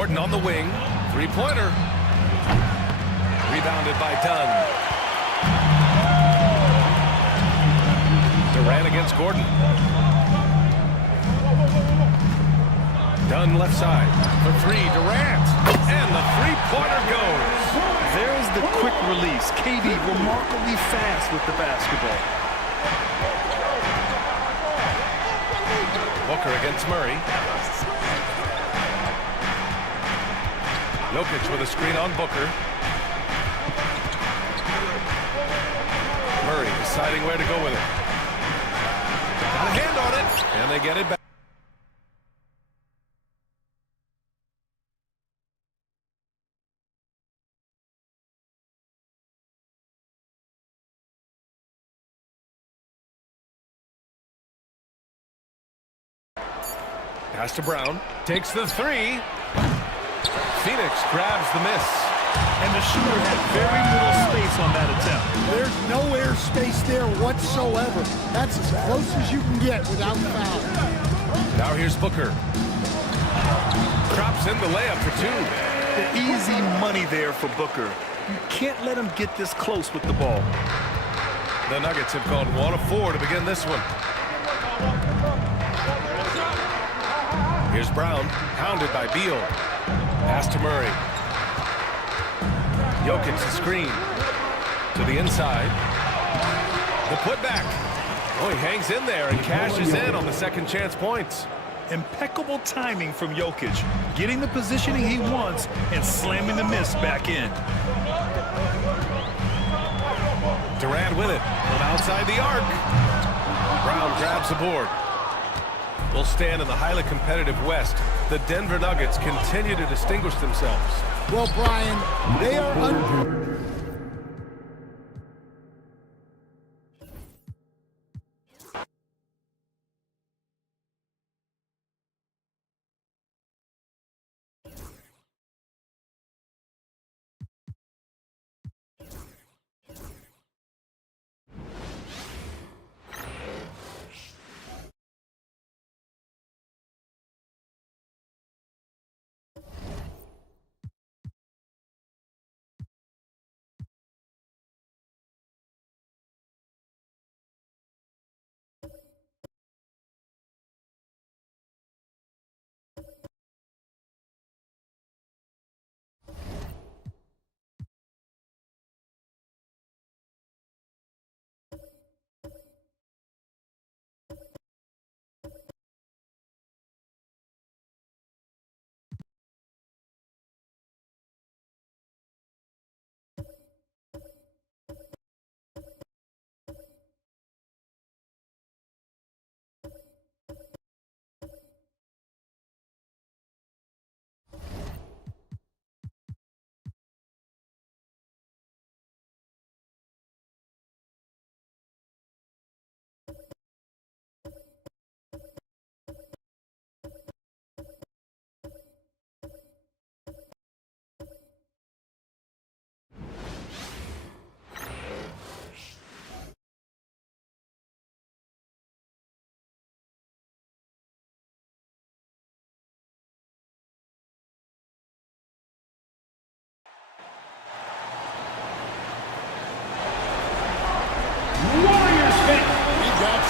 Gordon on the wing. Three-pointer. Rebounded by Dunn. Durant against Gordon. Dunn left side. For three, Durant. And the three-pointer goes. There's the quick release. KD remarkably fast with the basketball. Booker against Murray. Jokic with a screen on Booker. Murray deciding where to go with it. Got a hand on it, and they get it back. Pass to Brown. Takes the three. Phoenix grabs the miss. And the shooter had very little space on that attempt. There's no air space there whatsoever. That's as close as you can get without foul. Now here's Booker. Drops in the layup for two. The easy money there for Booker. You can't let him get this close with the ball. The Nuggets have gone 1 of 4 to begin this one. Here's Brown, pounded by Beal. Pass to Murray. Jokic the screen. To the inside. The putback. Oh, he hangs in there and cashes in on the second chance points. Impeccable timing from Jokic. Getting the positioning he wants and slamming the miss back in. Durant with it from outside the arc. Brown grabs the board. Will stand in the highly competitive West. The Denver Nuggets continue to distinguish themselves. Well, Brian, they are under.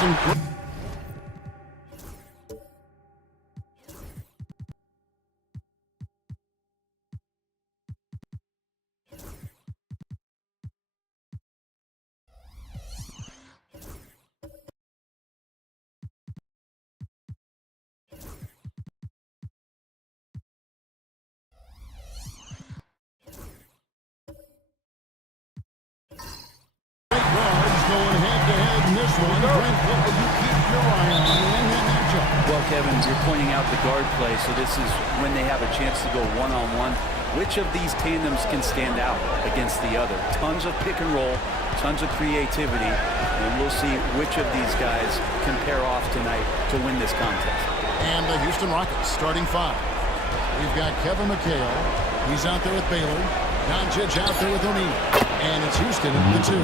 Some going head-to-head in this one. Brent, what will you keep your eye on in that matchup? Well, Kevin, you're pointing out the guard play, so this is when they have a chance to go one-on-one. Which of these tandems can stand out against the other? Tons of pick and roll, tons of creativity, and we'll see which of these guys can pair off tonight to win this contest. And the Houston Rockets starting five. We've got Kevin McHale. He's out there with Baylor. Doncic out there with O'Neal. And it's Houston at the two.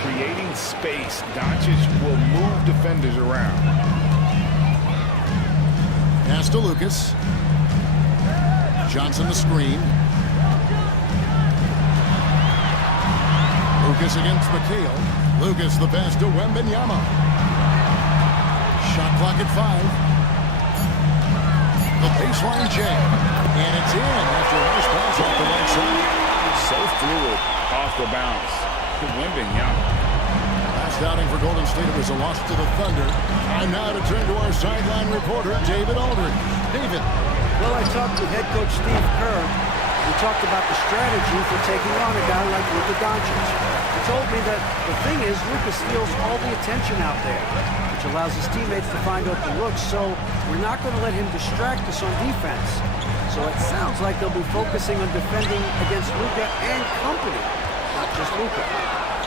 Creating space. Doncic will move defenders around. Pass to Lucas. Johnson the screen. Lucas against McHale. Lucas the pass to Wembanyama. Shot clock at 5. The baseline jam. And it's in after a nice pass off the right side. So fluid off the bounce. Wembanyama. Last outing for Golden State, it was a loss to the Thunder. Time now to turn to our sideline reporter, David Aldridge. David. Well, I talked with head coach Steve Kerr. We talked about the strategy for taking on a guy like Luka Doncic. He told me that the thing is Luka steals all the attention out there, which allows his teammates to find open looks, so we're not going to let him distract us on defense. So it sounds like they'll be focusing on defending against Luka and company, not just Luka.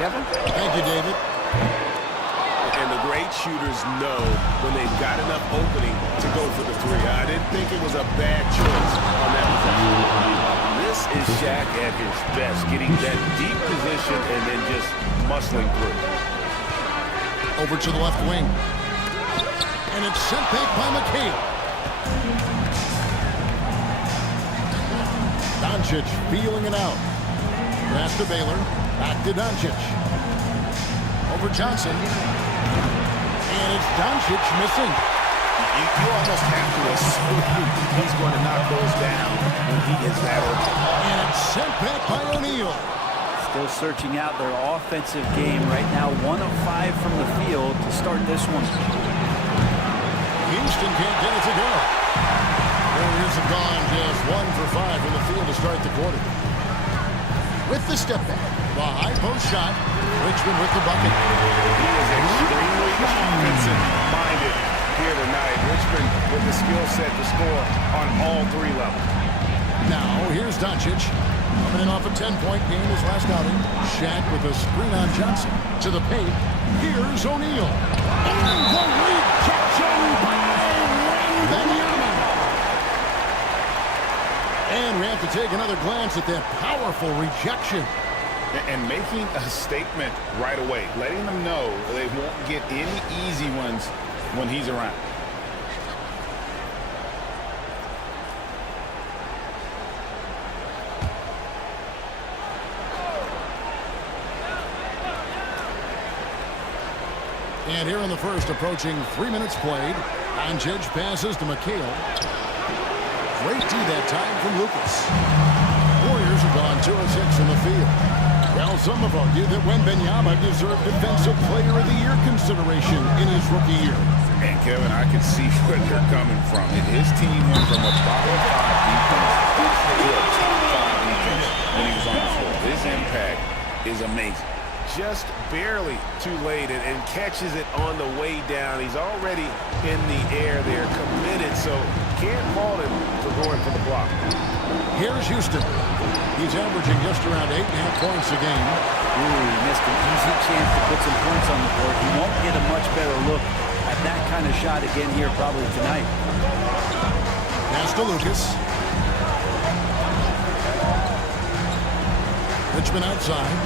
Kevin? Thank you, David. And the great shooters know when they've got enough opening to go for the three. I didn't think it was a bad choice on that possession. This is Shaq at his best, getting that deep position and then just muscling through. Over to the left wing. And it's sent back by McHale. Doncic feeling it out. Pass to Baylor. Back to Doncic. Over Johnson. And it's Doncic missing. You almost have to assume he's going to knock those down when he is that open. And it's sent back by O'Neal. Still searching out their offensive game right now. 1 of 5 from the field to start this one. Houston can't get it to go. Warriors have gone just 1 for 5 from the field to start the quarter. With the step back, the high post shot, Richmond with the bucket. He is extremely offensive-minded here tonight. Richmond with the skill set to score on all 3 levels. Now, here's Doncic. Coming in off a 10-point game his last outing. Shaq with a screen on Johnson. To the paint. Here's O'Neal. And the rejection by Wembanyama. And we have to take another glance at that powerful rejection. And making a statement right away, letting them know they won't get any easy ones when he's around. And here in the first, approaching 3 minutes played. Doncic passes to McHale. Great D that time from Lucas. Warriors have gone 2 of 6 in the field. Well, some have argued that Wembanyama deserved Defensive Player of the Year consideration in his rookie year. And Kevin, I can see where they're coming from. His team went from a bottom 5 defense to a top 5 defense when he was on the floor. His impact is amazing. Just barely too late and catches it on the way down. He's already in the air there, committed, so can't fault him for going for the block. Here's Houston. He's averaging just around 8.5 points a game. Ooh, he missed an easy chance to put some points on the board. He won't get a much better look at that kind of shot again here probably tonight. Pass to Lucas. Richmond outside.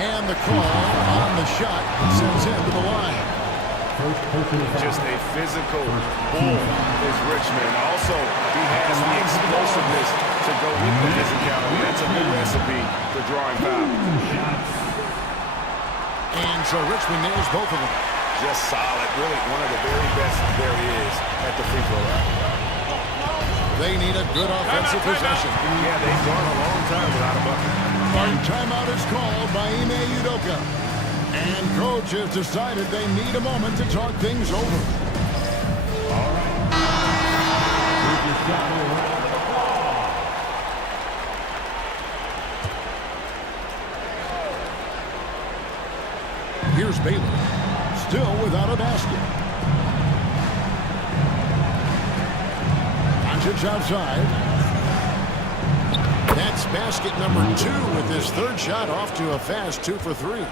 And the call on the shot sends him to the line. Just a physical bull is Richmond. Also, he has the explosiveness to go with the physicality. That's a good recipe for drawing fouls. And so Richmond nails both of them. Just solid. Really one of the very best there is at the free throw line. They need a good offensive possession. Yeah, they've gone a long time without a bucket. And timeout is called by Ime Udoka. And coach has decided they need a moment to talk things over. All right. Here's Baylor, still without a basket. Doncic outside. That's basket number 2 with his 3rd shot off to a fast 2 for 3.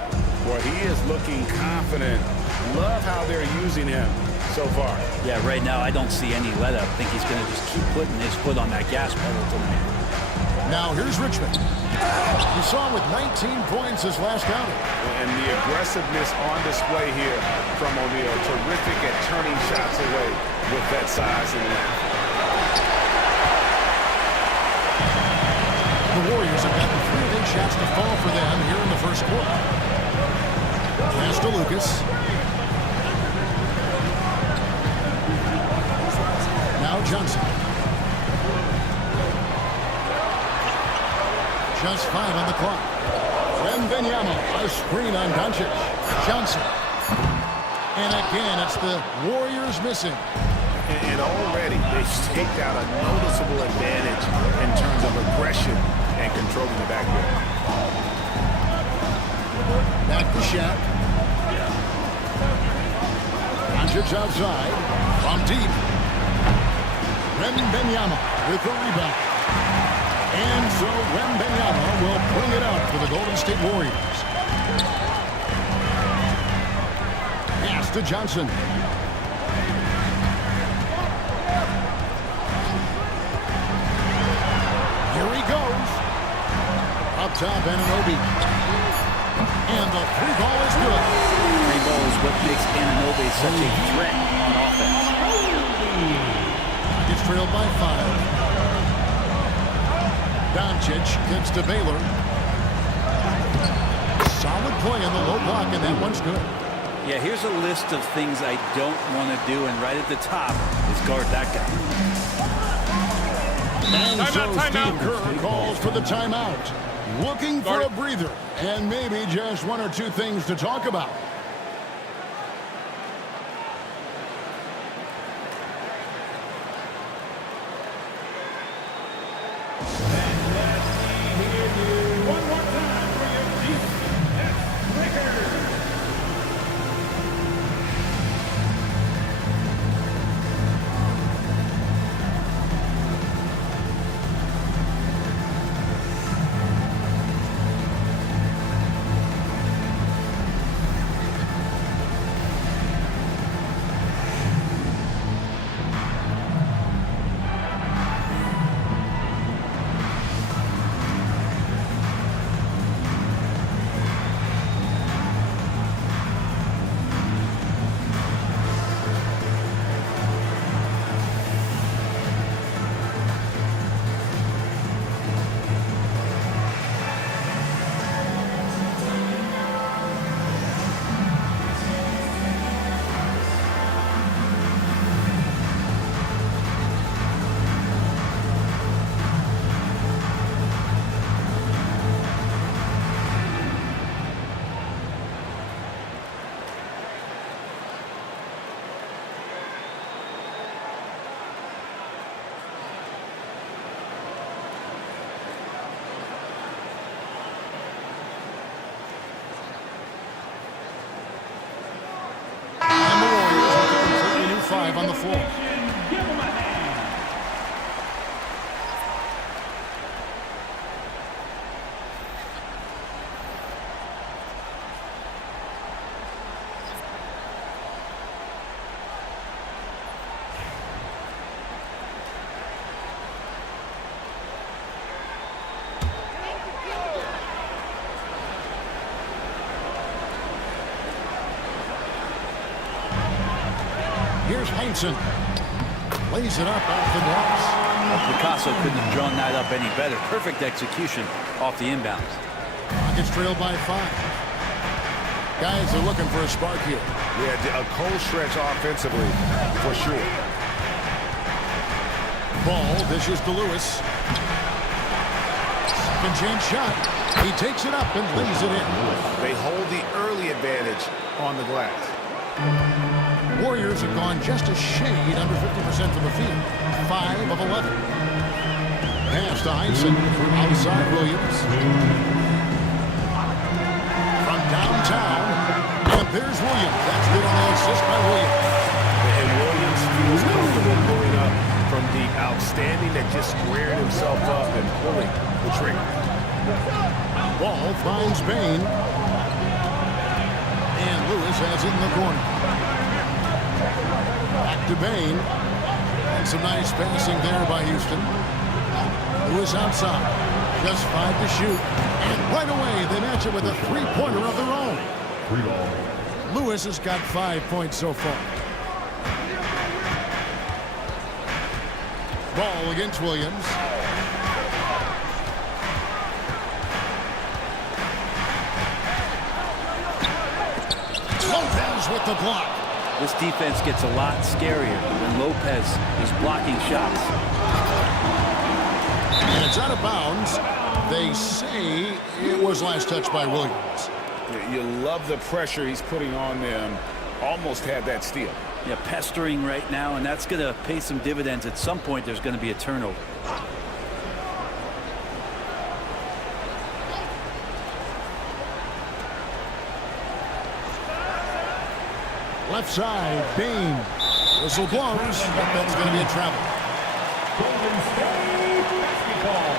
Boy, he is looking confident. Love how they're using him so far. Yeah, right now I don't see any let up. I think he's going to just keep putting his foot on that gas pedal tonight. Now here's Richmond. You saw him with 19 points his last outing. And the aggressiveness on display here from O'Neal. Terrific at turning shots away with that size and length. The Warriors have gotten 3 of 8 shots to fall for them here in the first quarter. Pass to Lucas. Now Johnson. Just 5 on the clock. Wembanyama, a screen on Doncic. Johnson. And again, it's the Warriors missing. And already they've staked out a noticeable advantage in terms of aggression and controlling the backcourt. Back to Shaq. Doncic outside. From deep. Wembanyama with the rebound. And so Wembanyama will bring it out for the Golden State Warriors. Pass to Johnson. Here he goes. Up top, Anunoby. And the 3-ball is good. 3-ball is what makes Anunoby such a threat on offense. Gets trailed by 5. Doncic gets to Baylor. Solid play on the low block, and that one's good. Yeah, here's a list of things I don't want to do, and right at the top is guard that guy. And so Steve Kerr calls for the timeout. Looking for a breather, and maybe just 1 or 2 things to talk about. On the floor. Here's Heinsohn. Lays it up off the glass. Well, Picasso couldn't have drawn that up any better. Perfect execution off the inbounds. Rockets trailed by 5. Guys are looking for a spark here. Yeah, a cold stretch offensively, for sure. Ball dishes to Lewis. Second chance shot. He takes it up and lays it in. They hold the early advantage on the glass. Warriors have gone just a shade under 50% from the field. 5 of 11. Pass to Heinsohn. Outside Williams. From downtown. And there's Williams. That's good on the assist by Williams. And Williams feels comfortable going up from deep. Outstanding at just squaring himself up and pulling the trigger. Ball finds Bain. And Lewis has it in the corner. Back to Bain. And some nice passing there by Houston. Lewis outside. Just 5 to shoot. And right away, they match it with a three-pointer of their own. Lewis has got 5 points so far. Ball against Williams. Lopez with the block. This defense gets a lot scarier when Lopez is blocking shots. And it's out of bounds. They say it was last touched by Williams. You love the pressure he's putting on them. Almost had that steal. Yeah, pestering right now, and that's going to pay some dividends. At some point, there's going to be a turnover. Left side, Bain. Whistle blows, but that's going to be a travel. Golden State basketball.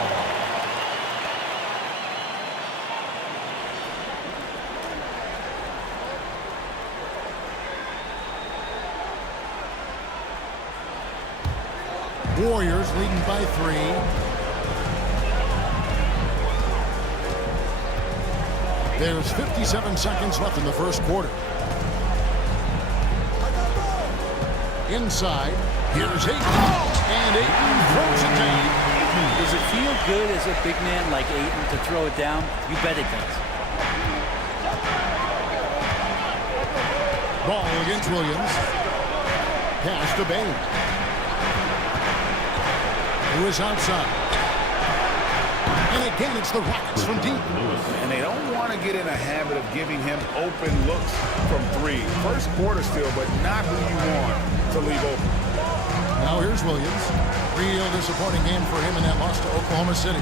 Warriors leading by 3. There's 57 seconds left in the first quarter. Inside, here's Ayton. And Ayton throws it down. Does it feel good as a big man like Ayton to throw it down? You bet it does. Ball against Williams. Pass to Bain. Lewis outside. And again, it's the Rockets from deep. And they don't want to get in a habit of giving him open looks from 3. First quarter still, but not who you want to leave open. Now here's Williams. Real disappointing game for him in that loss to Oklahoma City.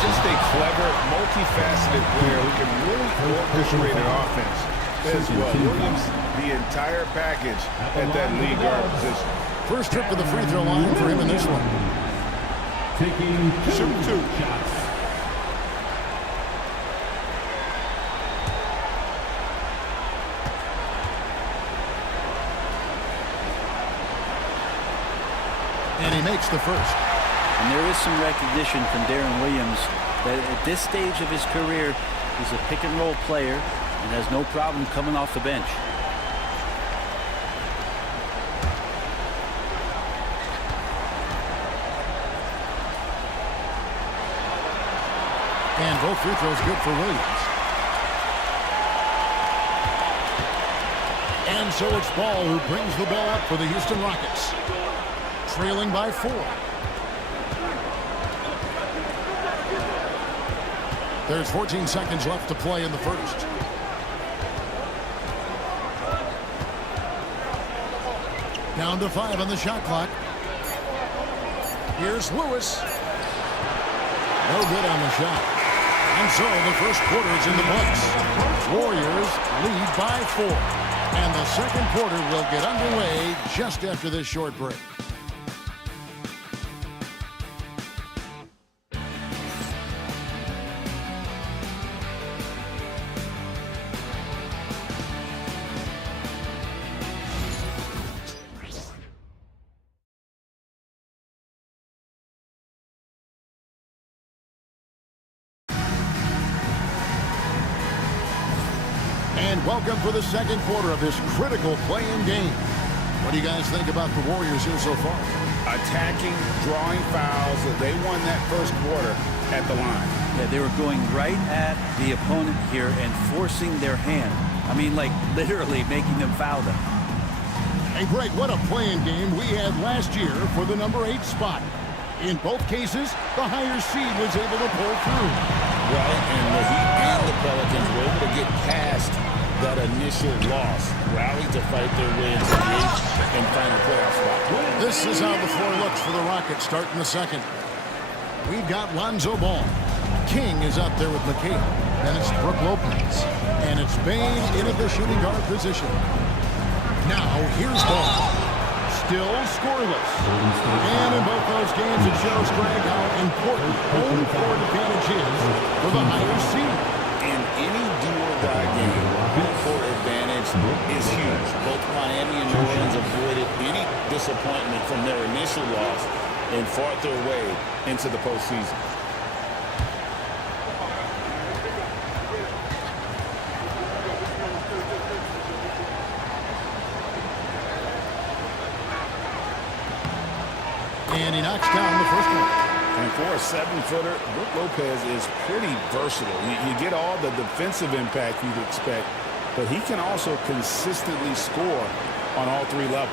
Just a clever, multifaceted player who can really orchestrate an offense as well. Williams, the entire package at that lead guard position. First trip to the free throw line for him in this one. Taking Shoot 2 shots. And he makes the first. And there is some recognition from Darren Williams that at this stage of his career, he's a pick-and-roll player and has no problem coming off the bench. And both free throws good for Williams. And so it's Ball who brings the ball up for the Houston Rockets. Trailing by 4. There's 14 seconds left to play in the first. Down to 5 on the shot clock. Here's Lewis. No good on the shot. And so the first quarter is in the books. Warriors lead by 4. And the second quarter will get underway just after this short break. And welcome for the second quarter of this critical play-in game. What do you guys think about the Warriors here so far? Attacking, drawing fouls. They won that first quarter at the line. Yeah, they were going right at the opponent here and forcing their hand. I mean, like literally making them foul them. Hey, Greg, what a play-in game we had last year for the number 8 spot. In both cases, the higher seed was able to pull through. Right, and the Heat and the Pelicans were able to get past that initial loss, rallied to fight their way into the 8th and final playoff spot. This is how the floor looks for the Rockets starting the second. We've got Lonzo Ball. King is out there with McHale. Then it's Brook Lopez. And it's Bain in at the shooting guard position. Now, here's Ball. Still scoreless. And in both those games, it shows Greg how important home court advantage is for the higher seed. In any do-or-die game, home court advantage is huge. Both Miami and New Orleans avoided any disappointment from their initial loss and fought their way into the postseason. And he knocks down the first one. And for a 7-footer, Brook Lopez is pretty versatile. You get all the defensive impact you'd expect, but he can also consistently score on all 3 levels.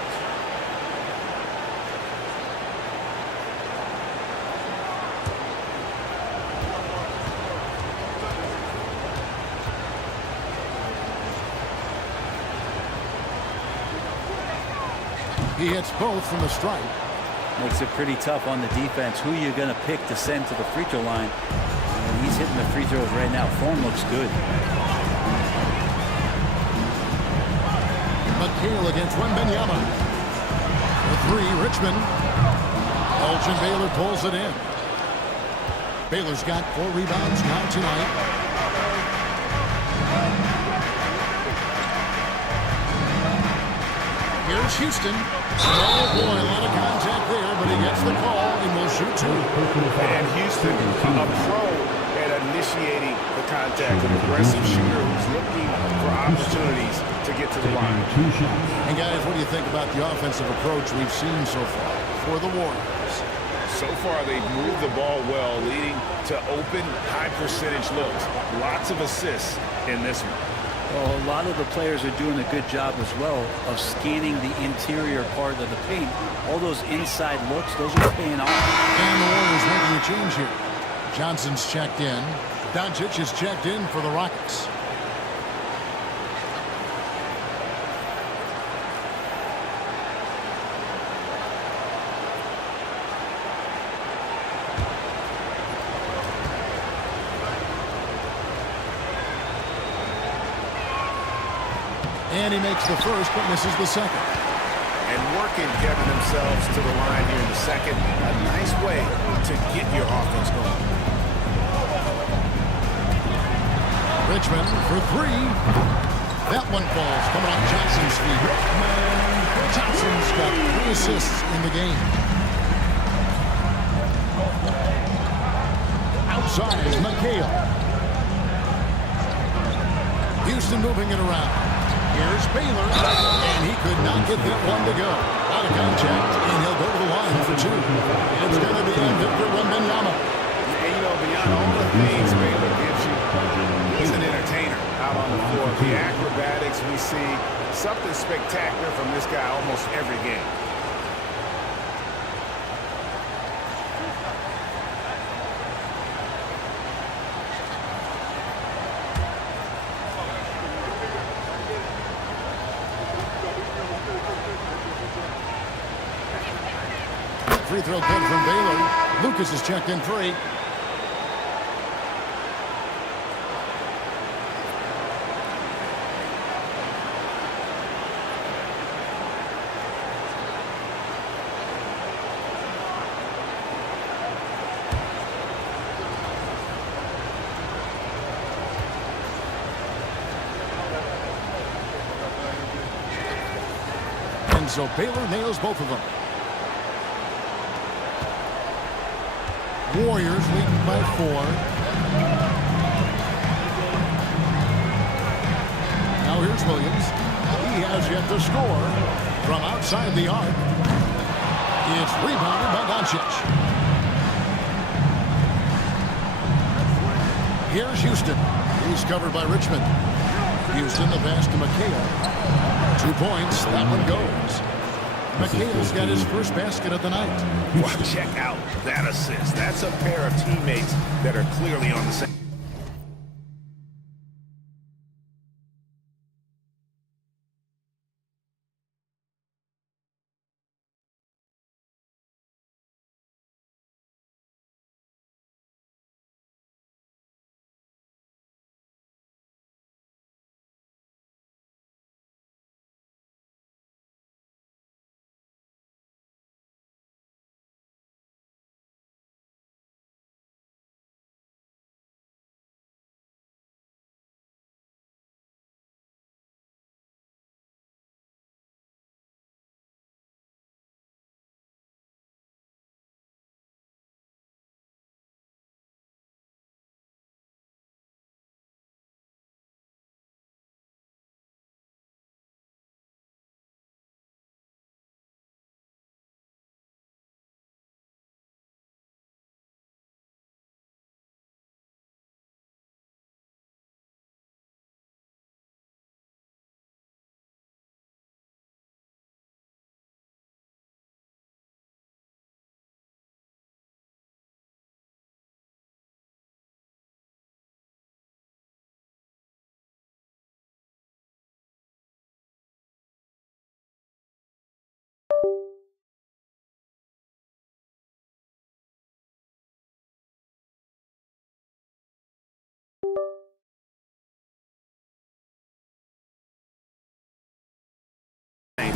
He hits both from the stripe. Makes it pretty tough on the defense. Who you're going to pick to send to the free throw line. And he's hitting the free throws right now. Form looks good. McHale against Wembanyama. For 3, Richmond. Elgin Baylor pulls it in. Baylor's got 4 rebounds now tonight. Here's Houston. Oh boy, a lot of contact there, but he gets the call and will shoot 2. And Houston, a pro at initiating the contact, an aggressive shooter who's looking for opportunities to get to the line. And guys, what do you think about the offensive approach we've seen so far for the Warriors? So far, they've moved the ball well, leading to open, high-percentage looks. Lots of assists in this one. Well, a lot of the players are doing a good job as well of scanning the interior part of the paint. All those inside looks, those are paying off. And the Warriors making a change here. Johnson's checked in. Doncic is checked in for the Rockets. And he makes the first, but misses the second. And working, getting themselves to the line here in the second. A nice way to get your offense going. Richmond for 3. That one falls, coming off Johnson's feet. Johnson's got 3 assists in the game. Outside is McHale. Houston moving it around. Here's Baylor, and he could not get that one to go. Out of contact, and he'll go to the line for 2. It's going to be on Victor Wembanyama. And, you know, beyond all the things Baylor gives you, he's an entertainer out on the floor. The acrobatics we see, something spectacular from this guy almost every game. Free throw good from Baylor. Lucas is checked in 3. And so Baylor nails both of them. Warriors leading by 4. Now here's Williams. He has yet to score from outside the arc. It's rebounded by Doncic. Here's Houston. He's covered by Richmond. Houston, the pass to McHale. 2 points. That one goes. McHale's got his first basket of the night. Wow, check out that assist. That's a pair of teammates that are clearly on the same.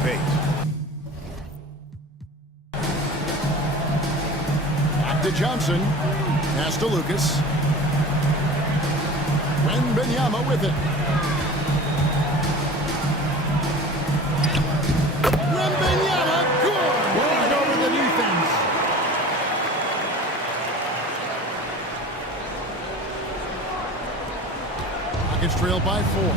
page. Back to Johnson. Pass to Lucas. Wembanyama with it. Wembanyama, good! Right over the defense. Rockets trail by 4.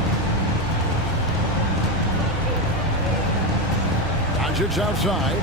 Doncic outside.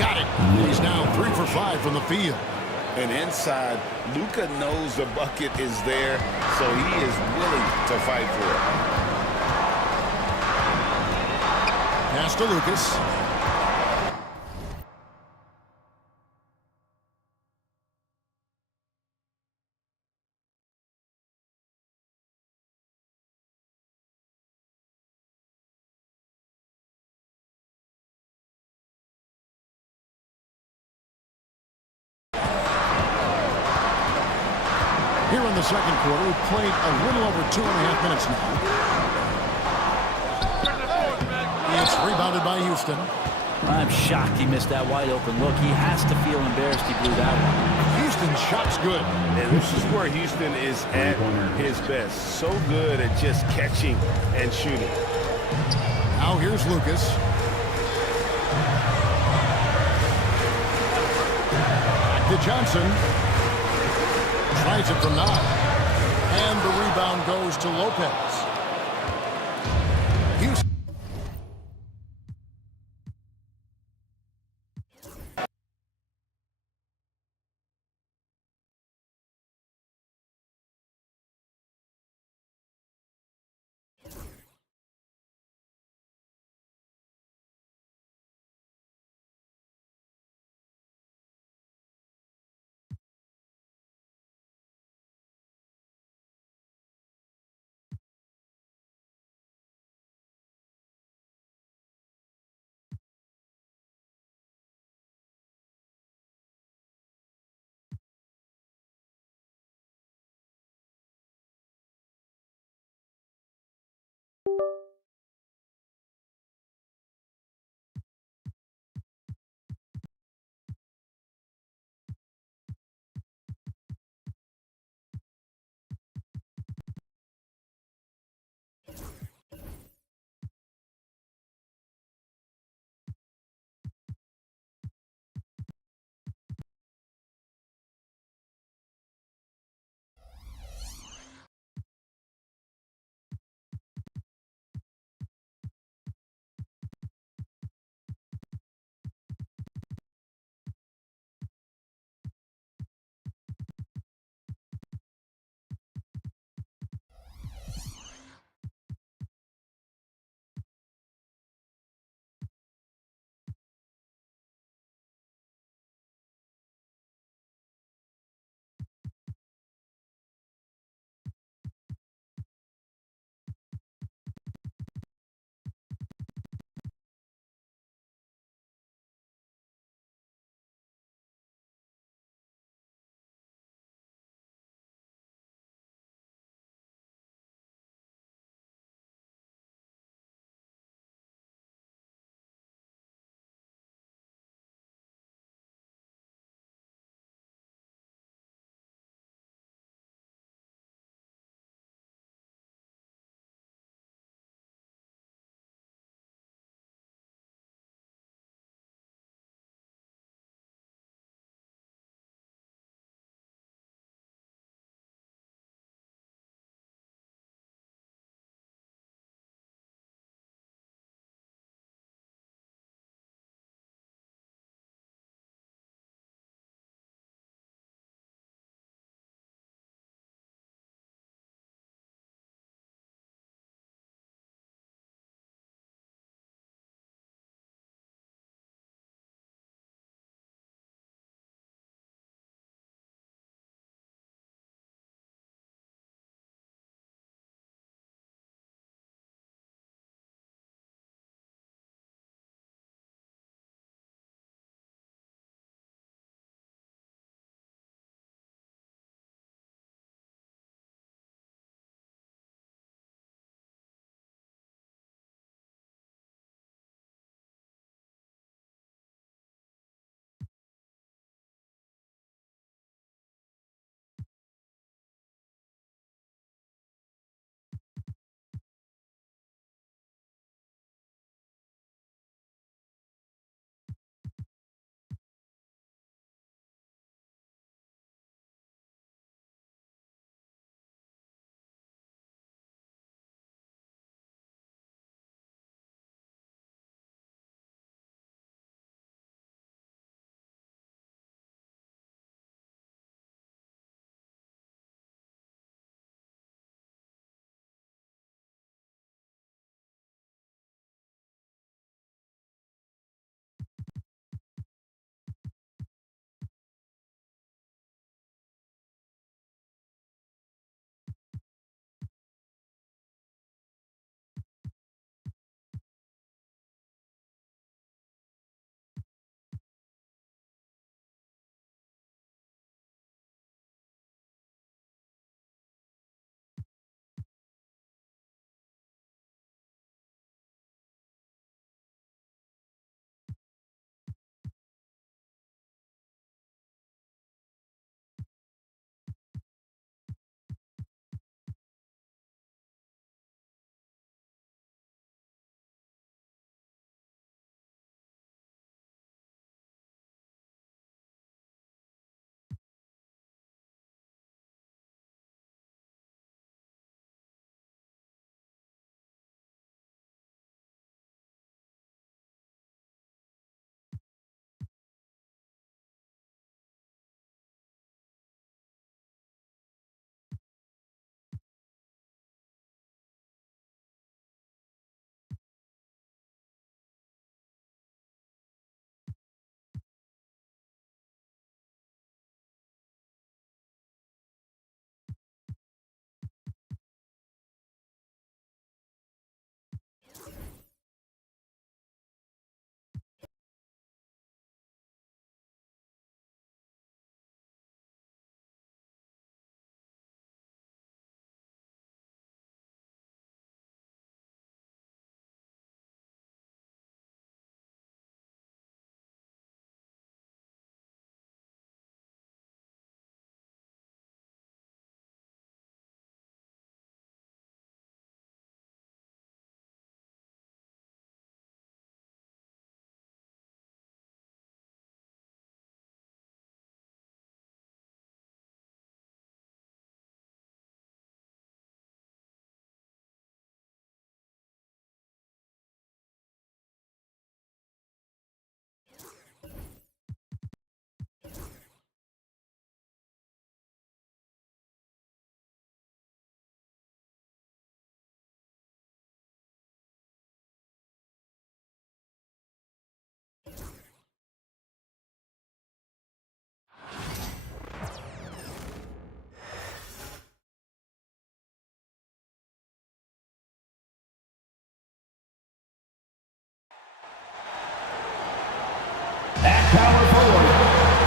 Got it. He's now 3 for 5 from the field. And inside, Luka knows the bucket is there, so he is willing to fight for it. Pass to Lucas. Here in the second quarter, we've played a little over 2.5 minutes now. It's rebounded by Houston. I'm shocked he missed that wide open look. He has to feel embarrassed he blew that one. Houston's shot's good. And this is where Houston is at his best. So good at just catching and shooting. Now here's Lucas. Back to Johnson. Tries it from 9. And the rebound goes to Lopez. Houston.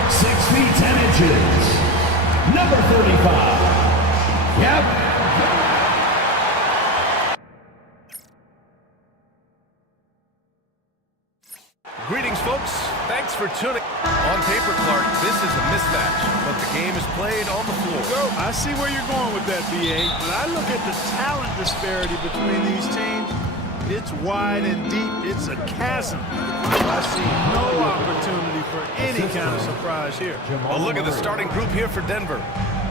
6 feet 10 inches. Number 35. Yep. Greetings, folks. Thanks for tuning. On paper, Clark, this is a mismatch, but the game is played on the floor. I see where you're going with that, BA. When I look at the talent disparity between these teams, it's wide and deep. It's a chasm. I see no opportunity for any kind of surprise here. Well, look at the starting group here for Denver.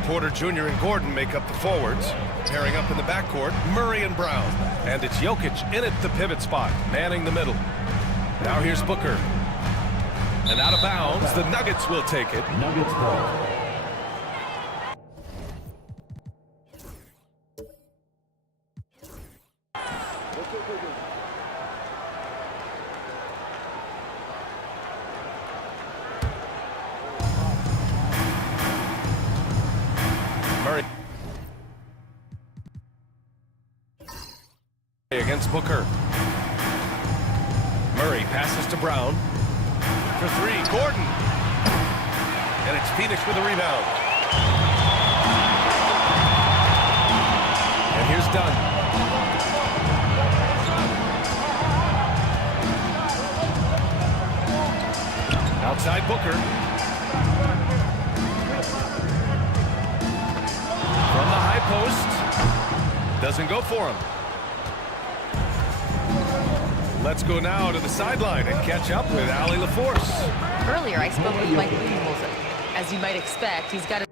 Porter Jr. and Gordon make up the forwards. Pairing up in the backcourt, Murray and Brown. And it's Jokic in at the pivot spot, manning the middle. Now here's Booker. And out of bounds, the Nuggets will take it. Nuggets ball. Murray against Booker. Murray passes to Brown. For three, Gordon. And it's Phoenix with a rebound. And here's Dunn. Outside Booker. From the high post. Doesn't go for him. Let's go now to the sideline and catch up with Allie LaForce. Earlier, I spoke with Mike Budenholzer. As you might expect, he's got a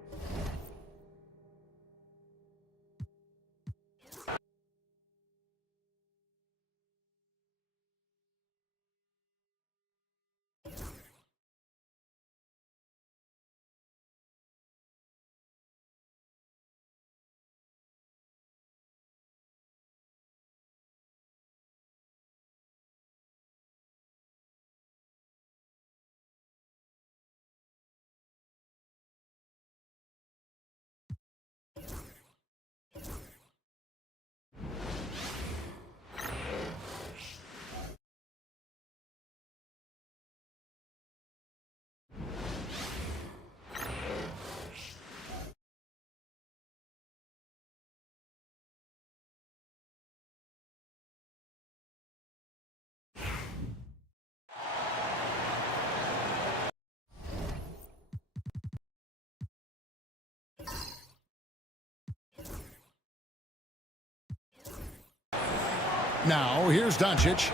Now, here's Doncic.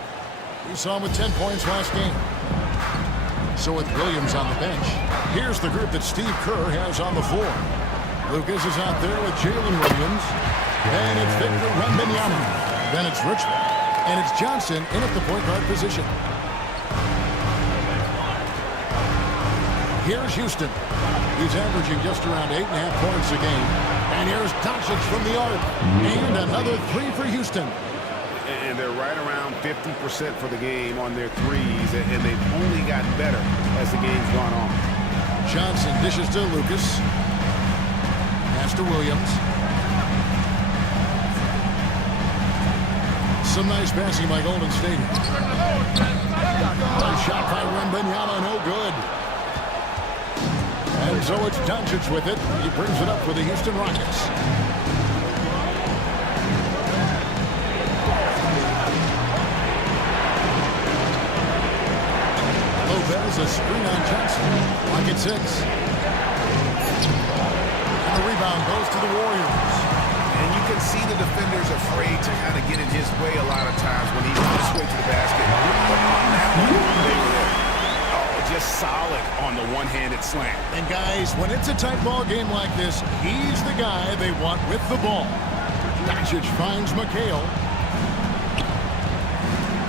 We saw him with 10 points last game. So with Williams on the bench, here's the group that Steve Kerr has on the floor. Lucas is out there with Jalen Williams. Then it's Victor Wembanyama. Then it's Richmond. And it's Johnson in at the point guard position. Here's Houston. He's averaging just around 8.5 points a game. And here's Doncic from the arc. And another three for Houston. And they're right around 50% for the game on their threes, and they've only gotten better as the game's gone on. Johnson dishes to Lucas. Pass to Williams. Some nice passing by Golden State. A shot by Wembanyama, no good. And so it's Doncic with it. He brings it up for the Houston Rockets. Lopez, a screen on Johnson. Rocket 6. And the rebound goes to the Warriors. And you can see the defenders afraid to kind of get in his way a lot of times when he's on his way to the basket. But on that one, they were there. Oh, just solid on the one-handed slam. And guys, when it's a tight ball game like this, he's the guy they want with the ball. Doncic finds McHale.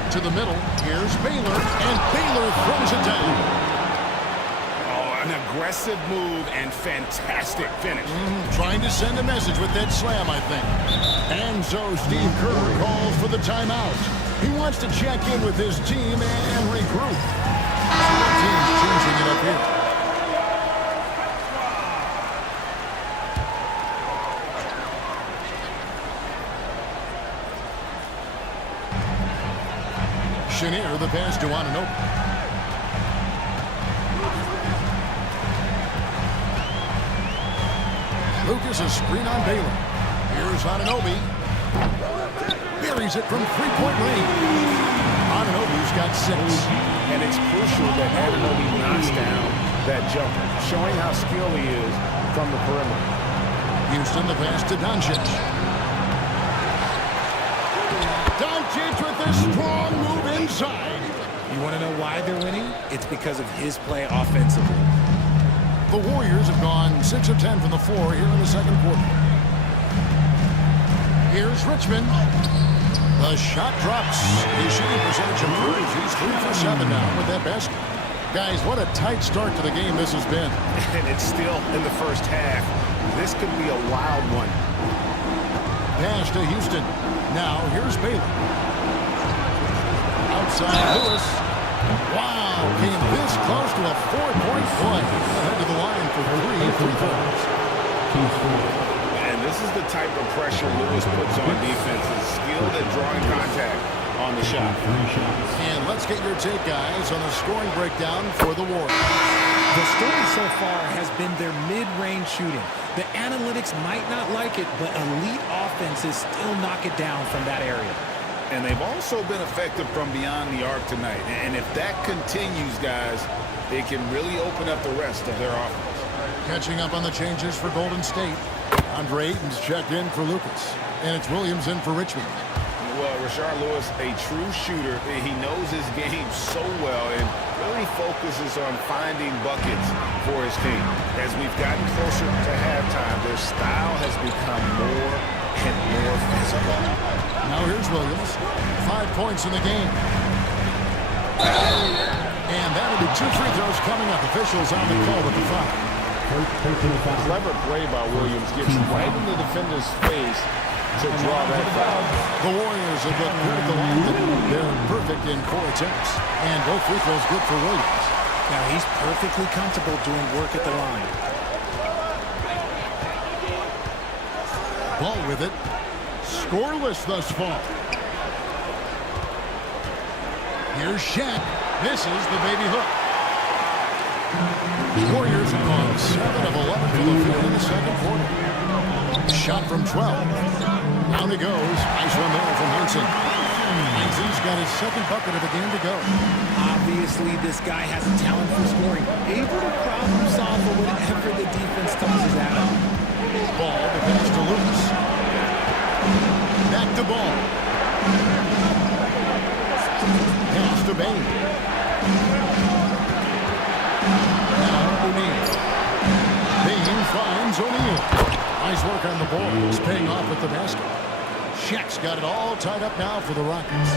To the middle, here's Baylor, and Baylor throws it down. Oh, an aggressive move and fantastic finish. Trying to send a message with that slam, I think. And so Steve Kerr calls for the timeout. He wants to check in with his team and regroup. So the team's changing it up here. Chenier, the pass to Anunoby. Lucas a screen on Baylor. Here's Anunoby. Buries it from three-point range. Anunoby's got 6. And it's crucial that Anunoby knocks down that jumper, showing how skilled he is from the perimeter. Houston the pass to Doncic. Doncic with this strong move inside. You want to know why they're winning? It's because of his play offensively. The Warriors have gone 6 of 10 from the floor here in the second quarter. Here's Richmond. The shot drops. His shooting percentage improves. He's 3 for 7 now with that basket. Guys, what a tight start to the game this has been. And it's still in the first half. This could be a wild one. Pass to Houston. Now here's Baylor. Outside Lewis. Wow, came this close to a 4-point play. Ahead to the line for 3 free throws. And this is the type of pressure Lewis puts on defenses, skilled at drawing contact on the shot. And let's get your take, guys, on the scoring breakdown for the Warriors. The story so far has been their mid-range shooting. The analytics might not like it, but elite offenses still knock it down from that area. And they've also been effective from beyond the arc tonight. And if that continues, guys, it can really open up the rest of their offense. Catching up on the changes for Golden State. Andre Ayton's checked in for Lucas. And it's Williams in for Richmond. Well, Rashard Lewis, a true shooter. He knows his game so well and really focuses on finding buckets for his team. As we've gotten closer to halftime, their style has become more and more physical. Now here's Williams. 5 points in the game. And that'll be 2 free throws coming up. Officials on the call with the foul. Clever play by Williams. Gets right in the defender's face to draw that foul. The Warriors have looked good at the line. They're perfect in 4 attempts. And both free throws good for Williams. Now he's perfectly comfortable doing work at the line. Ball with it. Scoreless thus far. Here's Shaq. Misses the baby hook. The Warriors have gone 7 of 11 from the field in the second quarter. Shot from 12. Down it goes. Nice one there from Heinsohn. Heinsohn's got his second bucket of the game to go. Obviously, this guy has a talent for scoring. Able to problem solve for whatever the defense tosses at him. Ball, the pass to Lucas. Back to Ball. Pass to Bain. Now O'Neal. Bain finds O'Neal. Nice work on the ball. He's paying off with the basket. Shaq's got it all tied up now for the Rockets.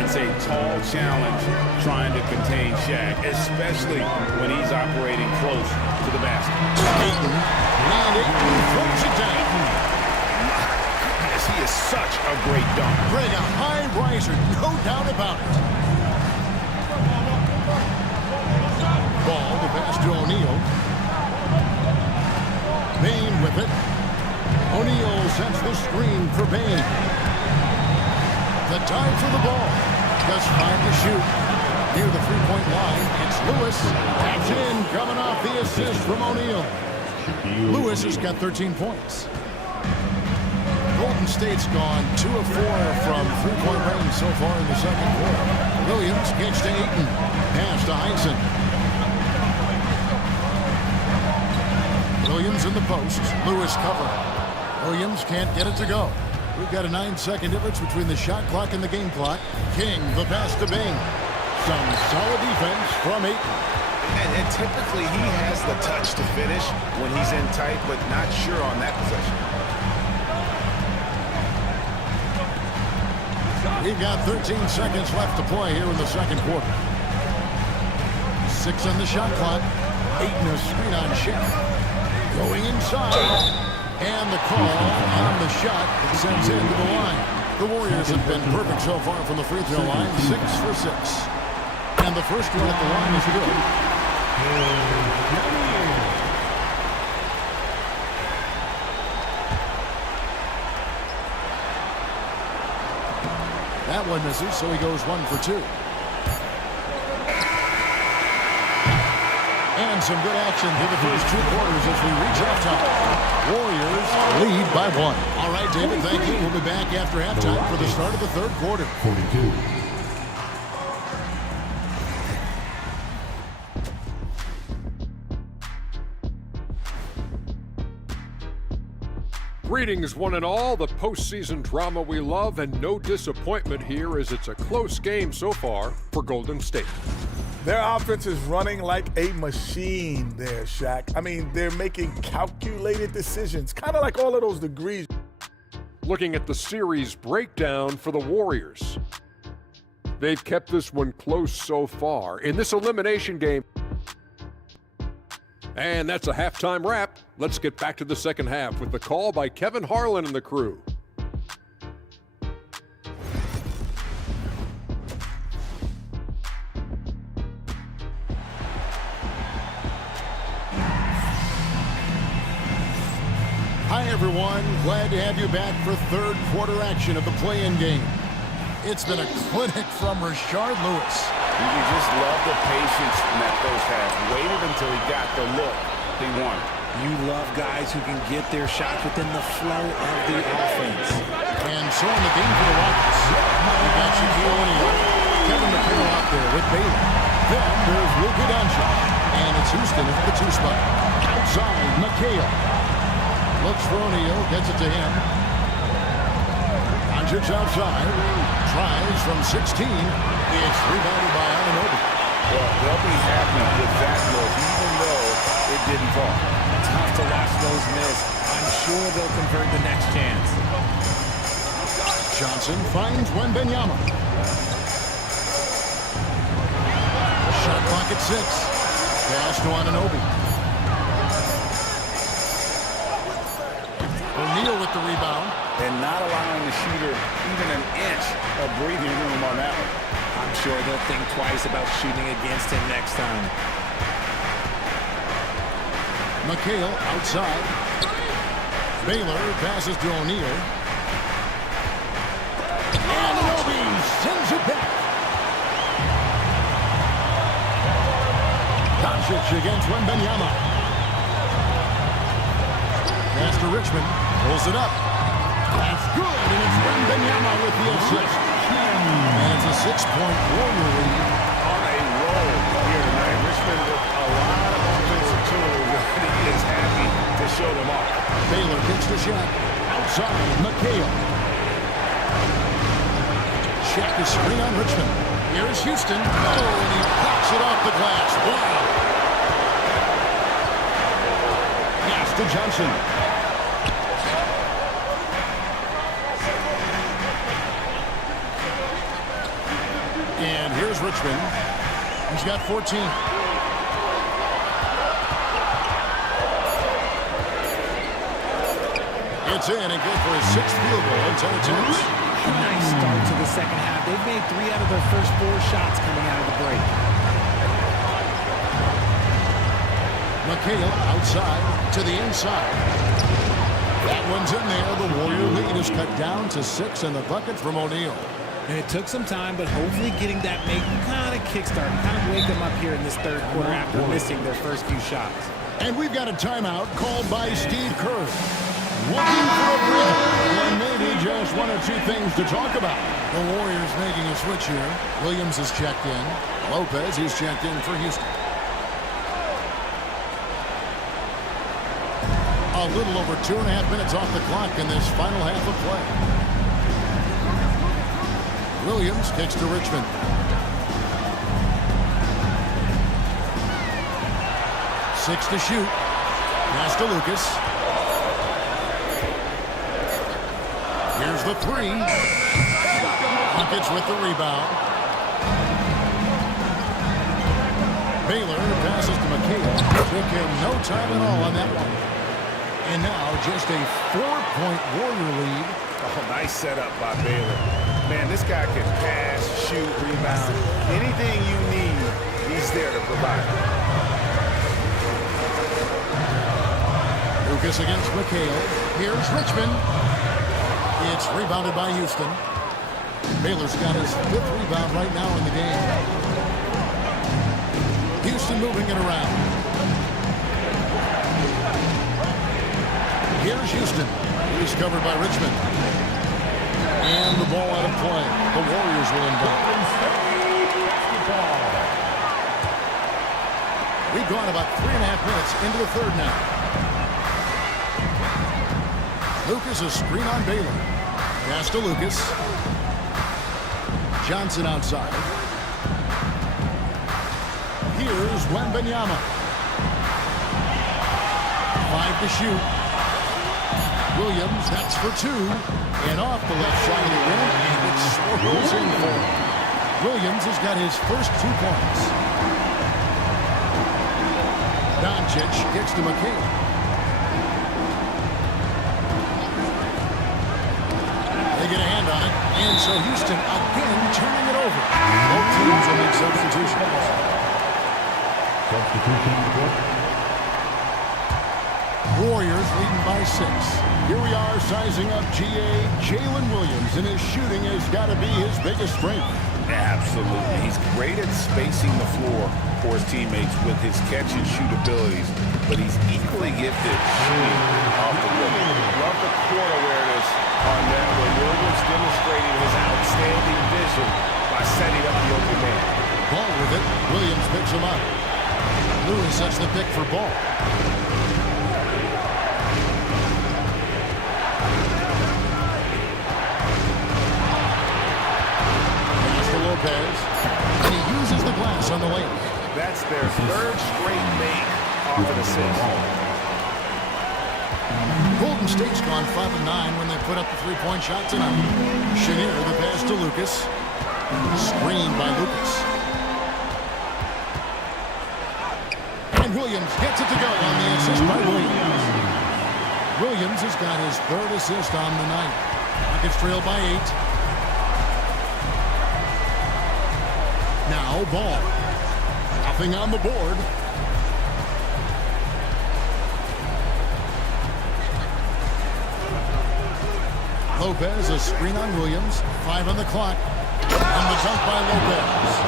It's a tall challenge trying to contain Shaq, especially when he's operating close to the basket. Ayton. And Ayton throws it down. Yes, he is such a great dunk. Greg, a high riser, no doubt about it. Ball, the pass to O'Neal. Bain with it. O'Neal sets the screen for Bain. The time for the ball. Just 5 to shoot. Near the 3-point line, it's Lewis. Taps in, coming off the assist from O'Neal. Lewis has got 13 points. Golden State's gone 2 of 4 from 3-point range so far in the second quarter. Williams gets to Ayton. Pass to Heinsohn. Williams in the post. Lewis cover. Williams can't get it to go. We've got a 9-second difference between the shot clock and the game clock. King, the pass to Bain. Some solid defense from Ayton. And typically he has the touch to finish when he's in tight, but not sure on that possession. We've got 13 seconds left to play here in the second quarter. 6 on the shot clock. Ayton a screen on Shaq. Going inside. And the call on the shot that sends him to the line. The Warriors have been perfect so far from the free throw line. 6 for 6. And the first one at the line is good. That one misses, so he goes 1 for 2. And some good action through the first 2 quarters as we reach halftime. Warriors lead by 1. All right, David, thank you. We'll be back after halftime for the start of the 3rd quarter. 42. Greetings, one and all. The postseason drama we love, and no disappointment here as it's a close game so far for Golden State. Their offense is running like a machine there, Shaq. I mean, they're making calculated decisions, kind of like all of those degrees. Looking at the series breakdown for the Warriors. They've kept this one close so far. In this elimination game, and that's a halftime wrap. Let's get back to the second half with the call by Kevin Harlan and the crew. Hi, everyone. Glad to have you back for 3rd quarter action of the play-in game. It's been a clinic from Rashard Lewis. You just love the patience in that first half. Waited until he got the look he wanted. You love guys who can get their shots within the flow of the offense. And so in the game for the Rockets, we've got Shaquille O'Neal, Kevin McHale out there with Baylor. Then there's Luka Doncic, and it's Houston at the 2 spot. Outside, McHale. Looks for O'Neal, gets it to him. Doncic outside, tries from 16. It's rebounded by Anunoby. Well, they'll be happy with that look, even though it didn't fall. Tough to watch those miss. I'm sure they'll convert the next chance. Johnson finds Wembanyama. Shot clock at 6. Pass to Anunoby. O'Neal with the rebound. And not allowing the shooter even an inch of breathing room on that one. I'm sure they'll think twice about shooting against him next time. McHale outside. Baylor passes to O'Neal. Anunoby sends it back. Doncic against Wembanyama. Pass to Richmond. Pulls it up. That's good, and it's Wembanyama with the assist. And it's a 6-point Warrior lead. On a roll here tonight. Richmond with a lot of offensive tools. He is happy to show them off. Baylor kicks to Shaq. Outside, McHale. Shaq is screen on Richmond. Here's Houston. Oh, and he pops it off the glass. Wow. Pass to Johnson. And here's Richmond. He's got 14. It's in and good for his 6th field goal in 10 attempts. A nice start to the second half. They've made 3 out of their first 4 shots coming out of the break. McHale outside to the inside. That one's in there. The Warrior lead is cut down to 6 and the bucket from O'Neal. And it took some time, but hopefully getting that make kind of kickstart, kind of wake them up here in this 3rd quarter after missing their first few shots. And we've got a timeout called by Steve Kerr. Looking for a breather, and maybe just 1 or 2 things to talk about. The Warriors making a switch here. Williams has checked in. Lopez, he's checked in for Houston. A little over 2.5 minutes off the clock in this final half of play. Williams kicks to Richmond. Six to shoot. Pass to Lucas. Here's the 3. Rockets with the rebound. Baylor passes to McHale. Took him no time at all on that one. And now just a 4-point Warrior lead. Oh, nice setup by Baylor. Man, this guy can pass, shoot, rebound. Anything you need, he's there to provide. Lucas against McHale. Here's Richmond. It's rebounded by Houston. Baylor's got his 5th rebound right now in the game. Houston moving it around. is covered by Richmond. And the ball out of play. The Warriors will inbound. We've gone about 3.5 minutes into the third now. Lucas a screen on Baylor. Pass to Lucas. Johnson outside. Here's Wembanyama. 5 to shoot. Williams, that's for 2. And off the left side of the rim, and it swirls in for him. Williams has got his first 2 points. Doncic gets to McHale. They get a hand on it, and so Houston again turning it over. Both teams will make substitutions. Warriors leading by 6. Here we are sizing up GA. Jalen Williams, and his shooting has got to be his biggest strength. Absolutely. He's great at spacing the floor for his teammates with his catch and shoot abilities, but he's equally gifted shooting off the rim. Love the court awareness on that when Williams demonstrating his outstanding vision by setting up the open man. Ball with it. Williams picks him up. Lewis sets the pick for Ball. Lopez, and he uses the glass on the lane. That's their 3rd straight make off an assist. Golden State's gone 5-9 when they put up the 3-point shot tonight. Chenier, the pass to Lucas. Screened by Lucas. And Williams gets it to go on the assist by Williams. Williams has got his 3rd assist on the night. Rockets trail by 8. Now Ball. Nothing on the board. Lopez, a screen on Williams. 5 on the clock. And the dunk by Lopez.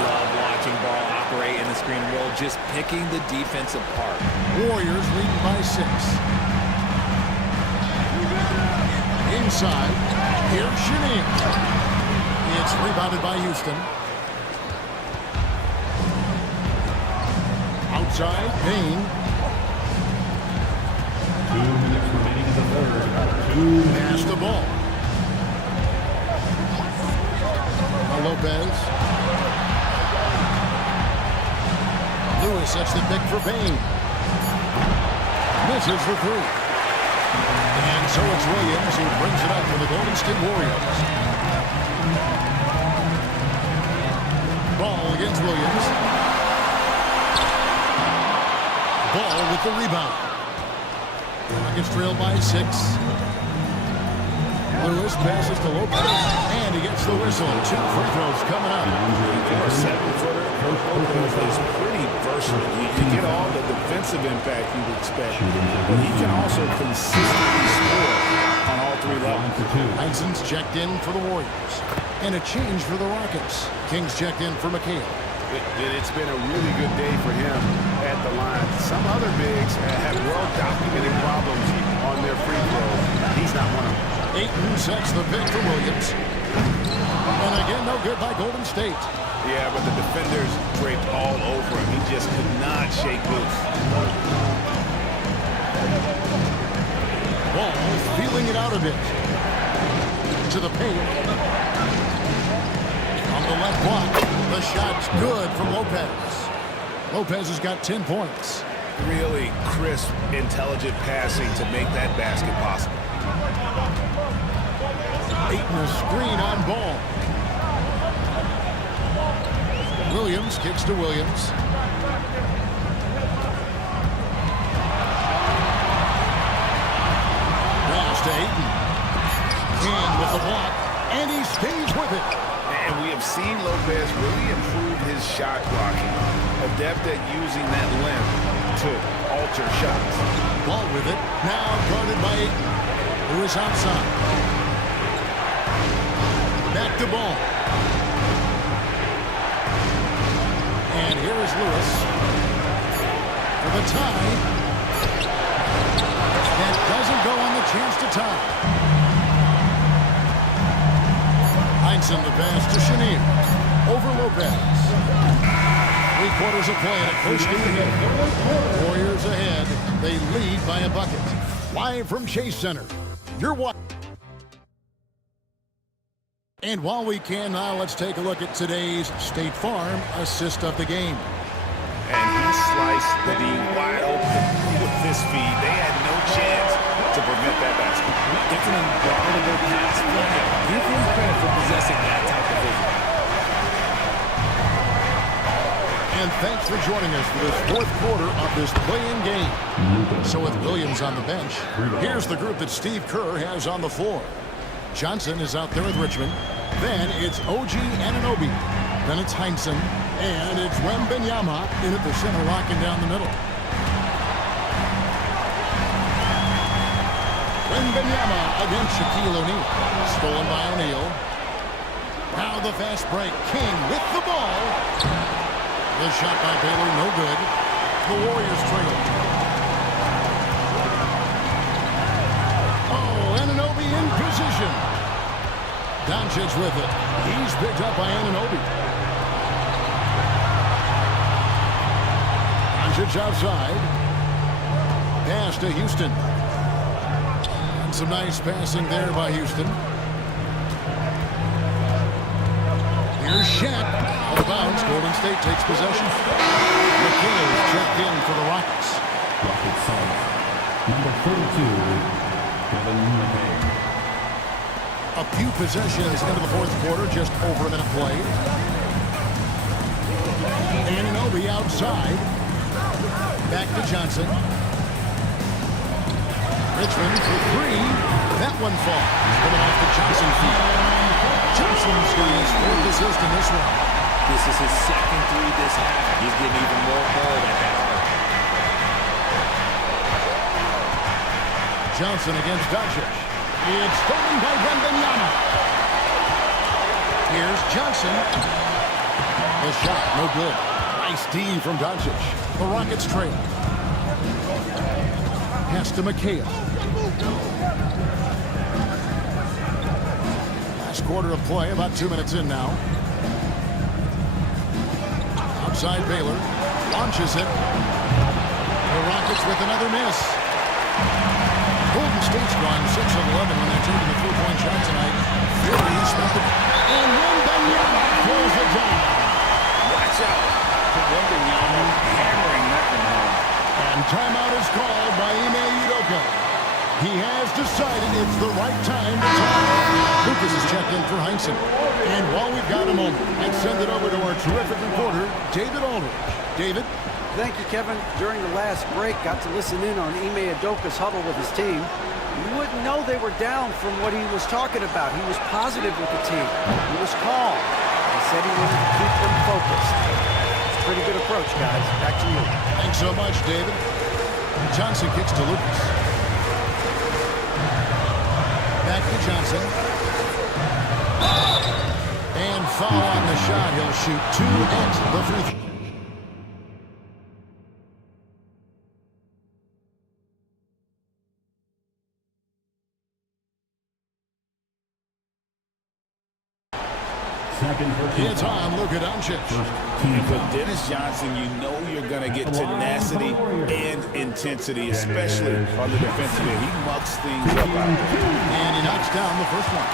Love watching Ball operate in the screen and roll, just picking the defense apart. Warriors leading by 6. Inside. Here's Chenier. It's rebounded by Houston. Outside, Payne. 2 minutes remaining in the third. Pass the ball. Now Lopez. Lewis sets the pick for Payne. Misses for 3. And so it's Williams who brings it up for the Golden State Warriors. Ball against Williams. Ball with the rebound. Rockets trail by 6. Lewis passes to Lopez, and he gets the whistle. 2 free throws coming up. For a 7-footer, Lopez is pretty versatile. He can get all the defensive impact you would expect, but he can also consistently score on all 3 levels. Hyson's checked in for the Warriors, and a change for the Rockets. Kings checked in for McHale. It's been a really good day for him at the line. Some other bigs have well-documented problems on their free throws. He's not one of them. Ayton sets the pick for Williams. And again, no good by Golden State. Yeah, but the defenders draped all over him. He just could not shake loose. Ball feeling it out a bit. To the paint. On the left block. The shot's good from Lopez. Lopez has got 10 points. Really crisp, intelligent passing to make that basket possible. Ayton a screen on Ball. Williams kicks to Williams. Pass to Ayton. King with the block, and he stays with it. And we have seen Lopez really improve his shot blocking, adept at using that length to alter shots. Ball with it, now guarded by Ayton, who is outside. Back to Ball. And here is Lewis for the tie. That doesn't go on the chance to tie. Heinsohn the pass to Chenier. Over Lopez. 3/4 of play and a close game. Warriors ahead. They lead by a bucket. Live from Chase Center. You're watching. And while we can now, let's take a look at today's State Farm assist of the game. And he sliced the D wide open with this feed. They had no chance to prevent that basket. It's an unguardable pass. Give him credit for possessing that type of vision. And thanks for joining us for this 4th quarter of this play-in game. So with Williams on the bench, here's the group that Steve Kerr has on the floor. Johnson is out there with Richmond. Then it's OG Anunoby. Then it's Heinsohn. And it's Wembanyama in at the center, locking down the middle. Wembanyama against Shaquille O'Neal. Stolen by O'Neal. Now the fast break. King with the ball. The shot by Baylor, no good. The Warriors trail. Oh, Anunoby in position. Doncic with it. He's picked up by Anunoby. Doncic outside. Pass to Houston. And some nice passing there by Houston. Here's Shaq. Out of bounds. Golden State takes possession. McHale is checked in for the Rockets. Rockets number 42, Kevin McHale. A few possessions into the 4th quarter, just over a minute played. Anunoby outside. Back to Johnson. Richmond for 3. That one falls. Coming off the Johnson feed. Johnson's got his 4th assist in this one. This is his 2nd 3 this half. He's getting even more bold at that arc. Johnson against Doncic. It's stolen by Wembanyama. Here's Johnson. The shot, no good. Nice D from Doncic. The Rockets trail. Pass to McHale. Last quarter of play, about 2 minutes in now. Outside Baylor. Launches it. The Rockets with another miss. Golden State's gone 6 of 11 when they're taking the 3-point shot tonight. Very respectable. And Wembanyama pulls it down. Watch out. Wembanyama hammering that one home. And timeout is called by Ime Udoka. He has decided it's the right time to talk. Lucas is checked in for Heinsohn. And while we've got a moment, let's send it over to our terrific reporter, David Aldridge. David? Thank you, Kevin. During the last break, got to listen in on Ime Udoka's huddle with his team. You wouldn't know they were down from what he was talking about. He was positive with the team. He was calm. He said he wanted to keep them focused. It's a pretty good approach, guys. Back to you. Thanks so much, David. Johnson kicks to Lucas. Back to Johnson. And foul on the shot. He'll shoot 2 at the free throw. It's on Luka Doncic. And for Dennis Johnson, you know you're going to get tenacity and intensity, especially on the defensive end. He mucks things up out there. And he knocks down the first one.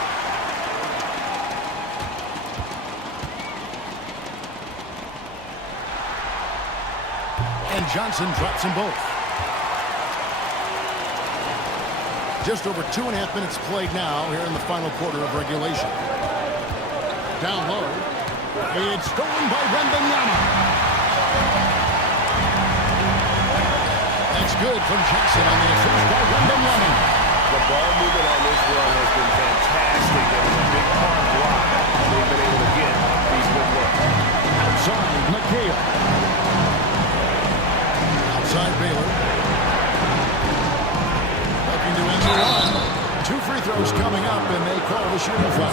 And Johnson drops them both. Just over 2.5 minutes played now here in the final quarter of regulation. Down low. It's stolen by Wembanyama. That's good from Jackson on the assist by Wembanyama. The ball movement on this run has been fantastic. It was a big hard block. They've been able to get these good looks. Outside, McHale. Outside Baylor. Looking to end the run. 2 free throws coming up, and they call the shooting foul.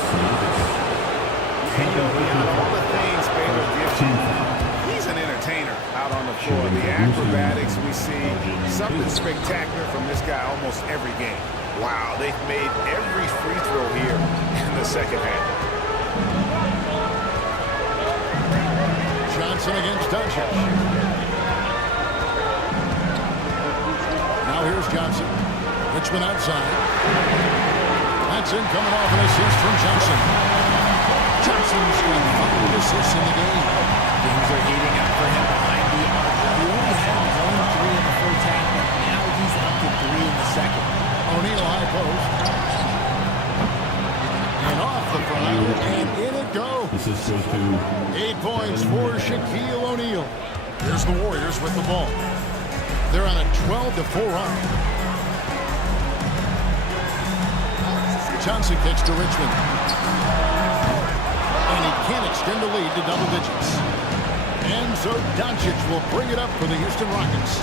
Beyond all the things Baylor gives you, he's an entertainer out on the before. The acrobatics we see, something spectacular from this guy almost every game. Wow, they've made every free throw here in the second half. Johnson against Doncic. Now here's Johnson. Richmond outside. That's in, coming off an assist from Johnson. Johnson's got 5 assists in the game. Things are heating up for him behind the arc. He only had 1 3 in the first half, but now he's up to 3 in the second. O'Neal high post. And off the front, and in it goes. This is goes to 8 points for Shaquille O'Neal. Here's the Warriors with the ball. They're on a 12-4 run. Johnson kicks to Richmond. And he can't extend the lead to double digits. And so Doncic will bring it up for the Houston Rockets.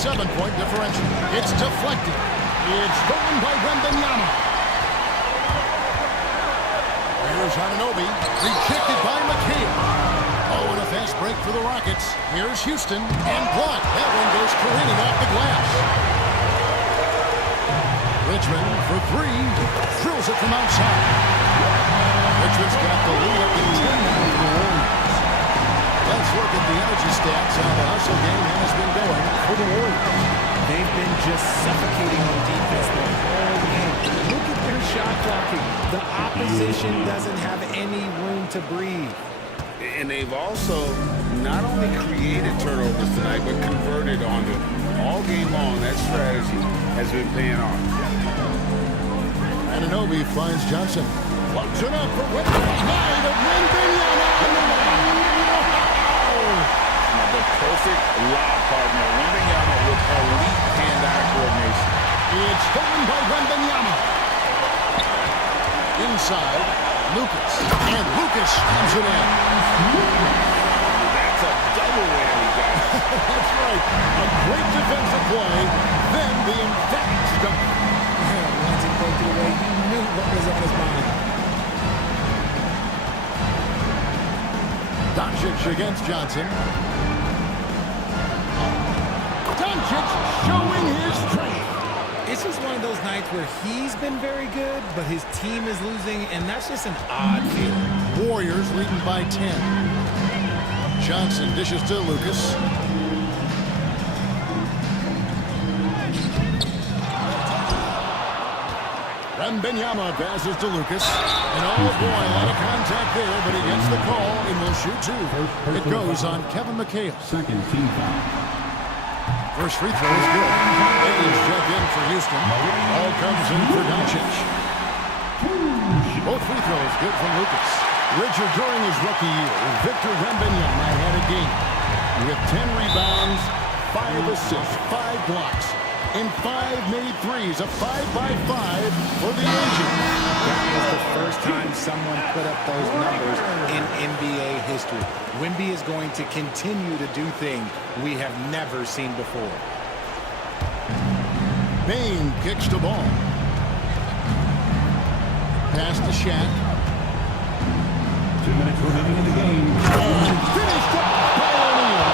7-point differential. It's deflected. It's stolen by Wembanyama. Here's Anunoby. Rejected by McHale. Oh, and a fast break for the Rockets. Here's Houston. And blocked. That one goes careening off the glass. Richmond for 3. Drills it from outside. Richmond's got the lead up to 10 now for the Warriors. Let's look at the energy stats. How the hustle game has been going for the Warriors. They've been just suffocating on defense the whole game. Look at their shot blocking. The opposition doesn't have any room to breathe. And they've also not only created turnovers tonight, but converted on them. All game long, that strategy has been paying off. Anunoby finds Johnson. Floats it up for Wembanyama to Wembanyama. The perfect lob partner. Wembanyama with elite hand-eye coordination. It's stolen by Wembanyama. Inside, Lucas. And Lucas slams it in. That's a double whammy, guys. That's right. A great defensive play. Then the emphatic dunk. Once he broke it away, he knew what was on his mind. Doncic against Johnson. Doncic showing his strength. It's just one of those nights where he's been very good, but his team is losing, and that's just an odd feeling. Warriors leading by 10. Johnson dishes to Lucas. Wembanyama passes to Lucas. And oh boy, a lot of contact there, but he gets the call and will shoot 2. It goes on Kevin McHale. second team foul. First free throw is good. Baines check in for Houston. All comes in for Doncic. Both free throws good from Lucas. Richard during his rookie year, Victor Wembanyama had a game with 10 rebounds, 5 assists, 5 blocks, and 5 made threes. A 5-by-5 for the agent. That was the first time someone put up those numbers in NBA history. Wemby is going to continue to do things we have never seen before. Bain kicks the ball. Pass to Shaq. 2 minutes remaining in the game. And finished up by O'Neal.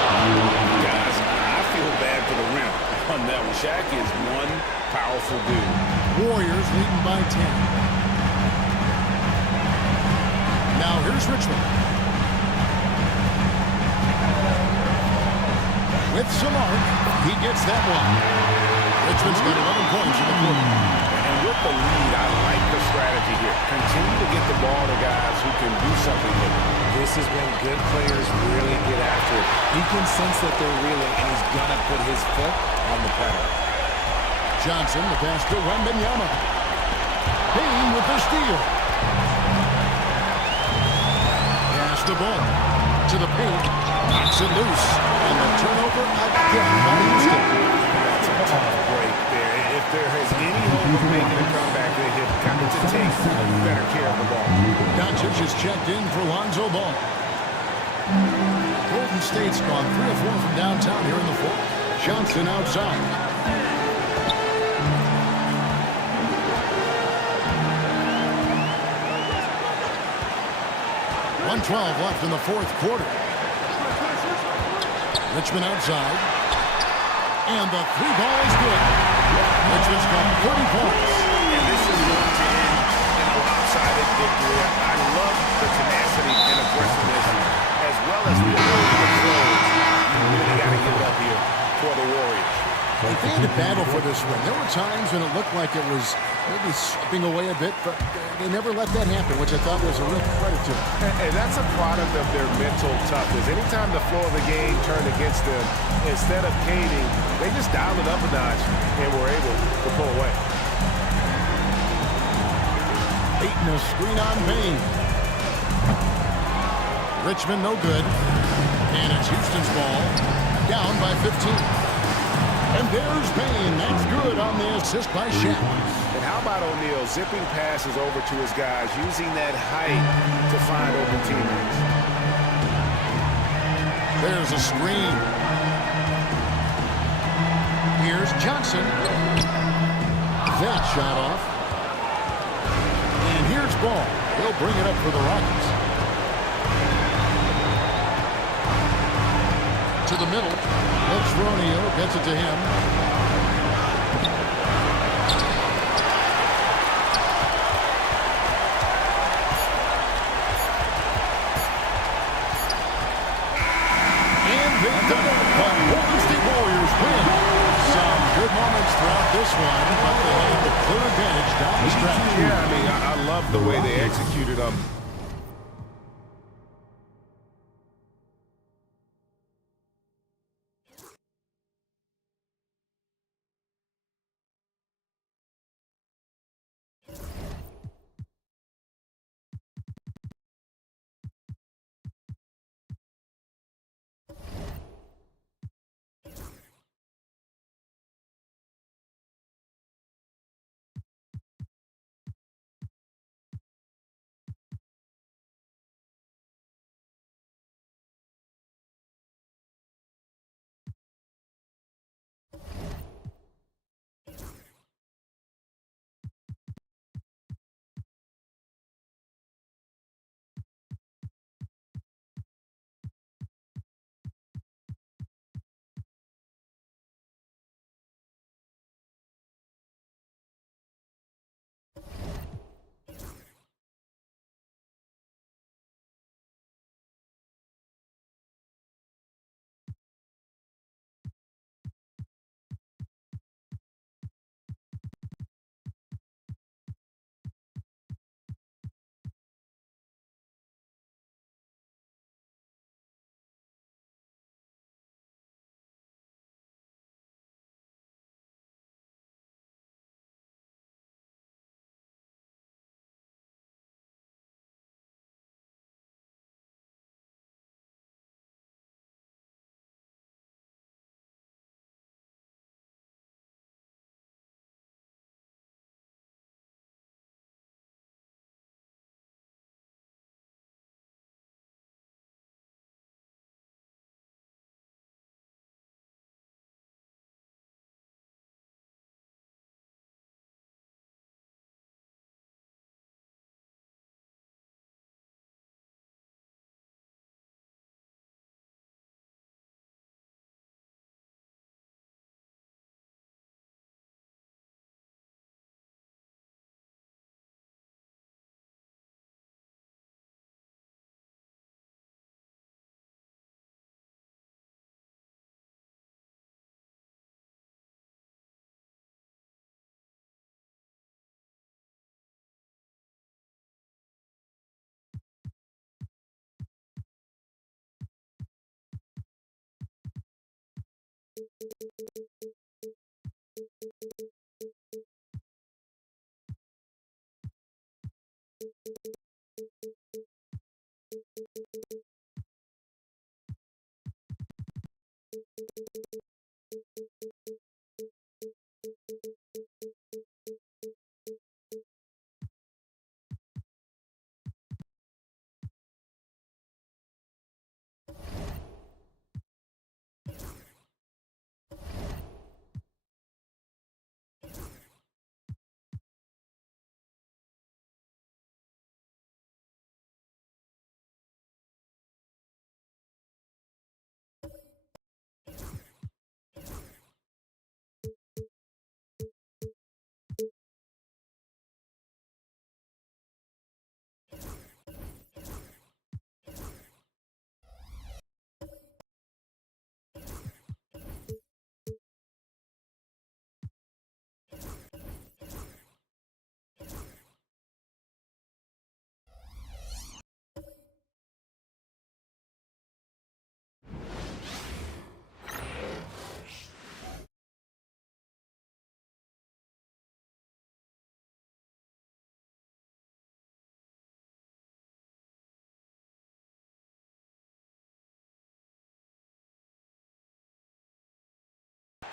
Guys, I feel bad for the rim on that one. Shaq is one powerful dude. Warriors leading by 10. Now here's Richmond. With some arc, he gets that one. Richmond's got 11 points in the quarter. And with the lead, I like the strategy here. Continue to get the ball to guys who can do something with it. This is when good players really get after it. He can sense that they're reeling, and he's going to put his foot on the pedal. Johnson, the pass to Wembanyama. Bain with the steal. Pass the ball to the paint. Knocks it loose. And the turnover again by Houston. That's a tough break there. If there is any hope of making a comeback, they have got to take better care of the ball. Doncic is checked in for Lonzo Ball. Golden State's gone 3 or 4 from downtown here in the fourth. Johnson outside. .112 left in the fourth quarter. Richmond outside. And the three ball is good. Richmond's got 30 points. And this is going to end in a lopsided victory. I love the tenacity and aggressiveness as well as the ability to close. You really got to give it up here for the Warriors. They had to battle for this win. There were times when it looked like it was maybe slipping away a bit, but they never let that happen, which I thought was a real credit to them. And that's a product of their mental toughness. Anytime the flow of the game turned against them, instead of caving, they just dialed it up a notch and were able to pull away. Ayton a screen on Bain. Richmond no good. And it's Houston's ball. Down by 15. And there's Bain. That's good on the assist by Shaq. And how about O'Neal zipping passes over to his guys, using that height to find open teammates. There's a screen. Here's Johnson. That shot off. And here's Ball. He'll bring it up for the Rockets. To the middle. Looks for O'Neal. Gets it to him. And they've done it. The Golden State Warriors win. Some good moments throughout this one, but they had the clear advantage down the stretch. Yeah, I mean, I love the way they executed them.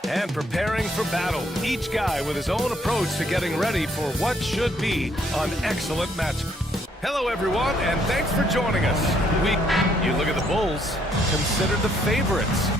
And preparing for battle. Each guy with his own approach to getting ready for what should be an excellent match. Hello, everyone, and thanks for joining us. You look at the Bulls, considered the favorites.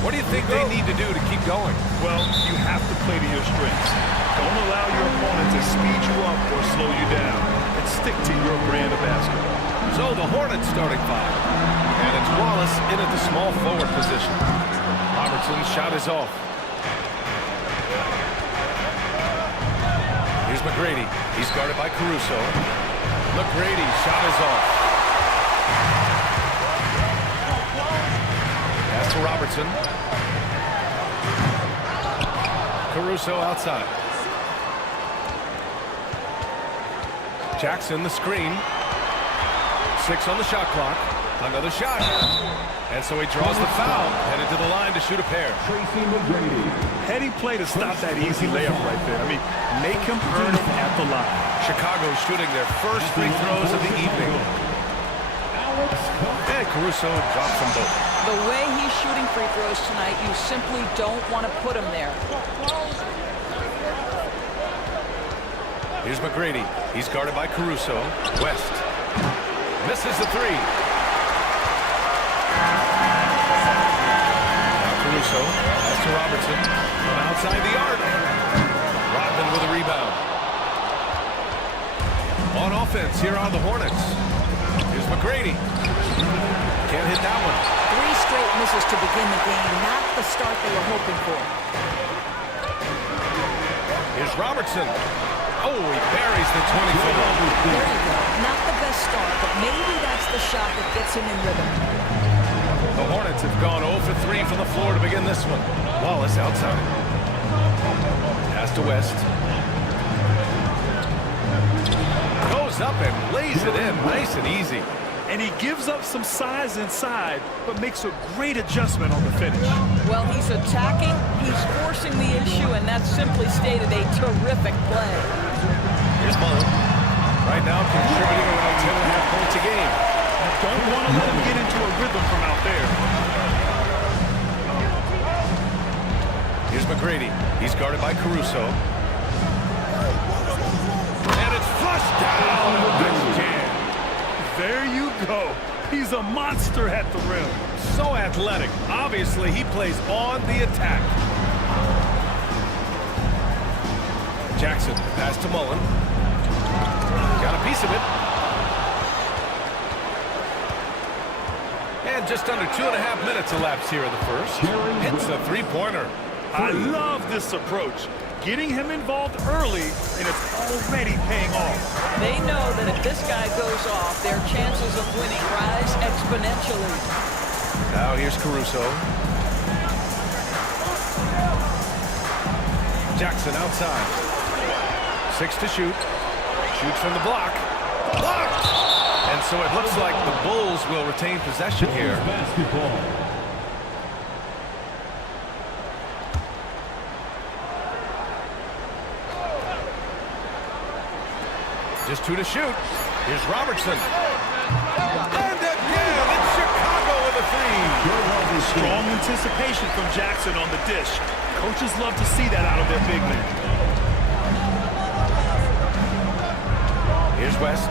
What do you think they need to do to keep going? Well, you have to play to your strengths. Don't allow your opponent to speed you up or slow you down. And stick to your brand of basketball. So the Hornets starting five. And it's Wallace in at the small forward position. Robertson's shot is off. Here's McGrady. He's guarded by Caruso. McGrady's shot is off. Pass to Robertson. Caruso outside. Jackson the screen. 6 on the shot clock. Another shot. And so he draws the foul. Headed to the line to shoot a pair. Heady play to stop that easy layup right there. I mean, make him earn it at the line. Chicago shooting their first free throws of the evening. And Caruso drops them both. The way he's shooting free throws tonight, you simply don't want to put him there. Here's McGrady. He's guarded by Caruso. West. Misses the three. Now Caruso. Pass to Robertson. From outside the arc. Rodman with a rebound. On offense, here are the Hornets. Here's McGrady. Can't hit that one. 3 straight misses to begin the game. Not the start they were hoping for. Here's Robertson. Oh, he buries the 20-footer. There you go. Not the best start, but maybe that's the shot that gets him in rhythm. The Hornets have gone 0 for 3 from the floor to begin this one. Wallace outside. Pass to West. Goes up and lays it in nice and easy. And he gives up some size inside, but makes a great adjustment on the finish. Well, he's attacking, he's forcing the issue, and that's simply stated a terrific play. Here's Mullen. Right now contributing around 10.5 points a game. You don't want to let him get into a rhythm from out there. Here's McGrady. He's guarded by Caruso. And it's flushed down. Nice jam. There you go. He's a monster at the rim. So athletic. Obviously, he plays on the attack. Jackson, pass to Mullen. Got a piece of it. And just under 2.5 minutes elapsed here in the first. Hits a three-pointer. I love this approach. Getting him involved early, and it's already paying off. They know that if this guy goes off, their chances of winning rise exponentially. Now here's Caruso. Jackson outside. 6 to shoot. Shoots from the block. Blocked! And so it looks like the Bulls will retain possession here. Just 2 to shoot. Here's Robertson. And again, it's Chicago with a 3. Strong anticipation from Jackson on the dish. Coaches love to see that out of their big man. Here's West.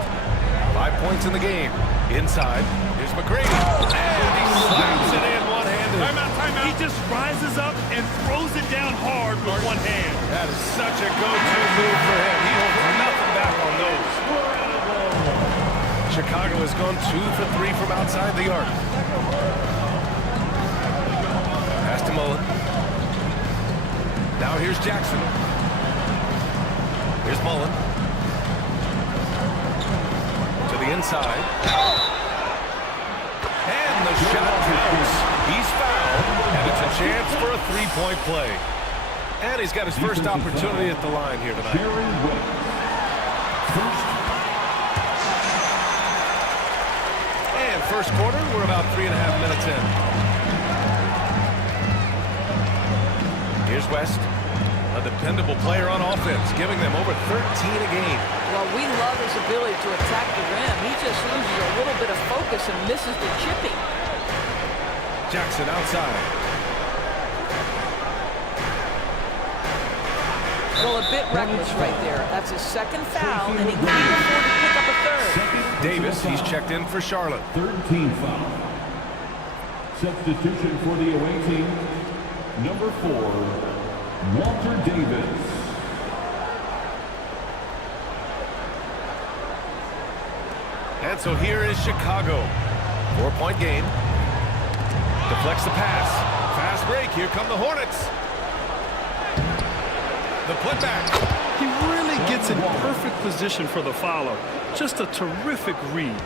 5 points in the game. Inside. Here's McGrady. And he slaps it in one-handed. Timeout. He just rises up and throws it down hard with one hand. That is such a go-to move for him. He holds nothing back on those. Chicago has gone 2 for 3 from outside the arc. Pass to Mullen. Now here's Jackson. Here's Mullen. To the inside. And the shot counts. He's fouled, and it's a chance for a three-point play. And he's got his first opportunity at the line here tonight. And first quarter, we're about 3.5 minutes in. Here's West, a dependable player on offense, giving them over 13 a game. Well, we love his ability to attack the rim. He just loses a little bit of focus and misses the chipping. Jackson outside. Well, a bit reckless right there. That's his second foul, and he can't afford to pick up a third. Davis, he's checked in for Charlotte. Third team foul. Substitution for the away team. Number 4, Walter Davis. And so here is Chicago. 4-point game. Deflects the pass. Fast break. Here come the Hornets. The putback. He really gets in perfect position for the follow. Just a terrific read.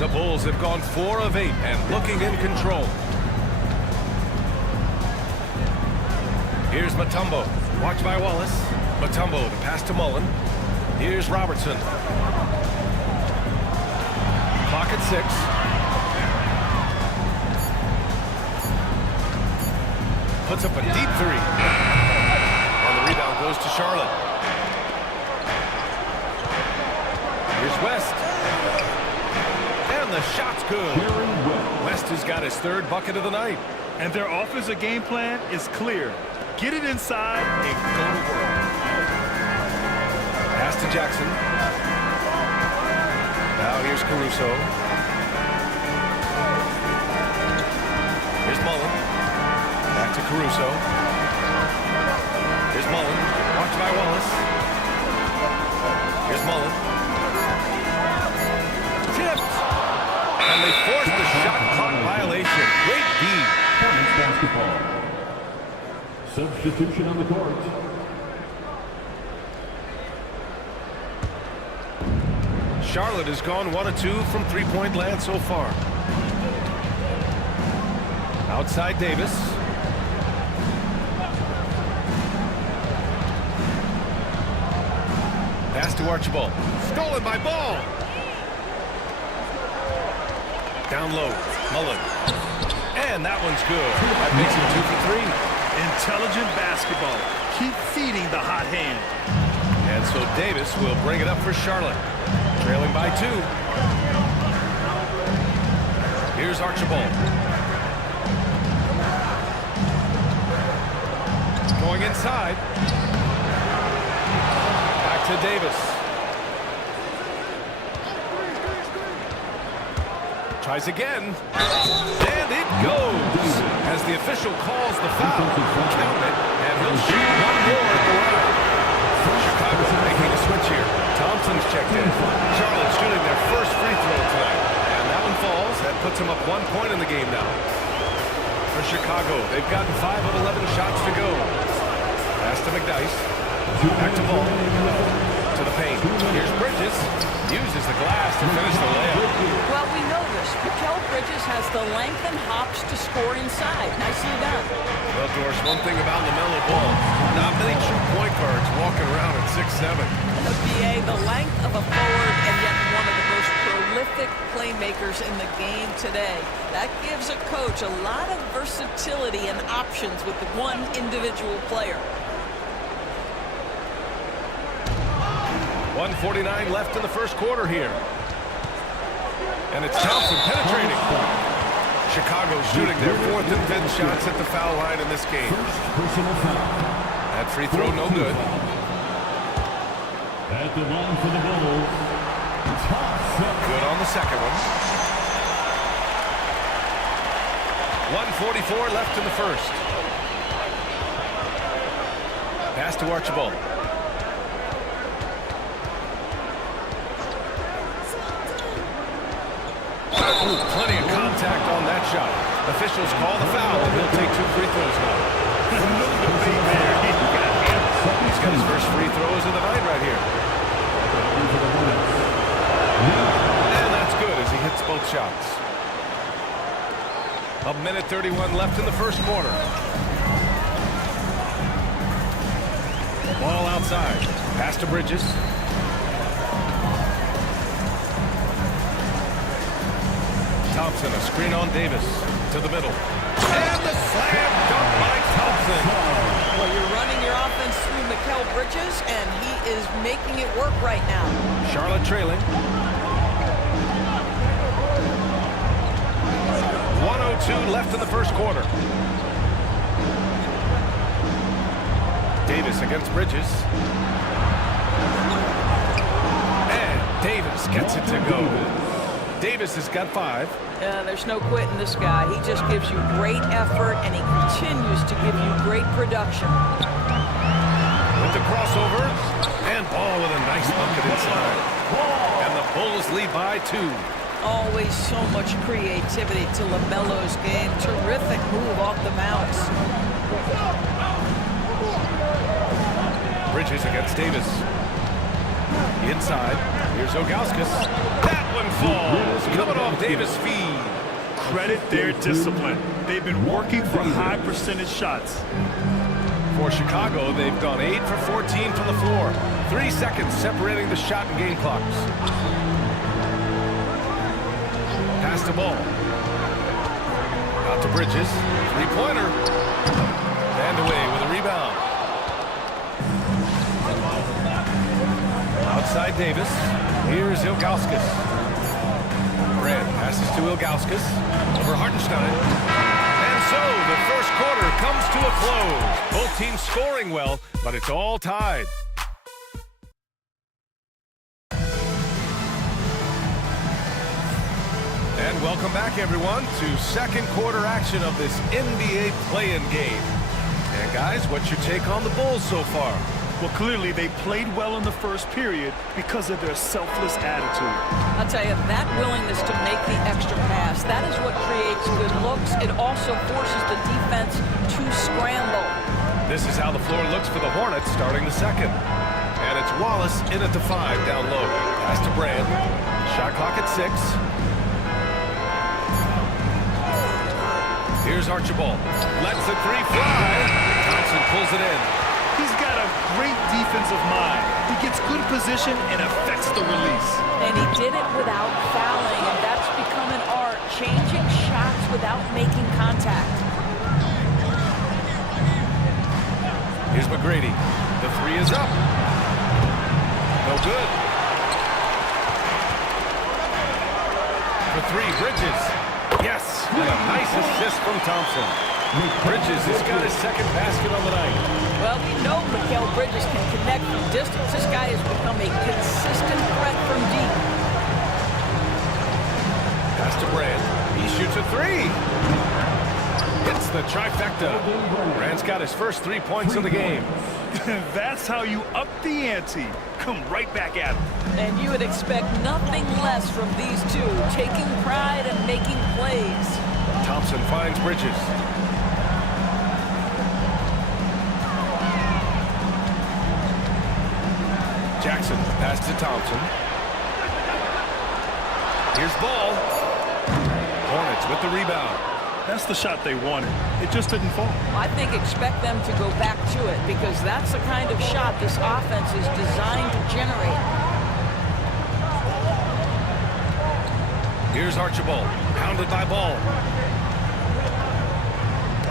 The Bulls have gone 4 of 8 and looking in control. Here's Mutombo. Watched by Wallace. Mutombo, the pass to Mullen. Here's Robertson. Clock at 6. Puts up a deep 3. And the rebound goes to Charlotte. Here's West. And the shot's good. West has got his third bucket of the night. And their offensive game plan is clear. Get it inside and go to work. Pass to Jackson. Now here's Caruso. Here's Mullen. Back to Caruso. Here's Mullen. Watched by Wallace. Here's Mullen. Tipped. And they forced the shot clock violation. Great D. Hornets basketball. Substitution on the court. Charlotte has gone 1 of 2 from three-point land so far. Outside Davis. Pass to Archibald. Stolen by Ball. Down low. Mullen. And that one's good. That makes it 2 for 3. Intelligent basketball. Keep feeding the hot hand. And so Davis will bring it up for Charlotte. Trailing by 2. Here's Archibald. Going inside. Back to Davis. Tries again. And it goes. As the official calls the foul. Count it. And he'll shoot one more at the line. Chicago making a switch here. Thompson's checked in. Charlotte shooting their first free throw tonight. And that one falls. That puts them up 1 point in the game now. For Chicago, they've gotten 5 of 11 shots to go. Pass to McDyess. Back to Ball. To the paint. Here's Bridges. Uses the glass to finish the layup. Well, we know this. Mikal Bridges has the length and hops to score inside. Nicely done. Well, Doris, one thing about LaMelo Ball, not many true point guards walking around at 6'7". The BA, the length of a forward, and yet one of the most prolific playmakers in the game today. That gives a coach a lot of versatility and options with the one individual player. 1:49 left in the first quarter here. And it's Thompson penetrating. Chicago shooting their 4th and 5th shots at the foul line in this game. That free throw no good. At the line for the Bulls. Good on the second one. 1:44 left in the first. Pass to Archibald. Ooh, plenty of contact on that shot. Officials call the foul, and he'll take 2 free throws now. No debate there. He got hammered. He's got his first free throws of the night right here. And that's good as he hits both shots. A minute 31 left in the first quarter. Ball outside. Pass to Bridges. Thompson, a screen on Davis. To the middle. And the slam dunk by Thompson. Well, you're running your offense through Mikal Bridges, and he is making it work right now. Charlotte trailing. 1:02 left in the first quarter. Davis against Bridges. And Davis gets it to go. Davis has got 5. There's no quitting this guy. He just gives you great effort, and he continues to give you great production. With the crossover, and Ball with a nice bucket inside. And the Bulls lead by 2. Always so much creativity to LaMelo's game. Terrific move off the mounts. Bridges against Davis. Inside. Here's Ilgauskas. That one falls. Coming off Davis' feed. Credit their discipline. They've been working for high percentage shots. For Chicago, they've gone 8 for 14 from the floor. 3 seconds separating the shot and game clocks. Pass the ball. Out to Bridges. 3-pointer. And away with a rebound. Outside Davis. Here's Ilgauskas. Brand passes to Ilgauskas. Over Hartenstein. And so the first quarter comes to a close. Both teams scoring well, but it's all tied. And welcome back, everyone, to second quarter action of this NBA play-in game. And guys, what's your take on the Bulls so far? Well, clearly they played well in the first period because of their selfless attitude. I'll tell you, that willingness to make the extra pass, that is what creates good looks. It also forces the defense to scramble. This is how the floor looks for the Hornets starting the second. And it's Wallace in at the 5 down low. Pass to Brand. Shot clock at 6. Here's Archibald. Lets the 3 fly. Thompson pulls it in. He's got a great defensive mind. He gets good position and affects the release. And he did it without fouling, and that's become an art, changing shots without making contact. Here's McGrady. The 3 is up. No good. For 3, Bridges. Yes, and a nice assist from Thompson. Bridges has got his second basket on the night. Well, we know Mikal Bridges can connect from distance. This guy has become a consistent threat from deep. Pass to Brand. He shoots a 3. Hits the trifecta. Brand's got his first 3 points of the game. That's how you up the ante. Come right back at him. And you would expect nothing less from these two, taking pride and making plays. Thompson finds Bridges. Jackson, pass to Thompson. Here's Ball. Hornets with the rebound. That's the shot they wanted. It just didn't fall. I think expect them to go back to it because that's the kind of shot this offense is designed to generate. Here's Archibald, pounded by Ball.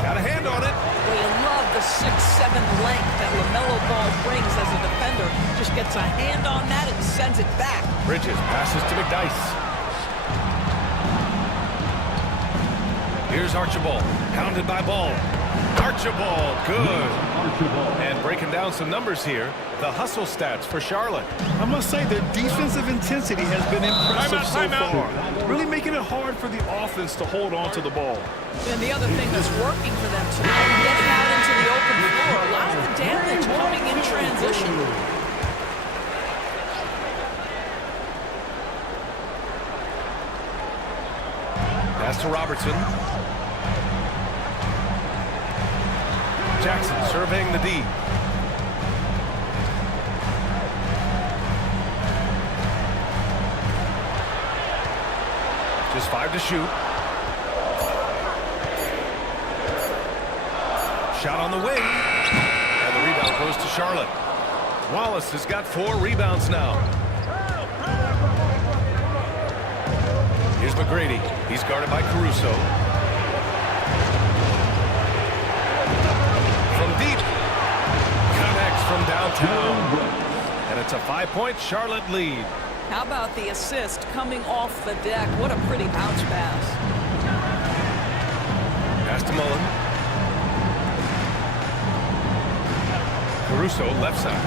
Got a hand on it. Well, you love the 6'7" length that LaMelo Ball brings as a defender. Just gets a hand on that and sends it back. Bridges passes to McDyess. Here's Archibald, pounded by Ball. Archibald, good. And breaking down some numbers here, the hustle stats for Charlotte. I must say their defensive intensity has been impressive so far. Really making it hard for the offense to hold on to the ball. And the other thing that's working for them tonight, getting out into the open floor. A lot of the damage coming in transition. Pass to Robertson. Jackson surveying the D. Just 5 to shoot. Shot on the wing. And the rebound goes to Charlotte. Wallace has got 4 rebounds now. Here's McGrady. He's guarded by Caruso. From deep. Connects from downtown. And it's a 5-point Charlotte lead. How about the assist coming off the deck? What a pretty bounce pass. Pass to Mullen. Caruso left side.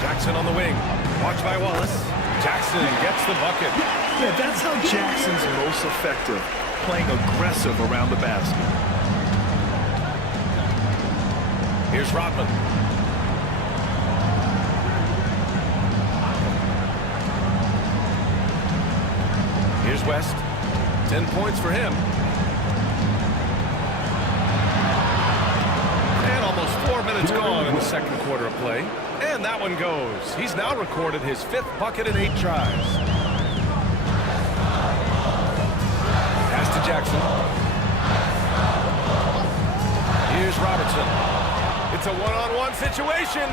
Jackson on the wing. Watched by Wallace. Jackson gets the bucket. Yeah, that's how Jackson's most effective, playing aggressive around the basket. Here's Rodman. Here's West. 10 points for him. And almost 4 minutes gone in the second quarter of play. And that one goes. He's now recorded his 5th bucket in 8 tries. Pass to Jackson. Here's Robertson. It's a one-on-one situation.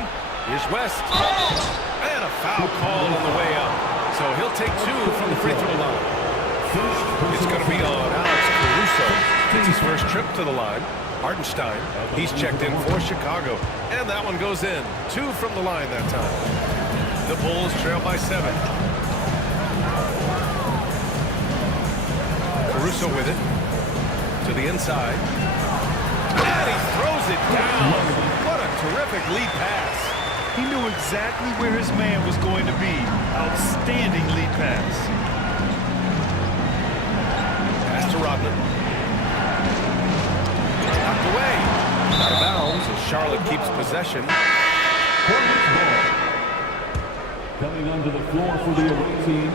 Here's West. And a foul call on the way up. So he'll take 2 from the free throw line. It's going to be on Alex Caruso. It's his first trip to the line. Hartenstein, he's checked in for Chicago. And that one goes in. 2 from the line that time. The Bulls trail by 7. Caruso with it. To the inside. And he throws it down. What a terrific lead pass. He knew exactly where his man was going to be. Outstanding lead pass. Pass to Rodman. Knocked away. Out of bounds as Charlotte keeps possession. Coming onto the floor for the away team,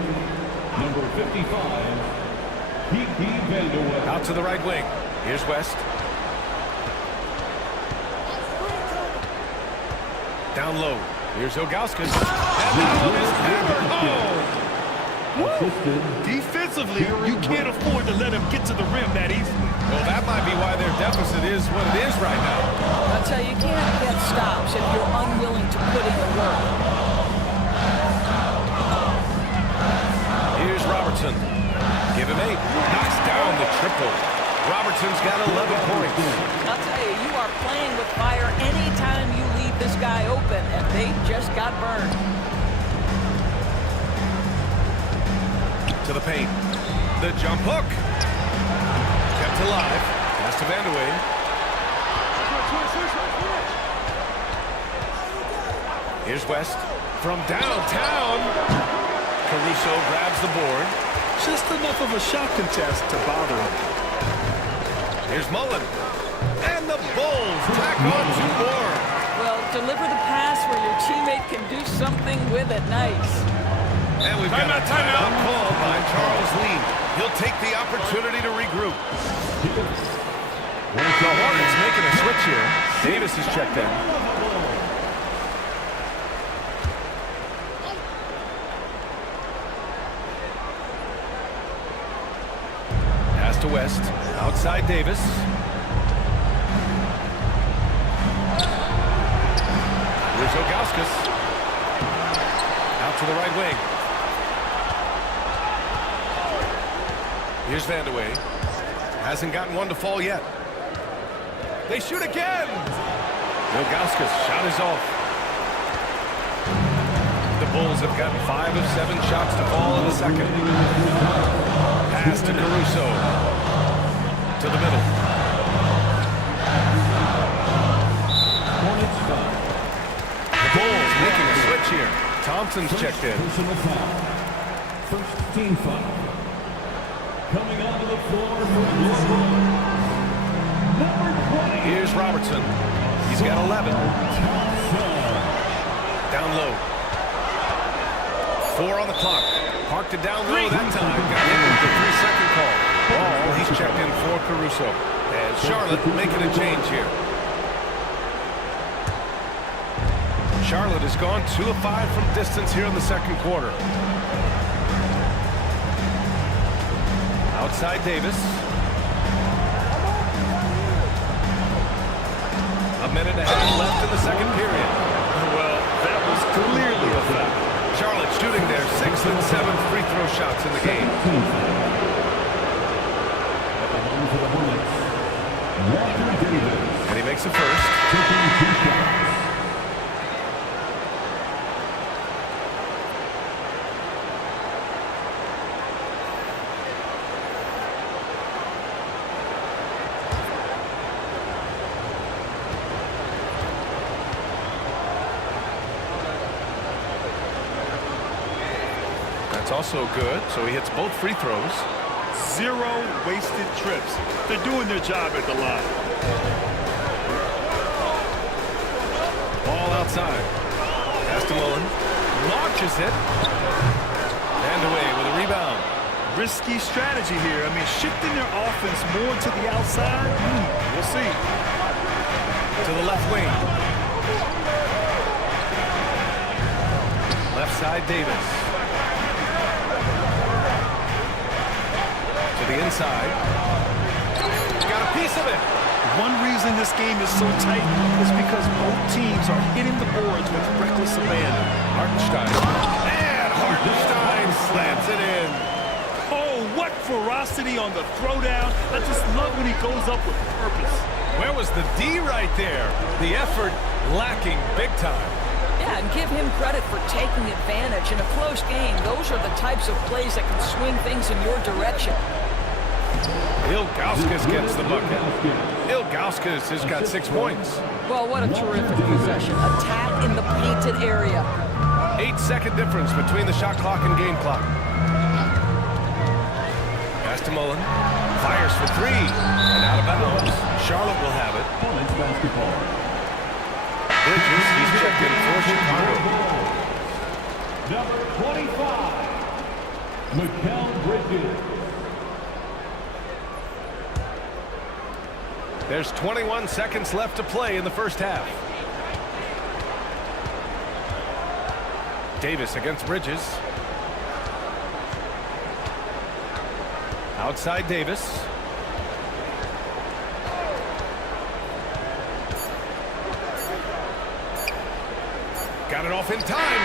number 55, Kiki Vanderwell. Out to the right wing. Here's West. Down low. Here's Ilgauskas. And that one is hammered home. Defensively, you can't afford to let him get to the rim that easily. Well, that might be why their deficit is what it is right now. I'll tell you, you can't get stops if you're unwilling to put in the work. Here's Robertson. Give him 8. Knocks down the triple. Robertson's got 11 points. I'll tell you, you are playing with fire anytime you leave this guy open, and they just got burned. To the paint. The jump hook. Kept alive. Pass to Vanderway. Here's West. From downtown. Caruso grabs the board. Just enough of a shot contest to bother him. Here's Mullen. And the Bulls tack on 2 more. Well, deliver the pass where your teammate can do something with it. Nice. And we've got a timeout called by Charles Lee. He'll take the opportunity to regroup. The Hornets making a switch here. Davis is checked in. Pass to West. Outside Davis. Here's Ilgauskas. Out to the right wing. Here's Vanderway. Hasn't gotten one to fall yet. They shoot again. Ilgauskas' shot is off. The Bulls have gotten 5 of 7 shots to fall in the second. Pass to Caruso. To the middle. The Bulls making a switch here. Thompson's checked in. First team foul. Coming onto the floor for number 20. Here's Robertson. He's got 11. Down low. 4 on the clock. Parked it down low that time. Got hit with the 3-second call. Ball, he's checked in for Caruso. as Charlotte making a change here. Charlotte has gone 2 of 5 from distance here in the second quarter. Outside Davis. A minute and a half left in the second period. Well, that was clearly a foul. Charlotte shooting their 6th and 7th free throw shots in the game. And he makes a first. That's also good, so he hits both free throws. 0 wasted trips. They're doing their job at the line. Ball outside. Mullen launches it. And away with a rebound. Risky strategy here. I mean, shifting their offense more to the outside. We'll see. To the left wing. Left side, Davis. To the inside. Got a piece of it. One reason this game is so tight is because both teams are hitting the boards with reckless abandon. Hartenstein. And Hartenstein slams it in. Oh, what ferocity on the throwdown. I just love when he goes up with purpose. Where was the D right there? The effort lacking big time. Yeah, and give him credit for taking advantage. In a close game, those are the types of plays that can swing things in your direction. Ilgauskas gets the bucket. Ilgauskas has got 6 points. Well, what a terrific possession. Attack in the painted area. 8-second difference between the shot clock and game clock. Pass to Mullen. Fires for 3. And out of bounds. Charlotte will have it. Bridges, he's checked in for Chicago. Number 25, Mikal Bridges. There's 21 seconds left to play in the first half. Davis against Bridges. Outside Davis. Got it off in time.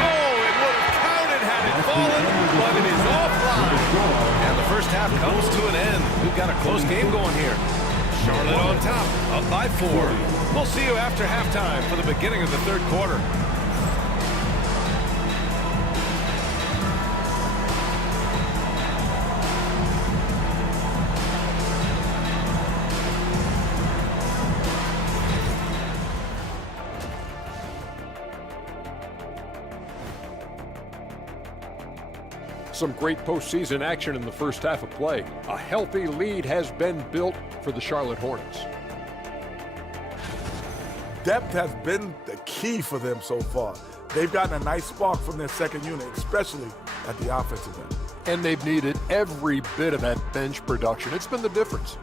Oh, it would have counted had it fallen, but it is offline. And the first half comes to an end. We've got a close game going here. Charlotte on top, up by 4. We'll see you after halftime for the beginning of the third quarter. Some great postseason action in the first half of play. A healthy lead has been built for the Charlotte Hornets. Depth has been the key for them so far. They've gotten a nice spark from their second unit, especially at the offensive end. And they've needed every bit of that bench production. It's been the difference.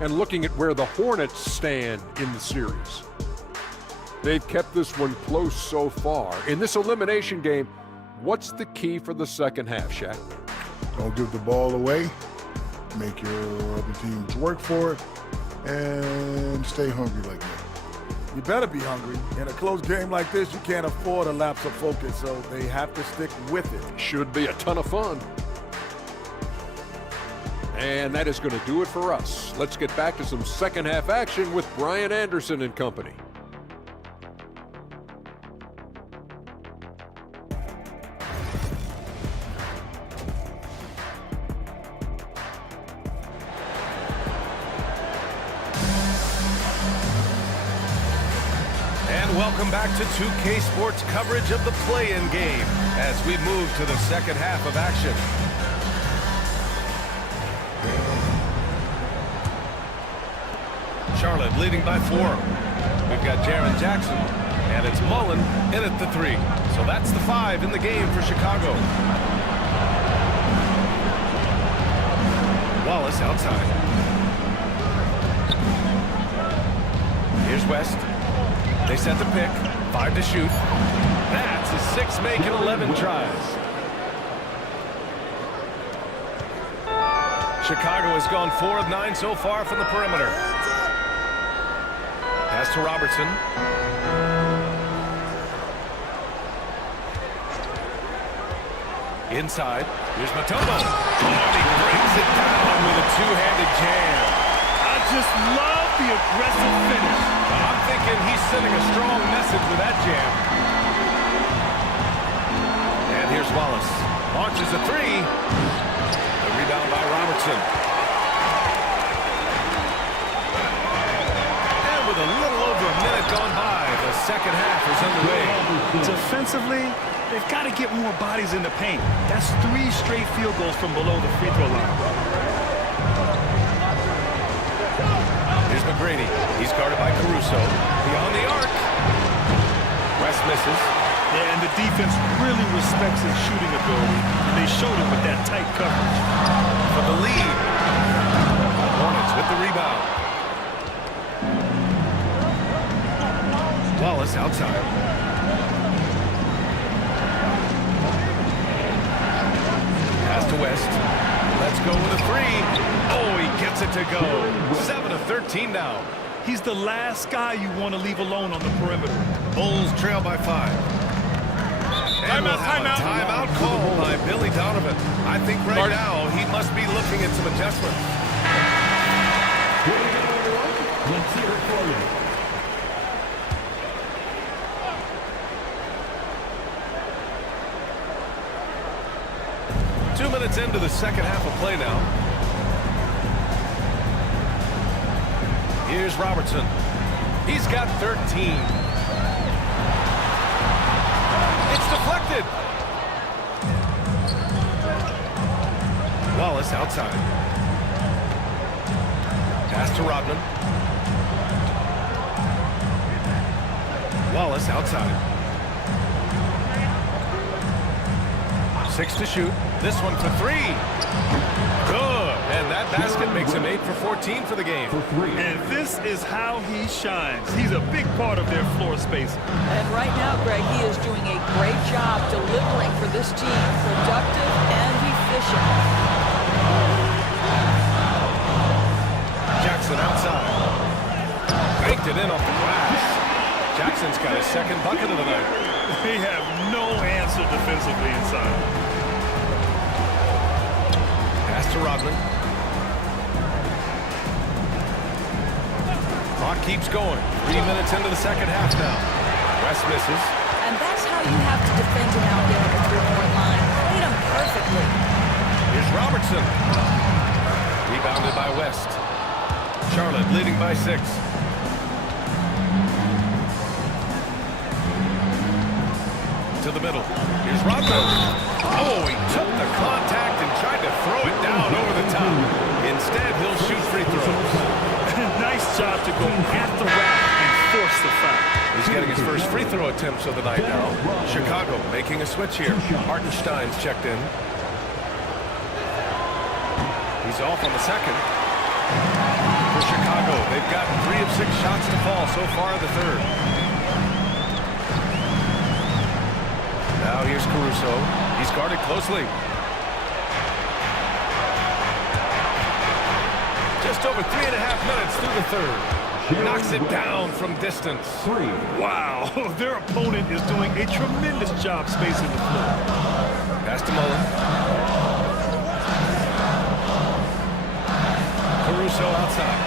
And looking at where the Hornets stand in the series. They've kept this one close so far. In this elimination game, what's the key for the second half, Shaq? Don't give the ball away. Make your other teams work for it. And stay hungry like that. You better be hungry. In a close game like this, you can't afford a lapse of focus, so they have to stick with it. Should be a ton of fun. And that is going to do it for us. Let's get back to some second half action with Brian Anderson and company. Welcome back to 2K Sports coverage of the play-in game as we move to the second half of action. Charlotte leading by 4. We've got Jaren Jackson, and it's Mullen in at the 3. So that's the 5 in the game for Chicago. Wallace outside. Here's West. They set the pick. 5 to shoot. That's his 6th make in 11 tries. Chicago has gone 4 of 9 so far from the perimeter. Pass to Robertson. Inside. Here's Matomo. Oh, and he brings it down with a two-handed jam. I just love the aggressive finish. I'm thinking he's sending a strong message with that jam. And here's Wallace. Launches a 3. The rebound by Robertson. And with a little over a minute gone by, the second half is underway. Defensively, they've got to get more bodies in the paint. That's 3 straight field goals from below the free throw line. Here's McGrady. He's guarded by Caruso. Beyond the arc. West misses. Yeah, and the defense really respects his shooting ability, and they showed it with that tight coverage. For the lead. Hornets with the rebound. Wallace outside. Pass to West. Let's go with a 3. Oh, he gets it to go. 7 of 13 now. He's the last guy you want to leave alone on the perimeter. Bulls trail by 5. Timeout call by Billy Donovan. I think right now he must be looking at some adjustments. Let's hear it for you. 2 minutes into the second half of play now. Here's Robertson. He's got 13. It's deflected. Wallace outside. Pass to Rodman. Wallace outside. 6 to shoot. This one for 3. Good. And that basket makes him 8 for 14 for the game. And this is how he shines. He's a big part of their floor space. And right now, Greg, he is doing a great job delivering for this team. Productive and efficient. Jackson outside. Banked it in off the glass. Jackson's got his 2nd bucket of the night. They have no answer defensively inside. Pass to Rodman. Clock keeps going. 3 minutes into the second half now. West misses. And that's how you have to defend him out there at the three-point line. Hit him perfectly. Here's Robertson. Rebounded by West. Charlotte leading by 6. To the middle. Here's Rodman. Oh, he took the contact and tried to throw it down over the top. Instead, he'll shoot free throws. Nice job to go at the rack and force the foul. He's getting his first free throw attempts of the night now. Chicago making a switch here. Hartenstein's checked in. He's off on the second. For Chicago, they've got 3 of 6 shots to fall so far in the third. Now here's Caruso. He's guarded closely. Just over 3.5 minutes through the third. Knocks it down from distance. 3. Wow, their opponent is doing a tremendous job spacing the floor. Pass to Mullen. Caruso outside.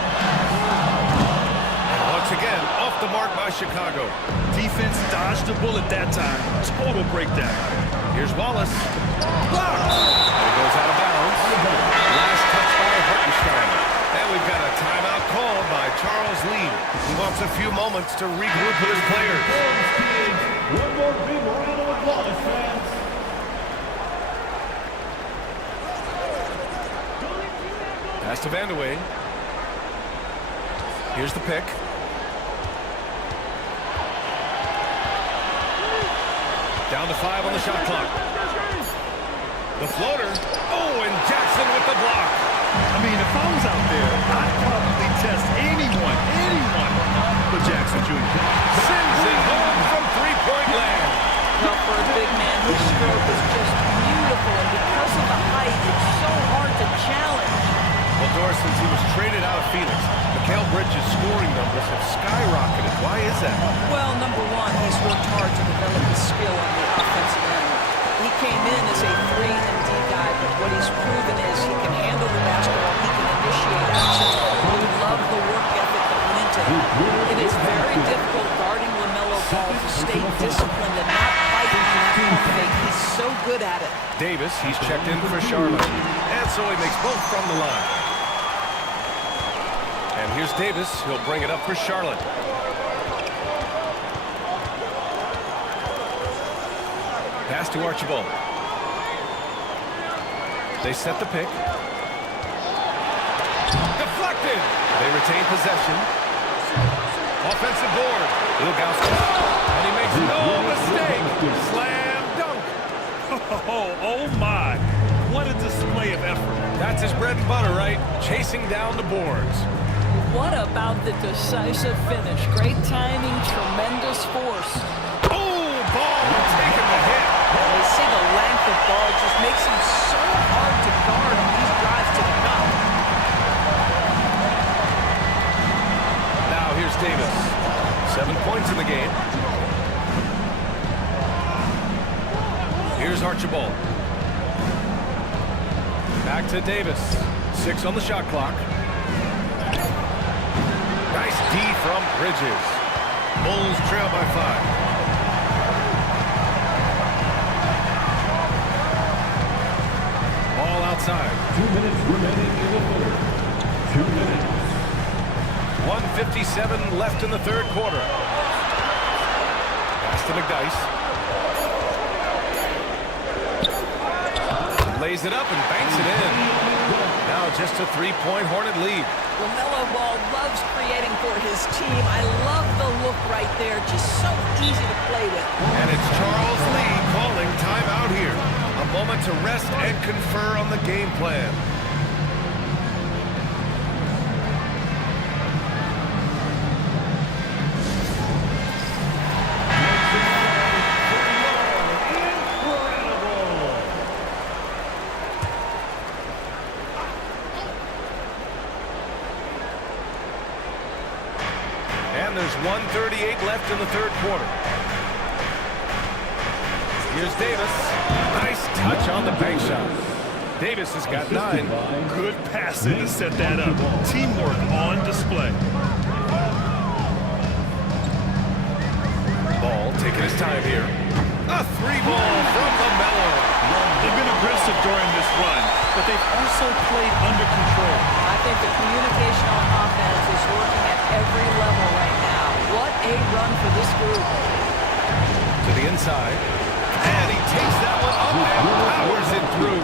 And once again, off the mark by Chicago. Defense dodged the bullet that time. Total breakdown. Here's Wallace. Blocked. It goes out of bounds. Last touch by Hartenstein. And we've got a timeout called by Charles Lee. He wants a few moments to regroup with his players. One more big round of applause, fans. Pass to Vandeweghe. Here's the pick. Down to 5 on the shot clock. The floater. Oh, and Jackson with the block. I mean, if I was out there, I'd probably test anyone but Jackson Jr. Sends it home from three-point land. Well, for a big man, his stroke is just beautiful, and because of the height, it's so hard to challenge. Well, Doris, since he was traded out of Phoenix, Mikal Bridges' scoring numbers have skyrocketed. Why is that? Well, number one, he's worked hard to develop his skill on the offensive end. He came in as a 3-and-D guy, but what he's proven is he can handle the basketball, he can initiate action. We love the work ethic that went into it. It is very difficult guarding LaMelo Ball to stay disciplined and not fight on that pump fake. He's so good at it. Davis, he's checked in for Charlotte. And so he makes both from the line. And here's Davis. He'll bring it up for Charlotte. Pass to Archibald. They set the pick. Deflected. They retain possession. Offensive board. Ilgauskas. And he makes no mistake. Slam dunk. Oh my. What a display of effort. That's his bread and butter, right? Chasing down the boards. What about the decisive finish? Great timing, tremendous force. Oh, ball taking the hit. You see the length of ball just makes him so hard to guard on these drives to the cup. Now here's Davis. 7 points in the game. Here's Archibald. Back to Davis. 6 on the shot clock. Nice D from Bridges. Bulls trail by 5. Ball outside. 2 minutes remaining in the third. 2 minutes. 1:57 left in the third quarter. Pass to McDyess. Lays it up and banks it in. Now just a 3-point Hornet lead. LaMelo Ball loves creating for his team. I love the look right there. Just so easy to play with. And it's Charles Lee calling timeout here. A moment to rest and confer on the game plan. And there's 1:38 left in the third quarter. Here's Davis. Nice touch on the bank shot. Davis has got 9. Good passing to set that up. Teamwork on display. Ball taking his time here. A 3-ball from LaMelo. They've been aggressive during this run, but they've also played under control. I think the communication on offense is working at every level right now. What a run for this group. To the inside. And he takes that one up and powers it through.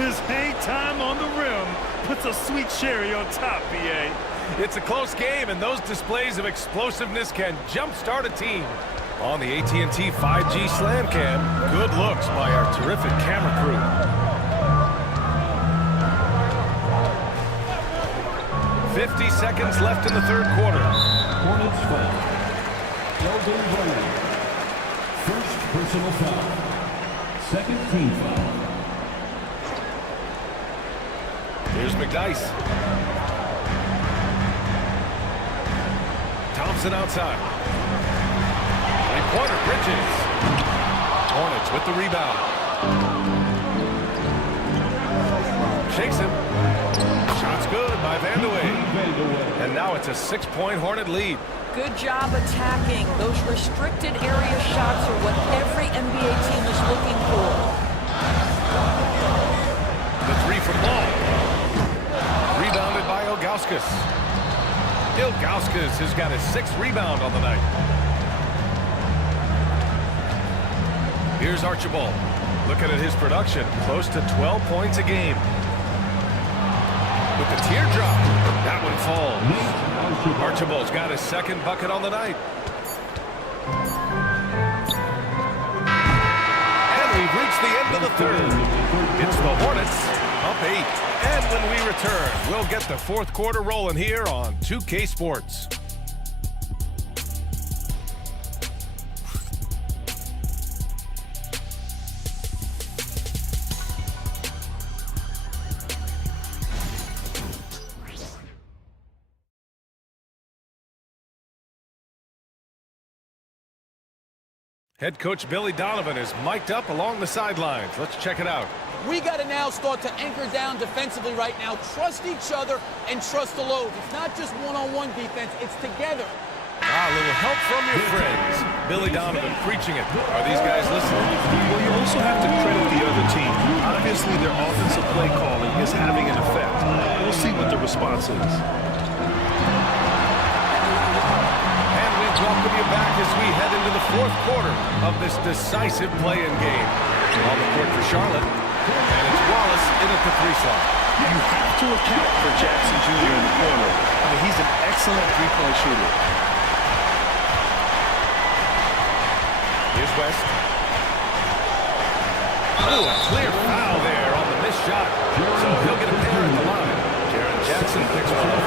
His hang time on the rim puts a sweet cherry on top, B.A. It's a close game, and those displays of explosiveness can jumpstart a team. On the AT&T 5G Slam Cam, good looks by our terrific camera crew. .50 seconds left in the third quarter. Hornets foul. Sheldon Brown. First personal foul. Second team foul. Here's McDyess. Thompson outside. Three-pointer, Bridges. Hornets with the rebound. Shakes him. Shot's good by Vandeweghe. And now it's a 6-point Hornet lead. Good job attacking. Those restricted area shots are what every NBA team is looking for. The 3 from Ball. Rebounded by Ilgauskas. Ilgauskas has got his 6th rebound on the night. Here's Archibald. Looking at his production, close to 12 points a game. With the teardrop, that one falls. Archibald's got his 2nd bucket on the night. And we've reached the end of the third. It's the Hornets up bait. And when we return, we'll get the fourth quarter rolling here on 2K Sports. Head coach Billy Donovan is mic'd up along the sidelines. Let's check it out. We got to now start to anchor down defensively right now. Trust each other and trust the load. It's not just one-on-one defense. It's together. A little help from your friends. Billy Donovan preaching it. Are these guys listening? Well, you also have to credit the other team. Obviously, their offensive play calling is having an effect. We'll see what the response is. Welcome you back as we head into the fourth quarter of this decisive play-in game. On the court for Charlotte, and it's Wallace in at the three slot. You have to account for Jackson Jr. in the corner. I mean, he's an excellent three-point shooter. Here's West. Oh, a clear foul there on the missed shot. So he'll get a pair at the line. Jaren Jackson picks one up.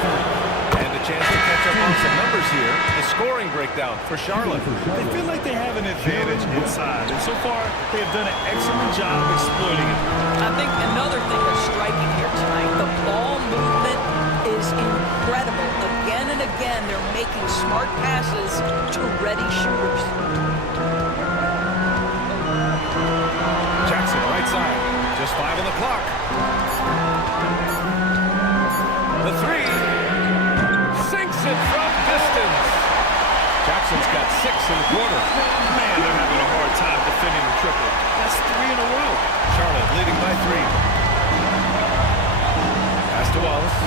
And a chance to catch up on some numbers here. The scoring breakdown for Charlotte. They feel like they have an advantage inside, and so far they have done an excellent job exploiting it. I think another thing that's striking here tonight, the ball movement is incredible. Again and again, they're making smart passes to ready shooters. Jackson, right side. Just 5 on the clock. The three. Sinks it from distance. Jackson's got 6 in the quarter. Man, they're having a hard time defending the triple. That's 3 in a row. Charlotte leading by 3. Pass to Wallace.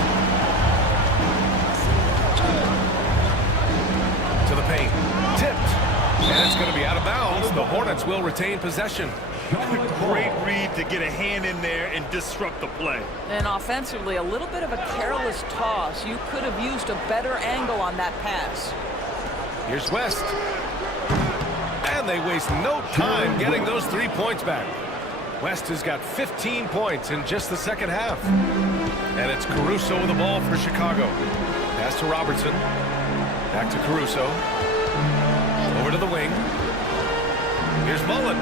To the paint. Tipped. And it's going to be out of bounds. The Hornets will retain possession. Great read to get a hand in there and disrupt the play. And offensively, a little bit of a careless toss. You could have used a better angle on that pass. Here's West. And they waste no time getting those 3 points back. West has got 15 points in just the second half. And it's Caruso with the ball for Chicago. Pass to Robertson. Back to Caruso. Over to the wing. Here's Mullen.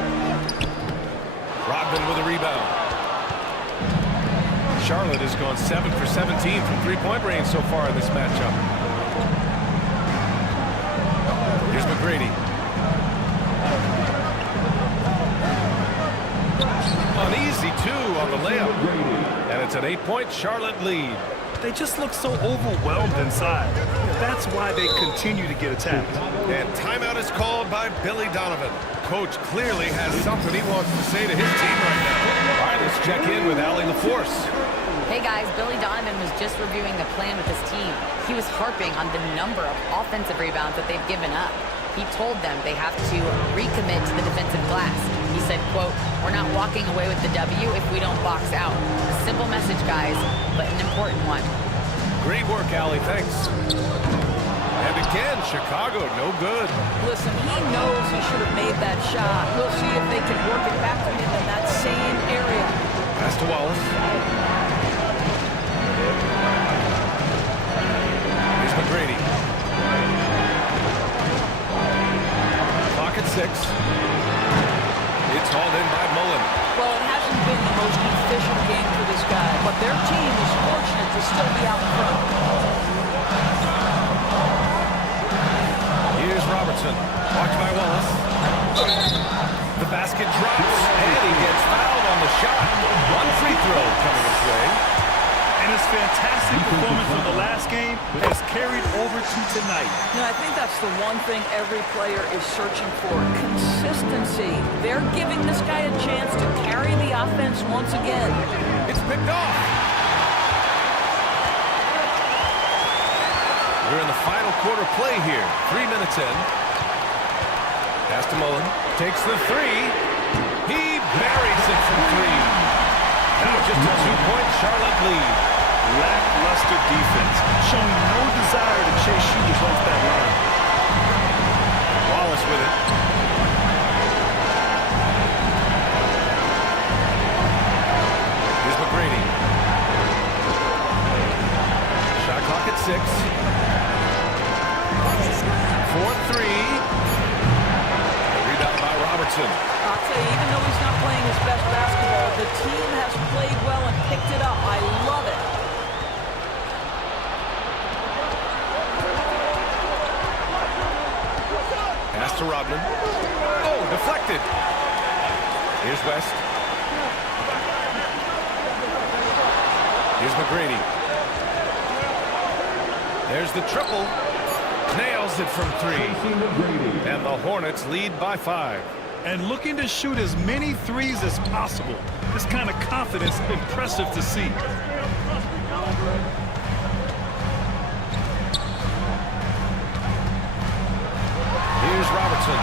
Rodman with a rebound. Charlotte has gone 7 for 17 from three-point range so far in this matchup. Here's McGrady. An easy 2 on the layup. And it's an 8-point Charlotte lead. They just look so overwhelmed inside. That's why they continue to get attacked. And timeout is called by Billy Donovan. Coach clearly has something he wants to say to his team right now. All right, let's check in with Allie LaForce. Hey guys, Billy Donovan was just reviewing the plan with his team. He was harping on the number of offensive rebounds that they've given up. He told them they have to recommit to the defensive glass. He said, quote, "We're not walking away with the W if we don't box out." A simple message, guys, but an important one. Great work, Allie. Thanks. And again, Chicago, no good. Listen, he knows he should have made that shot. We'll see if they can work it back to him in that same area. Pass to Wallace. Here's McGrady. Clock at 6. It's hauled in by Mullen. Well, it hasn't been the most efficient game for this guy, but their team is fortunate to still be out front. Here's Robertson. Watched by Wallace. The basket drops, and he gets fouled on the shot. One free throw coming his way. And his fantastic performance from the last game has carried over to tonight. You know, I think that's the one thing every player is searching for. Consistency. They're giving this guy a chance to carry the offense once again. It's picked off. We're in the final quarter play here. 3 minutes in. Pass to Mullen. Takes the 3. He buries it from 3. Now just a 2-point Charlotte lead. Lackluster defense, showing no desire to chase shooters off that line. Wallace with it. Here's McGrady. 6. 4-3. Rebound by Robertson. I'll tell you, even though he's not playing his best basketball, the team has played well and picked it up. I love it. Pass to Rodman. Oh, deflected. Here's West. Here's McGrady. There's the triple. Nails it from 3. And the Hornets lead by 5. And looking to shoot as many threes as possible. This kind of confidence, impressive to see. Here's Robertson.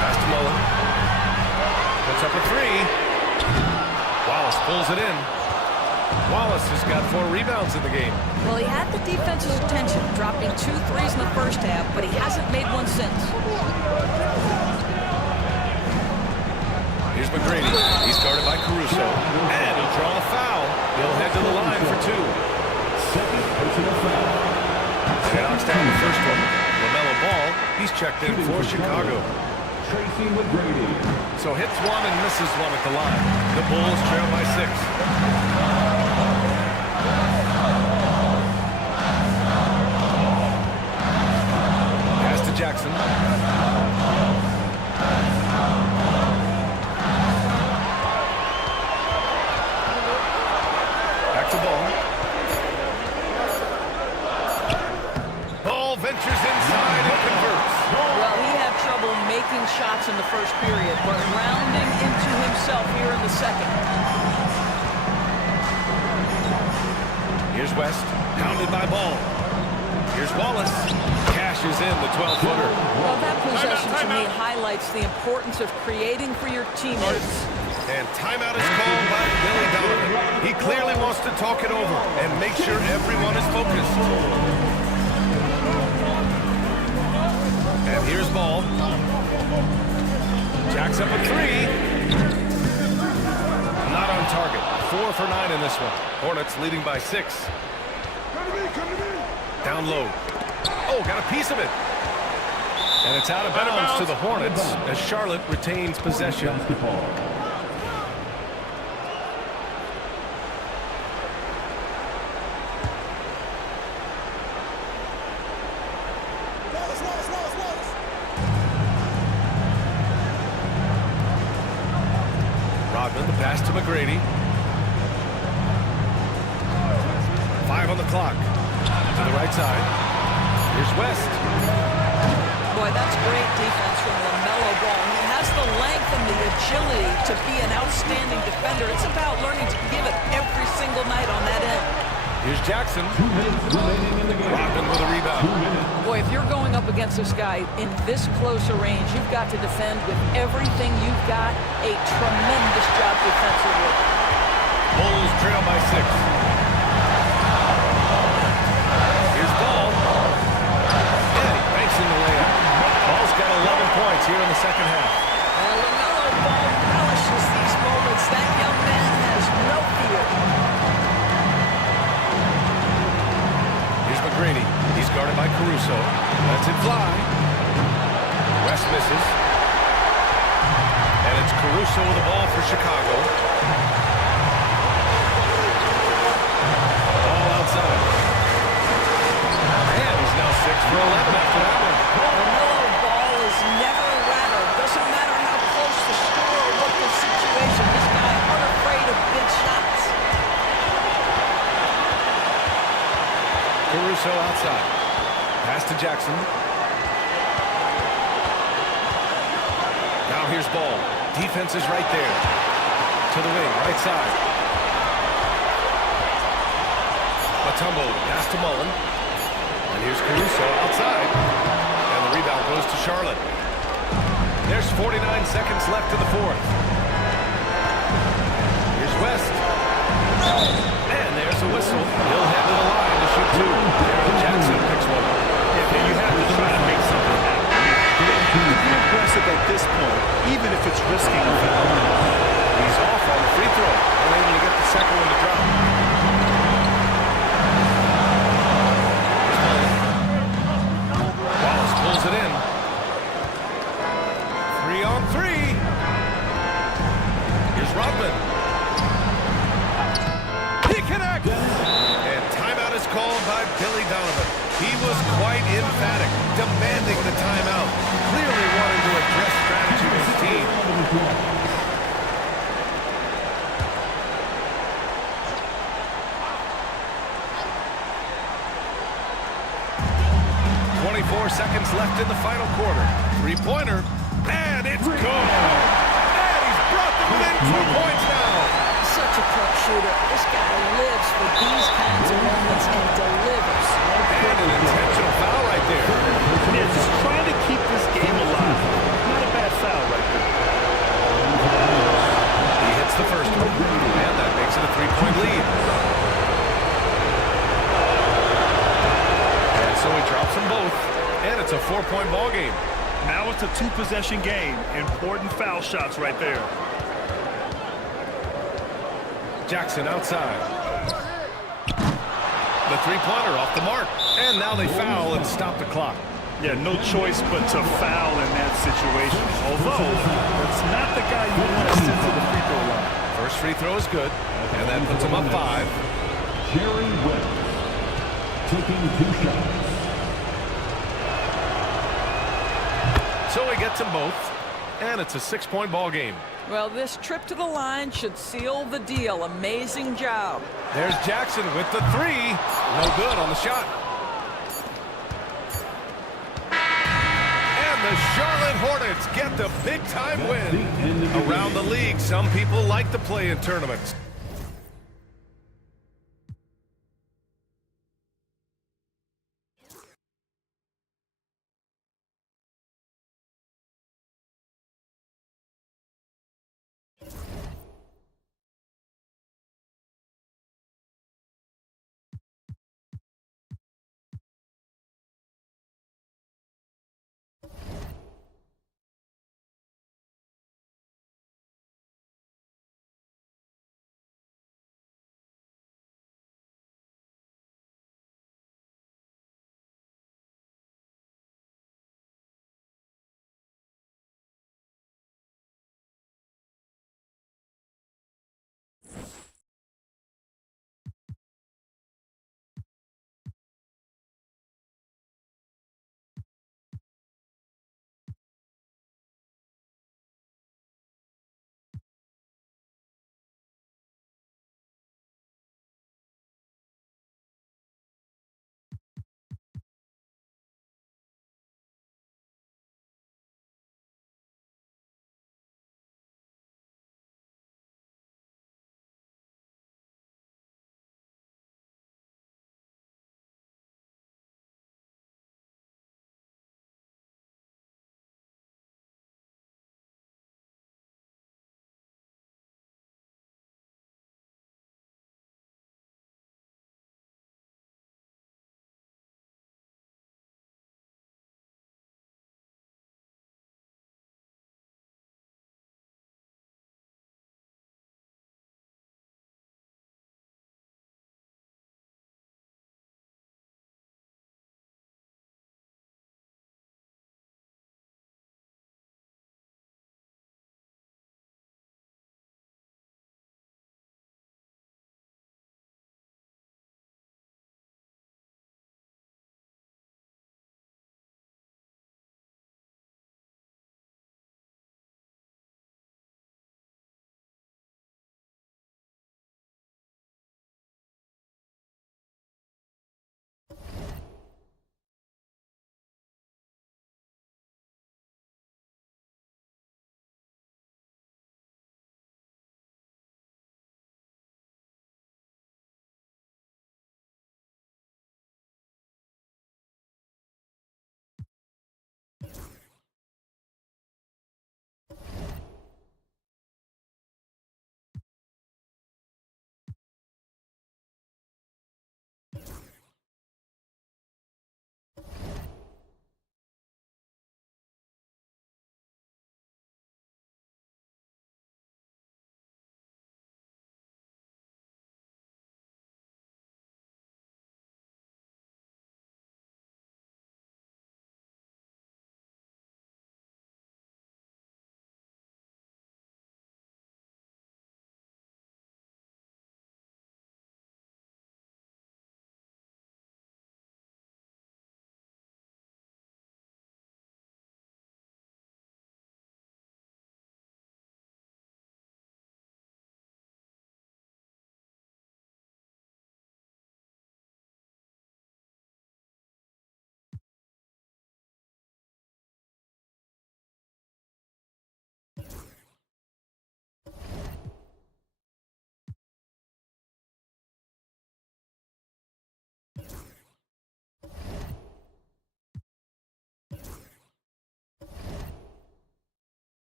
Pass to Mullen. Puts up a 3. Wallace pulls it in. Wallace has got 4 rebounds in the game. Well, he had the defense's attention, dropping 2 threes in the first half, but he hasn't made one since. Here's McGrady. He's guarded by Caruso. And he'll draw a foul. He'll head to the line for 2. He knocks down the first one. LaMelo Ball, he's checked in for Chicago. So hits 1 and misses 1 at the line. The Bulls trail by 6. Pass to Jackson. Back to Ball. Ball ventures inside and converts. Well, he had trouble making shots in the first period, but rounding into himself here in the second. Here's West, pounded by Ball. Here's Wallace, cashes in the 12-footer. Well, that possession to me highlights the importance of creating for your teammates. And timeout is called by Billy Donovan. He clearly wants to talk it over and make sure everyone is focused. And here's Ball. Jacks up a 3. Not on target. 4 for 9 in this one. Hornets leading by 6. Down low. Oh, got a piece of it. And it's out of bounds to the Hornets as Charlotte retains possession. Rodman, the pass to McGrady. 5 on the clock. To the right side. Here's West. Boy, that's great defense from LaMelo Ball. He has the length and the agility to be an outstanding defender. It's about learning to give it every single night on that end. Here's Jackson. Rodman with a rebound. Boy, if you're going up against this guy in this close a range, you've got to defend with everything you've got. A tremendous job defensively. Bulls trail by 6. Here's Ball. And he banks in the layup. Ball's got 11 points here in the second half. And LaMelo Ball relishes these moments. That young man has no fear. Here's McGrady. He's guarded by Caruso. Lets it fly. West misses. And it's Caruso with the ball for Chicago. Ball outside. And he's now 6 for 11 after that one. LaMelo Ball is never rattled. Doesn't matter how close the score or what the situation. This guy unafraid of big shots. Caruso outside. Pass to Jackson. Now here's Ball. Defense is right there. To the wing, right side. Matumbo, pass to Mullen. And here's Caruso outside. And the rebound goes to Charlotte. There's 49 seconds left in the fourth. Here's West. And there's a whistle. He'll head to the line to shoot 2. Aaron Jackson picks one up. Yeah, you have to try to make something happen. Be aggressive at this point, even if it's risking a foul. He's off on the free throw. Unable to get the second one to drop. win. He connects! And timeout is called by Billy Donovan. He was quite emphatic, demanding the timeout, clearly wanting to address strategy with his team. Seconds left in the final quarter. Three-pointer, and it's good. And he's brought them within 2 points now. Such a clutch shooter. This guy lives for these kinds of moments and delivers. And an intentional foul right there. Yeah, just trying to keep this game alive. Not a bad foul right there. He hits the first one, and that makes it a 3-point lead. And so he drops them both. And it's a 4-point ball game. Now it's a 2-possession game. Important foul shots right there. Jackson outside. The three-pointer off the mark. And now they foul and stop the clock. Yeah, no choice but to foul in that situation. Although, that's not the guy you want to send to the free throw line. First free throw is good. And that puts him up 5. Jerry West taking 2 shots. So he gets them both, and it's a 6-point ball game. Well, this trip to the line should seal the deal. Amazing job. There's Jackson with the 3. No good on the shot. And the Charlotte Hornets get the big-time win. Around the league, some people like the play-in tournaments.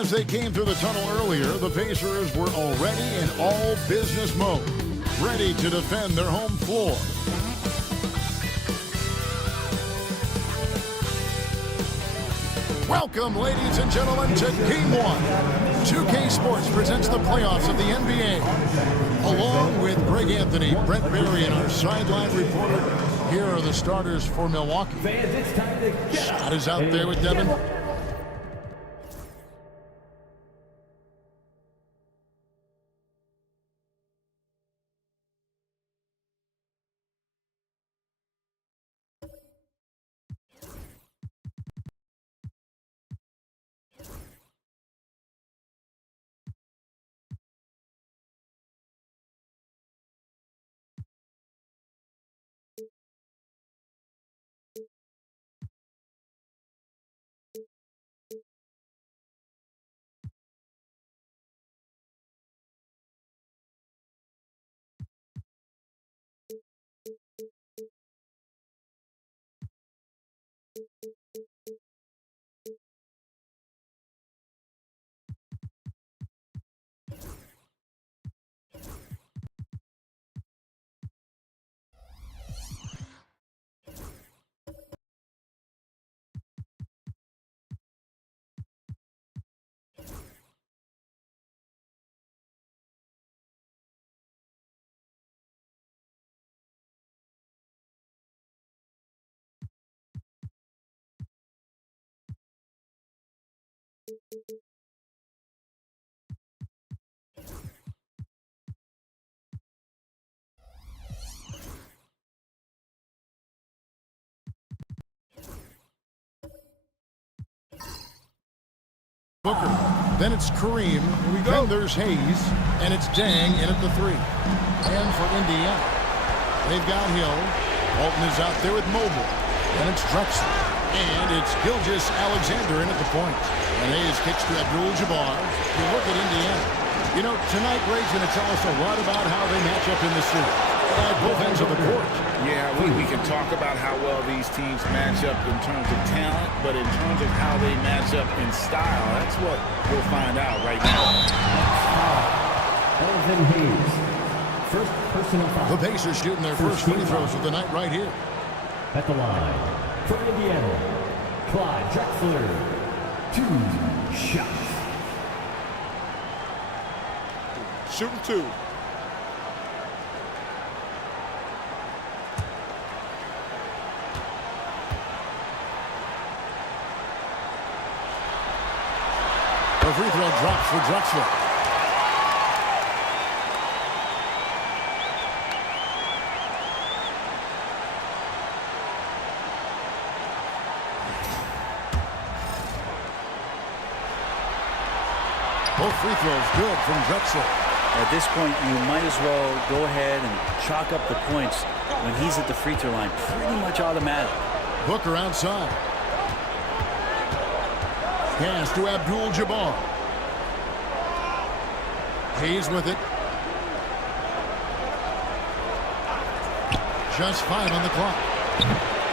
As they came through the tunnel earlier, the Pacers were already in all business mode, ready to defend their home floor. Welcome, ladies and gentlemen, to Game 1. 2K Sports presents the playoffs of the NBA. Along with Greg Anthony, Brent Berry, and our sideline reporter, here are the starters for Milwaukee. Scott is out there with Devin. Booker, then it's Kareem, then there's Hayes, and it's Dang in at the 3. And for Indiana, they've got Hill. Walton is out there with Mobile, and it's Drexler. And it's Gilgeous-Alexander in at the point. And Hayes kicks to Abdul-Jabbar. You look at Indiana. You know, tonight, Ray's going to tell us a lot about how they match up in the series. At both ends of the court. Yeah, we can talk about how well these teams match up in terms of talent, but in terms of how they match up in style, that's what we'll find out right now. Elvin Hayes, first personal foul. The Pacers shooting their first free throws of the night right here. At the line, for Indiana, Clyde Drexler, 2 shots. Shooting 2. The free throw drops for Drexler. Both free throws good from Drexler. At this point, you might as well go ahead and chalk up the points when he's at the free throw line. Pretty much automatic. Booker outside. Pass to Abdul-Jabbar. Hayes with it. Just 5 on the clock.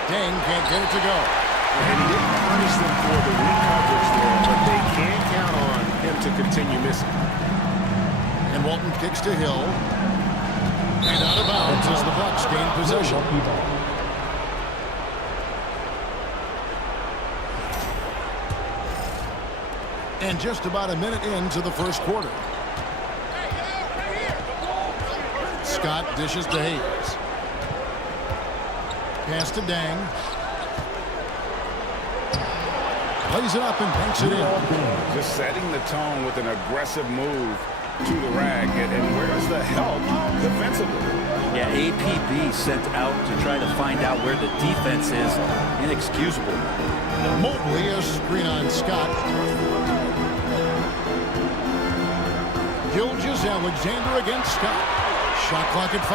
Dang can't get it to go. And he didn't punish them for the weak coverage there, but they can't count on him to continue missing. And Walton kicks to Hill. And out of bounds as the Bucks gain possession. And just about a minute into the first quarter. Scott dishes to Hayes. Pass to Dang. Plays it up and banks it in. Just setting the tone with an aggressive move to the rack. And where's the help defensively? Yeah, APB sent out to try to find out where the defense is. Inexcusable. Mobley, a screen on Scott. Gilgeous-Alexander against Scott. Shot clock at 5.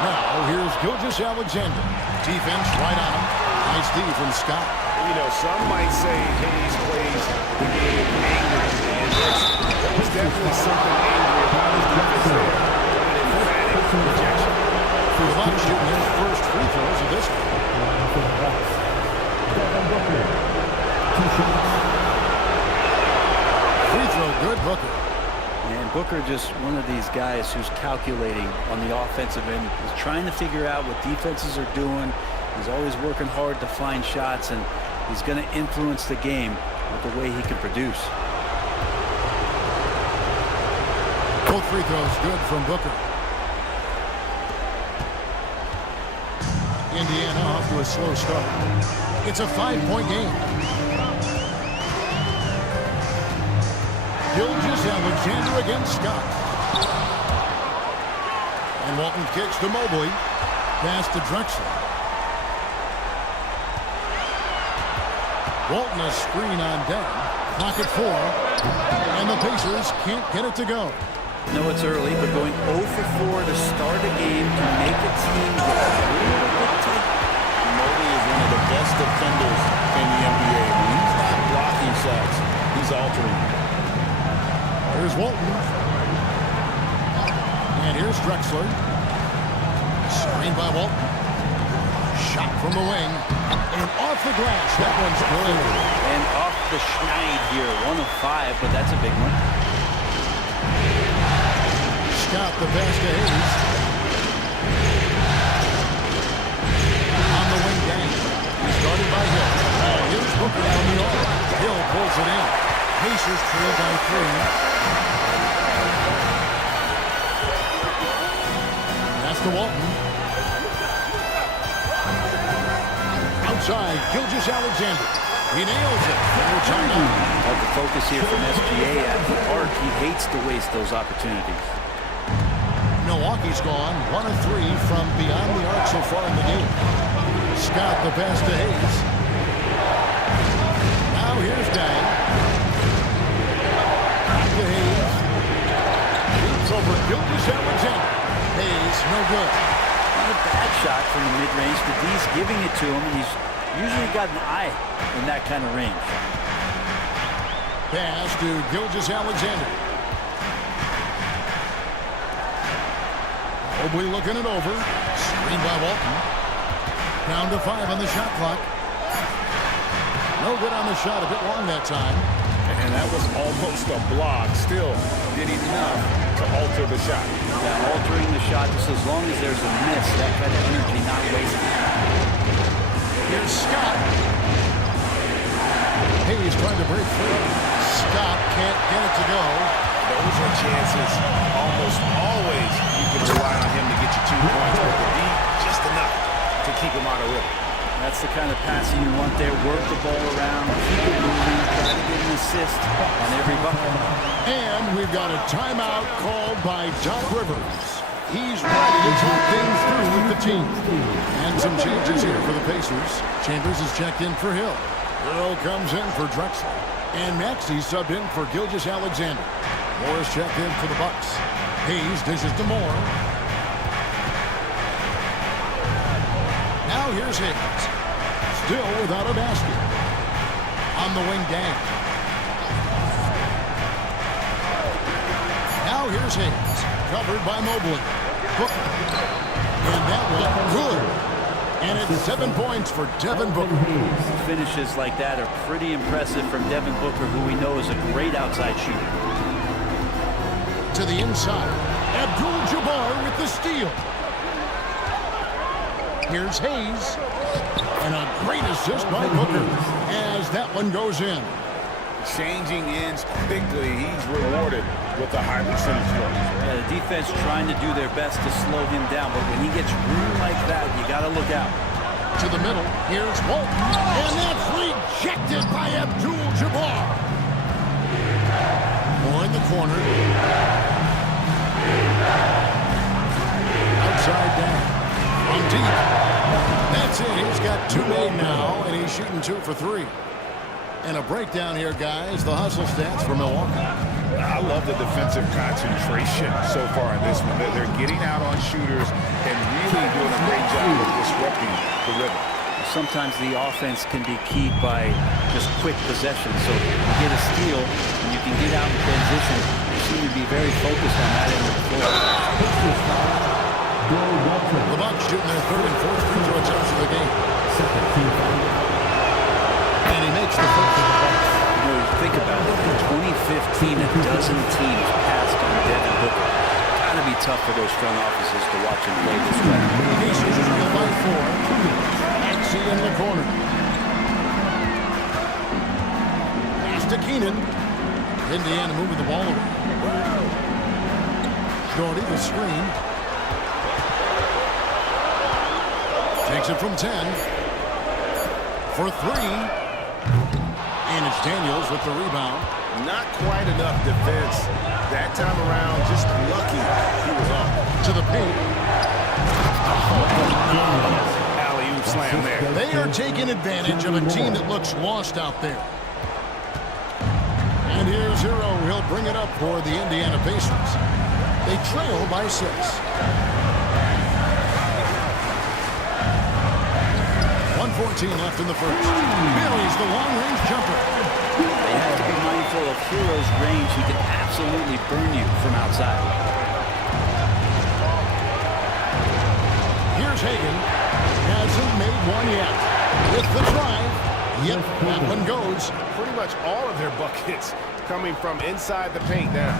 Now here's Gilgeous-Alexander. Defense right on him. Nice D from Scott. You know, some might say Hayes plays the game angry. And there's definitely something angry about his defense there. An emphatic rejection. For the Bucks shooting his first free throws of this one. Devin Booker. Free throw good, Booker. And Booker just one of these guys who's calculating on the offensive end. He's trying to figure out what defenses are doing. He's always working hard to find shots, and he's going to influence the game with the way he can produce. Both free throws good from Booker. Indiana off to a slow start. It's a 5-point game. Gilgeous-Alexander against Scott. And Walton kicks to Mobley. Pass to Drexler. Walton a screen on down. Clock at 4. And the Pacers can't get it to go. No, it's early, but going 0 for 4 to start a game to make a team get a little bit tight. Mobley is one of the best defenders in the NBA. When he's not blocking shots, he's altering. Here's Walton. And here's Drexler. Screen by Walton. Shot from the wing. And off the glass. That one's good. And off the schneid here. 1 of 5, but that's a big one. Scott the pass to Hayes. On the wing gang. He's guarded by Hill. Here's Booker on the arc. Hill pulls it in. Pacers trail by 3. That's to Walton. Outside, Gilgeous-Alexander. He nails it. Timeout. Have the focus here from SGA at the arc. He hates to waste those opportunities. Milwaukee's gone 1 of 3 from beyond the arc so far in the game. Scott the pass to Hayes. Now here's Dang. To Hayes. Shoots over Gilgeous-Alexander. Hayes, no good. Not a bad shot from the mid-range, but D's giving it to him, and he's usually got an eye in that kind of range. Pass to Gilgeous-Alexander. Mobley looking it over. Screen by Walton. Down to 5 on the shot clock. No good on the shot. A bit long that time. And that was almost a block. Still did enough to alter the shot. Yeah, altering the shot just as long as there's a miss. That kind of energy not wasted. Here's Scott. Hayes trying to break free. Scott can't get it to go. Those are chances almost always you can rely on him to get you 2 points, but the D, just enough to keep him out of rhythm. That's the kind of passing you want there. Work the ball around, keep it moving, try to get an assist on every bucket. And we've got a timeout called by Doc Rivers. He's ready to talk things through with the team. And some changes here for the Pacers. Chambers is checked in for Hill. Hill comes in for Drexler. And Maxey subbed in for Gilgeous-Alexander. Morris checked in for the Bucks. Hayes dishes to Moore. Now here's Hayes. Still without a basket. On the wing gang. Now here's Hayes. Covered by Mobley. Booker. And that one good. And it's 7 points for Devin Booker. Finishes like that are pretty impressive from Devin Booker, who we know is a great outside shooter. To the inside. Abdul-Jabbar with the steal. Here's Hayes. And a great assist by Booker as that one goes in. Changing ends quickly. He's rewarded with a high percentage look. Yeah, the defense trying to do their best to slow him down, but when he gets room like that, you got to look out. To the middle, here's Walton, and that's rejected by Abdul-Jabbar. More in the corner. Outside down. On deep. That's it. He's got 2 made now, and he's shooting 2 for 3. And a breakdown here, guys. The hustle stats for Milwaukee. I love the defensive concentration so far in this one. They're getting out on shooters and really doing a great job of disrupting the rhythm. Sometimes the offense can be keyed by just quick possession. So you get a steal and you can get out in transition. You seem to be very focused on that end of the floor. The Bucks shooting their 3rd and 4th free throw attempts of the game. And he makes the first. opposing teams passed on Devin Booker. Gotta be tough for those front offices to watch him play this way. Pacers trail by 4. Maxey in the corner. Pass to Keenan. Indiana moving the ball away. Shorty the screen. Takes it from 10. For 3. And it's Daniels with the rebound. Not quite enough defense that time around. Just lucky he was off. To the paint. Alley-oop slam there. They are taking advantage of a team that looks lost out there. And here's Hero. He'll bring it up for the Indiana Pacers. They trail by 6. 1:14 left in the first. Bailey's the long-range jumper. They have to be mindful of Hero's range. He can absolutely burn you from outside. Here's Hagan. Hasn't made one yet. With the drive. Yep, that one goes. Pretty much all of their buckets coming from inside the paint now.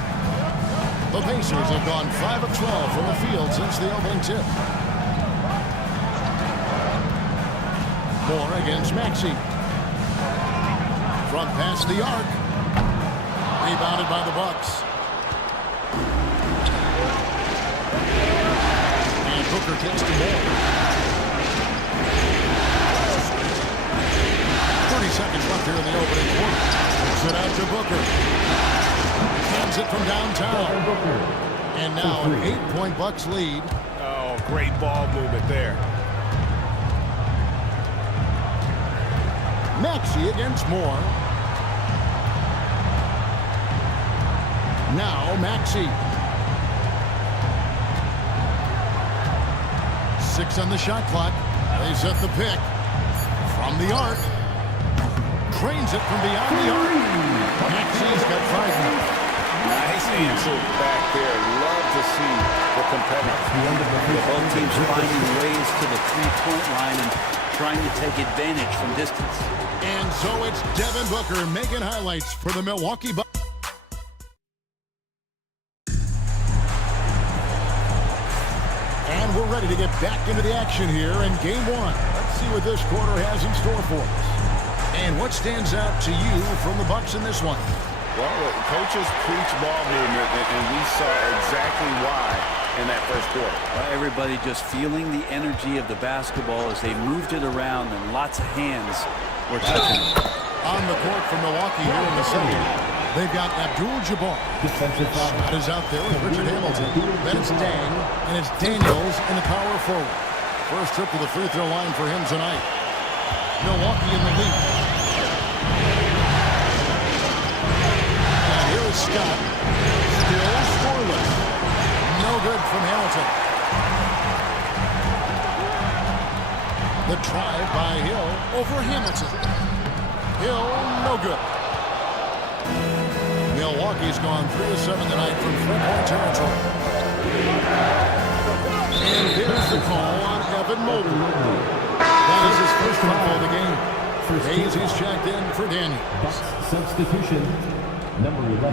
The Pacers have gone 5 of 12 from the field since the opening tip. Moore against Maxey. Front past the arc. Rebounded by the Bucks. And Booker takes to Moore. 30 seconds left here in the opening quarter. Puts it out to Booker. Hands it from downtown. And now an 8-point Bucks lead. Oh, great ball movement there. Maxey against Moore. Now Maxey. 6 on the shot clock. They set the pick. From the arc. Cranes it from beyond the arc. Maxey's got 5 now. Nice answer back there. Love to see the competitive. Both teams finding ways to the three-point line and trying to take advantage from distance. And so it's Devin Booker making highlights for the Milwaukee Bucks. And we're ready to get back into the action here in Game 1. Let's see what this quarter has in store for us. And what stands out to you from the Bucks in this one? Well, the coaches preach ball movement, and we saw exactly why in that first quarter. Well, everybody just feeling the energy of the basketball as they moved it around, and lots of hands were touching it. On the court for Milwaukee here in the second, they've got Abdul-Jabbar. Shot is out there with Richard Hamilton. Then it's Dang, and it's Daniels in the power forward. First trip to the free throw line for him tonight. Milwaukee in the lead. And here is Scott. Still scoreless. No good from Hamilton. The try by Hill over Hamilton. Hill, no good. Milwaukee's gone 3 of 7 tonight from three-point territory. And here's the call on Evan Mobley. That is his first foul of the game. Hayes is checked in for Daniel. Bucks substitution, number 11,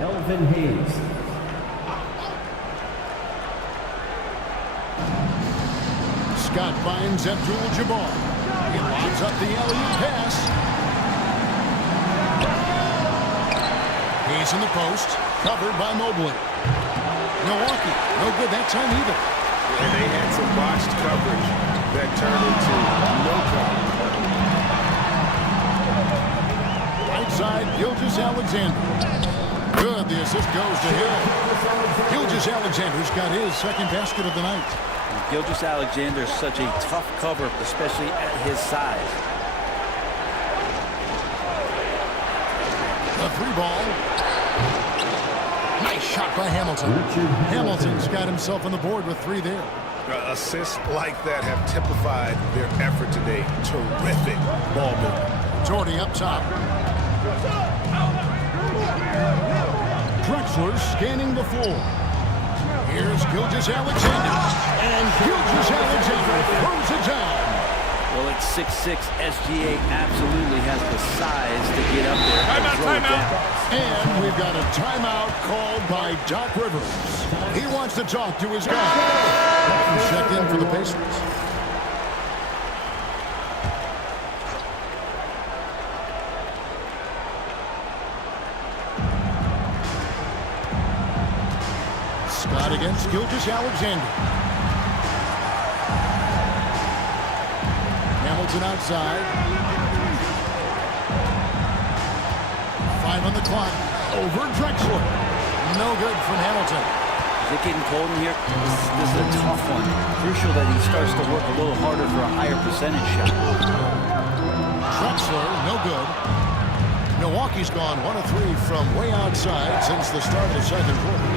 Elvin Hayes. Scott finds Abdul-Jabbar. He lobs up the alley-oop pass. He's in the post, covered by Mobley. Milwaukee, no good that time either. And they had some botched coverage that turned into no cover. Right side, Gilgeous-Alexander. Good, the assist goes to Hill. Gilgeous-Alexander's got his second basket of the night. Gilgeous-Alexander is such a tough cover, especially at his size. The 3-ball. Nice shot by Hamilton. Hamilton's got himself on the board with 3 there. Assists like that have typified their effort today. Terrific ball movement. Jordy up top. Drexler scanning the floor. Here's Gilgeous-Alexander. And Gilgeous-Alexander throws it down. Well, at 6'6", SGA absolutely has the size to get up there and throw it down. And we've got a timeout called by Doc Rivers. He wants to talk to his guys. He's checked in for the Pacers. Scott against Gilgeous-Alexander. Hamilton outside. 5 on the clock. Over Drexler. No good from Hamilton. Is it getting cold in here? This is a tough one. Crucial that he starts to work a little harder for a higher percentage shot. Drexler, no good. Milwaukee's gone 1 of 3 from way outside since the start of the second quarter.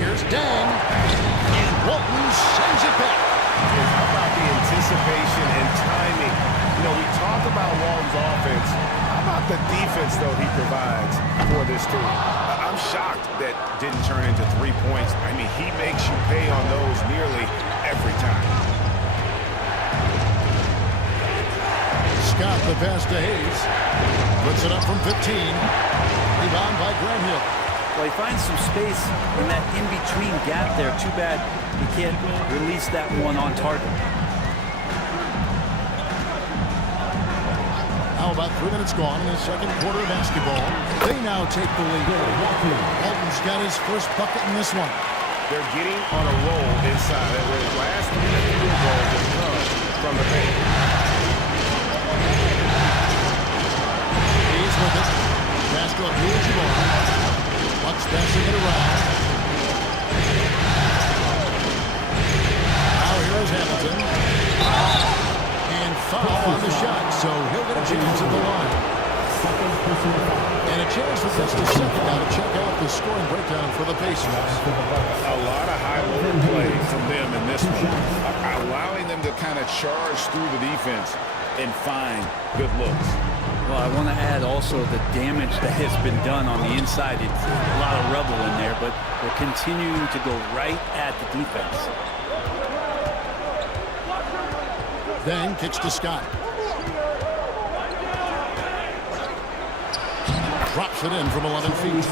Here's Dang. And Walton sends it back. How about the anticipation and timing? You know, we talk about Walton's offense. How about the defense, though, he provides for this team? I'm shocked that didn't turn into 3 points. I mean, he makes you pay on those nearly every time. Scott, the pass to Hayes. Puts it up from 15. Rebound by Graham Hill. Well, he finds some space in that in-between gap there. Too bad he can't release that one on target. How about 3 minutes gone in the second quarter of basketball? They now take the lead. Walton's got his first bucket in this one. They're getting on a roll inside. Their last 3 field goals have come from the paint. He's with it. Pass to Abdul-Jabbar. Bucks passing it around. Now here is Hamilton. And foul on the shot, so he'll get a chance at the line. And a chance for just a second now to check out the scoring breakdown for the Pacers. A lot of high-low play from them in this one, allowing them to kind of charge through the defense and find good looks. Well, I want to add also the damage that has been done on the inside. It's a lot of rubble in there, but they're continuing to go right at the defense. Then kicks to Scott. Drops it in from 11 feet.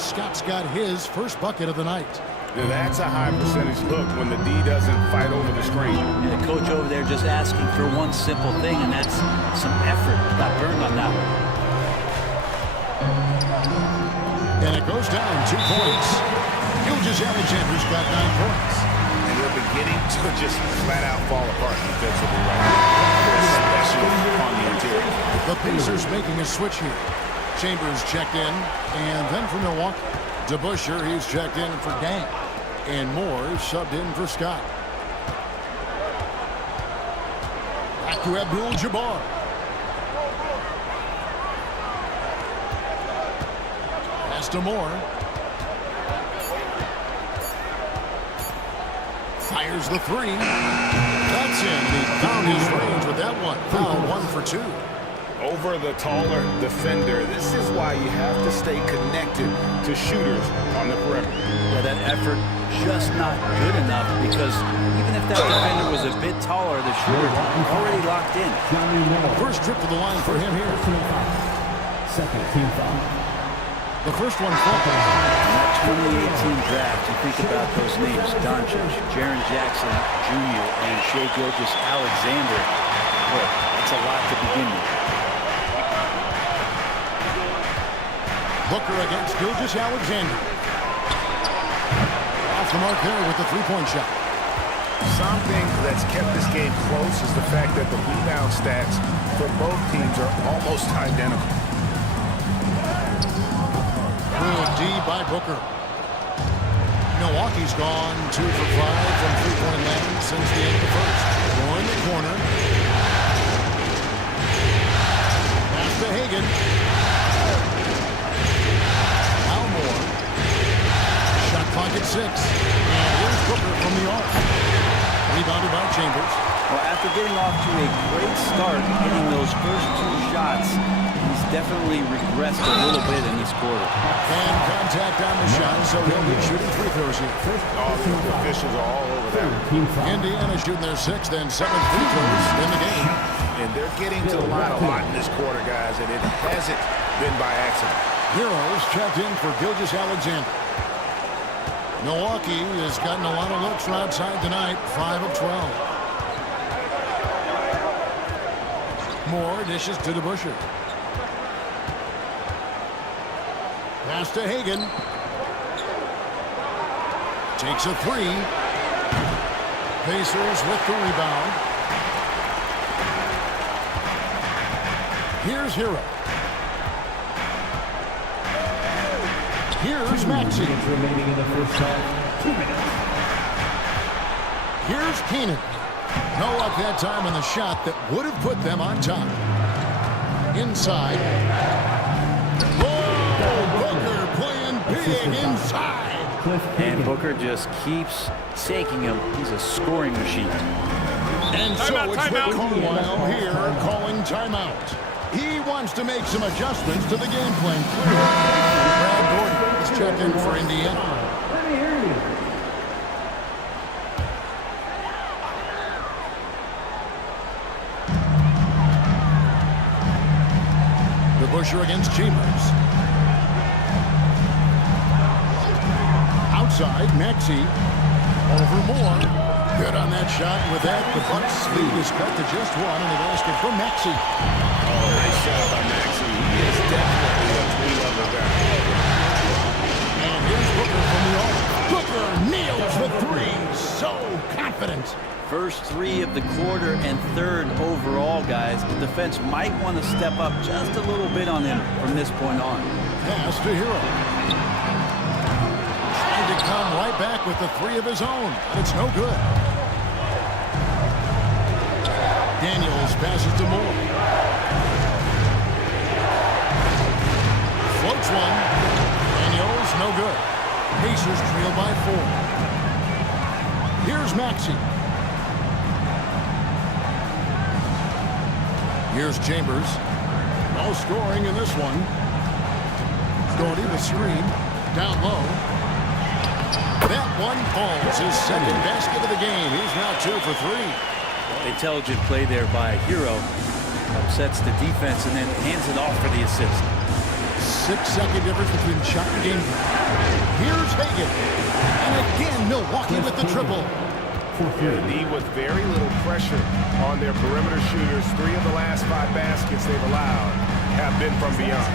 Scott's got his first bucket of the night. That's a high percentage look when the D doesn't fight over the screen. Yeah, the coach over there just asking for one simple thing, and that's some effort. Got burned on that one. And it goes down 2 points. Gilgeous-Alexander's got 9 points. And they're beginning to just flat out fall apart defensively right now, especially on the interior. The Pacers making a switch here. Chambers checked in, and then for Milwaukee. DeBusschere, he's checked in for Dang. And Moore subbed in for Scott. Back to Abdul-Jabbar. Pass to Moore. Fires the 3. That's in. He found his range with that one. Foul 1 for 2. Over the taller defender. This is why you have to stay connected to shooters on the perimeter. Yeah, that effort just not good enough because even if that defender was a bit taller, the shooter already locked in. First trip to the line for him here. Second team foul. The first one for him. In that 2018 draft, you think about those names, Doncic, Jaren Jackson Jr., and Shai Gilgeous-Alexander. Boy, that's a lot to begin with. Booker against Gilgeous-Alexander. Off the mark there with the 3-point shot. Something that's kept this game close is the fact that the rebound stats for both teams are almost identical. Good D by Booker. Milwaukee's gone 2 for 5 from 3-point land since the end of the first. Moore in the corner. Pass to Hagan. Clock at 6. And here's Booker from the arc. Rebounded by Chambers. Well, after getting off to a great start, hitting those first 2 shots, he's definitely regressed a little bit in this quarter. And contact on the shot, so he'll be shooting free throws here. The officials are all over that. Indiana shooting their 6th and 7th free throws in the game. And they're getting to the line a lot in this quarter, guys, and it hasn't been by accident. Heroes checked in for Gilgeous-Alexander. Milwaukee has gotten a lot of looks from outside tonight, 5 of 12. Moore dishes to DeBusschere. Pass to Hagan. Takes a three. Pacers with the rebound. Here's Hero. Here's Maxey. Remaining in the first half, 2 minutes. Here's Keenan. No luck that time on the shot that would have put them on top. Inside. Oh, Booker playing big inside. And Booker just keeps taking him. He's a scoring machine. And so it's Rick Carlisle here calling timeout. He wants to make some adjustments to the game plan. Brad Gordon is checked in for Indiana. DeBusschere against Chambers. Outside, Maxey. Over Moore. Good on that shot. With that, the Bucks lead is cut to just one in the basket for Maxey. Oh, nice shot by Maxey. He is definitely a three-level guy. And here's Booker from the arc. Booker nails the three. So confident. First three of the quarter and third overall, guys. The defense might want to step up just a little bit on him from this point on. Pass to Hero. Trying to come right back with the three of his own, but it's no good. Daniels passes to Moore. Floats one. Daniels, no good. Pacers trail by 4. Here's Maxey. Here's Chambers. No scoring in this one. Doherty with screen. Down low. That one falls. His second basket of the game. He's now 2 for 3. Intelligent play there by Hero. Upsets the defense and then hands it off for the assist. 6-second difference between shot and game. Here's Hagan. And again, Milwaukee with the triple. The need with very little pressure on their perimeter shooters. 3 of the last 5 baskets they've allowed have been from beyond.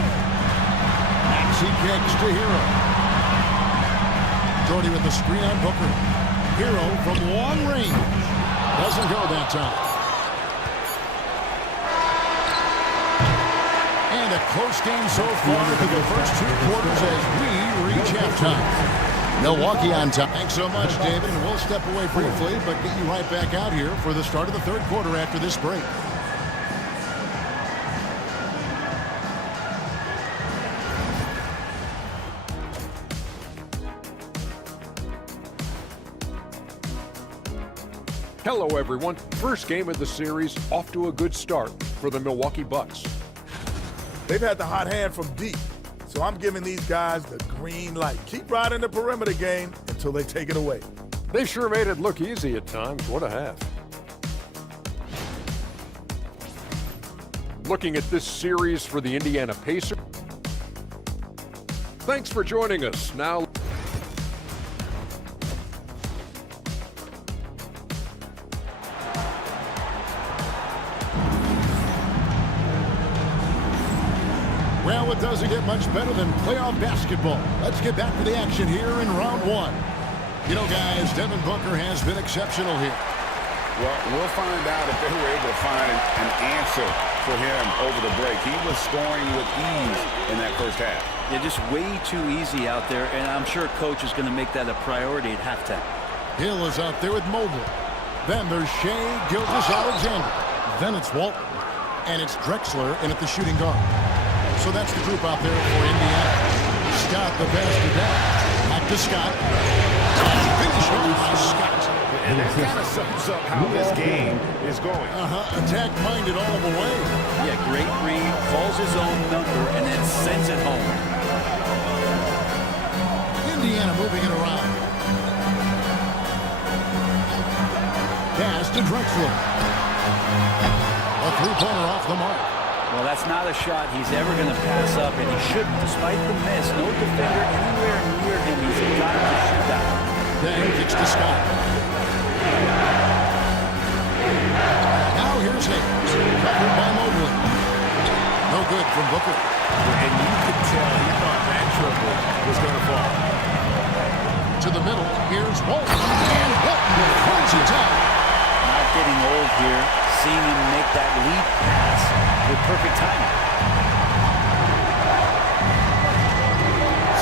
Maxey kicks to Hero. Doherty with the screen on Booker. Hero from long range. Doesn't go that time. And a close game so far for the first 2 quarters as we reach halftime. Milwaukee on top. Thanks so much, David, and we'll step away briefly, but get you right back out here for the start of the third quarter after this break. Hello, everyone. First game of the series, off to a good start for the Milwaukee Bucks. They've had the hot hand from deep, so I'm giving these guys the green light. Keep riding the perimeter game until they take it away. They sure made it look easy at times. What a half. Looking at this series for the Indiana Pacers. Thanks for joining us. Now, well, it doesn't get much better than playoff basketball. Let's get back to the action here in round 1. You know, guys, Devin Booker has been exceptional here. Well, we'll find out if they were able to find an answer for him over the break. He was scoring with ease in that first half. Yeah, just way too easy out there, and I'm sure Coach is going to make that a priority at halftime. Hill is out there with Mobley. Then there's Shea Gilgeous-Alexander. Then it's Walton. And it's Drexler in at the shooting guard. So that's the group out there for Indiana. Scott the pass to down. Back to Scott. Finished by Scott. And that kind of sums up how this game is going. Attack-minded all the way. Yeah, great read, calls his own number, and then sends it home. Indiana moving it around. Pass to Drexler. A three-pointer off the mark. Well, that's not a shot he's ever going to pass up, and he shouldn't. Despite the miss, no defender anywhere near him. He's got to shoot that. Dang kicks to Scott. Now here's Hayes. Covered by Mobley. No good from Booker. And you could tell he thought that triple was going to fall. To the middle, here's Walton. And Walton close it down. Not getting old here. Seeing him make that lead pass with perfect timing.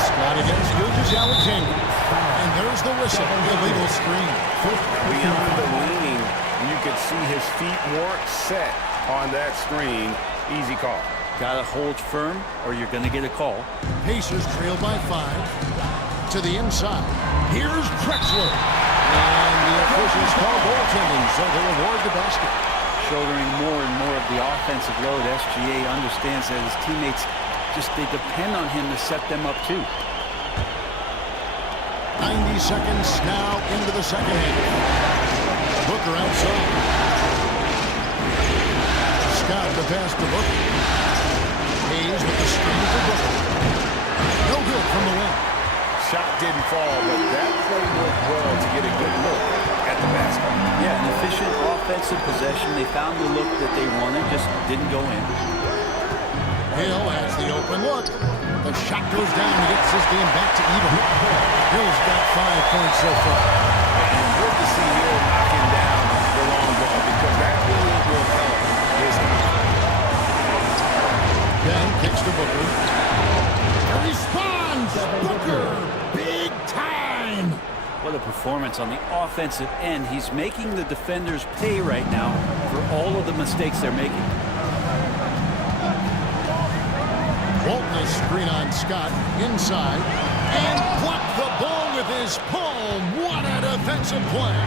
Scott against Gilgeous-Alexander. And there's the whistle. Illegal screen. Beyond the leaning, you could see his feet weren't set on that screen. Easy call. Got to hold firm or you're going to get a call. Pacers trail by 5. To the inside. Here's Drexler. And the officials call goaltending, so they award the basket. Shouldering more and more of the offensive load. SGA understands that his teammates they depend on him to set them up too. 90 seconds now into the second half. Booker outside. Scott the pass to Booker. Hayes with the screen for Booker. No good from the wing. Shot didn't fall, but that play worked well to get a good look at the basket. Yeah, an efficient offensive possession. They found the look that they wanted, just didn't go in. Hill has the open look. The shot goes down and gets this game back to even. Hill's got 5 points so far. And good to see Hill knocking down the long ball because that really will help his team. Ben kicks to Booker. And responds! Booker! Big time! What a performance on the offensive end. He's making the defenders pay right now for all of the mistakes they're making. Walton a screen on Scott inside and blocked the ball with his palm. What a defensive play.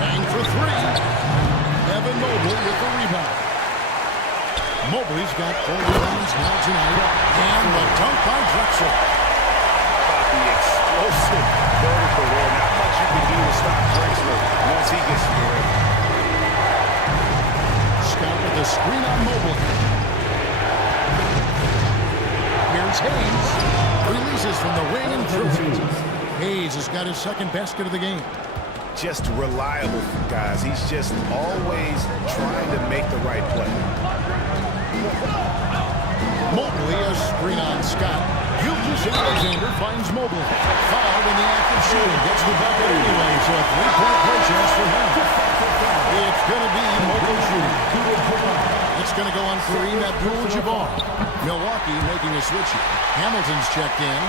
Bang for 3. Evan Mobley with the rebound. Mobley's got 4 rebounds now tonight. And the dunk by Drexler. The explosive vertical there. Not much you can do to stop Drexler once he gets to the rim. Scott with a screen on Mobley. Here's Hayes. Releases from the wing and throws it. Hayes has got his second basket of the game. Just reliable, guys. He's just always trying to make the right play. Mobley a screen on Scott. Gilgeous-Alexander finds Mobley. Fouled in the act of shooting. Gets the bucket anyway, so a 3-point play chance for him. It's going to be Mobley shooting. It's going to go on Kareem Abdul-Jabbar. Milwaukee making a switch here. Hamilton's checked in.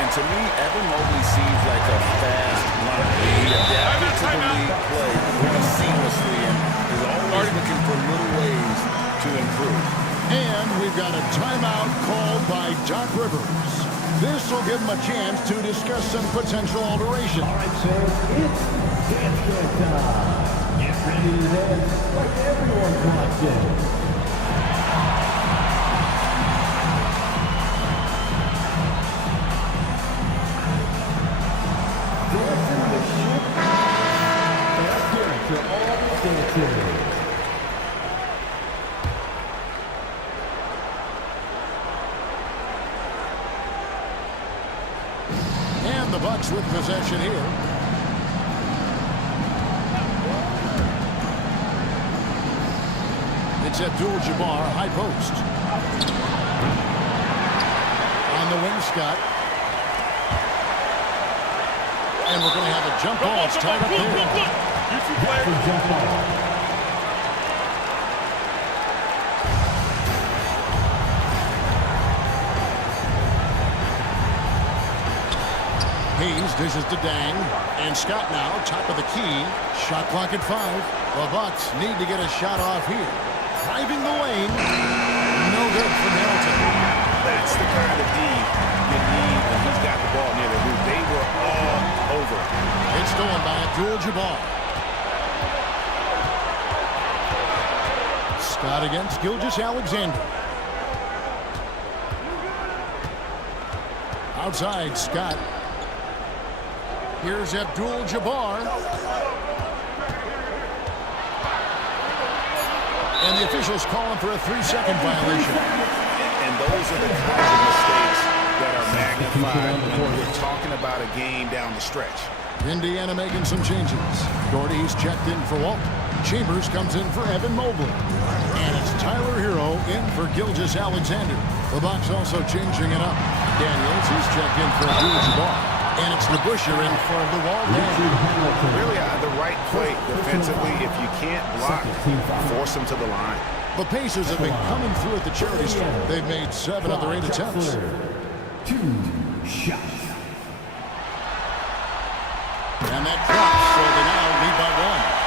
And to me, Evan Mobley seems like a fast runner. He adapted to the league play really seamlessly and is always looking for little ways to improve. And we've got a timeout called by Doc Rivers. This will give him a chance to discuss some potential alterations. All right, so it's dance time. Get ready to dance like everyone's watching. And the Bucks with possession here. It's Abdul-Jabbar, high post. On the wing, Scott. And we're going to have a jump ball. It's tied up there. Hayes dishes to Dang. And Scott now, top of the key. Shot clock at 5. The Bucks need to get a shot off here. Driving the lane. No good from Hamilton. That's the kind of D you need when he's got the ball near the hoop. They were all over. It's stolen by Abdul-Jabbar. Scott against Gilgeous-Alexander. Outside, Scott. Here's Abdul-Jabbar. And the officials calling for a 3-second violation. And those are the kinds of mistakes that are magnified when we're talking about a game down the stretch. Indiana making some changes. Doherty's checked in for Walt. Chambers comes in for Evan Mobley. And it's Tyler Hero in for Gilgeous Alexander. The Bucks also changing it up. Daniels, he's checked in for Abdul-Jabbar. And it's DeBusschere in for Luol Deng. Really the right play defensively. If you can't block, force them to the line. The Pacers have been coming through at the charity stripe. They've made 7 of their 8 attempts. 2 shots. And that drops, so they now lead by 1.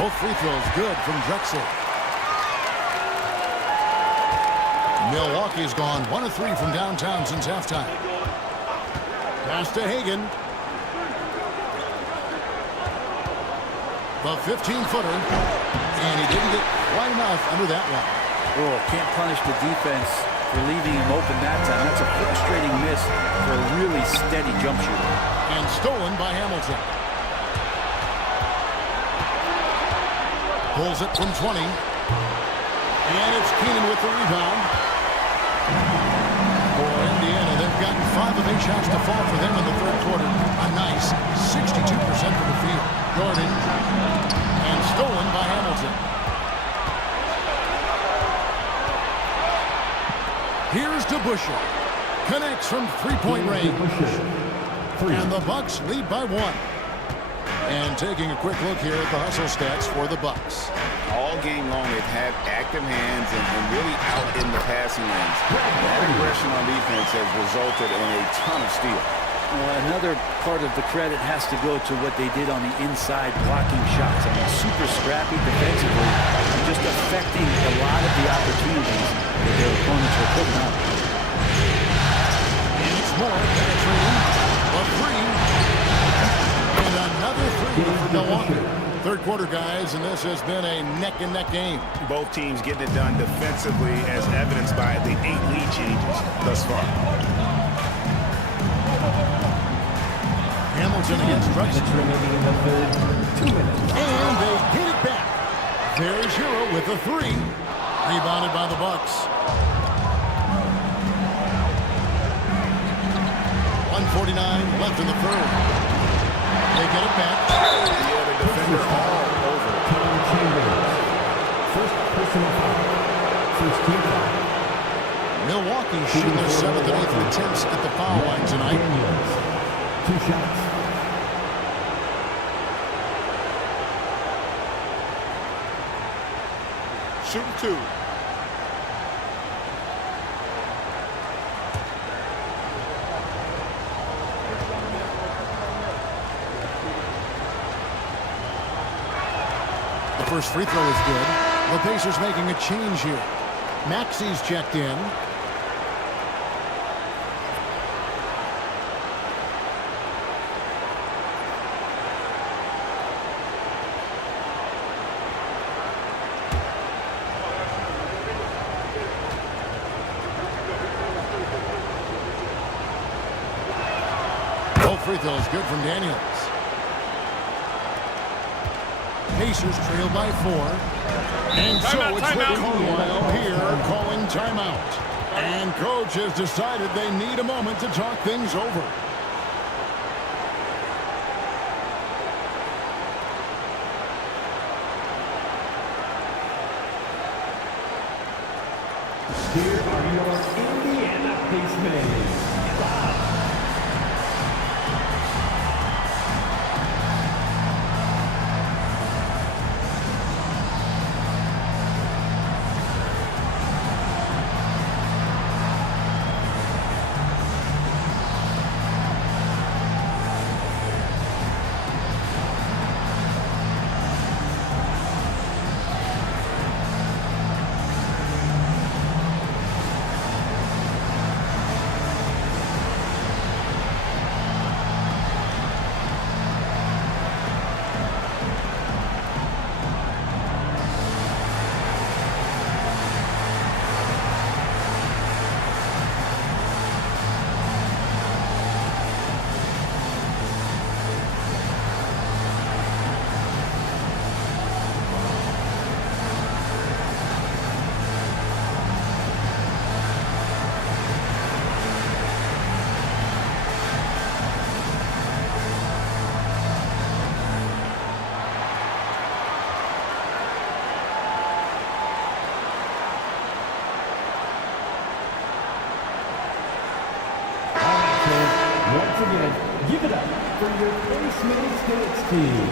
Both free throws good from Drexel. Milwaukee's gone 1 of 3 from downtown since halftime. Pass to Hagan. The 15-footer. And he didn't get quite enough under that one. Oh, can't punish the defense for leaving him open that time. That's a frustrating miss for a really steady jump shooter. And stolen by Hamilton. Pulls it from 20. And it's Keenan with the rebound. For Indiana, they've gotten 5 of 8 shots to fall for them in the third quarter. A nice 62% from the field. Jordan. And stolen by Hamilton. Here's DeBusschere. Connects from 3-point range. And the Bucks lead by 1. And taking a quick look here at the hustle stats for the Bucks. All game long, they've had active hands and really out in the passing lanes. That aggression on defense has resulted in a ton of steals. Well, another part of the credit has to go to what they did on the inside blocking shots. I mean, super scrappy defensively, and just affecting a lot of the opportunities that their opponents were putting up. And it's more penetrating. A 3. And another 3 for Milwaukee. Third quarter, guys, and this has been a neck-and-neck game. Both teams getting it done defensively, as evidenced by the 8 lead changes thus far. Hamilton against Drexel. And they hit it back. There's Hero with a 3. Rebounded by the Bucks. 1:49 left in the third. They get it back. Yeah, the defender all over. First personal foul. First team foul. Milwaukee shooting their 7th and 8th attempts at the foul line tonight. 2 shots. Shooting 2. The first free throw is good. The Pacers making a change here. Maxi's checked in. Both free throws good from Daniels. Pacers trail by 4. And so it's Rick Carlisle here calling timeout. And coach has decided they need a moment to talk things over. Here are your Indiana Pacers. Once again, give it up for your Postmates Dance team.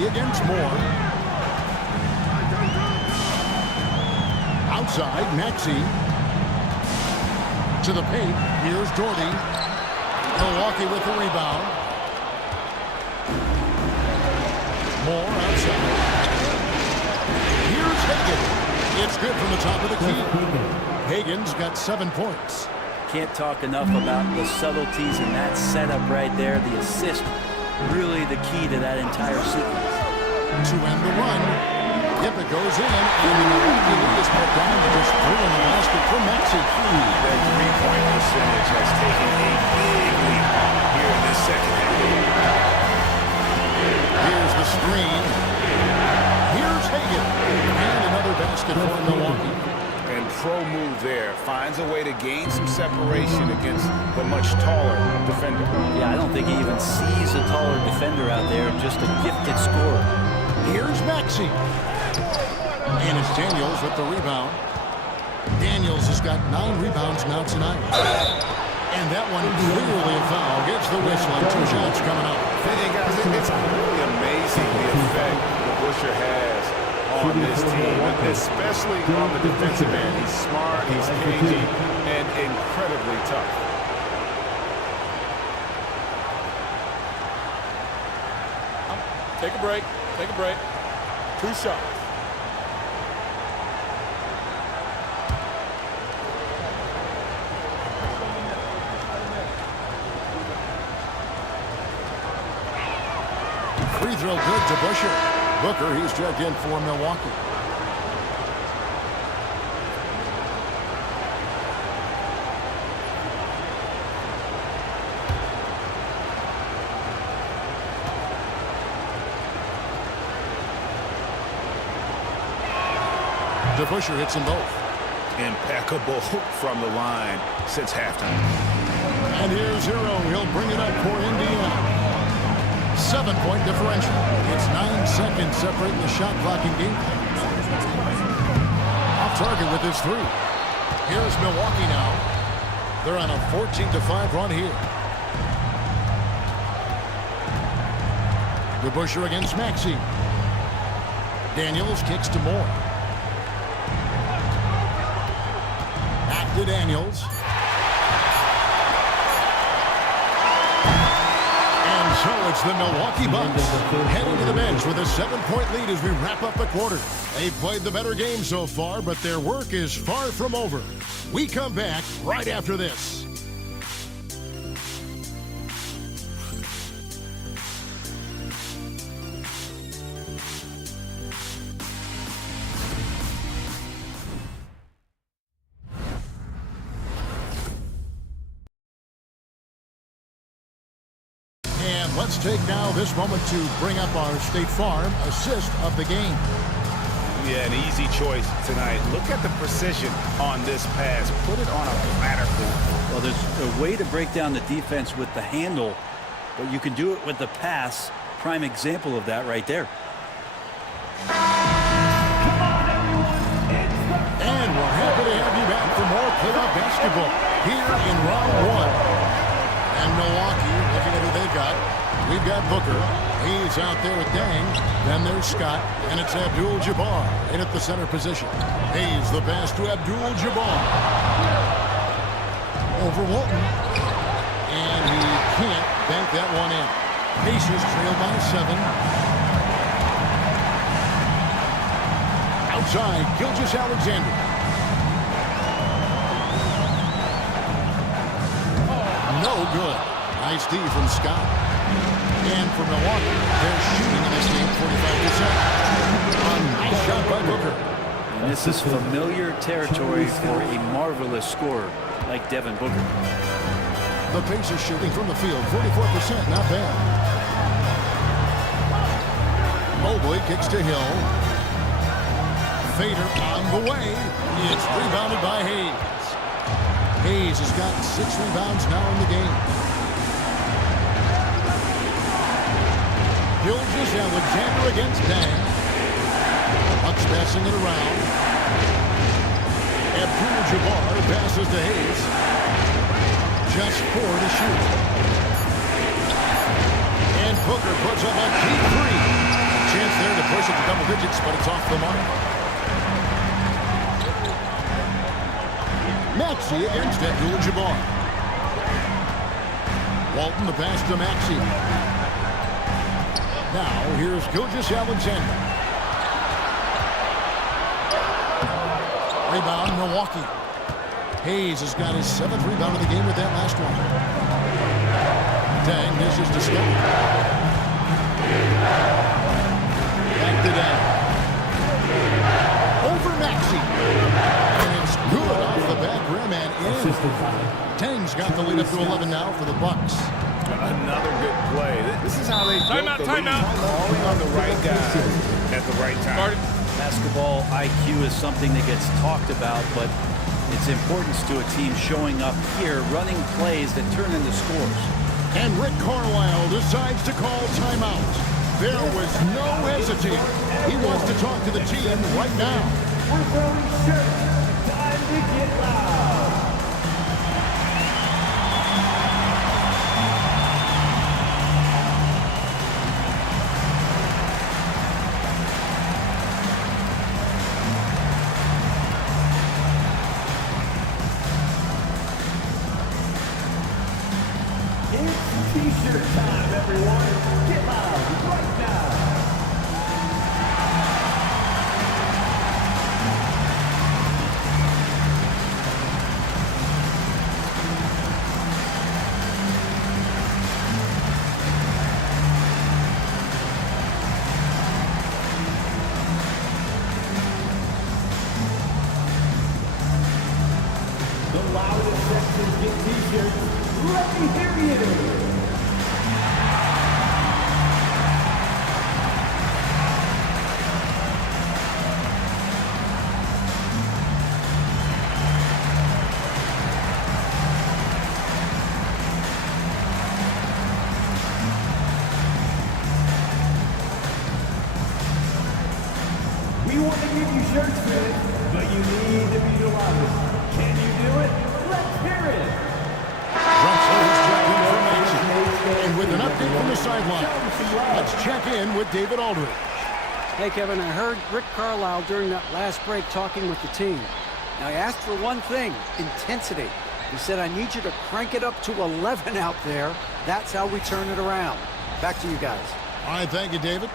Against Moore. Outside, Maxey. To the paint. Here's Doherty. Milwaukee with the rebound. Moore outside. Here's Hagan. It's good from the top of the key. Hagan's got 7 points. Can't talk enough about the subtleties in that setup right there. The assist, really the key to that entire sequence. To end the run. Yep, it goes in, and the Milwaukee lead is put down to just 3 in the basket for Maxey. That three-point percentage has taken a big leap here in this second half. Here's the screen. Here's Hagan. And another basket for Milwaukee. And pro move there. Finds a way to gain some separation against the much taller defender. Yeah, I don't think he even sees a taller defender out there. Just a gifted scorer. Here's Maxey. And it's Daniels with the rebound. Daniels has got 9 rebounds now tonight. And that one clearly a foul. Gets the whistle and 2 shots coming up. Hey guys, it's really amazing the effect that Busher has on this team, especially on the defensive end. He's smart, he's cagey, and incredibly tough. Take a break. Take a break. 2 shots. Free throw good to Busher. Booker, he's checked in for Milwaukee. Busher hits them both. Impeccable from the line since halftime. And here's Hero. He'll bring it up for Indiana. 7-point differential. It's 9 seconds separating the shot clock and game. Off target with his 3. Here's Milwaukee now. They're on a 14-5 run here. The Busher against Maxey. Daniels kicks to Moore. Back to Daniels. And so it's the Milwaukee Bucks heading to the bench with a 7-point lead as we wrap up the quarter. They've played the better game so far, but their work is far from over. We come back right after this. Let's take now this moment to bring up our State Farm assist of the game. Yeah, an easy choice tonight. Look at the precision on this pass. Put it on a platter. Well, there's a way to break down the defense with the handle, but you can do it with the pass. Prime example of that right there. And we're happy to have you back for more playoff basketball here in round 1. And Milwaukee, looking at who they got. We've got Booker. He's out there with Dang. Then there's Scott. And it's Abdul-Jabbar in at the center position. He's the pass to Abdul-Jabbar. Over Walton. And he can't bank that one in. Pacers trail by 7. Outside, Gilgeous-Alexander. No good. Nice D from Scott. And for Milwaukee, they're shooting in this game 45%. A nice shot by Booker. And this is familiar territory for a marvelous scorer like Devin Booker. The Pacers shooting from the field 44%, not bad. Mobley kicks to Hill. Fader on the way. It's rebounded by Hayes. Hayes has got 6 rebounds now in the game. Gilgeous-Alexander against Dang. Bucks passing it around. Abdul-Jabbar passes to Hayes. Just 4 to shoot. And Booker puts up a deep 3. A chance there to push it to double digits, but it's off the mark. Maxey against Abdul-Jabbar. Walton the pass to Maxey. Now here's Gilgeous-Alexander. Rebound, Milwaukee. Hayes has got his 7th rebound of the game with that last one. Dang misses to Scott. Back to Dang. Over Maxey. And it's good off the back rim and in. Dang's got the lead up to 11 now for the Bucks. Another good play. This is how they built the lead. Calling on the right guys at the right time. Basketball IQ is something that gets talked about, but its importance to a team showing up here, running plays that turn into scores. And Rick Carlisle decides to call timeout. There was no hesitating. He wants to talk to the team right now. We're throwing shirts. Time to get loud. T-shirt time, everyone. Get loud right now. The loudest sections get T-shirts. Let me hear you. We want to give you shirts, man, but you need to be the loudest. Can you do it? Let's hear it. Drexler has checked in for Maxey. And with an update from the sideline, let's check in with David Aldridge. Hey, Kevin, I heard Rick Carlisle during that last break talking with the team. Now, I asked for one thing, intensity. He said, I need you to crank it up to 11 out there. That's how we turn it around. Back to you guys. All right, thank you, David.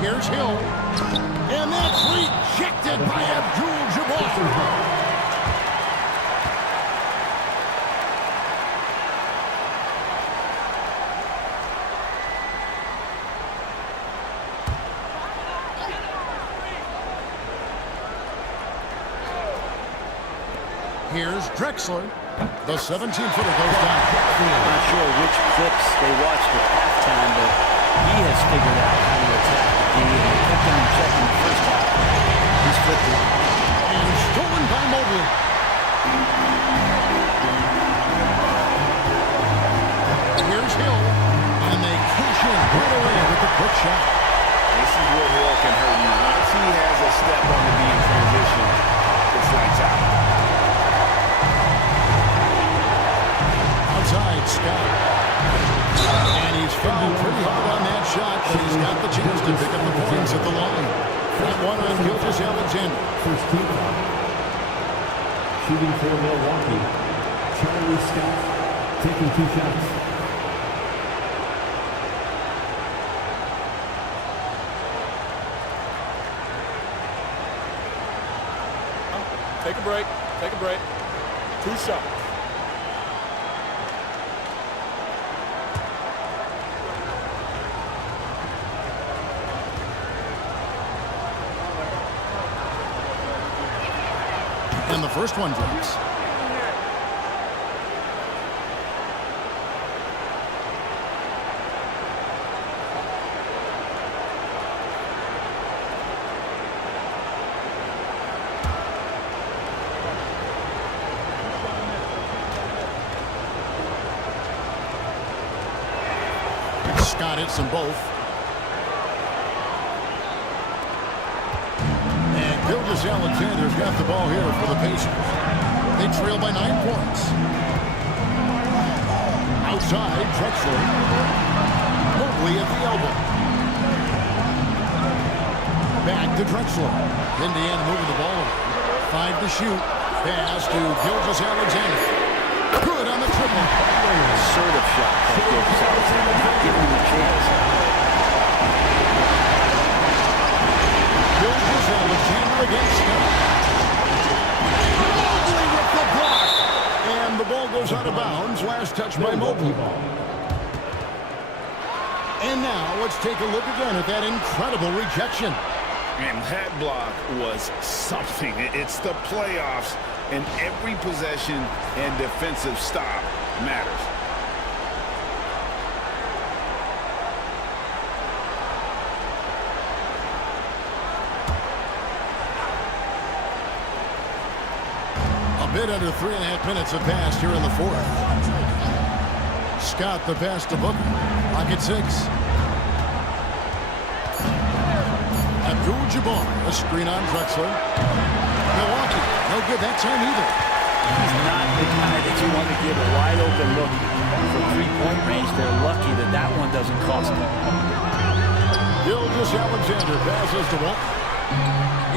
Here's Hill. And that's rejected by Abdul-Jabbar. Here's Drexler. The 17-footer goes down. I'm not sure which clips they watched at halftime, but he has figured out how to attack the D, and he kept him in check in the first half. He's flipped it. And stolen by Mobley. Here's Hill. And they cash in right away with the quick shot. This is where Hill can hurt you. Once he has a step on the D in transition, it's lights out. Outside, Scott. And he's fouled pretty hard on that shot, but he's got the chance to pick up the points at the line. That one on Gilgeous-Alexander. First team foul. Shooting for Milwaukee. Charlie Scott taking 2 shots. Take a break. Take a break. 2 shots. And the first one drops. Scott hits them both. And Gilgeous Alexander's got the ball here for the Pacers. They trail by 9 points. Outside, Drexler. Mobley at the elbow. Back to Drexler. Indiana moving the ball away. 5 to shoot. Pass to Gilgeous Alexander. Good on the triple. Assertive shot by Gilgeous Alexander, not giving him a chance. Gilgeous Alexander against Scott. Mobley with the block. And the ball goes out of bounds. Last touch by Mobley. And now let's take a look again at that incredible rejection. And that block was something. It's the playoffs, and every possession and defensive stop matters. A bit under 3.5 minutes have passed here in the fourth. Scott the pass to Booker. Pocket 6. Abdul-Jabbar, a screen on Drexler. Milwaukee, no good that time either. He's not the guy that you want to give a wide open look from 3-point range. They're lucky that that one doesn't cost them. Gilgeous Alexander passes to Walton.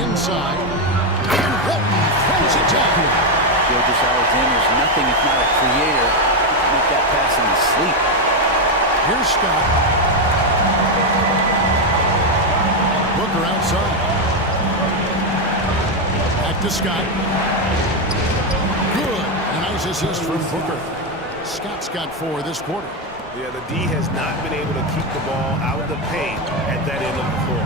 Inside. And Walton throws it down. Gilgeous Alexander is nothing if not a creator. He can make that pass in his sleep. Here's Scott. Booker outside. Back to Scott. Good. A nice assist from Booker. Scott's got 4 this quarter. Yeah, the D has not been able to keep the ball out of the paint at that end of the floor.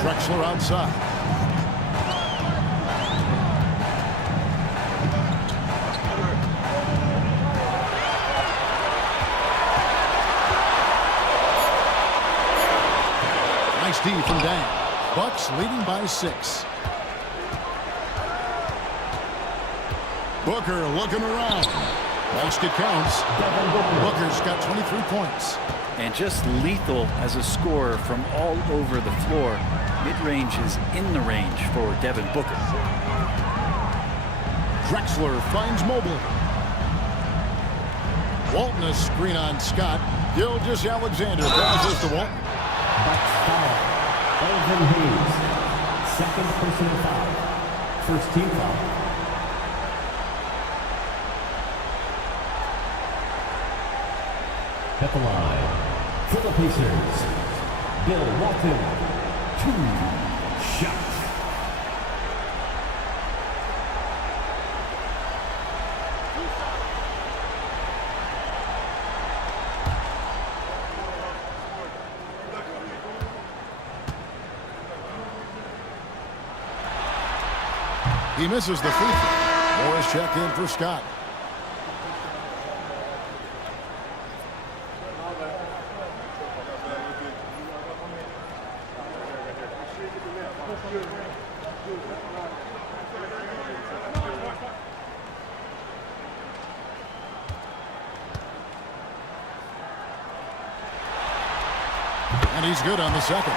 Drexler outside. Nice D from Dan. Bucks leading by 6. Booker looking around. Basket counts. Booker's got 23 points. And just lethal as a scorer from all over the floor. Mid-range is in the range for Devin Booker. Drexler finds Mobley. Walton a screen on Scott. Gilgeous Alexander passes to Walton. Elvin Hayes, second personal foul. First team foul. At the line, for the Pacers, Bill Walton, 2 shots. He misses the free throw. Morris checked in for Scott. And he's good on the second.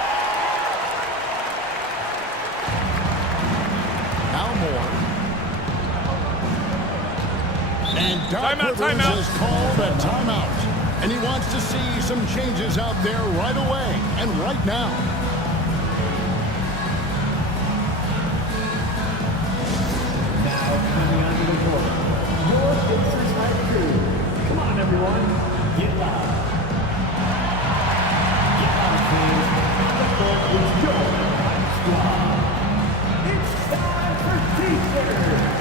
And Doc Rivers has called a timeout. And he wants to see some changes out there right away and right now. Now coming onto the court, your Pacers high crew. Come on, everyone. Get loud. Get loud, please. The court is your high squad. It's time for Pacers.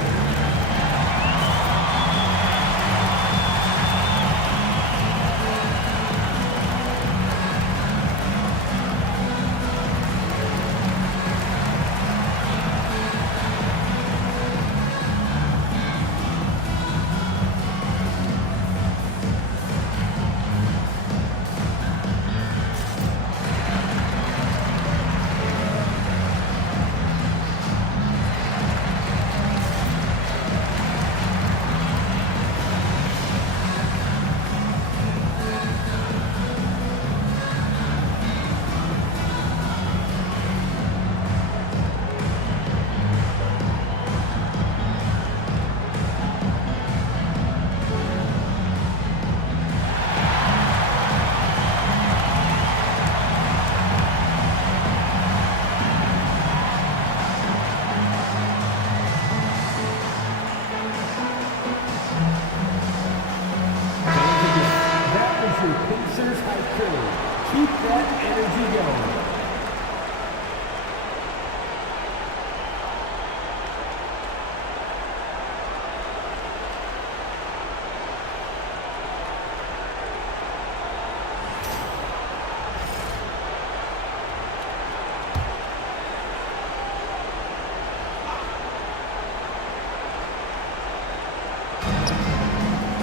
Keep that energy going.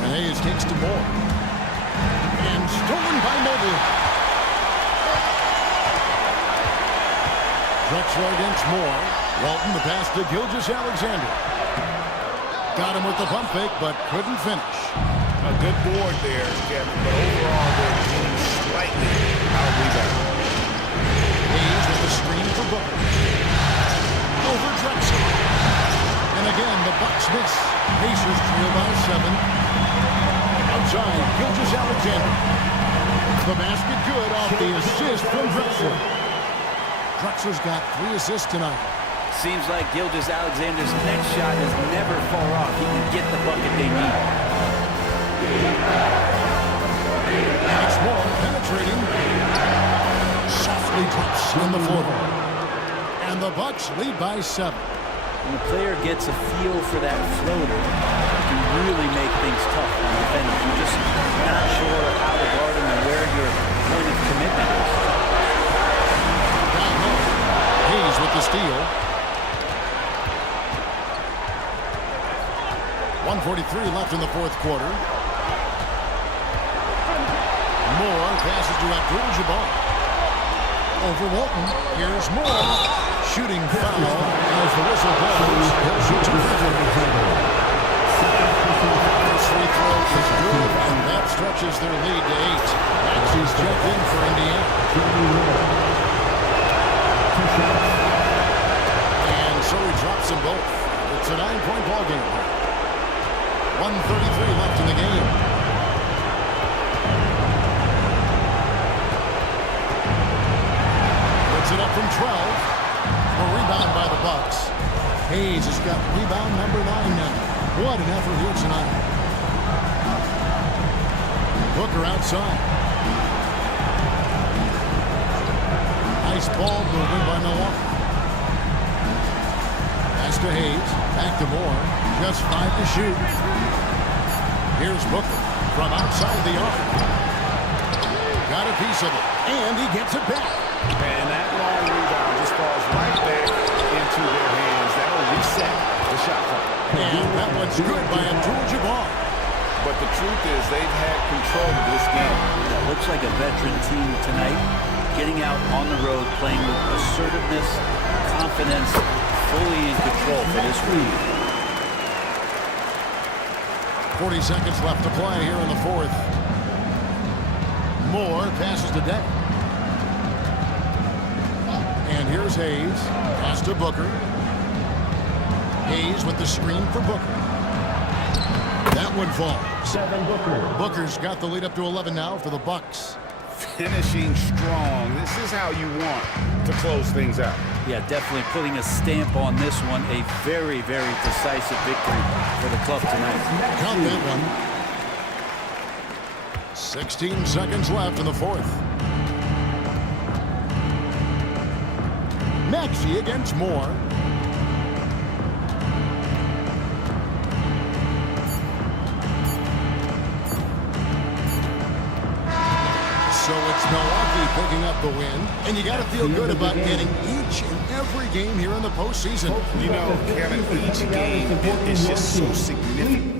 And Hayes takes to Moore. And stolen by Mobley. Drexler against Moore. Walton the pass to Gilgeous-Alexander. Got him with the pump fake, but couldn't finish. A good board there, Kevin, but overall they're being slightly out-rebounded. Hayes with the screen for Booker. Over Drexler. And again, the Bucks miss. Pacers trail by 7. Outside, Gilgeous-Alexander. The basket good off the assist from Drexler. Drexler's got 3 assists tonight. Seems like Gilgeous-Alexander's next shot is never far off. He can get the bucket they need. And it's Moore penetrating. Softly drops on the floor. And the Bucks lead by 7. When a player gets a feel for that floater, it can really make things tough on defenders. You're just not sure how to guard him and where your point of commitment is. Down low. Hayes with the steal. 1:43 left in the fourth quarter. Moore passes to Abdul-Jabbar. Over Walton. Here's Moore. Shooting foul as the whistle blows. He'll shoot 2 free throws. First free throw is good, and that stretches their lead to 8. Maxey's checked in for Indiana. And so he drops them both. It's a 9-point ball game. 1:33 left in the game. Puts it up from 12. A rebound by the Bucks. Hayes has got rebound number 9 now. What an effort here tonight. Booker outside. Nice ball movement by Milwaukee. Pass to Hayes. Back to Moore. Just 5 to shoot. Here's Booker from outside the arc. Got a piece of it. And he gets it back. And that long rebound just falls right back into their hands. That'll reset the shot clock. And that one's good by Abdul-Jabbar. But the truth is they've had control of this game. Yeah, looks like a veteran team tonight. Getting out on the road, playing with assertiveness, confidence, fully in control for this week. 40 seconds left to play here in the fourth. Moore passes to Deck. And here's Hayes. Pass to Booker. Hayes with the screen for Booker. That one falls. 7 Booker. Booker's got the lead up to 11 now for the Bucks. Finishing strong. This is how you want to close things out. Yeah, definitely putting a stamp on this one. A very, very decisive victory for the club tonight. Count that one. 16 seconds left in the fourth. Maxey against Moore. So it's Milwaukee picking up the win, and you got to feel good about getting each and every game here in the postseason. You know, Kevin, each game is just so significant.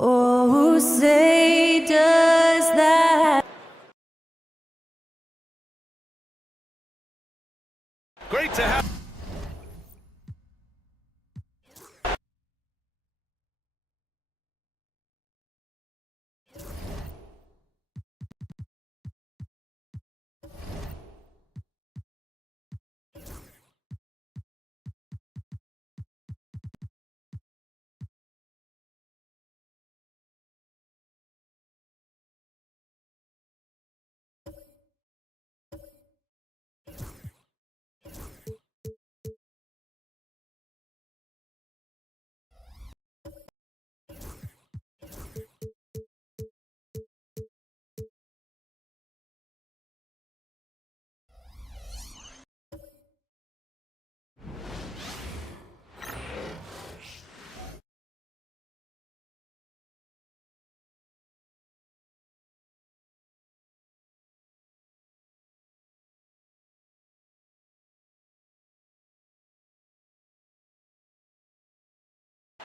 Oh, say does that. Great to have.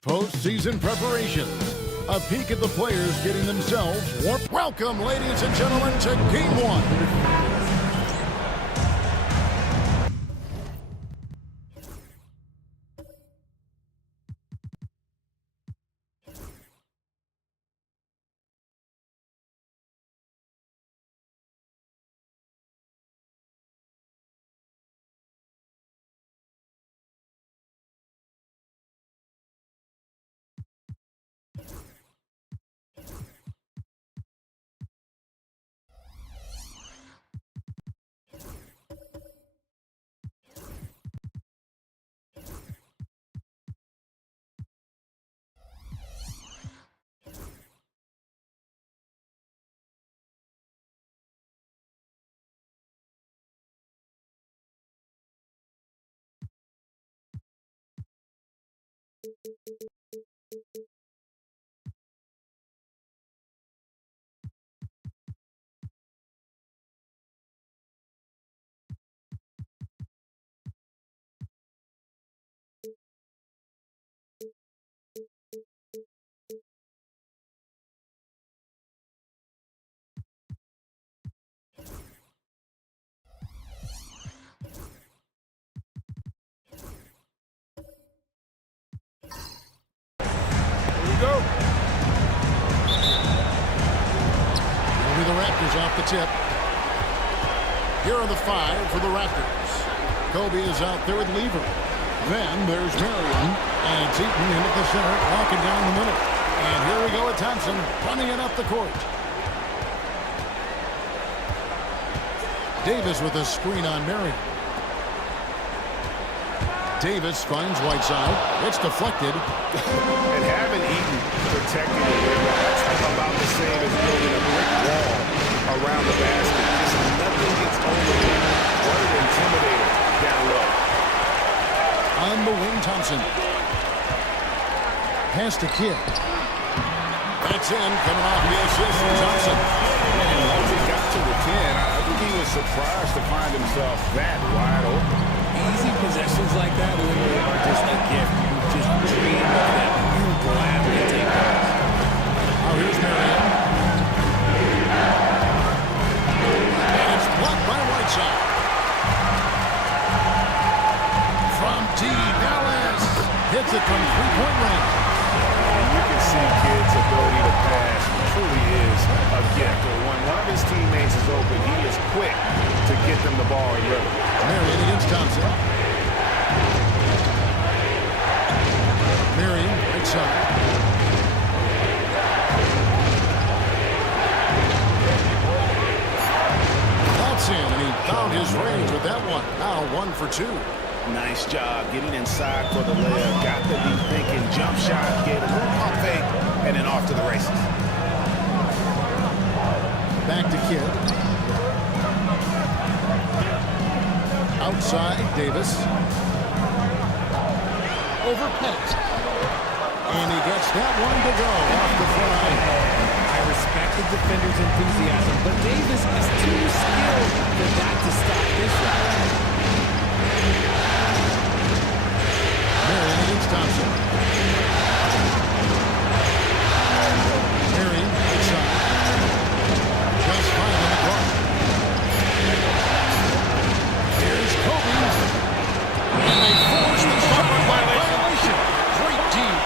Postseason preparation. A peek at the players getting themselves warm. Welcome, ladies and gentlemen, to Game 1. The Raptors off the tip. Here are the 5 for the Raptors. Kobe is out there with Lever. Then there's Marion. And it's Eaton in at the center, walking down the middle. And here we go with Thompson, running it up the court. Davis with a screen on Marion. Davis finds Whiteside. It's deflected. And having Eaton protecting the rim, that's about the same as building a brick wall around the basket. Just nothing gets over him. What an intimidator down low. On the wing, Thompson. Pass to Kidd. That's in, coming off the assist from Thompson. And once he got to the 10, I think he was surprised to find himself that wide open. Easy possessions like that literally are just a gift. You just dream of them. You gladly take those. Now here's Marion. And it's blocked by Whiteside. From deep, Dallas hits it from three-point range. And you can see Kidd's ability to pass truly is a gift. When one of his teammates is open, he is quick to get them the ball in rhythm. Marion against Thompson. Marion, right side. That's in, and he found his range with that one. Now 1 for 2. Nice job getting inside for the layup. Got the deep thinking jump shot, gave a little pump fake, and then off to the races. Back to Kidd. Outside, Davis. Over Pettis. And he gets that one to go off the fly. I respect the defender's enthusiasm, but Davis is too skilled for that to stop this shot. Marion against Thompson. Marion inside. Just 5 on the clock. Here's Kobe. And they force the shot clock violation. Great team.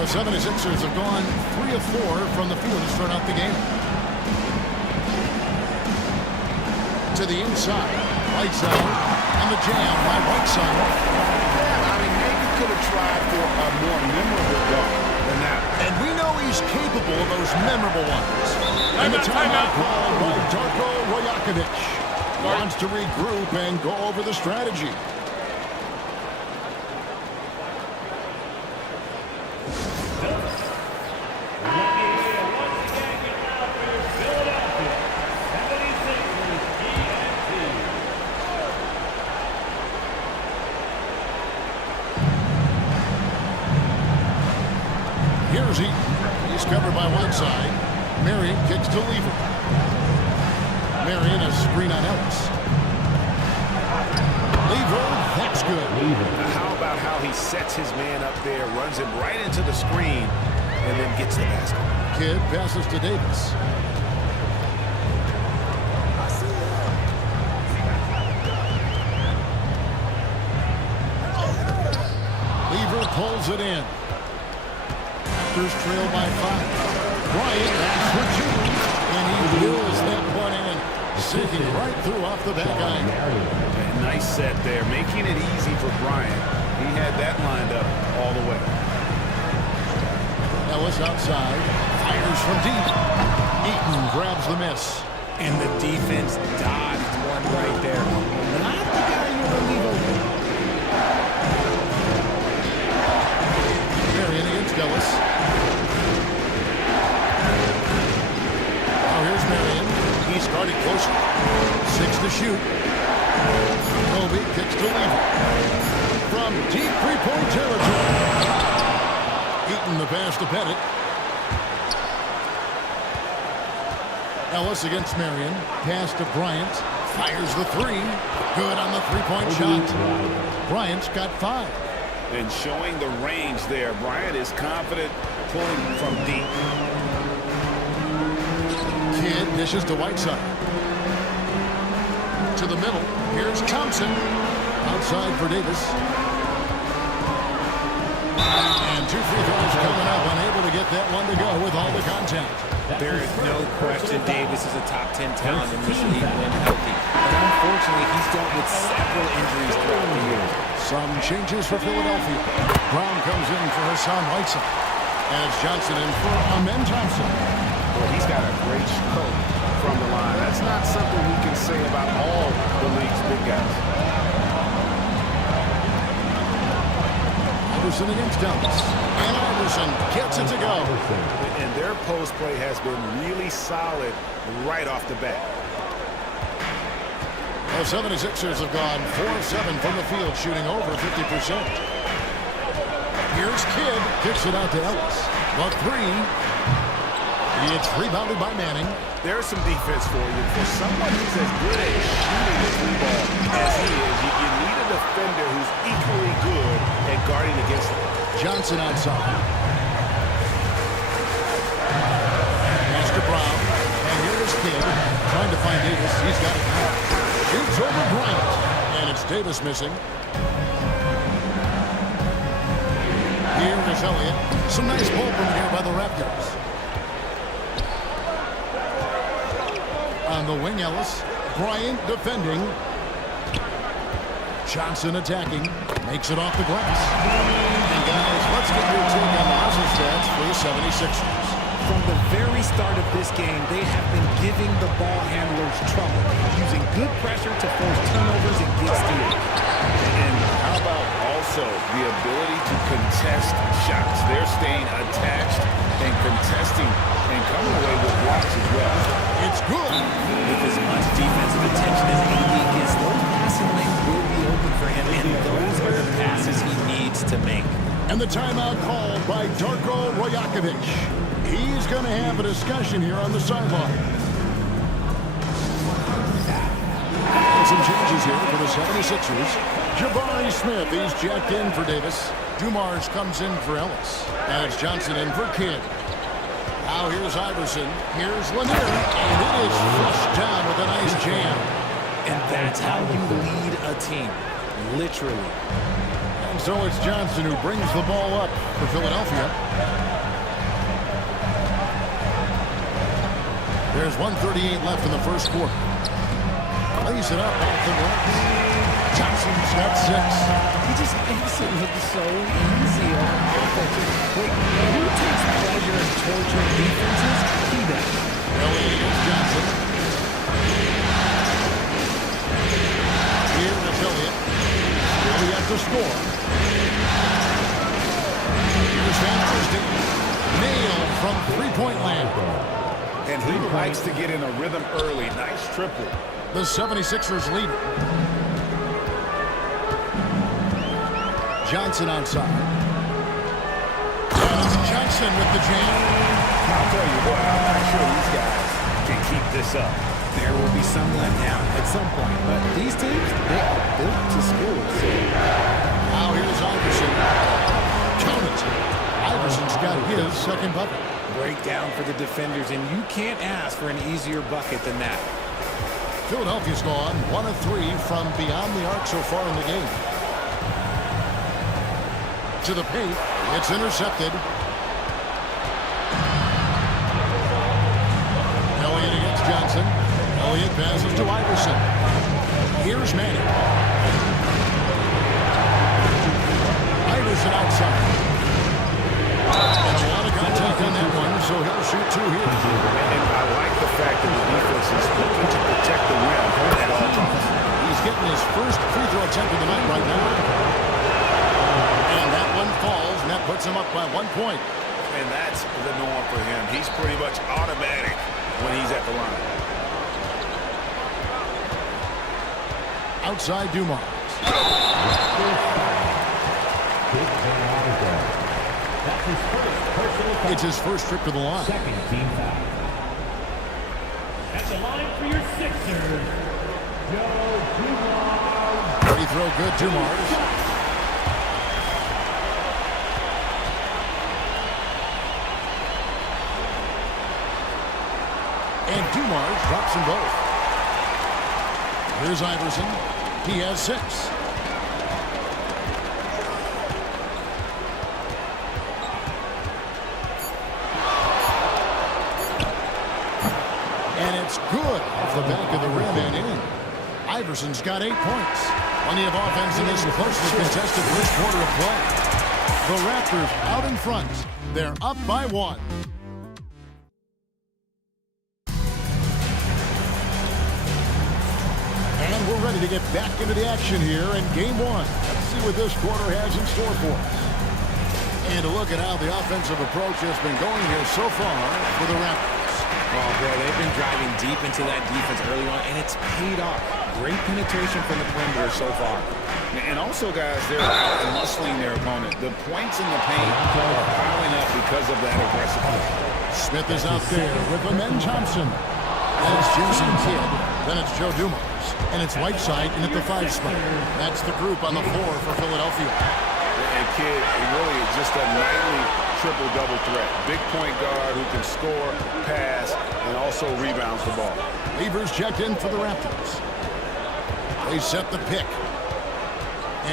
The 76ers have gone 3 of 4 from the field to start out the game. To the inside. Whiteside. And the jam by Whiteside. Yeah, I mean, maybe could have tried for a more memorable dunk than that. And we know he's capable of those memorable ones. And the timeout called by Darko Rajakovic. Wants to regroup and go over the strategy. Here's Eaton. He's covered by Whiteside. Marion kicks to Lever. Marion a screen on Ellis. Lever, that's good. How about how he sets his man up there, runs him right into the screen, and then gets the basket. Kidd passes to Davis. Lever pulls it in. Raptors trail by 5. Bryant backs for 2. And he wheels that one in. Sinking right through off the back iron. Nice set there, making it easy for Bryant. He had that lined up all the way. Ellis outside. Fires from deep. Eaton grabs the miss. And the defense dodged one right there. Not the guy you want to leave open. Marion against Ellis. Now here's Marion. He's guarded closer. 6 to shoot. Kobe kicks to Lever. From deep three-point territory. Eaton the pass to Pettit. Ellis against Marion. Pass to Bryant. Fires the 3. Good on the three-point shot. Bryant's got 5. And showing the range there, Bryant is confident pulling from deep. Kidd dishes to Whiteside. To the middle. Here's Thompson. Outside for Davis. And 2 free throws coming up. Unable to get that one to go with all the contact. There is no question Davis is a top 10 talent in this league when healthy. But unfortunately, he's dealt with several injuries throughout the year. Some changes for Philadelphia. Brown comes in for Hassan Whiteside. And it's Johnson in for Amen Thompson. Well, he's got a great stroke from the line. That's not something we can say about all the league's big guys. Iverson against Ellis. And Iverson gets it to go. And their post play has been really solid right off the bat. The 76ers have gone 4 of 7 from the field, shooting over 50%. Here's Kidd. Kicks it out to Ellis. The 3. It's rebounded by Manning. There's some defense for you. For someone who's as good at shooting the three ball as he is, you need a defender who's equally good at guarding against him. Johnson outside. Pass to Brown. And here's Kidd trying to find Davis. He's got it now. Shoots over Bryant. And it's Davis missing. Here is Elliott. Some nice ball from here by the Raptors. On the wing, Ellis. Bryant defending. Johnson attacking. Makes it off the glass. And guys, let's get your take on the Russell stats for the 76ers. From the very start of this game, they have been giving the ball handlers trouble, using good pressure to force turnovers and get steals. And how about also the ability to contest shots? They're staying attached and contesting and coming away with blocks as well. It's good. With as much defensive attention as AD gets, those passing lanes will be open for him, and those are the passes he needs to make. And the timeout called by Darko Rajakovic. He's going to have a discussion here on the sideline. some changes here for the 76ers. Jabari Smith, he's jacked in for Davis. Dumars comes in for Ellis. And it's Johnson in for Kidd. Now here's Iverson. Here's Lanier. And it is flushed down with a nice jam. And that's how you lead a team. Literally. And so it's Johnson who brings the ball up for Philadelphia. There's 1:38 left in the first quarter. Lays it up off the glass. Johnson's got 6. He just makes it look so easy on offense. Wait, who takes pleasure in torturing defenses? He does. Elliott against Johnson. Here is Elliott. Still yet to score. Here's Van Arsdale. Nailed from three-point land. And he likes to get in a rhythm early. Nice triple. The 76ers lead. Johnson outside. It's Johnson with the jam. I'll tell you what, I'm not sure these guys can keep this up. There will be some letdown at some point, but these teams, they are built to score. So. Now here's Iverson. Count it. Iverson's got his second bucket. Breakdown for the defenders, and you can't ask for an easier bucket than that. Philadelphia's gone 1 of 3 from beyond the arc so far in the game. To the paint. It's intercepted. Elliott against Johnson. Elliott passes to Iverson. Here's Manning. Iverson outside. And a lot of contact on that one, so he'll shoot 2 here. And I like the fact that the defense is looking to protect the rim at all times. He's getting his first free throw attempt of the night right now. And that one falls, and that puts him up by 1 point. And that's the norm for him. He's pretty much automatic when he's at the line. Outside Dumars. It's his first trip to the line. Second team foul. At the line for your Sixers, Joe Dumars. Free throw good, Dumars. And Dumars drops them both. Here's Iverson. He has 6. Good off the back of the rim and in. Iverson's got 8 points. Plenty of offense in this closely contested first quarter of play. The Raptors out in front. They're up by 1. And we're ready to get back into the action here in game 1. Let's see what this quarter has in store for us. And to look at how the offensive approach has been going here so far for the Raptors. Oh, boy, they've been driving deep into that defense early on, and it's paid off. Great penetration from the perimeter so far. And also, guys, they're out and muscling their opponent. The points in the paint are piling up because of that aggressive play. Smith is out there with Amen Thompson. And it's Jason Kidd. Then it's Joe Dumars. And it's Whiteside in at the 5 spot. That's the group on the floor for Philadelphia. And Kidd, really just a nightly triple-double threat. Big point guard who can score, pass, and also rebounds the ball. Levers checked in for the Raptors. They set the pick.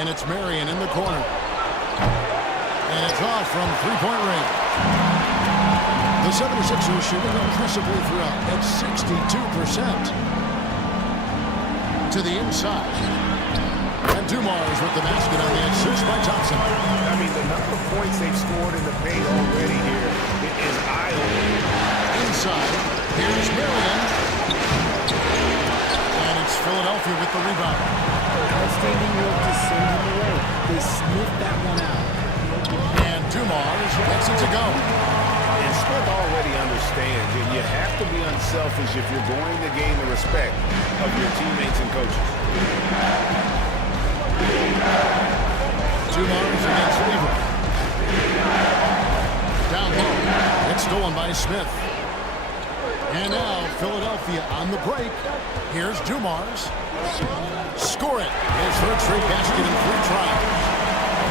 And it's Marion in the corner. And it's off from three-point range. The 76ers shooting impressively throughout at 62%. To the inside. And Dumars with the basket on the assist by Thompson. I mean, the number of points they've scored in the paint already here is eye-opening. Inside, here's Marion. And it's Philadelphia with the rebound. Outstanding work to send him away. They sniffed that one out. And Dumars gets it to go. And Smith already understands that you have to be unselfish if you're going to gain the respect of your teammates and coaches. Dumars against Weaver. Down low. It's stolen by Smith. And now Philadelphia on the break. Here's Dumars. Score it. His third straight basket in 3 tries.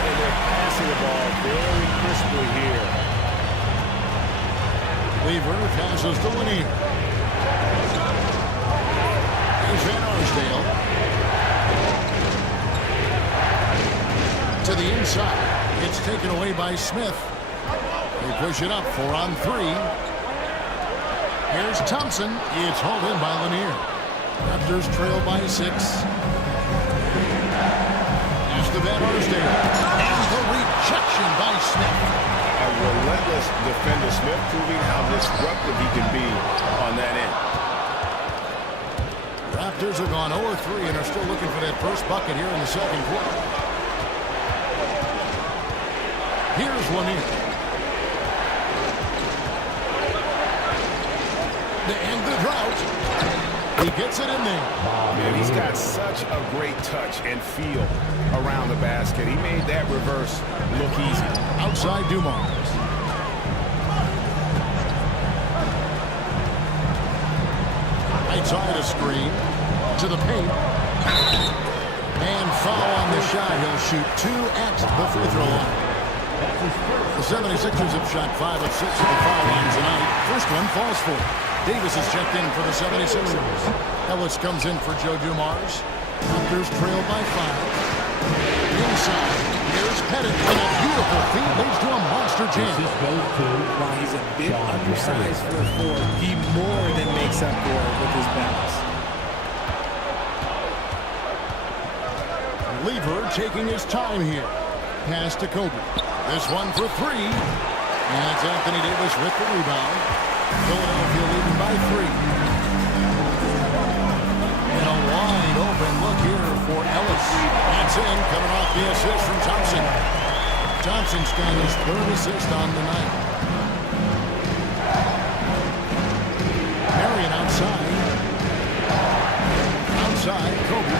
And they're passing the ball very crisply here. Lever passes to Lanier. Here's Van Arsdale. To the inside. It's taken away by Smith. They push it up 4 on 3. Here's Thompson. It's hauled in by Lanier. Raptors trail by 6. Here's the Van Arsdale. And the rejection by Smith. A relentless defender. Smith proving how disruptive he can be on that end. Raptors have gone 0-3 and are still looking for that first bucket here in the second quarter. Here's Lanier. To end the drought. He gets it in there. Man, he's got such a great touch and feel around the basket. He made that reverse look easy. Outside Dumars. Right side a screen. To the paint. And foul on the shot. He'll shoot 2 at the free throw line. The 76ers have shot 5 of 6 at the foul line tonight. First one falls for it. Davis is checked in for the 76ers. Ellis comes in for Joe Dumars. Raptors trail by 5. Inside, here's Pettit with a beautiful feed. Leads to a monster jam. While he's a bit undersized for a 4, he more than makes up for it with his bounce. Lever taking his time here. Pass to Kobe. This one for 3. And it's Anthony Davis with the rebound. Philadelphia leading by 3. And a wide open look here for Ellis. That's in, coming off the assist from Thompson. Thompson's got his 3rd assist on the night. Marion outside. Outside, Kobe.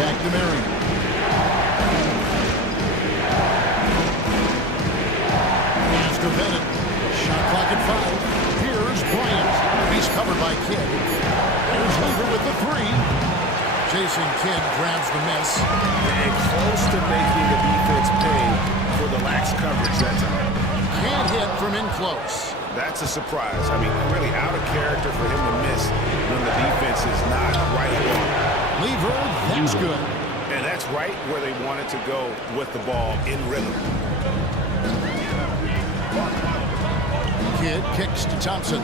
Back to Marion. Pass to Bennett. Shot clock at 5. Here's Bryant. He's covered by Kidd. Here's Lever with the 3. Jason Kidd grabs the miss. And close to making the defense pay for the lax coverage that time. Can't hit from in close. That's a surprise. I mean, really out of character for him to miss when the defense is not right along. Lever, that's good. And that's right where they wanted to go with the ball in rhythm. Kidd kicks to Thompson.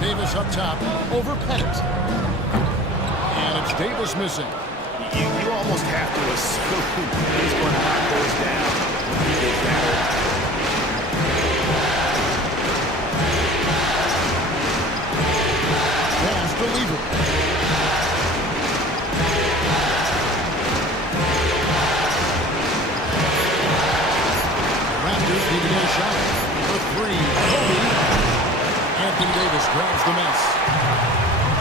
Davis up top over Pettit. And it's Davis missing. You almost have to assume he's going to knock those down. He did that. Pass to Lever. Raptors need to get a shot. For 3. Kobe. Anthony Davis grabs the miss.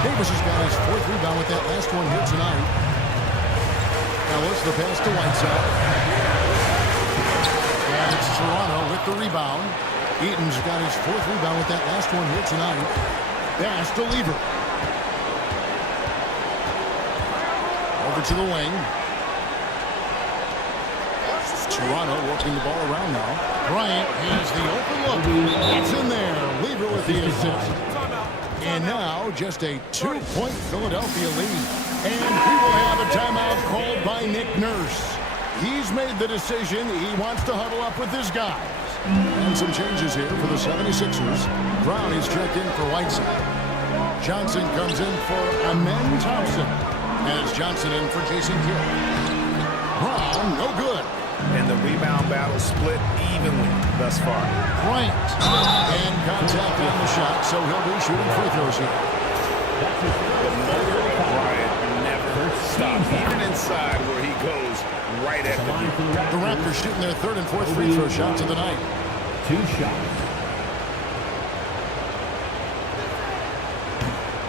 Davis has got his 4th rebound with that last one here tonight. Ellis, the pass to Whiteside. And it's Toronto with the rebound. Eaton's got his 4th rebound with that last one here tonight. Pass to Lever. Over to the wing. Toronto working the ball around now. Bryant has the open look. It's in there. Lever with the assist. And now just a 2-point Philadelphia lead. And we will have a timeout called by Nick Nurse. He's made the decision. He wants to huddle up with his guys. And some changes here for the 76ers. Brown is checked in for Whiteside. Johnson comes in for Amen Thompson. And it's Johnson in for Jason Kidd. Brown, no good. And the rebound battle split evenly thus far. Bryant. And contact on the shot, so he'll be shooting free throws here. The motor of Bryant never stops. Even inside where he goes right at the Raptors shooting their 3rd and 4th free throw shots of the night. 2 shots.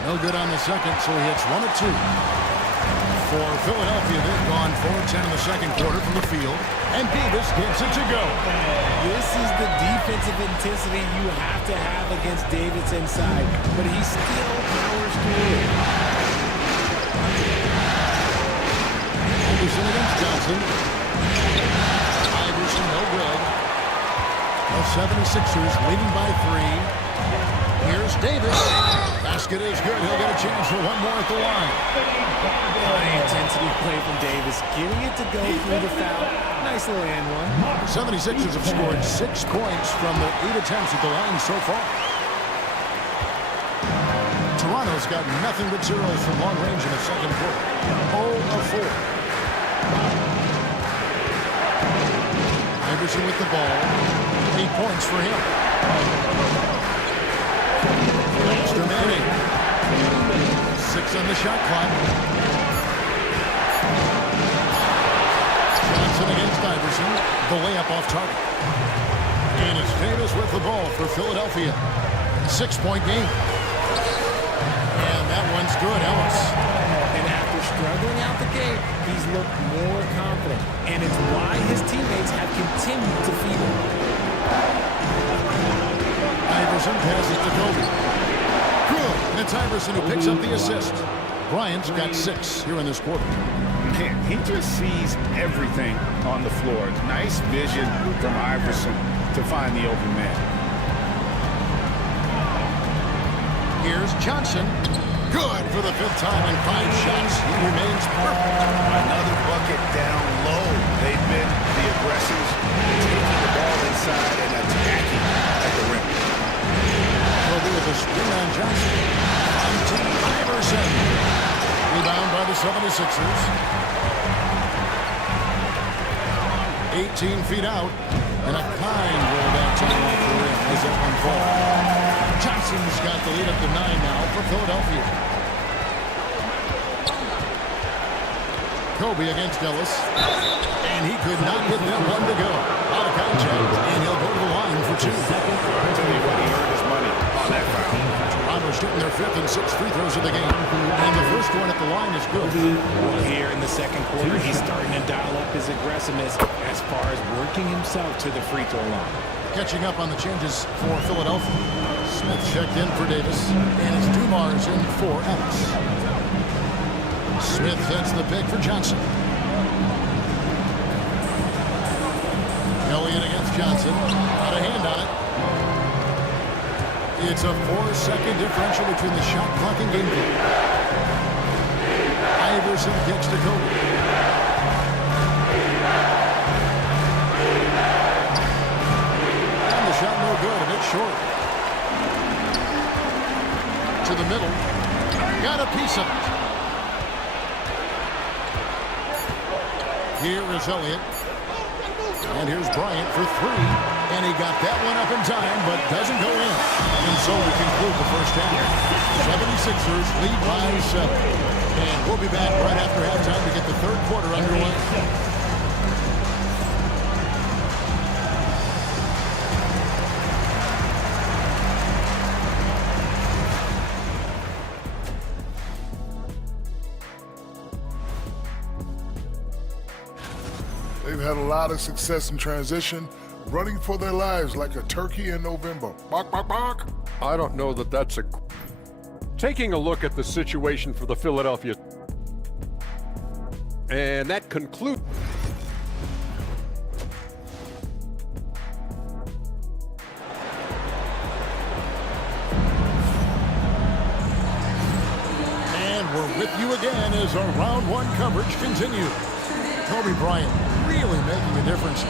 No good on the second, so he hits 1 of 2. For Philadelphia, they've gone 4-10 in the second quarter from the field. And Davis gets it to go. This is the defensive intensity you have to have against Davis inside, but he still powers through it. Iverson against Johnson. Iverson, no good. The 76ers leading by 3. Here's Davis. Basket is good. He'll get a chance for one more at the line. High-intensity play from Davis, getting it to go through the foul. Nice little and one. The 76ers have scored 6 points from their 8 attempts at the line so far. Toronto's got nothing but zeros from long range in the second quarter. 0 of 4. Iverson with the ball. 8 points for him. Mr. Manning. 6 on the shot clock. Johnson against Iverson. The layup off target. And it's Davis with the ball for Philadelphia. 6-point game. And that one's good, Ellis. And after struggling out the gate, he's looked more confident. And it's why his teammates have continued to feed him. Iverson passes to Kobe. Good. And it's Iverson who picks up the assist. Bryant's got 6 here in this quarter. Man, he just sees everything on the floor. Nice vision from Iverson to find the open man. Here's Johnson. Good for the 5th time in 5 shots. He remains perfect. Another bucket down low. They've been the aggressors, taking the ball inside and attacking at the rim. Kobe with a screen on Johnson. On to Iverson. Rebound by the 76ers. 18 feet out. And a kind roll that time off the rim as that one falls. Johnson's got the lead up to 9 now for Philadelphia. Kobe against Ellis. And he could not get that one to go. Out of contact. And he'll go to the line for 2. I tell you what, he earned his money on that foul. Toronto's shooting their 5th and 6th free throws of the game. And the first one at the line is good. Well, here in the second quarter, he's starting to dial up his aggressiveness as far as working himself to the free throw line. Catching up on the changes for Philadelphia. Smith checked in for Davis. And it's Dumars in for Ellis. Smith sets the pick for Johnson. Elliott against Johnson. Got a hand on it. It's a 4-second differential between the shot clock and game clock. Iverson kicks to Kobe. And the shot no good, a bit short. To the middle. Got a piece of it. Here is Elliott. And here's Bryant for 3. And he got that one up in time, but doesn't go in. And so we conclude the first half. 76ers lead by 7. And we'll be back right after halftime to get the third quarter underway. They've had a lot of success in transition, running for their lives like a turkey in November. Bark, bark, bark. I don't know that that's a... Taking a look at the situation for the Philadelphia... And that concludes... And we're with you again as our round 1 coverage continues. Kobe Bryant really making a difference.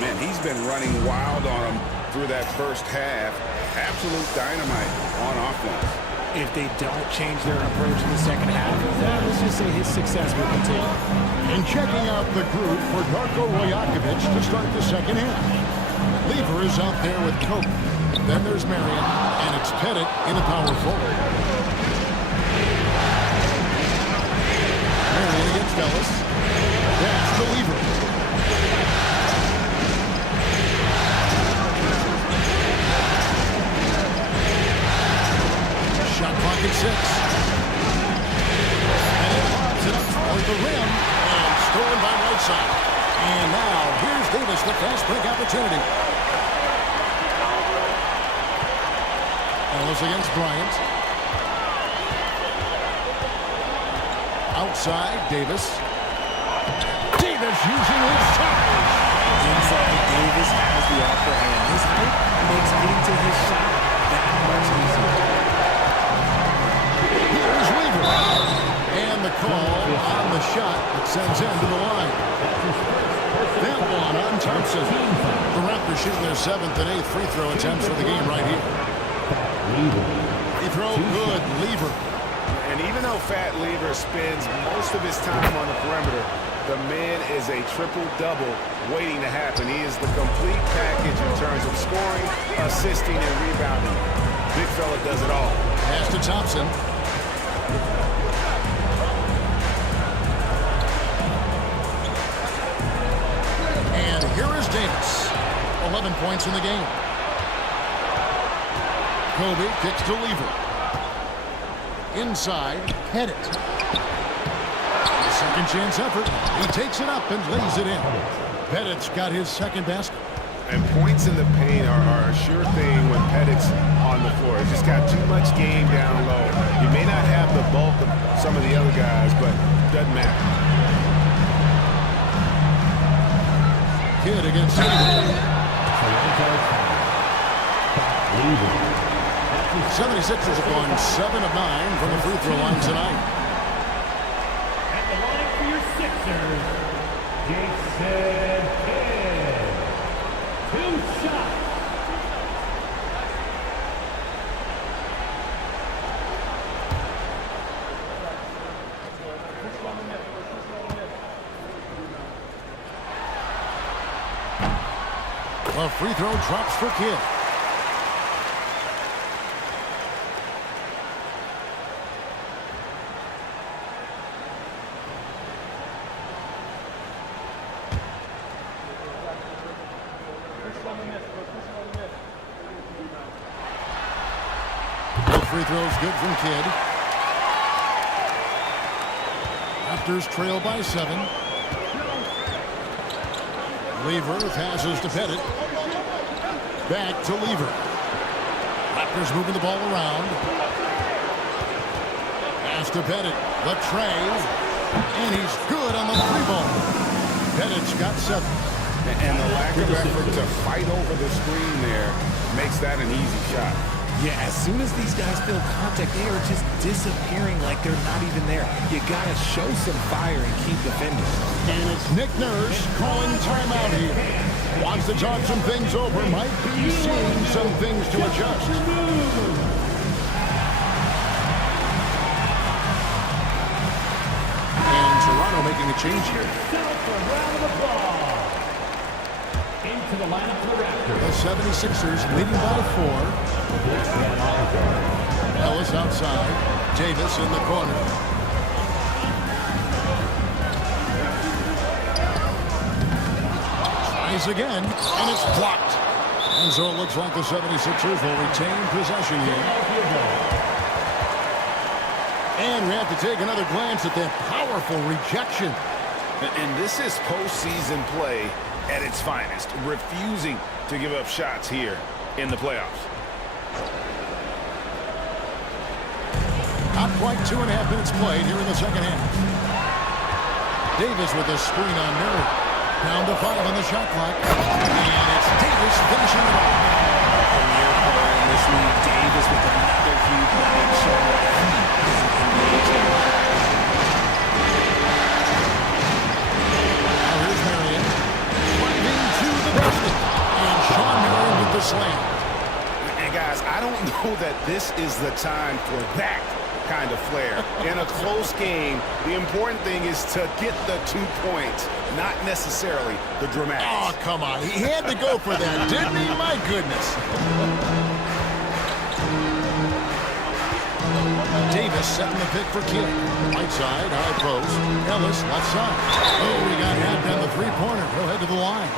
Man, he's been running wild on him through that first half. Absolute dynamite on offense. If they don't change their approach in the second half, let's just say his success will continue. And checking out the group for Darko Rajakovic to start the second half. Lever is out there with Kobe. Then there's Marion, and it's Pettit in the power forward. Marion against Ellis. That's the Lever. Shot clock at 6. And he pops it up toward the rim. And stolen by outside. And now, here's Davis, the fast break opportunity. Ellis against Bryant. Outside, Davis. Davis using his size. Inside, Davis has the upper hand. His height makes getting to his shot that much easier. Here's Weaver. And the call on the shot that sends him to the line. That one on Thompson. The Raptors shooting their 7th and 8th free throw attempts for the game right here. Free throw good, Lever. And even though Fat Lever spends most of his time on the perimeter, the man is a triple-double waiting to happen. He is the complete package in terms of scoring, assisting, and rebounding. Big fella does it all. Pass to Thompson. And here is Davis. 11 points in the game. Kobe kicks to Lever. Inside, Pettit. Second chance effort. He takes it up and lays it in. Pettit's got his second basket. And points in the paint are a sure thing when Pettit's on the floor. He's just got too much game down low. You may not have the bulk of some of the other guys, but it doesn't matter. Kidd against Lever. 76ers have gone 7 of 9 from the free throw line tonight. At the line for your Sixers, Jason Kidd. 2 shots. The free throw drops for Kidd. Free throws good from Kidd. Raptors trail by 7. Lever passes to Pettit. Back to Lever. Raptors moving the ball around. Pass to Pettit. The tray. And he's good on the 3-ball. Pettit's got 7. And the lack of effort to fight over the screen there makes that an easy shot. Yeah, as soon as these guys feel contact, they are just disappearing like they're not even there. You got to show some fire and keep defending. And it's Nick Nurse calling timeout here. Wants to talk some things over. Might be seeing some things to adjust. And Toronto making a change here. Into the lineup for the Raptors. The 76ers leading by 4. Ellis outside. Davis in the corner. Tries again, and it's blocked. And so it looks like the 76ers will retain possession here. And we have to take another glance at that powerful rejection. And this is postseason play at its finest, refusing to give up shots here in the playoffs. Not quite 2.5 minutes played here in the second half. Davis with a screen on Murray. Down to 5 on the shot clock. And it's Davis finishing it off. Premier player in this league, Davis with another huge night, showing that he is an NBA champion. Now here's Marion. Driving to the basket. And Sean Marion with the slam. And guys, I don't know that this is the time for that kind of flair. In a close game, the important thing is to get the 2 points, not necessarily the dramatics. Oh, come on. He had to go for that, didn't he? My goodness. Davis setting the pick for Kidd. Right side, high post. Ellis, left side. Oh, we got half down the three-pointer. He'll head to the line.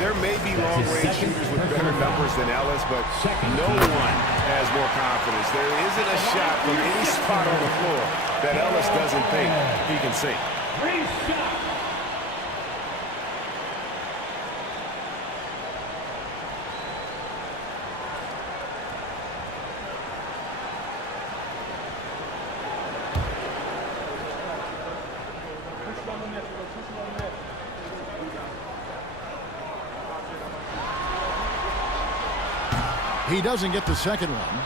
There may be long-range shooters with better numbers than Ellis, but no one has more confidence. There isn't a shot from any spot on the floor that Ellis doesn't think he can sink. He doesn't get the second one.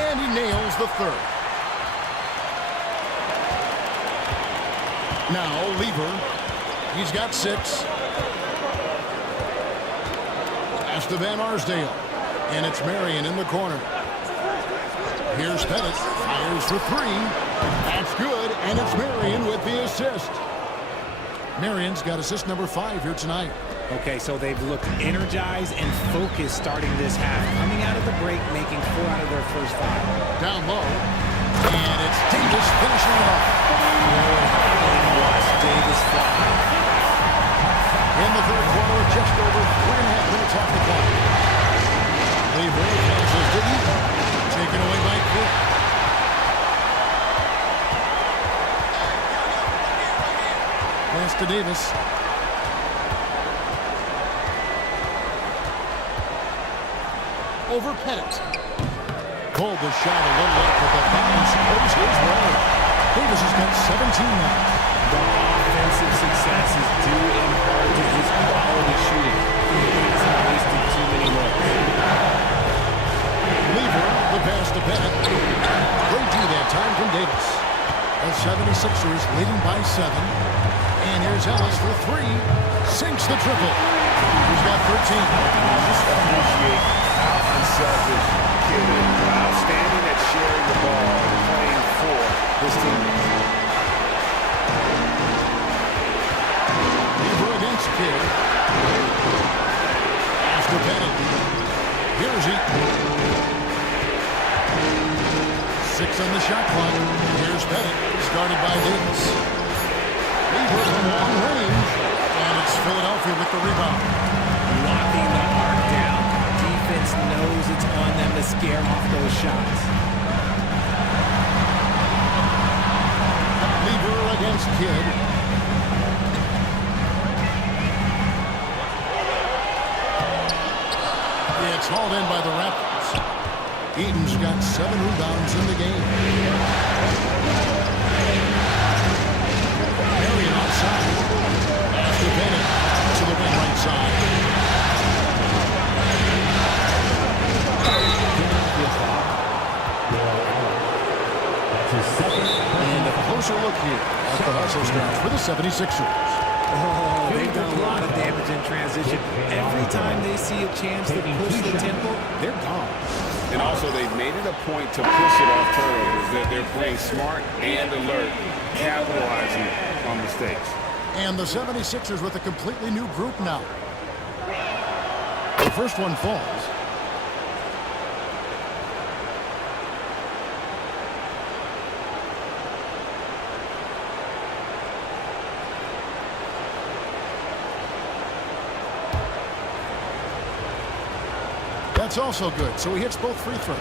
And he nails the third. Now, Lever. He's got 6. Pass to Van Arsdale. And it's Marion in the corner. Here's Pettit. Fires for 3. That's good. And it's Marion with the assist. Marion's got assist number 5 here tonight. Okay, so they've looked energized and focused starting this half. Coming out of the break, making 4 out of their first 5. Down low. And it's Davis finishing it off. Watch Davis fly. In the third quarter, just over 3.5 minutes off the clock. Lever passes to Eaton. Taken away by Kidd. Pass to Davis. Over Pettit. Pulled the shot a little late, but the bounce goes his way. Davis has got 17 now. The offensive success is due in part to his quality shooting. He hasn't wasted too many looks. Lever, the pass to Pettit. Great D that time from Davis. The 76ers leading by 7. And here's Ellis for 3. Sinks the triple. He's got 13. Just appreciate how unselfish Kidd is. Outstanding at sharing the ball and playing for his teammates. Lever against Kidd. After Pettit. Here's Eaton. 6 on the shot clock. Here's Pettit. Started by Davis. Lever from long range. And it's Philadelphia with the rebound. Locking the arc down. Defense knows it's on them to scare off those shots. Lever against Kidd. It's hauled in by the Raptors. Eaton's got 7 rebounds in the game. Marion outside. After Bennett to the wing right side. And a closer look here at the hustle start for the 76ers. Oh, they've done a lot of damage in transition. Every time they see a chance to push the tempo, they're gone. And also, they've made it a point to push it off turnovers. They're playing smart and alert, capitalizing on mistakes. And the 76ers with a completely new group now. The first one falls. That's also good, so he hits both free throws.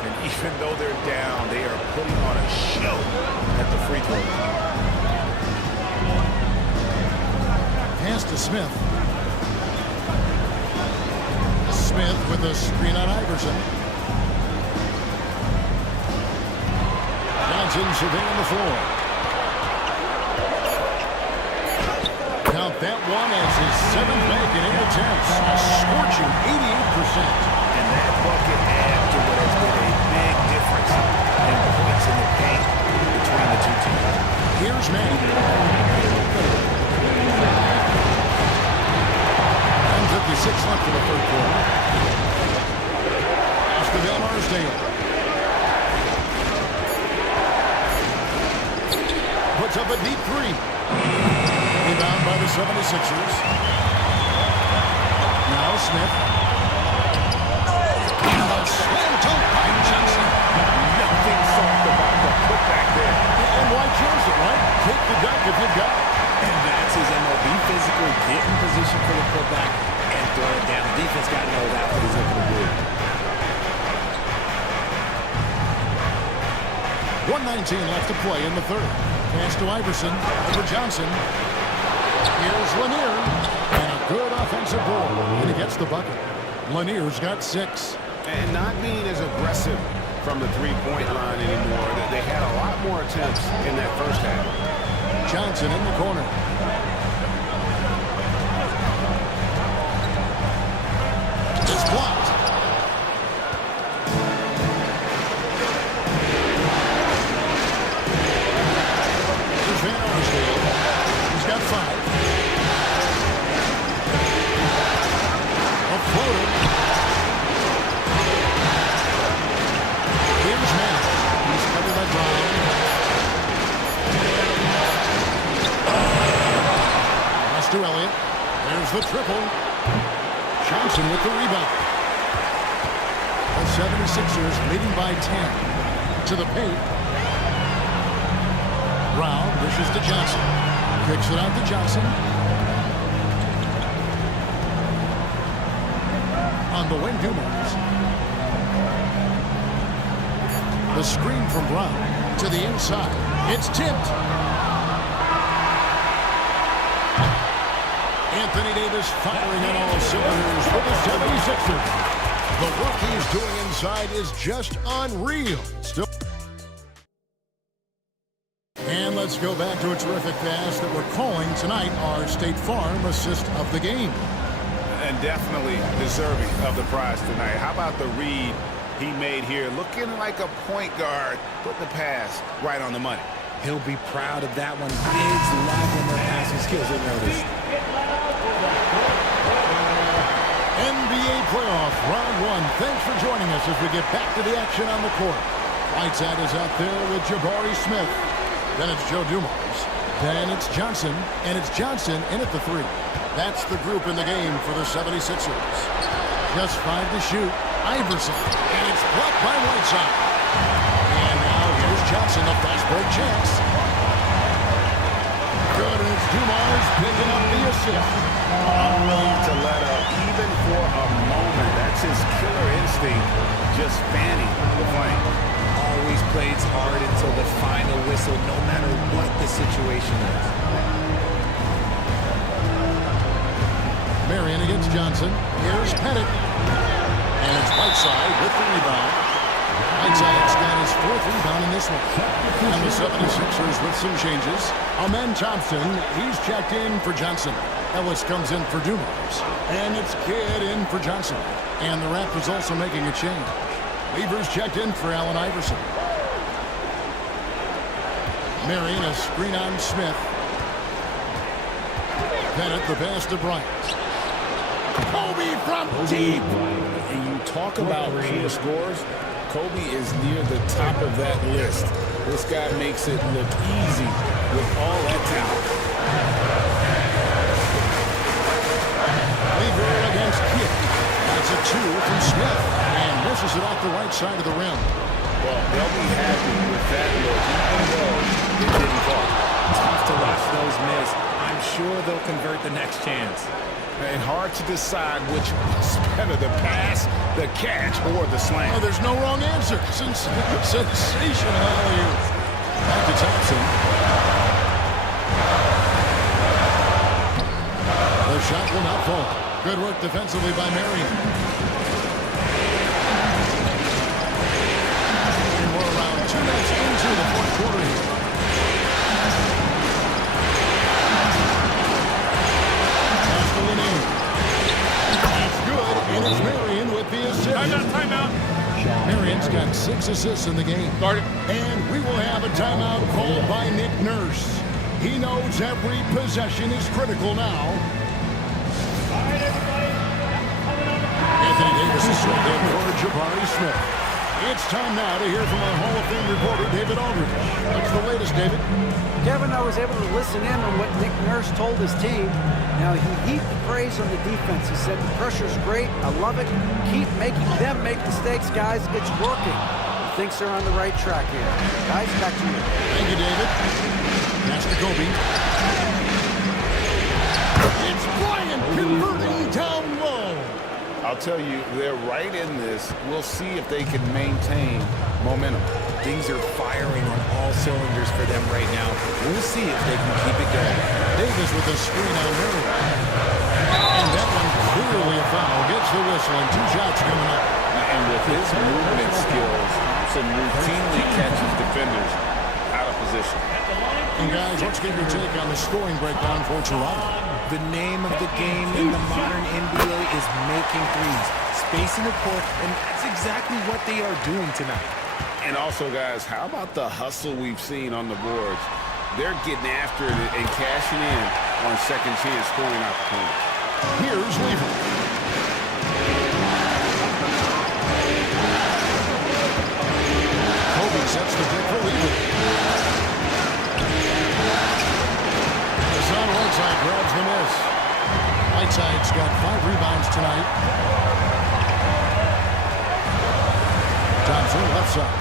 And even though they're down, they are putting on a show at the free throw line. Pass to Smith. Smith with a screen on Iverson. Johnson surveying the floor. Count that one as his 7th make in 8 attempts. A scorching 88%. And that bucket adds to what has been a big difference in points in the paint between the two teams. Here's Manny. 1:56 left in the third quarter. Pass to Van Arsdale. Puts up a deep 3. Rebound by the 76ers. Now Smith. And a slam dunk by Johnson. Nothing soft about the putback there. And why chance it, right? Take the dunk if you've got it. And that's his MLB physical. Get in position for the putback and throw it down. The defense got to know that's what he's looking to do. 1:19 left to play in the third. Pass to Iverson. Over Johnson. Here's Lanier. And a good offensive ball. And he gets the bucket. Lanier's got 6. And not being as aggressive from the three-point line anymore. They had a lot more attempts in that first half. Johnson in the corner. There's the triple. Johnson with the rebound. The 76ers leading by 10. To the paint. Brown dishes to Johnson. Kicks it out to Johnson. On the wing, Dumars. The screen from Brown to the inside. It's tipped. Anthony Davis firing on all cylinders for the 76ers. The work he's doing inside is just unreal. Still. And let's go back to a terrific pass that we're calling tonight our State Farm assist of the game. And definitely deserving of the prize tonight. How about the read he made here? Looking like a point guard, putting the pass right on the money. He'll be proud of that one. Bigs love when their passing skills are noticed. NBA playoff round 1. Thanks for joining us as we get back to the action on the court. Whiteside is out there with Jabari Smith. Then it's Joe Dumars. Then it's Johnson. And it's Johnson in at the 3. That's the group in the game for the 76ers. Just 5 to shoot. Iverson. And it's blocked by Whiteside. And now here's Johnson, a fast break chance. Good, and it's Dumars picking up the assist. Unwilling to let up even for a moment. That's his killer instinct, just fanning the flame. Always plays hard until the final whistle, no matter what the situation is. Marion against Johnson. Here's Pettit. And it's Whiteside with the rebound. Whiteside's got his 4th rebound in this one. And the 76ers with some changes. Amen Thompson, he's checked in for Johnson. Ellis comes in for Dumars. And it's Kidd in for Johnson. And the Raptors also making a change. Weaver's checked in for Allen Iverson. Marion, a screen on Smith. Pettit, the pass to Bryant. Kobe from deep. And you talk about pure scores, Kobe is near the top of that list. This guy makes it look easy with all that talent. Weaver against Kidd. That's a 2 from Smith. And misses it off the right side of the rim. Well, they'll be happy with that look, even though it didn't fall. Tough to watch those miss. I'm sure they'll convert the next chance. And hard to decide which is better, the pass, the catch, or the slam. Oh, there's no wrong answer. Sensational alley-oop. Back to Thompson. The shot will not fall. Good work defensively by Marion. And we're around 2 minutes into the 4th quarter here. That's good, and it's Marion with the assist. Timeout. Marion's got 6 assists in the game. And we will have a timeout called by Nick Nurse. He knows every possession is critical now. Anthony Davis is swept in for Jabari Smith. It's time now to hear from our Hall of Fame reporter, David Aldridge. What's the latest, David? Kevin, I was able to listen in on what Nick Nurse told his team. Now, he heaped the praise on the defense. He said, the pressure's great. I love it. Keep making them make mistakes, guys. It's working. He thinks they're on the right track here. Guys, back to you. Thank you, David. Pass to Kobe. It's Bryant converting down low. I'll tell you, they're right in this. We'll see if they can maintain momentum. Things are firing on all cylinders for them right now. We'll see if they can keep it going. Davis with a screen on Marion. And that one clearly a foul. Gets the whistle and 2 shots coming up. And with his movement skills, Thompson routinely catches defenders out of position. And guys, let's get your take on the scoring breakdown for Toronto. The name of the game in the modern NBA is making threes, spacing the court, and that's exactly what they are doing tonight. And also, guys, how about the hustle we've seen on the boards? They're getting after it and cashing in on second chance scoring opportunities. Here's Weaver. Kobe sets the pick for Weaver. Hassan Whiteside grabs the miss. Whiteside's got 5 rebounds tonight. Thompson, left side.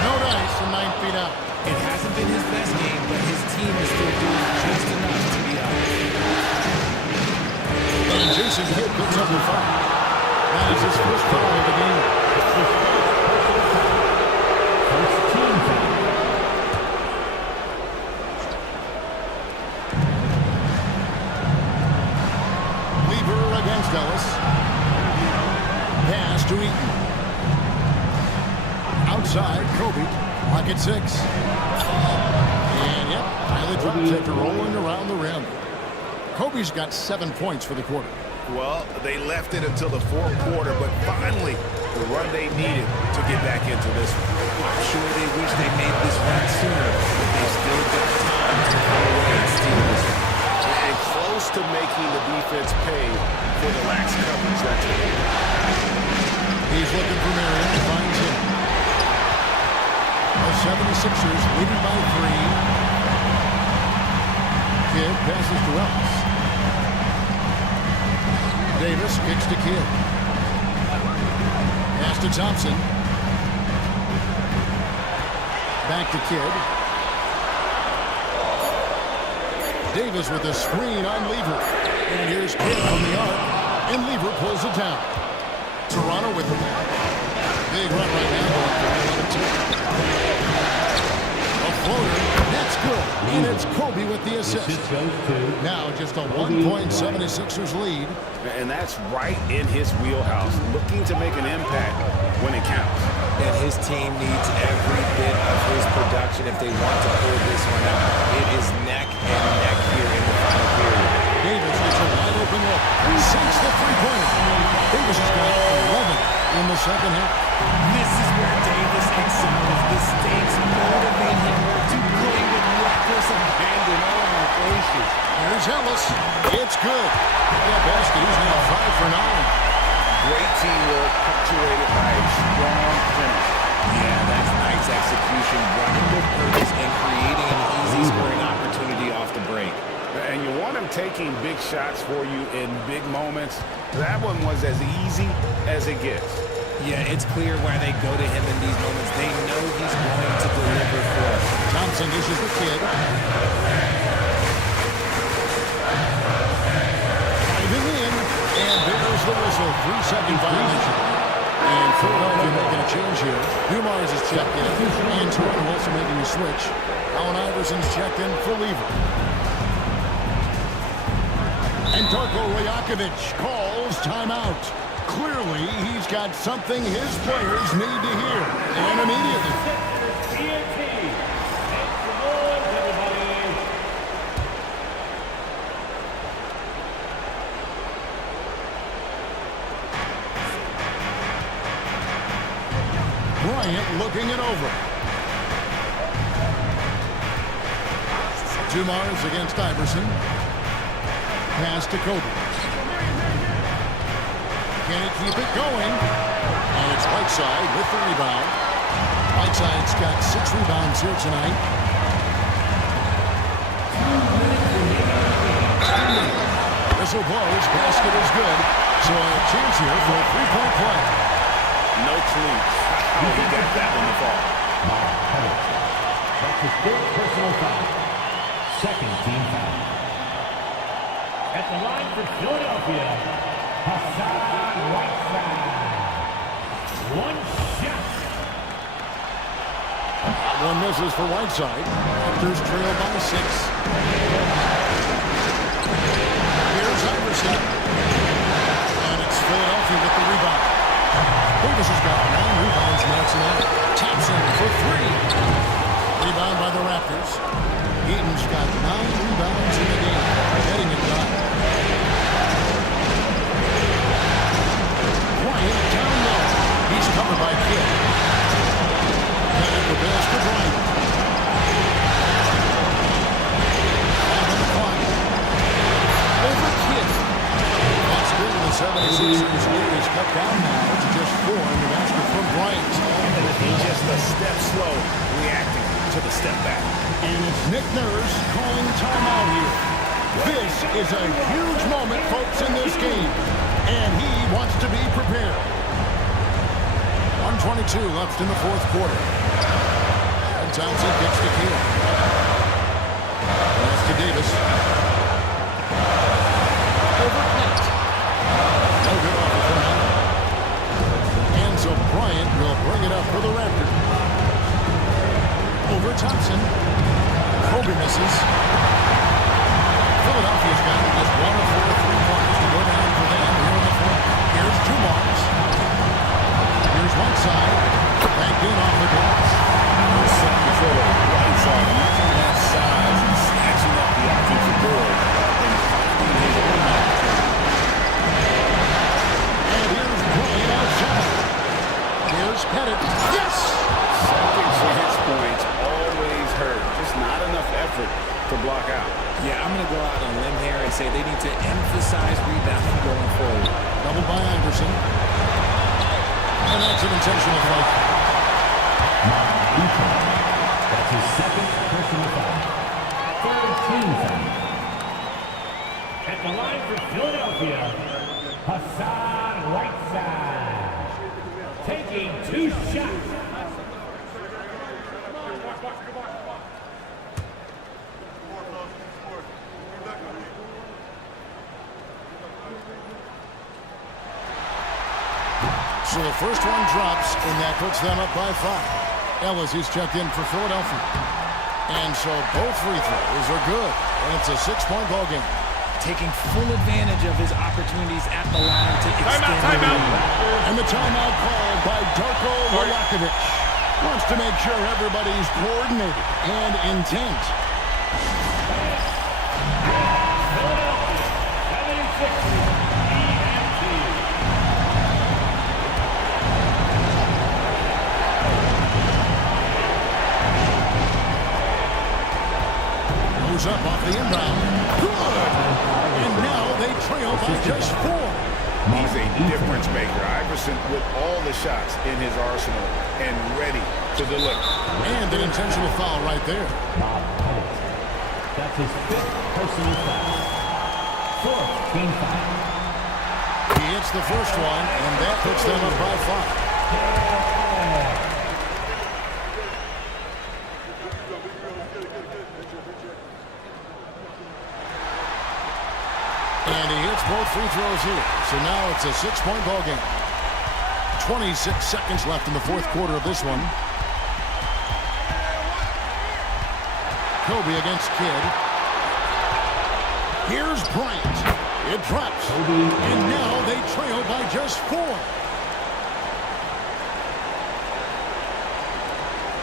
No dice from 9 feet out. It hasn't been his best game, but his team is still doing just enough to be up. And Jason Kidd picks up the foul. That is his first foul of the game. First team foul. Lever against Ellis. Pass to Eaton. Outside, Kobe. Lock at 6. And yep, Tyler drops after rolling around the rim. Kobe's got 7 points for the quarter. Well, they left it until the fourth quarter, but finally, the run they needed to get back into this one. I'm sure they wish they made this run sooner, but they still got time to come away and steal this one. And close to making the defense pay for the lax coverage. That's it. He's looking for Marion. Finds him. The 76ers leading by 3. Kidd passes to Ellis. Davis kicks to Kidd. Pass to Thompson. Back to Kidd. Davis with a screen on Lever. And here's Kidd from the arc. And Lever pulls it down. Toronto with him. Big run right now going for 11-2. A floater. That's good. And it's Kobe with the assist. Now just a 1-point 76ers lead. And that's right in his wheelhouse, looking to make an impact when it counts. And his team needs every bit of his production if they want to pull this one out. It is neck and neck here in the final period. Davis gets a wide open look. He sinks the three-pointer. Davis has got 11 in the second half. This is where Davis excels. The stakes motivate him to play with reckless abandon. Oh my gracious. Here's Ellis. It's good. That basket, he's now 5 for 9. Great teamwork, punctuated by a strong finish. Yeah, that's nice execution, running with purpose and creating an easy scoring opportunity off the break. And you want him taking big shots for you in big moments. That one was as easy as it gets. Yeah, it's clear why they go to him in these moments. They know he's going to deliver for us. Thompson dishes the Kidd. Diving in, and there's the whistle. 3-second violation. And Philadelphia making a change here. Dumars is checked in, and Toronto also making a switch. Allen Iverson's checked in for Lever. And Darko Rajakovic calls timeout. Clearly, he's got something his players need to hear, and immediately. Bryant looking it over. Dumars against Iverson. Pass to Kobe. Can he keep it going? And it's Whiteside with the rebound. Whiteside's got 6 rebounds here tonight. Whistle blows. Basket is good. So a chance here for a 3-point play. No clue how he got that one to fall. That's his 3rd personal foul. 2nd team foul. At the line for Philadelphia, Hassan Whiteside. 1 shot. One misses for Whiteside. Raptors trail by 6. Here's Iverson. And it's Philadelphia with the rebound. Davis has got 9 rebounds now tonight. Thompson for 3. Rebound by the Raptors. Eaton's got 9 rebounds in the game. Getting it done. Bryant down low. He's covered by Kidd. And at the basket, Bryant. 5 on the clock. Over Kidd. That's good. The 76ers lead is cut down now to just 4 in the basket from Bryant. And he's just a step slow reacting to the step back. And it's Nick Nurse calling timeout here. This is a huge moment, folks, in this game. And he wants to be prepared. 1:22 left in the fourth quarter. And Townsend kicks to Keel. Pass to Davis. Over net. No good off the front. And so Bryant will bring it up for the Raptors. Over Thompson. Kobe misses. Philadelphia's got just 1 of 4 3-pointers to go down for them here in the fourth. Here's Dumars. Here's one side. Back in off the glass. Set control. Right side. Using that size and snatching up the offensive board and finding his own opportunity. And here's Bryant outside. Here's Pettit. Yes! Second chance points always hurt. Just not enough effort to block out. Yeah, I'm going to go out on a limb here and say they need to emphasize rebounding going forward. Doubled by Iverson. And that's an intentional foul. That's his second personal foul. Third team foul. At the line for Philadelphia, Hassan Whiteside. Taking 2 shots. So the first one drops, and that puts them up by 5. Ellis, he's checked in for Philadelphia. And so both free throws are good. And it's a 6-point ball game. Taking full advantage of his opportunities at the line to extend the lead. And the timeout called by Darko Milanovic. Wants to make sure everybody's coordinated and intent. Goes up off the inbound. Good! And now they trail by just 4. He's a difference maker. Iverson with all the shots in his arsenal and ready to deliver. And an intentional foul right there. That's his 5th personal foul. 4th team foul. He hits the first one, and that puts them up by 5. And he hits both free throws here. So now it's a 6-point ball game. 26 seconds left in the fourth quarter of this one. Kobe against Kidd. Here's Bryant. It drops. And now they trail by just 4.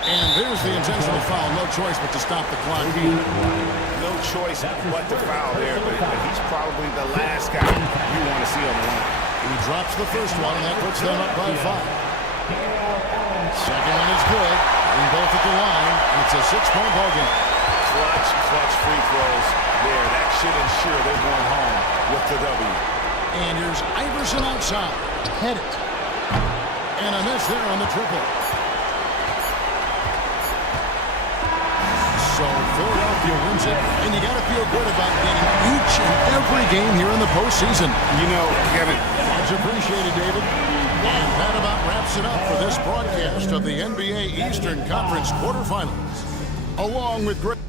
And there's the intentional foul. No choice but to stop the clock. No choice but to foul there, but he's probably the last guy you want to see on the line. He drops the first one, and that puts them up by 5. Second one is good. And both at the line. And it's a 6-point ball game. Clutch free throws there. That should ensure they're going home with the W. And here's Iverson outside. Pettit. And a miss there on the triple. So Philadelphia wins it, and you got to feel good about getting each and every game here in the postseason. You know, Kevin. Much appreciated, David. And that about wraps it up for this broadcast of the NBA Eastern Conference quarterfinals. Along with great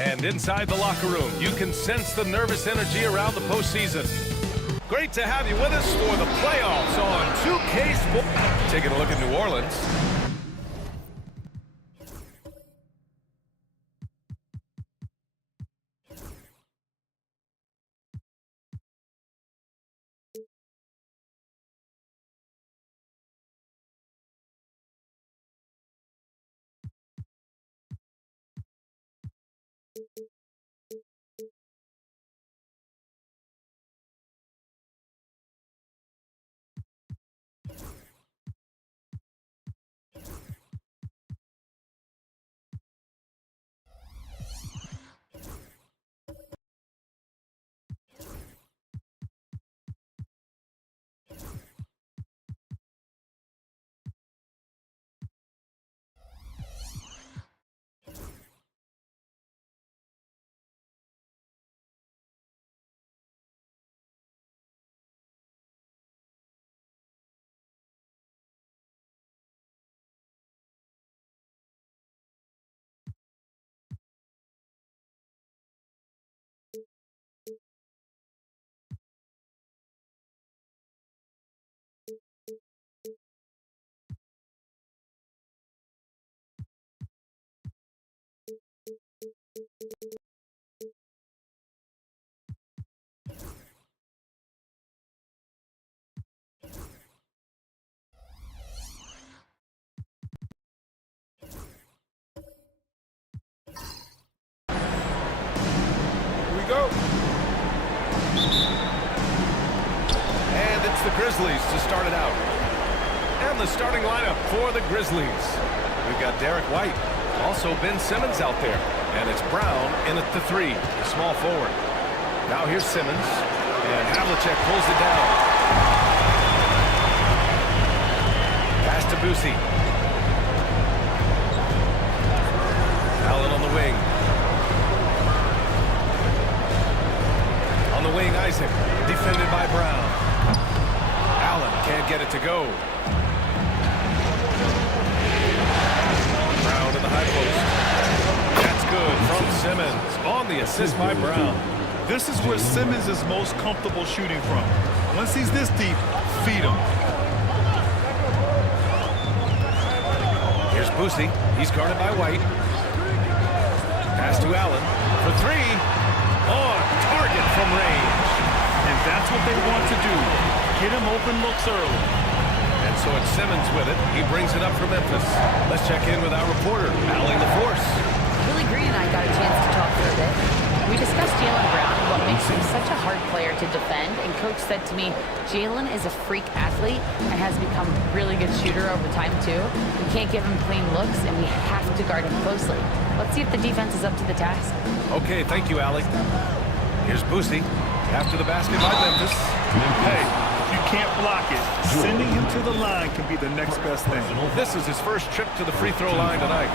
And inside the locker room, you can sense the nervous energy around the postseason. Great to have you with us for the playoffs on 2K Sports. Taking a look at New Orleans. Go. And it's the Grizzlies to start it out. And the starting lineup for the Grizzlies. We've got Derek White, also Ben Simmons out there. And it's Brown in at the 3, the small forward. Now here's Simmons, and Havlicek pulls it down. Pass to Boosie. Allen on the wing. On the wing, Isaac, defended by Brown. Allen can't get it to go. Brown in the high post. That's good from Simmons on the assist by Brown. This is where Simmons is most comfortable shooting from. Once he's this deep, feed him. Here's Boosie. He's guarded by White. Pass to Allen for 3. On target from range. And that's what they want to do. Get him open looks early. And so it's Simmons with it. He brings it up for Memphis. Let's check in with our reporter, Allie LaForce. Willie Green and I got a chance to talk for a bit. We discussed Jaylen Brown and what makes him such a hard player to defend. And Coach said to me, Jaylen is a freak athlete and has become a really good shooter over time, too. We can't give him clean looks, and we have to guard him closely. Let's see if the defense is up to the task. Okay, thank you, Allie. Here's Boosie after the basket by Memphis. Hey, if you can't block it, sending him to the line can be the next best thing. This is his first trip to the free throw line tonight.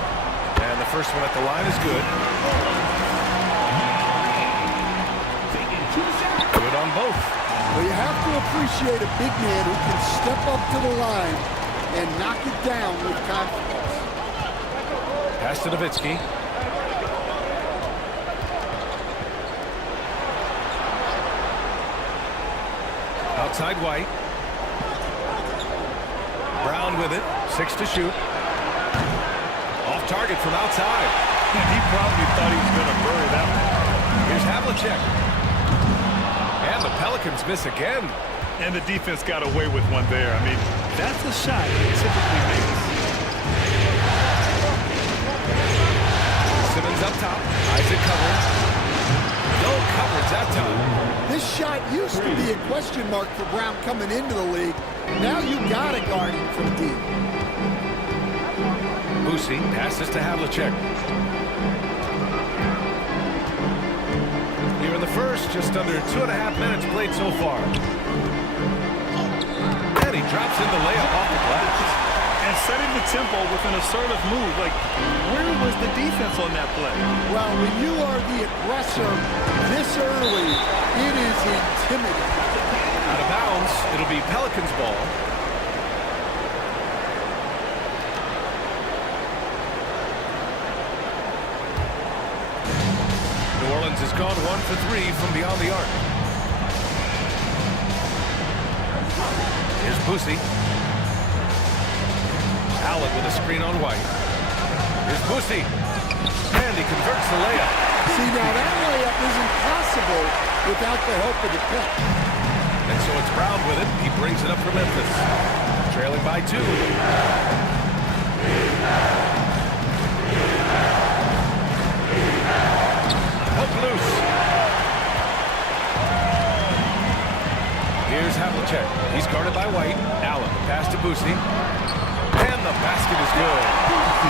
And the first one at the line is good. Good on both. Well, you have to appreciate a big man who can step up to the line and knock it down with confidence. Pass to Nowitzki. Outside White. Brown with it. 6 to shoot. Off target from outside. He probably thought he was going to bury that one. Here's Havlicek. And the Pelicans miss again. And the defense got away with one there. I mean, that's a shot he typically makes. Simmons up top. Isaac covering. No coverage that time. This shot used to be a question mark for Brown coming into the league. Now you got to guard him from deep. Boosie passes to Havlicek. Here in the first, just under 2.5 minutes played so far. And he drops in the layup off the glass. And setting the tempo with an assertive move. Like, where was the defense on that play? Well, when you are the aggressor this early, it is intimidating. Out of bounds, it'll be Pelicans ball. New Orleans has gone 1 for 3 from beyond the arc. Here's Boosie. Allen with a screen on White. Here's Boosie. And he converts the layup. See, now that layup isn't possible without the help of the pick. And so it's Brown with it. He brings it up for Memphis. Trailing by 2. Hook loose. Here's Havlicek. He's guarded by White. Allen, pass to Boosie. And the basket is good.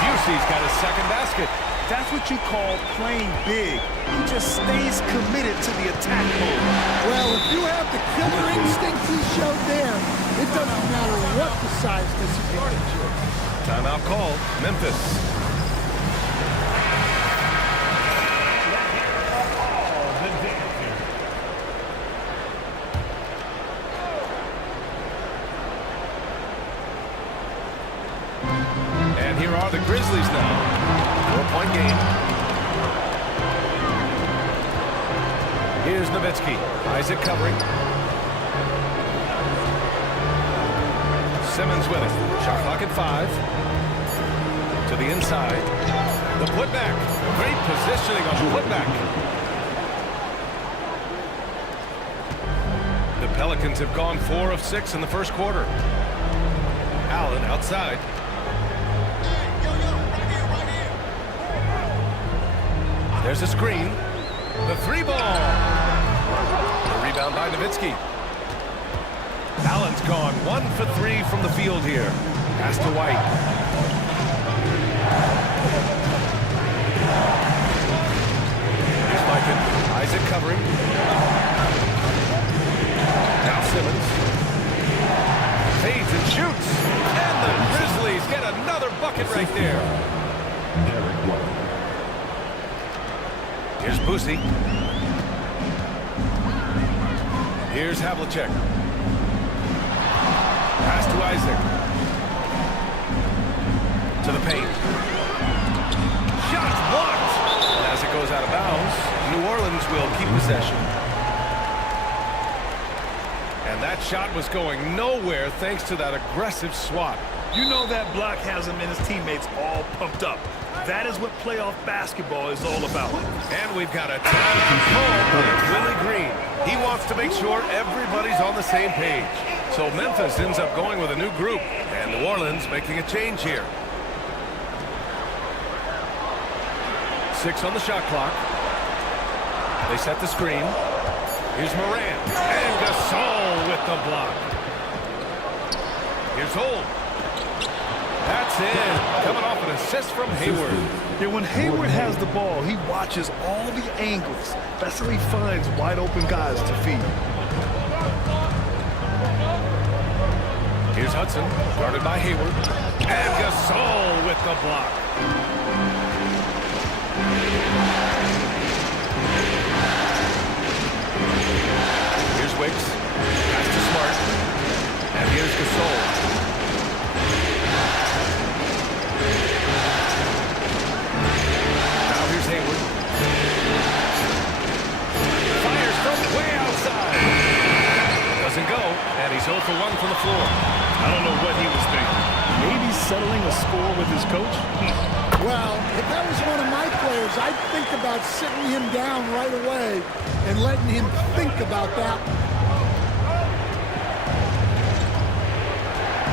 Busey's got his second basket. That's what you call playing big. He just stays committed to the attack mode. Well, if you have the killer instinct he showed there, it doesn't matter what the size disadvantage is. Timeout called. Memphis. And here are the Grizzlies now. 4-point game. Here's Nowitzki. Isaac covering. Simmons with it. Shot clock at 5. To the inside. The putback. Great positioning on the putback. The Pelicans have gone 4 of 6 in the first quarter. Allen outside. There's a screen. The 3-ball. The rebound by Nowitzki. Allen's gone 1 for 3 from the field here. Pass to White. Here's Mikan. Isaac covering. Now Simmons. Fades and shoots. And the Grizzlies get another bucket right there. Here's Boosie. Here's Havlicek. Pass to Isaac. To the paint. Shot blocked. And as it goes out of bounds, New Orleans will keep possession. And that shot was going nowhere thanks to that aggressive swat. You know that block has him and his teammates all pumped up. That is what playoff basketball is all about. And we've got a timeout call with Willie Green. He wants to make sure everybody's on the same page. So Memphis ends up going with a new group, and New Orleans making a change here. 6 on the shot clock. They set the screen. Here's Morant. And Gasol with the block. Here's Holt. That's in. Coming off an assist from Hayward. Yeah, when Hayward has the ball, he watches all the angles. That's how he finds wide open guys to feed. Here's Hudson, guarded by Hayward. And Gasol with the block. Here's Wicks. Pass to Smart. And here's Gasol. Now here's Hayward. Fires from way outside. Doesn't go, and he's 0 for 1 from the floor. I don't know what he was thinking. Maybe settling a score with his coach? Well, if that was one of my players, I'd think about sitting him down right away and letting him think about that.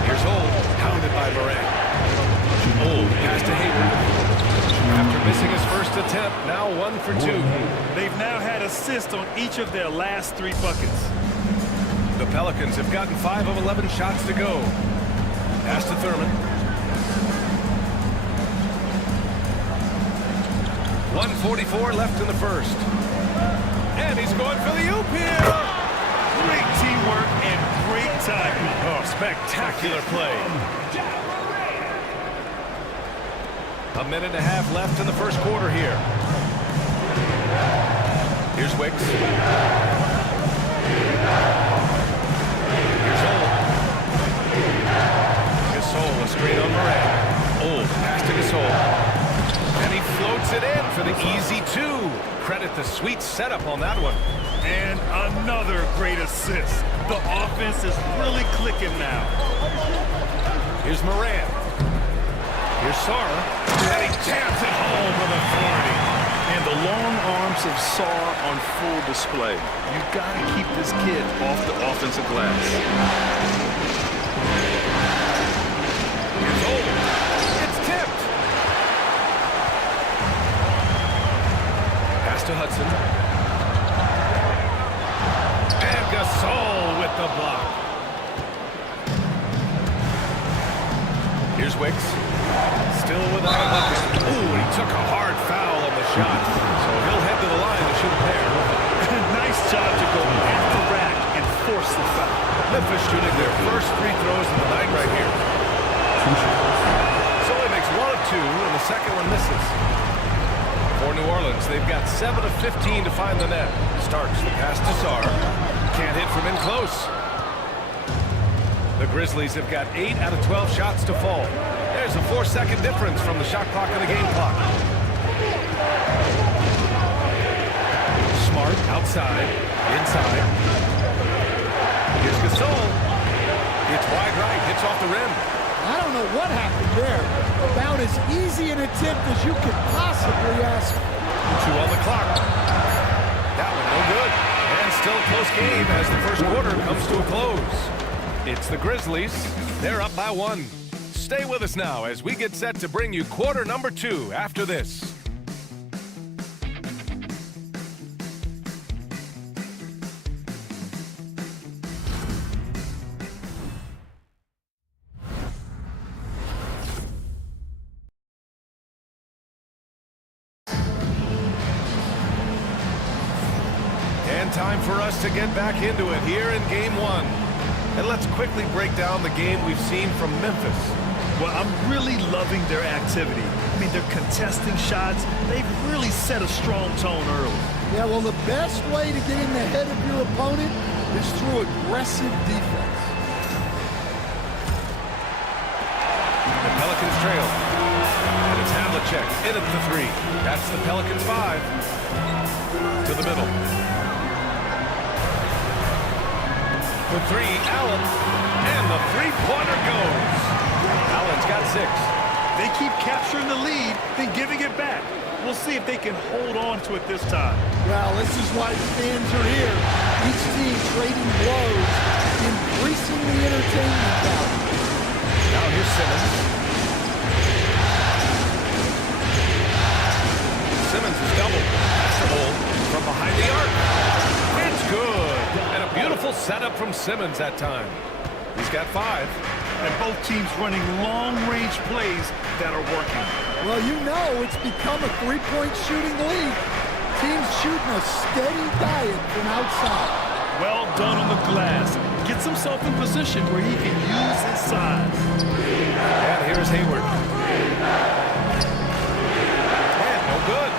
Here's Holt, hounded by Morant. Holt, pass to Hayward. After missing his first attempt, now 1 for 2. They've now had assists on each of their last 3 buckets. The Pelicans have gotten 5 of 11 shots to go. Pass to Thurman. 1:44 left in the first. And he's going for the oop here. Great teamwork and great timing. Oh, spectacular play. A minute and a half left in the first quarter here. Here's Wicks. Here's Ole. Gasol, a screen on Moran. Ole, pass to Gasol. And he floats it in for the easy two. Credit the sweet setup on that one. And another great assist. The offense is really clicking now. Here's Moran. Here's Sara. And he jams it home with authority. And the long arms of Saar on full display. You got to keep this kid off the offensive glass. Here's Ole. It's tipped. Pass to Hudson. And Gasol with the block. Here's Wicks. Still without a bucket. Ooh, he took a hard foul on the shot. So he'll head to the line to shoot a pair. Nice job to go at the rack and force the foul. Memphis shooting their first free throws of the night right here. So he makes 1 of 2, and the second one misses. For New Orleans, they've got 7 of 15 to find the net. Starks the pass to Sarr. Can't hit from in close. The Grizzlies have got 8 out of 12 shots to fall. There's a 4-second difference from the shot clock and the game clock. Smart outside, inside. Here's Gasol. It's wide right, hits off the rim. I don't know what happened there. About as easy an attempt as you could possibly ask. 2 on the clock. That one no good. And still a close game as the first quarter comes to a close. It's the Grizzlies. They're up by 1. Stay with us now as we get set to bring you quarter number 2 after this. And time for us to get back into it here in game 1. And let's quickly break down the game we've seen from Memphis. Well, I'm really loving their activity. I mean, they're contesting shots. They've really set a strong tone early. Yeah, well, the best way to get in the head of your opponent is through aggressive defense. The Pelicans trail. And it's Havlicek in at the 3. That's the Pelicans 5. To the middle. The 3, Allen. And the three-pointer goes. Allen's got 6. They keep capturing the lead, then giving it back. We'll see if they can hold on to it this time. Well, this is why fans are here. Each team trading blows, increasing the entertainment value. Now here's Simmons. Simmons is doubled. That's the hole from behind the arc. It's good. And a beautiful setup from Simmons that time. He's got 5. And both teams running long-range plays that are working. Well, you know it's become a three-point shooting league. Teams shooting a steady diet from outside. Well done on the glass. Gets himself in position where he can use his size. And here's Hayward. And no good.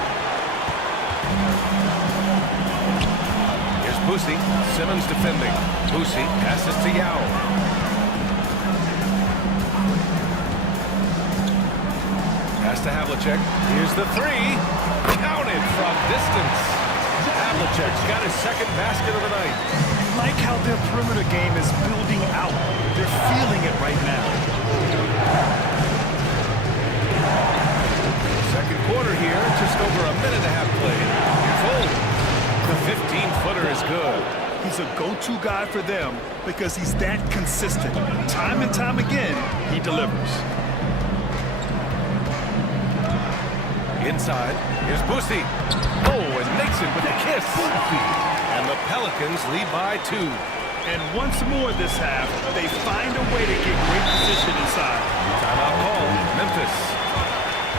Here's Boosie. Simmons defending. Boosie passes to Yao. Pass to Havlicek. Here's the 3. Counted from distance. Havlicek's got his second basket of the night. Like how their perimeter game is building out. They're feeling it right now. Second quarter here, just over a minute and a half played. Here's Ole. The 15-footer is good. He's a go-to guy for them because he's that consistent. Time and time again, he delivers. Inside, here's Boosie. Oh, and makes it with a kiss. And the Pelicans lead by 2. And once more this half, they find a way to get great position inside. Timeout call, Memphis.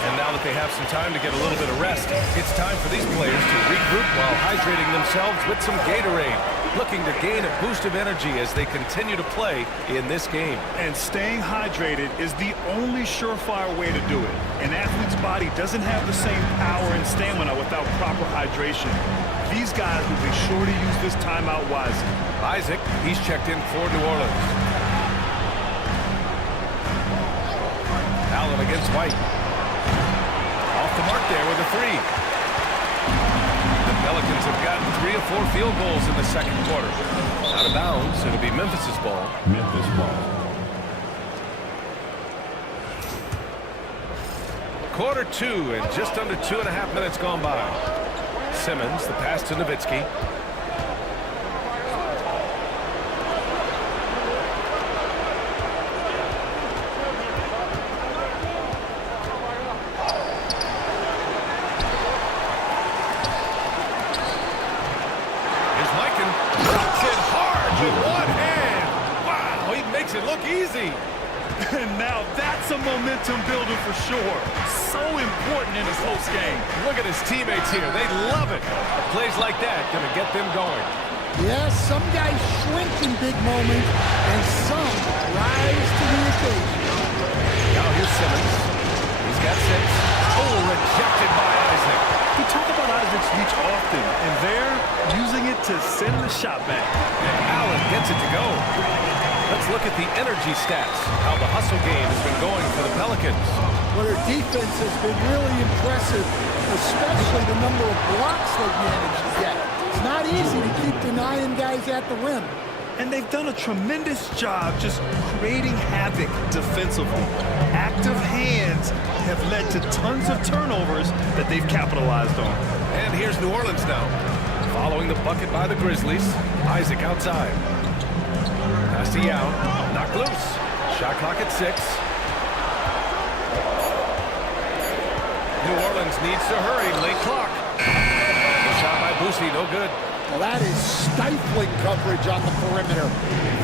And now that they have some time to get a little bit of rest. It's time for these players to regroup while hydrating themselves with some Gatorade, looking to gain a boost of energy as they continue to play in this game. And staying hydrated is the only surefire way to do it. An athlete's body doesn't have the same power and stamina without proper hydration. These guys will be sure to use this timeout wisely. Isaac, he's checked in for New Orleans. Allen against White. Off the mark there with a three. The Pelicans have gotten 3 or 4 field goals in the second quarter. Out of bounds, it'll be Memphis's ball. Memphis ball. Quarter 2 and just under 2.5 minutes gone by. Simmons, the pass to Nowitzki. It look easy. And now that's a momentum builder for sure. So important in his post game. Look at his teammates here. They love it. Plays like that going to get them going. Yes, some guys shrink in big moments, and some rise to the occasion. Now here's Simmons. He's got 6. Oh, rejected by Isaac. We talk about Isaac's reach often, and they're using it to send the shot back. And Allen gets it to go. Let's look at the energy stats, how the hustle game has been going for the Pelicans. Well, their defense has been really impressive, especially the number of blocks they've managed to get. It's not easy to keep denying guys at the rim. And they've done a tremendous job just creating havoc defensively. Active hands have led to tons of turnovers that they've capitalized on. And here's New Orleans now. Following the bucket by the Grizzlies, Isaac outside. Pass to Yao, knocked loose. Shot clock at 6. New Orleans needs to hurry, late clock. The shot by Boosie, no good. Well, that is stifling coverage on the perimeter.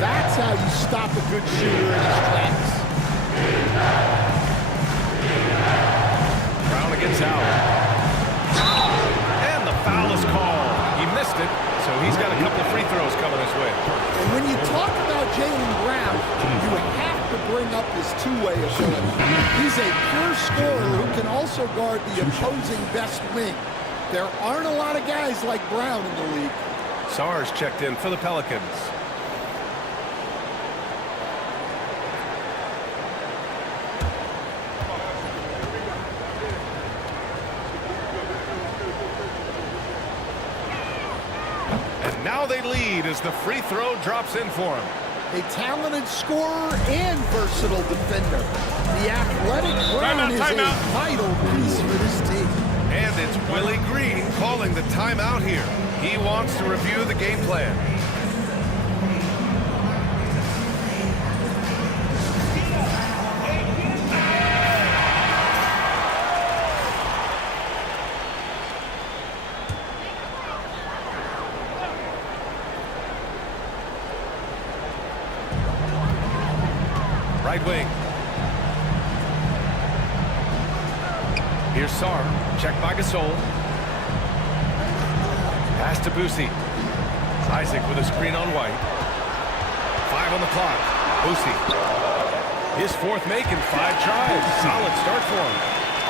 That's how you stop a good shooter in his tracks. Brown against Allen. And the foul is called. He missed it, so he's got a couple of free throws coming his way. And when you talk about Jaylen Brown, you have to bring up his two-way ability. He's a pure scorer who can also guard the opposing best wing. There aren't a lot of guys like Brown in the league. Sarge checked in for the Pelicans. And now they lead as the free throw drops in for him. A talented scorer and versatile defender. The athletic Brown is a vital piece for this team. And it's Willie Green calling the timeout here. He wants to review the game plan. Right wing. Here's Sarr. Checked by Gasol. Pass to Boosie. Isaac with a screen on White. 5 on the clock. Boosie. His 4th make in 5 tries. Solid start for him.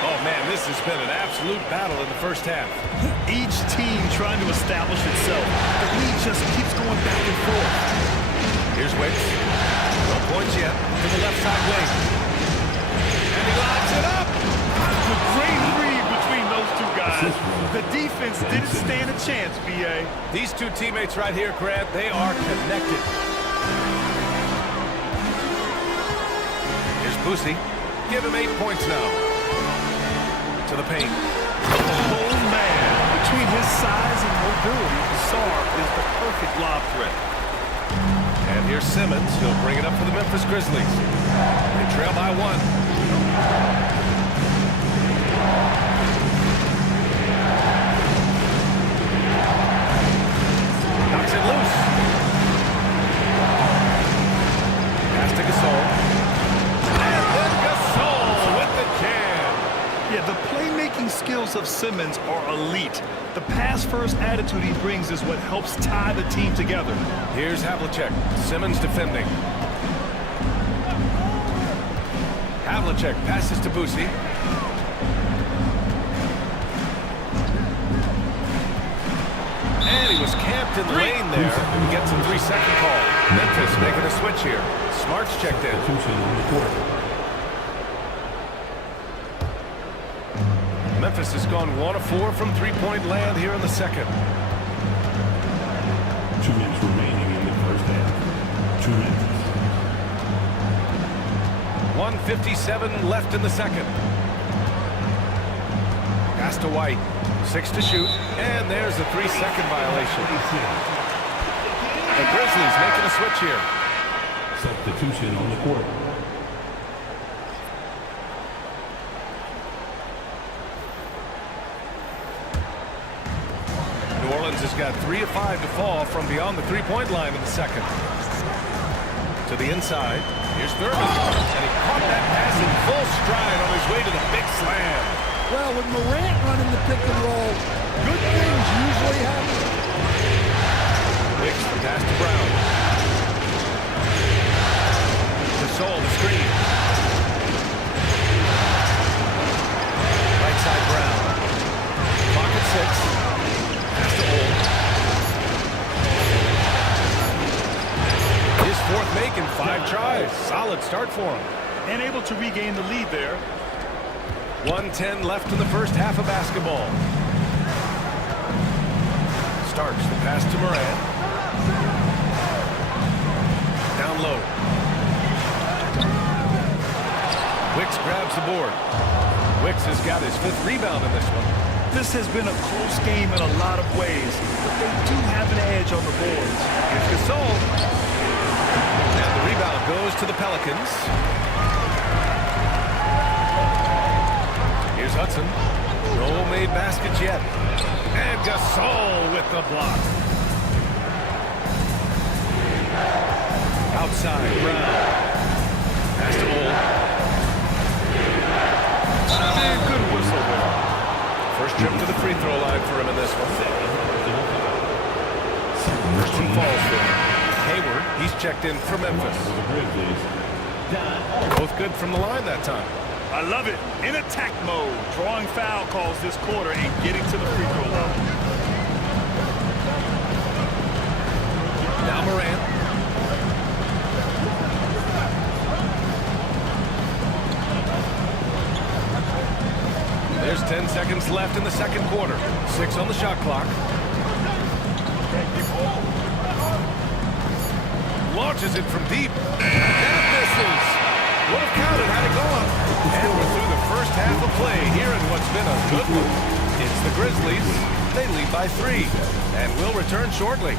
Oh, man, this has been an absolute battle in the first half. Each team trying to establish itself. The league just keeps going back and forth. Here's Wicks. No points yet to the left side wing. And he locks it up. A great read between those two guys. The defense didn't stand a chance, B.A. These two teammates right here, Grant, they are connected. Here's Boosie. Give him 8 points now. To the paint. Oh, man. Between his size and mobility, Sarr is the perfect lob threat. And here's Simmons. He'll bring it up for the Memphis Grizzlies. They trail by 1. Knocks it loose. Pass to Gasol. And then Gasol with the jam. Yeah, the playmaking skills of Simmons are elite. The pass-first attitude he brings is what helps tie the team together. Here's Havlicek. Simmons defending. Havlicek passes to Boosie. And he was camped in the lane there. He gets a 3-second call. Memphis making a switch here. Smart's checked in. Memphis has gone 1 of 4 from three-point land here in the second. 2 minutes remaining in the first half. 2 minutes. 1:57 left in the second. Pass to White. 6 to shoot. And there's a 3-second violation. The Grizzlies making a switch here. Substitution on the court. New Orleans has got 3 of 5 to fall from beyond the three-point line in the second. To the inside. Here's Thurman. And he caught that pass in full stride on his way to the big slam. Well, with Morant running the pick and roll, good things usually happen. Wicks the pass to Brown. Gasol the screen. Right side Brown. Clock at 6. Pass to Old. His fourth make in 5 tries. Solid start for him. And able to regain the lead there. 1:10 left in the first half of basketball. Starks the pass to Morant. Down low. Wicks grabs the board. Wicks has got his 5th rebound in this one. This has been a close game in a lot of ways, but they do have an edge on the boards. Here's Gasol. And the rebound goes to the Pelicans. Here's Hudson. No made baskets yet. And Gasol with the block. Outside, Brown. Pass to Old. And good whistle there. First trip to the free throw line for him in this one. First one falls for him. Hayward, he's checked in for Memphis. Both good from the line that time. I love it. In attack mode. Drawing foul calls this quarter and getting to the free throw line. Now Morant. There's 10 seconds left in the second quarter. 6 on the shot clock. Launches it from deep. That misses. Would have counted had it gone. And we're through the first half of play here in what's been a good one. It's the Grizzlies. They lead by 3. And will return shortly.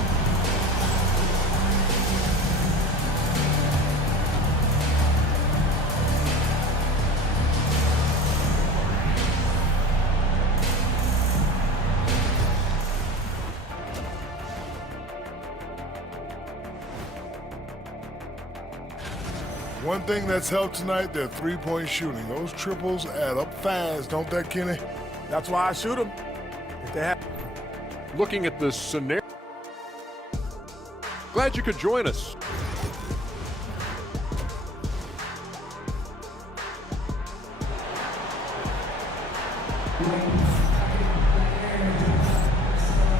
One thing that's helped tonight, their three-point shooting. Those triples add up fast, don't that, Kenny? That's why I shoot them. If they have. Looking at this scenario. Glad you could join us.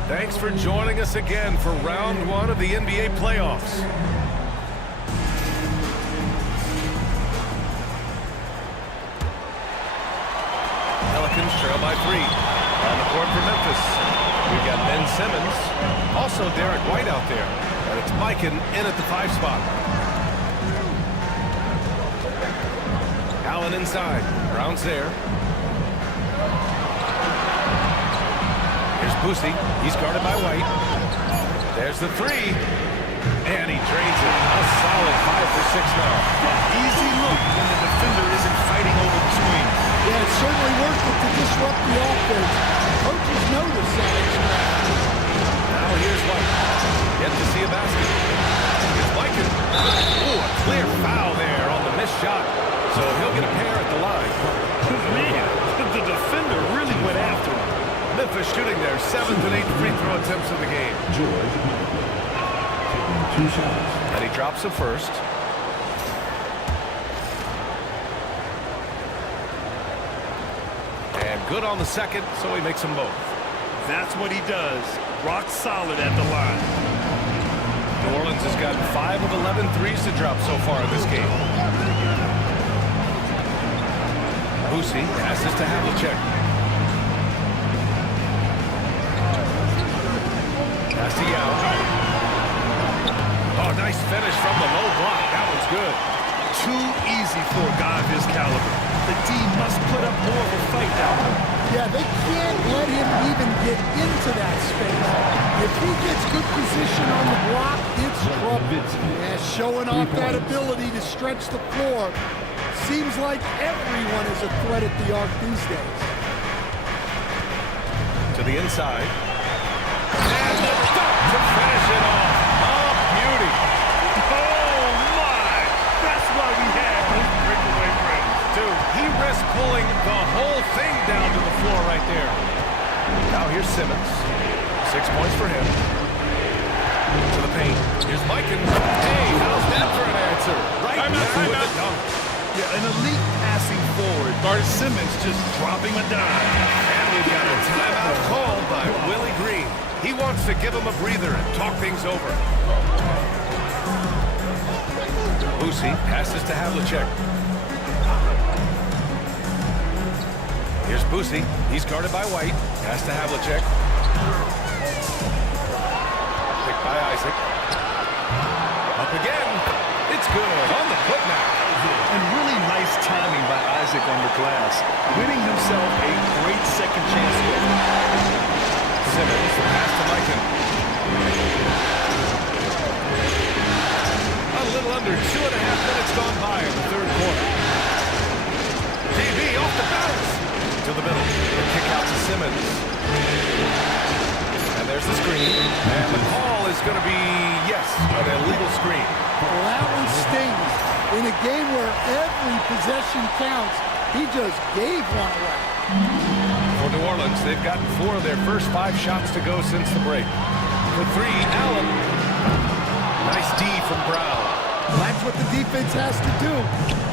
Thanks for joining us again for round 1 of the NBA playoffs. Pelicans trail by 3. On the court for Memphis. We've got Ben Simmons. Also Derek White out there. And it's Mikan in at the 5 spot. Allen inside. Brown's there. Here's Boosie. He's guarded by White. There's the 3. And he drains it. A solid 5 for 6 now. Easy look when the defender isn't fighting over the screen. Yeah, it certainly worked it to disrupt the offense. Coaches notice that. Now here's White. Yet to see a basket. Here's Mikan. Ooh, a clear foul there on the missed shot. So he'll get a pair at the line. Man, the defender really went 7th and 8th free throw attempts of the game. George taking 2 shots. And he drops the first. And good on the second, so he makes them both. That's what he does. Rock solid at the line. New Orleans has gotten 5 of 11 threes to drop so far in this game. Boosie passes to Havlicek. Pass to Yao. Oh, nice finish from the low block. That one's good. Too easy for a guy of his caliber. The D must put up more of a fight down there. Yeah, they can't let him even get into that space. If he gets good position on the block, it's trouble. Yeah, showing off that ability to stretch the floor. Seems like everyone is a threat at the arc these days. To the inside. And the dunk to finish it off. Oh, beauty. Oh, my. That's why we have those breakaway runs. Dude, he risked pulling the whole thing down to the floor right there. Now here's Simmons. 6 points for him. To the paint. Here's Mikins. Hey, how's that for an answer? Right there with the dunk. Yeah, an elite passing forward. Simmons just dropping a dime. And we've got a timeout called by Willie Green. He wants to give him a breather and talk things over. Boosie passes to Havlicek. Here's Boosie. He's guarded by White. Pass to Havlicek. Picked by Isaac. Up again. It's good on the putback. And really nice timing by Isaac on the glass. Winning himself a great second chance look. Simmons, pass to Mikan. A little under 2.5 minutes gone by in the third quarter. JB off the bounce. To the middle. The kick out to Simmons. And there's the screen. And the call is going to be, yes, an illegal screen. Well, that one stings. In a game where every possession counts, he just gave one away. For New Orleans, they've gotten 4 of their first 5 shots to go since the break. For 3, Allen. Nice D from Brown. That's what the defense has to do.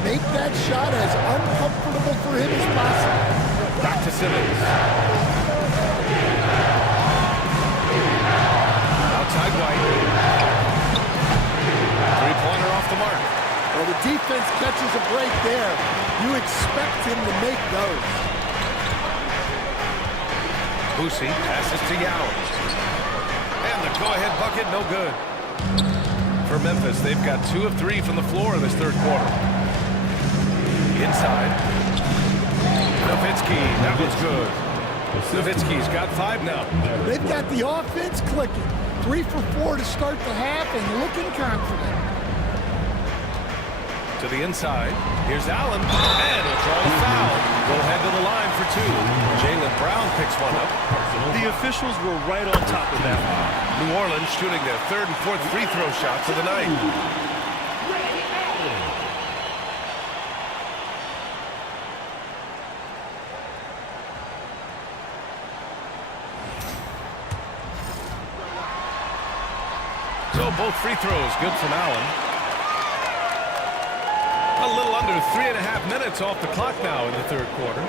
Make that shot as uncomfortable for him as possible. Back to Simmons. Outside White. 3-pointer off the mark. Well, the defense catches a break there. You expect him to make those. Boosie passes to Yao. And the go-ahead bucket, no good. For Memphis, they've got 2 of 3 from the floor in this third quarter. Inside. Nowitzki, that one's good. Nowitzki's got 5 now. They've got the offense clicking. 3 for 4 to start the half and looking confident. To the inside. Here's Allen. And he'll draw the foul. Go head to the line for 2. Jaylen Brown picks one up. The officials were right on top of that one. New Orleans shooting their 3rd and 4th free throw shots of the night. So both free throws good from Allen. A little under 3.5 minutes off the clock now in the third quarter.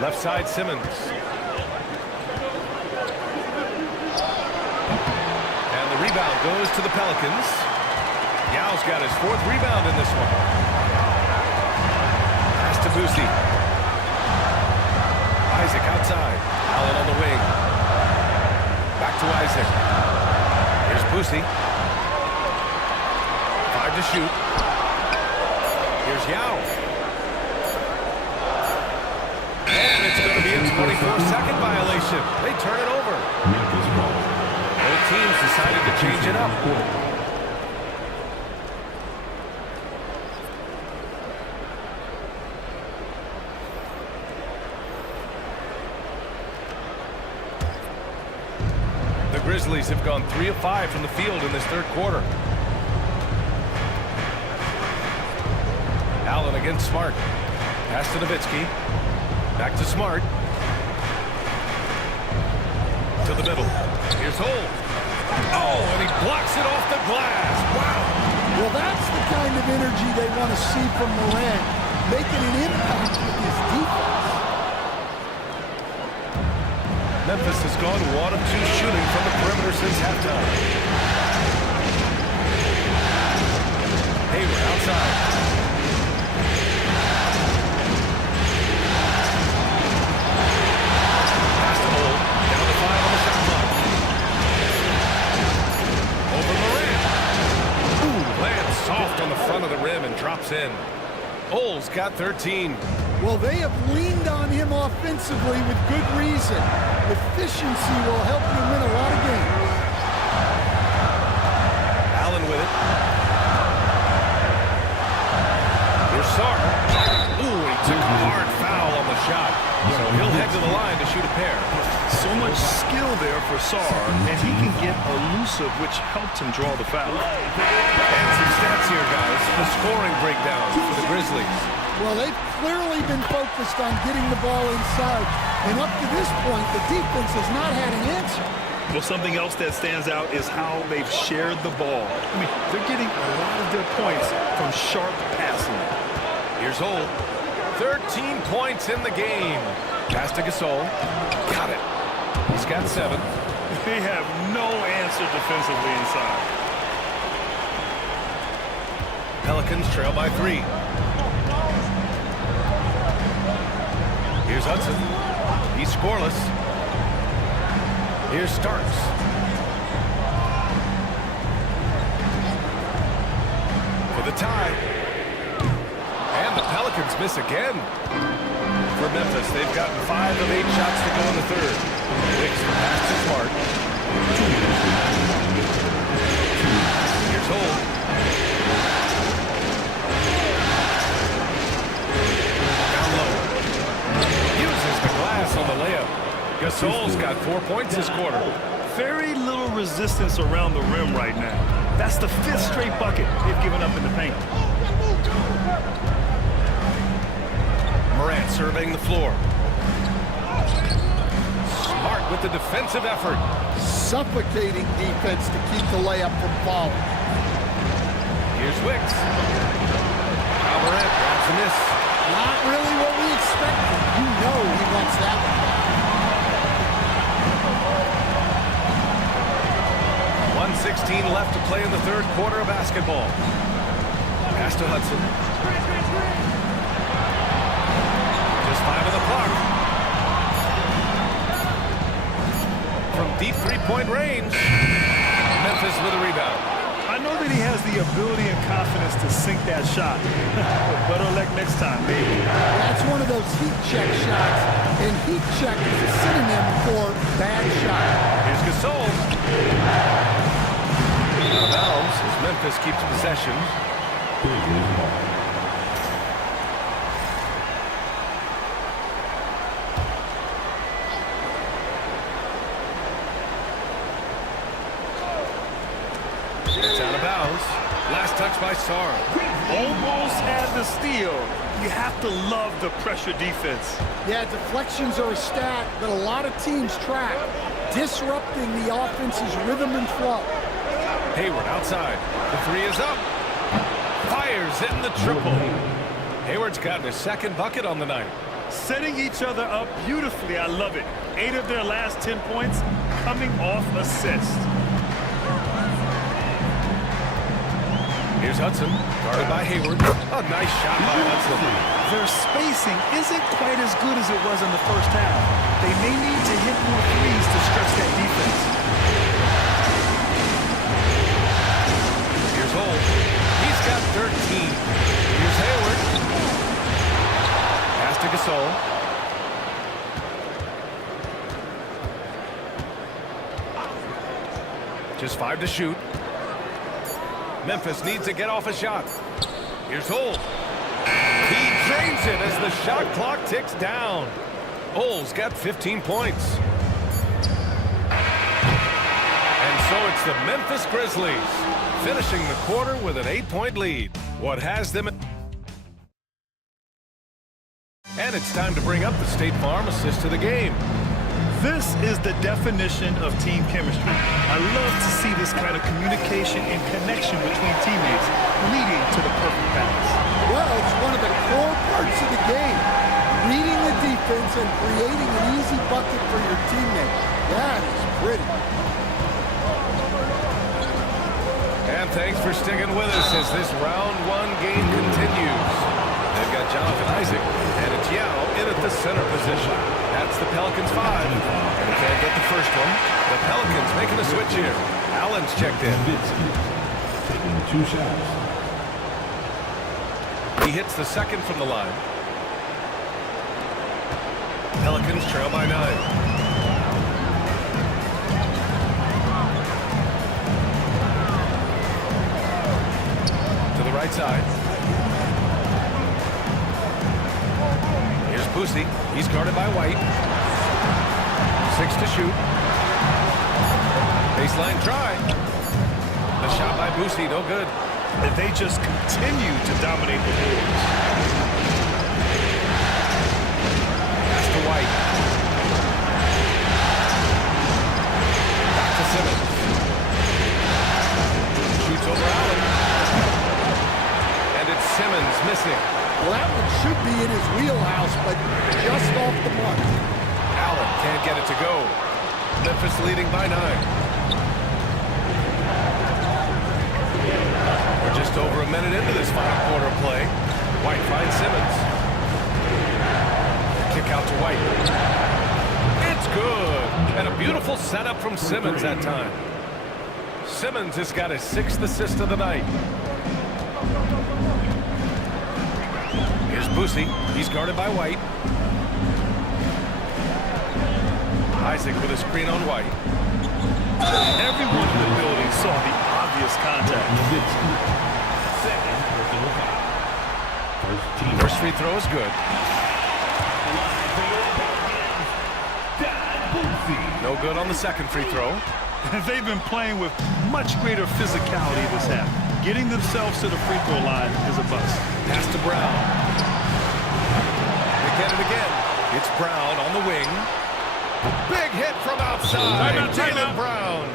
Left side, Simmons. And the rebound goes to the Pelicans. Yao's got his 4th rebound in this one. Pass to Boosie. Isaac outside. Allen on the wing. Back to Isaac. Here's Boosie. 5 to shoot. Here's Yao. And it's going to be a 24-second violation. They turn it over. Both teams decided to change it up. The Grizzlies have gone 3 of 5 from the field in this third quarter. Allen against Smart. Pass to Nowitzki. Back to Smart. To the middle. Here's Hole. Oh, and he blocks it off the glass. Wow. Well, that's the kind of energy they want to see from Morant, making an impact with his defense. Memphis has gone 1 of 2 shooting from the perimeter since halftime. Hayward outside. Pass to Hole. Down to 5 on the shot clock. Over Morant. Ooh, lands soft on the front of the rim and drops in. Hole's got 13. Well, they have leaned on him offensively with good reason. Efficiency will help you win a lot of games. Allen with it. Here's Sarr. Ooh, he took a hard foul on the shot. So he'll head to the line to shoot a pair. So much skill there for Sarr, and he can get elusive, which helped him draw the foul. And some stats here, guys. The scoring breakdown for the Grizzlies. Well, they've clearly been focused on getting the ball inside. And up to this point, the defense has not had an answer. Well, something else that stands out is how they've shared the ball. I mean, they're getting a lot of their points from sharp passing. Here's Hole. 13 points in the game. Pass to Gasol. Got it. He's got 7. They have no answer defensively inside. Pelicans trail by 3. Here's Hudson. He's scoreless. Here's Starks. For the tie. And the Pelicans miss again. For Memphis, they've gotten 5 of 8 shots to go in the third. Wicks the pass to Smart. Here's Hole. Down low. Uses the glass on the layup. Gasol's got 4 points this quarter. Very little resistance around the rim right now. That's the 5th straight bucket they've given up in the paint. Morant surveying the floor. Smart with the defensive effort. Suffocating defense to keep the layup from falling. Here's Wicks. Now Morant grabs a miss. Not really what we expected. You know he wants that one. 1:16 left to play in the third quarter of basketball. Pass to Hudson. Just 5 on the clock. From deep three-point range, Memphis with a rebound. I know that he has the ability and confidence to sink that shot. Better luck next time, maybe. That's one of those heat check shots, and heat check is a synonym for bad shot. Here's Gasol. Out of bounds as Memphis keeps possession. It's out of bounds. Last touch by Sarr. Almost had the steal. You have to love the pressure defense. Yeah, deflections are a stat that a lot of teams track, disrupting the offense's rhythm and flow. Hayward outside. The 3 is up. Fires in the triple. Hayward's gotten his 2nd bucket on the night. Setting each other up beautifully. I love it. 8 of their last 10 points coming off assist. Here's Hudson, guarded by Hayward. A nice shot by Hudson. Their spacing isn't quite as good as it was in the first half. They may need to hit more threes to stretch that defense. Here's Hole. He's got 13. Here's Hayward. Pass to Gasol. Just 5 to shoot. Memphis needs to get off a shot. Here's Hole. He drains it as the shot clock ticks down. Hole's got 15 points. And so it's the Memphis Grizzlies finishing the quarter with an 8-point lead. What has them... And And it's time to bring up the State Farm assist to the game. This is the definition of team chemistry. I love to see this kind of communication and connection between teammates leading to the perfect pass. Well, it's one of the core parts of the game. Reading the defense and creating an easy bucket for your teammate. That is pretty. And thanks for sticking with us as this round one game continues. They've got Jonathan Isaac, and it's Yao in at the center position. That's the Pelicans 5. And he can't get the first one. The Pelicans making a switch here. Allen's checked in. Taking 2 shots. He hits the second from the line. Pelicans trail by 9. Right side. Here's Boosie. He's guarded by White. 6 to shoot. Baseline try. The shot by Boosie, no good. And they just continue to dominate the boards. Pass to White. Back to Simmons. Shoots over Allen. It's Simmons missing. Well, that one should be in his wheelhouse, but just off the mark. Allen can't get it to go. Memphis leading by 9. We're just over a minute into this final quarter of play. White finds Simmons. Kick out to White. It's good. And a beautiful setup from Simmons that time. Simmons has got his 6th assist of the night. Here's Boosie. He's guarded by White. Isaac with a screen on White. Everyone in the building saw the obvious contact. First free throw is good. No good on the second free throw. They've been playing with much greater physicality this half. Getting themselves to the free throw line is a bust. Pass to Brown. They get it again. It's Brown on the wing. Big hit from outside. Jaylen Brown.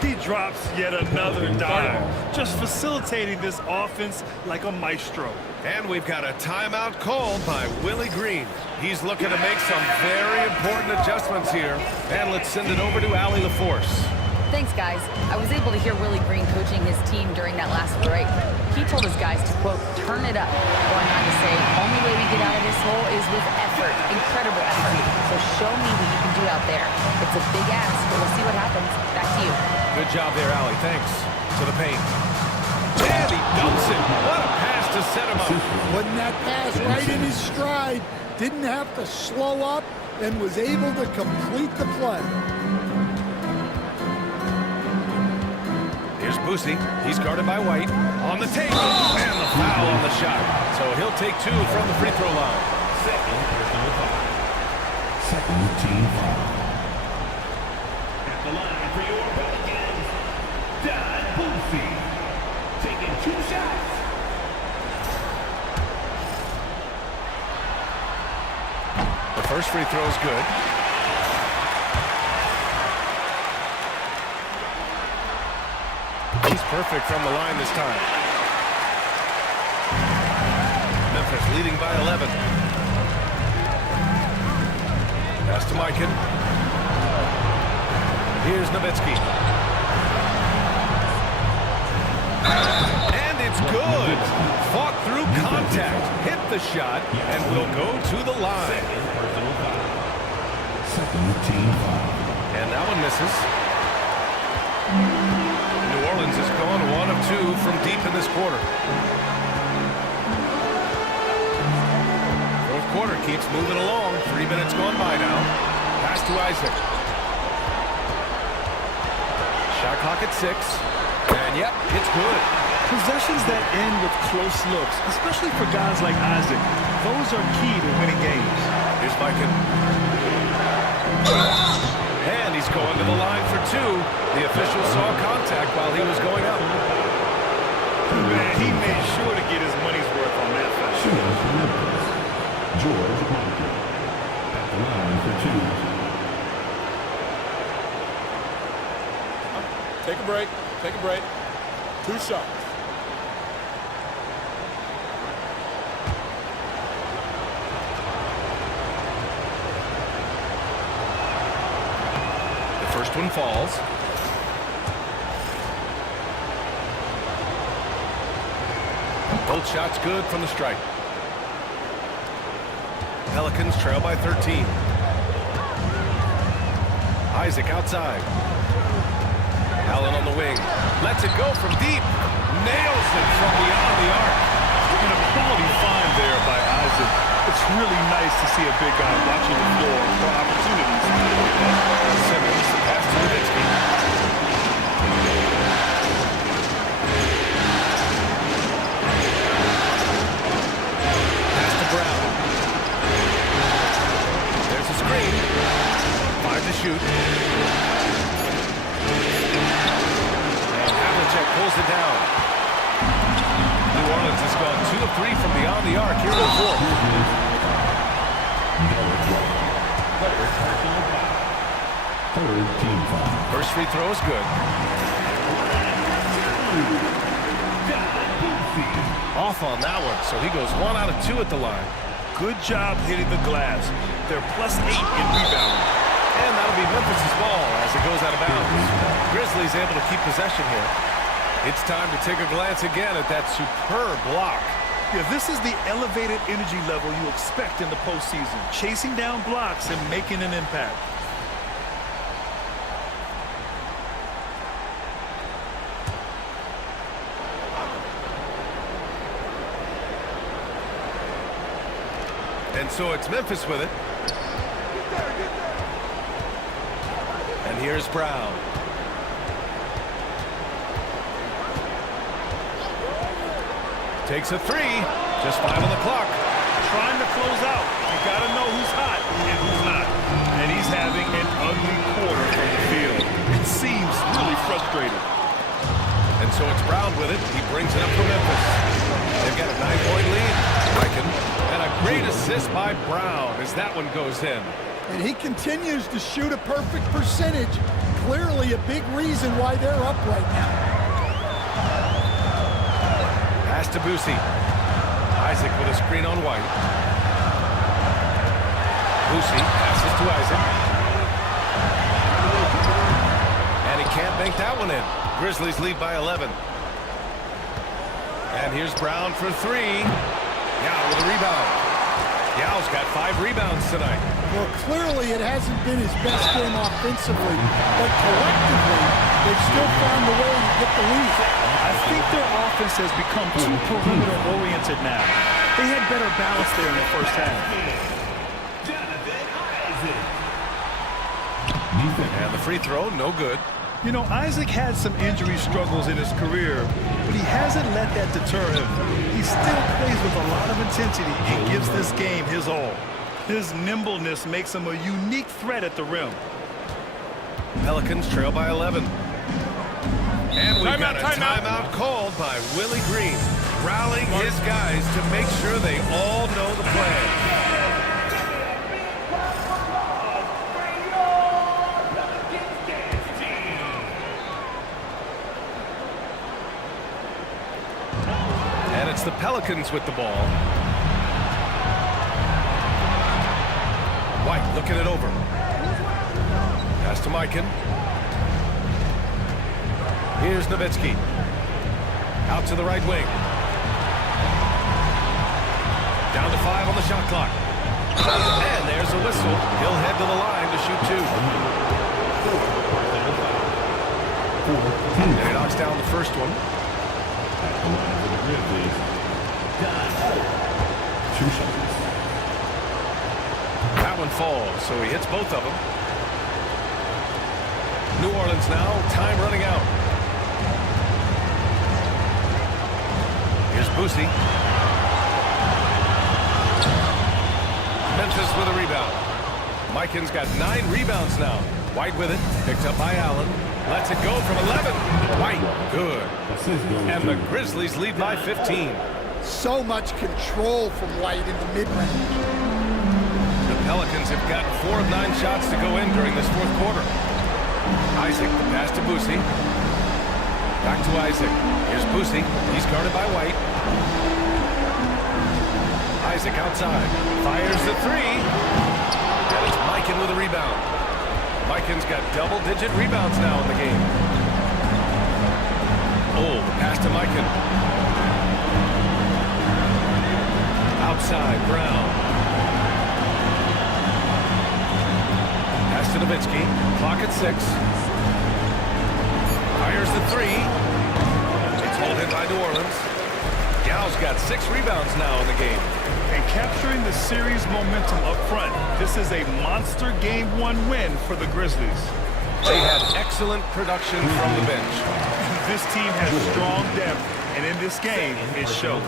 He drops yet another dime. Just facilitating this offense like a maestro. And we've got a timeout called by Willie Green. He's looking to make some very important adjustments here. And let's send it over to Allie LaForce. Thanks, guys. I was able to hear Willie Green coaching his team during that last break. He told his guys to, quote, turn it up. Going on to say, only way we get out of this hole is with effort, incredible effort. So show me what you can do out there. It's a big ask, but we'll see what happens. Back to you. Good job there, Allie. Thanks. To the paint. And he dumps it. What a pass to set him up. Putting that pass right in his stride. Didn't have to slow up and was able to complete the play. Here's Boosie. He's guarded by White. On the table. And the foul on the shot. So he'll take 2 from the free throw line. Second team foul. At the line for your Pelicans, Don Boosie. Taking 2 shots. The first free throw is good. He's perfect from the line this time. Memphis leading by 11. Pass to Mikan. Here's Nowitzki. And it's good. Fought through contact. Hit the shot and will go to the line. Second team foul. And that one misses. New Orleans has gone 1 of 2 from deep in this quarter. Fourth quarter keeps moving along. 3 minutes gone by now. Pass to Isaac. Shot clock at 6. And yep, it's good. Possessions that end with close looks, especially for guys like Isaac, those are key to winning games. Here's Mikan. And he's going to the line for 2. The official saw contact while he was going up. Man, he made sure to get his money's worth on that foul. George Mikan. Take a break. Take a break. 2 shots. The first one falls. Both shots good from the stripe. Pelicans trail by 13. Isaac outside. Allen on the wing. Lets it go from deep. Nails it from beyond the arc. And a quality find there by Isaac. It's really nice to see a big guy watching the floor for opportunities. Simmons, the pass to Nowitzki. Pass to Brown. There's a screen. 5 to shoot. Pulls it down. New Orleans has gone 2 of 3 from beyond the arc here in the fourth. First free throw is good. Off on that one, so he goes 1 out of 2 at the line. Good job hitting the glass. They're +8 in rebounding. And that'll be Memphis' ball as it goes out of bounds. Grizzlies able to keep possession here. It's time to take a glance again at that superb block. Yeah, this is the elevated energy level you expect in the postseason. Chasing down blocks and making an impact. And so it's Memphis with it. And here's Brown. Takes a 3. Just 5 on the clock. Trying to close out. You got to know who's hot and who's not. And he's having an ugly quarter from the field. It seems really frustrating. And so it's Brown with it. He brings it up for Memphis. They've got a 9-point lead. And a great assist by Brown as that one goes in. And he continues to shoot a perfect percentage. Clearly a big reason why they're up right now. Pass to Boosie. Isaac with a screen on White. Boosie passes to Isaac. And he can't bank that one in. Grizzlies lead by 11. And here's Brown for 3. Yao with a rebound. Yao's got 5 rebounds tonight. Well, clearly it hasn't been his best game offensively, but collectively, they've still found a way to get the lead. I think their offense has become too perimeter-oriented now. They had better balance there in the first half. And the free throw, no good. You know, Isaac had some injury struggles in his career, but he hasn't let that deter him. He still plays with a lot of intensity and gives this game his all. His nimbleness makes him a unique threat at the rim. Pelicans trail by 11. And we've got a timeout called by Willie Green, rallying his guys to make sure they all know the plan. And it's the Pelicans with the ball. White looking it over. Pass to Mikan. Here's Nowitzki. Out to the right wing. Down to 5 on the shot clock. And there's a whistle. He'll head to the line to shoot 2. And he knocks down the first one. That one falls, so he hits both of them. New Orleans now, time running out. Here's Boosie. Memphis with a rebound. Mikan's got 9 rebounds now. White with it, picked up by Allen. Lets it go from 11. White, good. And the Grizzlies lead by 15. So much control from White in the mid-range. The Pelicans have got 4 of 9 shots to go in during this fourth quarter. Isaac, the pass to Boosie. Back to Isaac. Here's Boosie. He's guarded by White. Isaac outside. Fires the three. And it's Mikan with a rebound. Mikan's got double-digit rebounds now in the game. Oh, the pass to Mikan. Outside, Brown. Pass to Nowitzki. Clock at 6. Fires the three. It's pulled in by New Orleans. Gal's got 6 rebounds now in the game. And capturing the series momentum up front, this is a monster Game 1 win for the Grizzlies. They had excellent production from the bench. This team has strong depth, and in this game, it showed.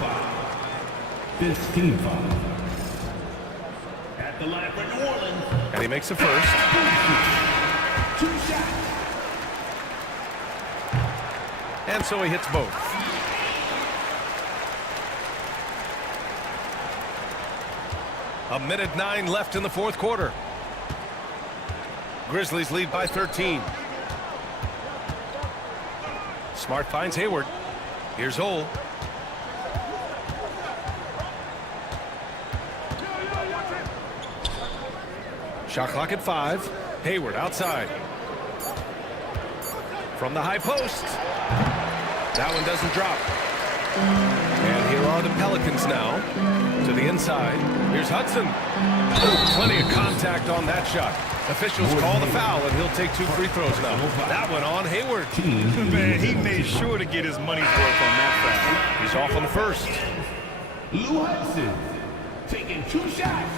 This team foul. At the line for New Orleans. And he makes a first. 2 shots. And so he hits both. A minute 9 left in the fourth quarter. Grizzlies lead by 13. Smart finds Hayward. Here's Ole. Shot clock at 5. Hayward outside. From the high post. That one doesn't drop. And here are the Pelicans now. To the inside. Here's Hudson. Plenty of contact on that shot. Officials call the foul, and he'll take 2 free throws now. That one on Hayward. Man, he made sure to get his money's worth on that foul. He's off on the first. Lou Hudson taking 2 shots.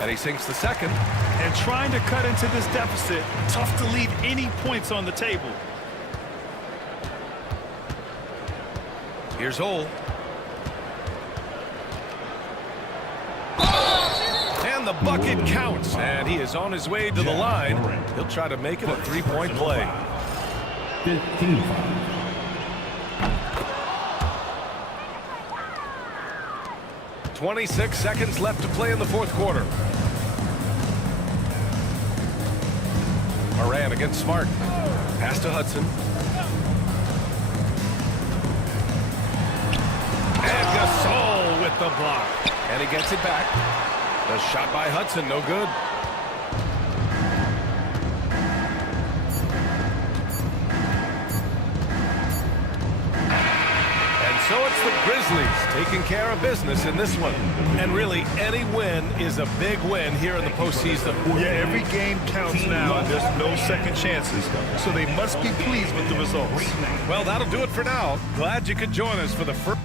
And he sinks the second. And trying to cut into this deficit, tough to leave any points on the table. Here's Ole. And the bucket counts. And he is on his way to the line. He'll try to make it a 3-point play. 15 foul. 26 seconds left to play in the fourth quarter. Moran against Smart. Pass to Hudson. And Gasol with the block. And he gets it back. The shot by Hudson, no good. And so it's the Grizzlies taking care of business in this one. And really, any win is a big win here in the postseason. Yeah, every game counts now, and there's no second chances. So they must be pleased with the results. Well, that'll do it for now. Glad you could join us for the first.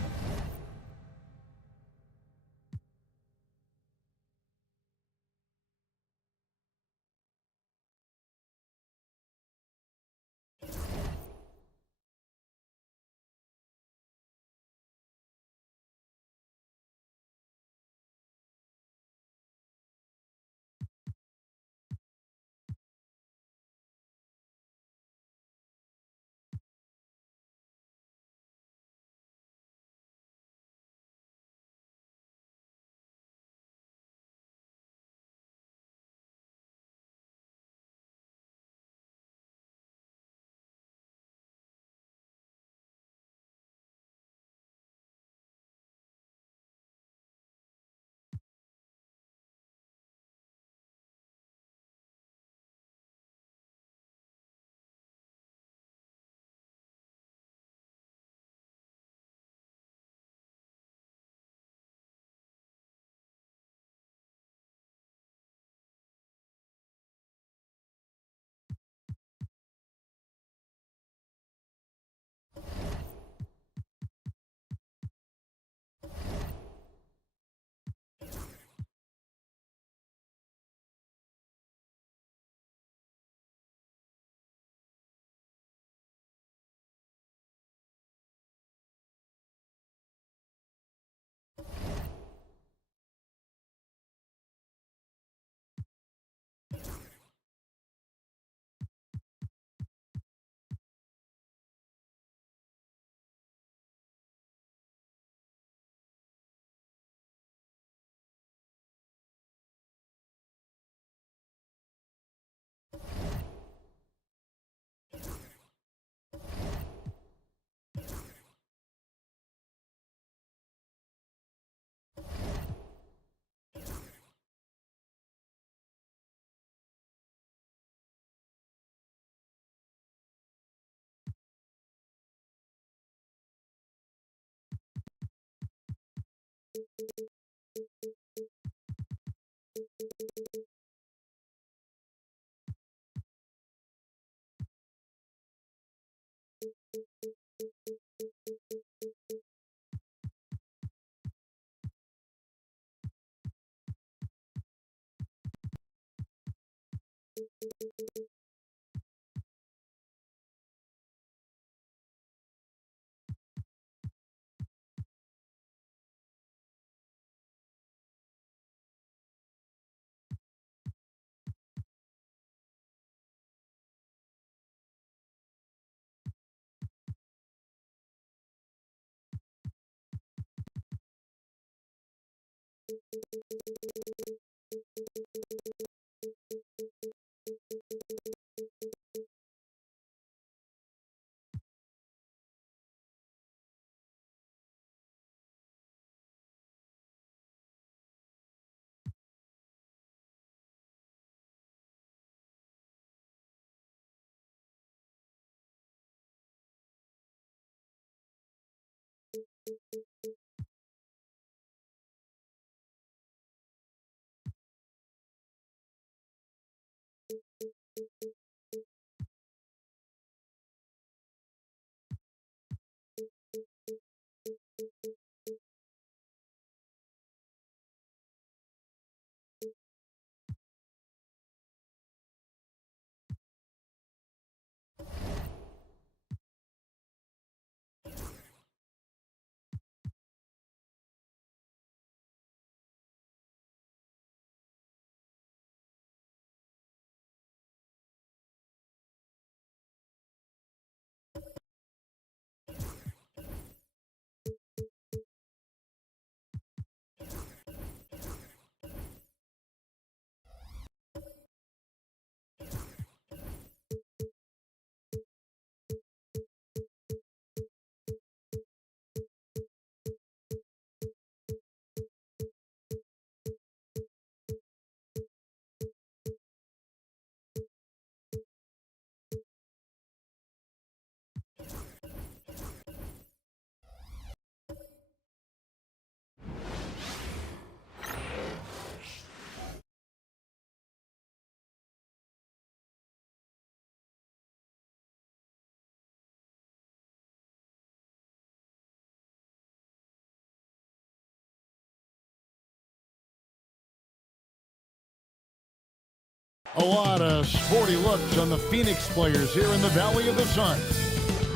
A lot of sporty looks on the Phoenix players here in the Valley of the Sun.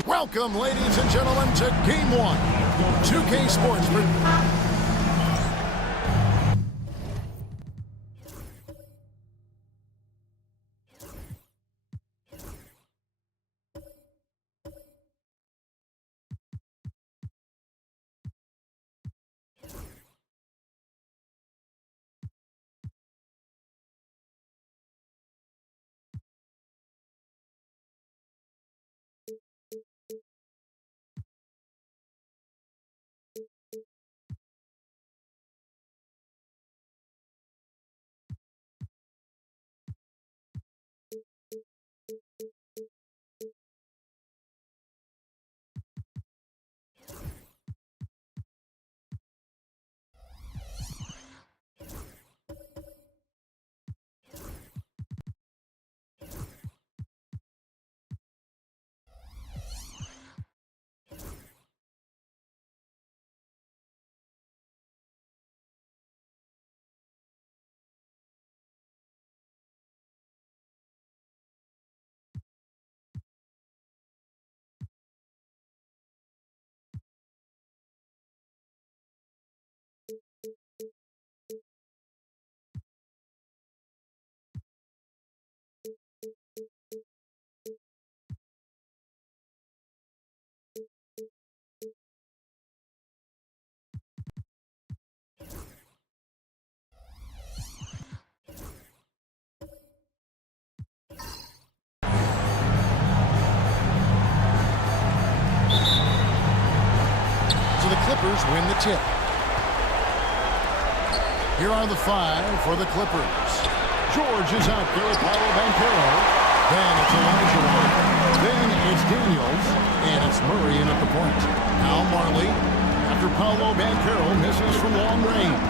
Welcome, ladies and gentlemen, to Game 1. 2K Sports. So the Clippers win the tip. Here are the 5 for the Clippers. George is out there with Paolo Banchero. Then it's Elijah Wan. Then it's Daniels. And it's Murray in at the point. Now Marley. After after Paolo Banchero misses from long range.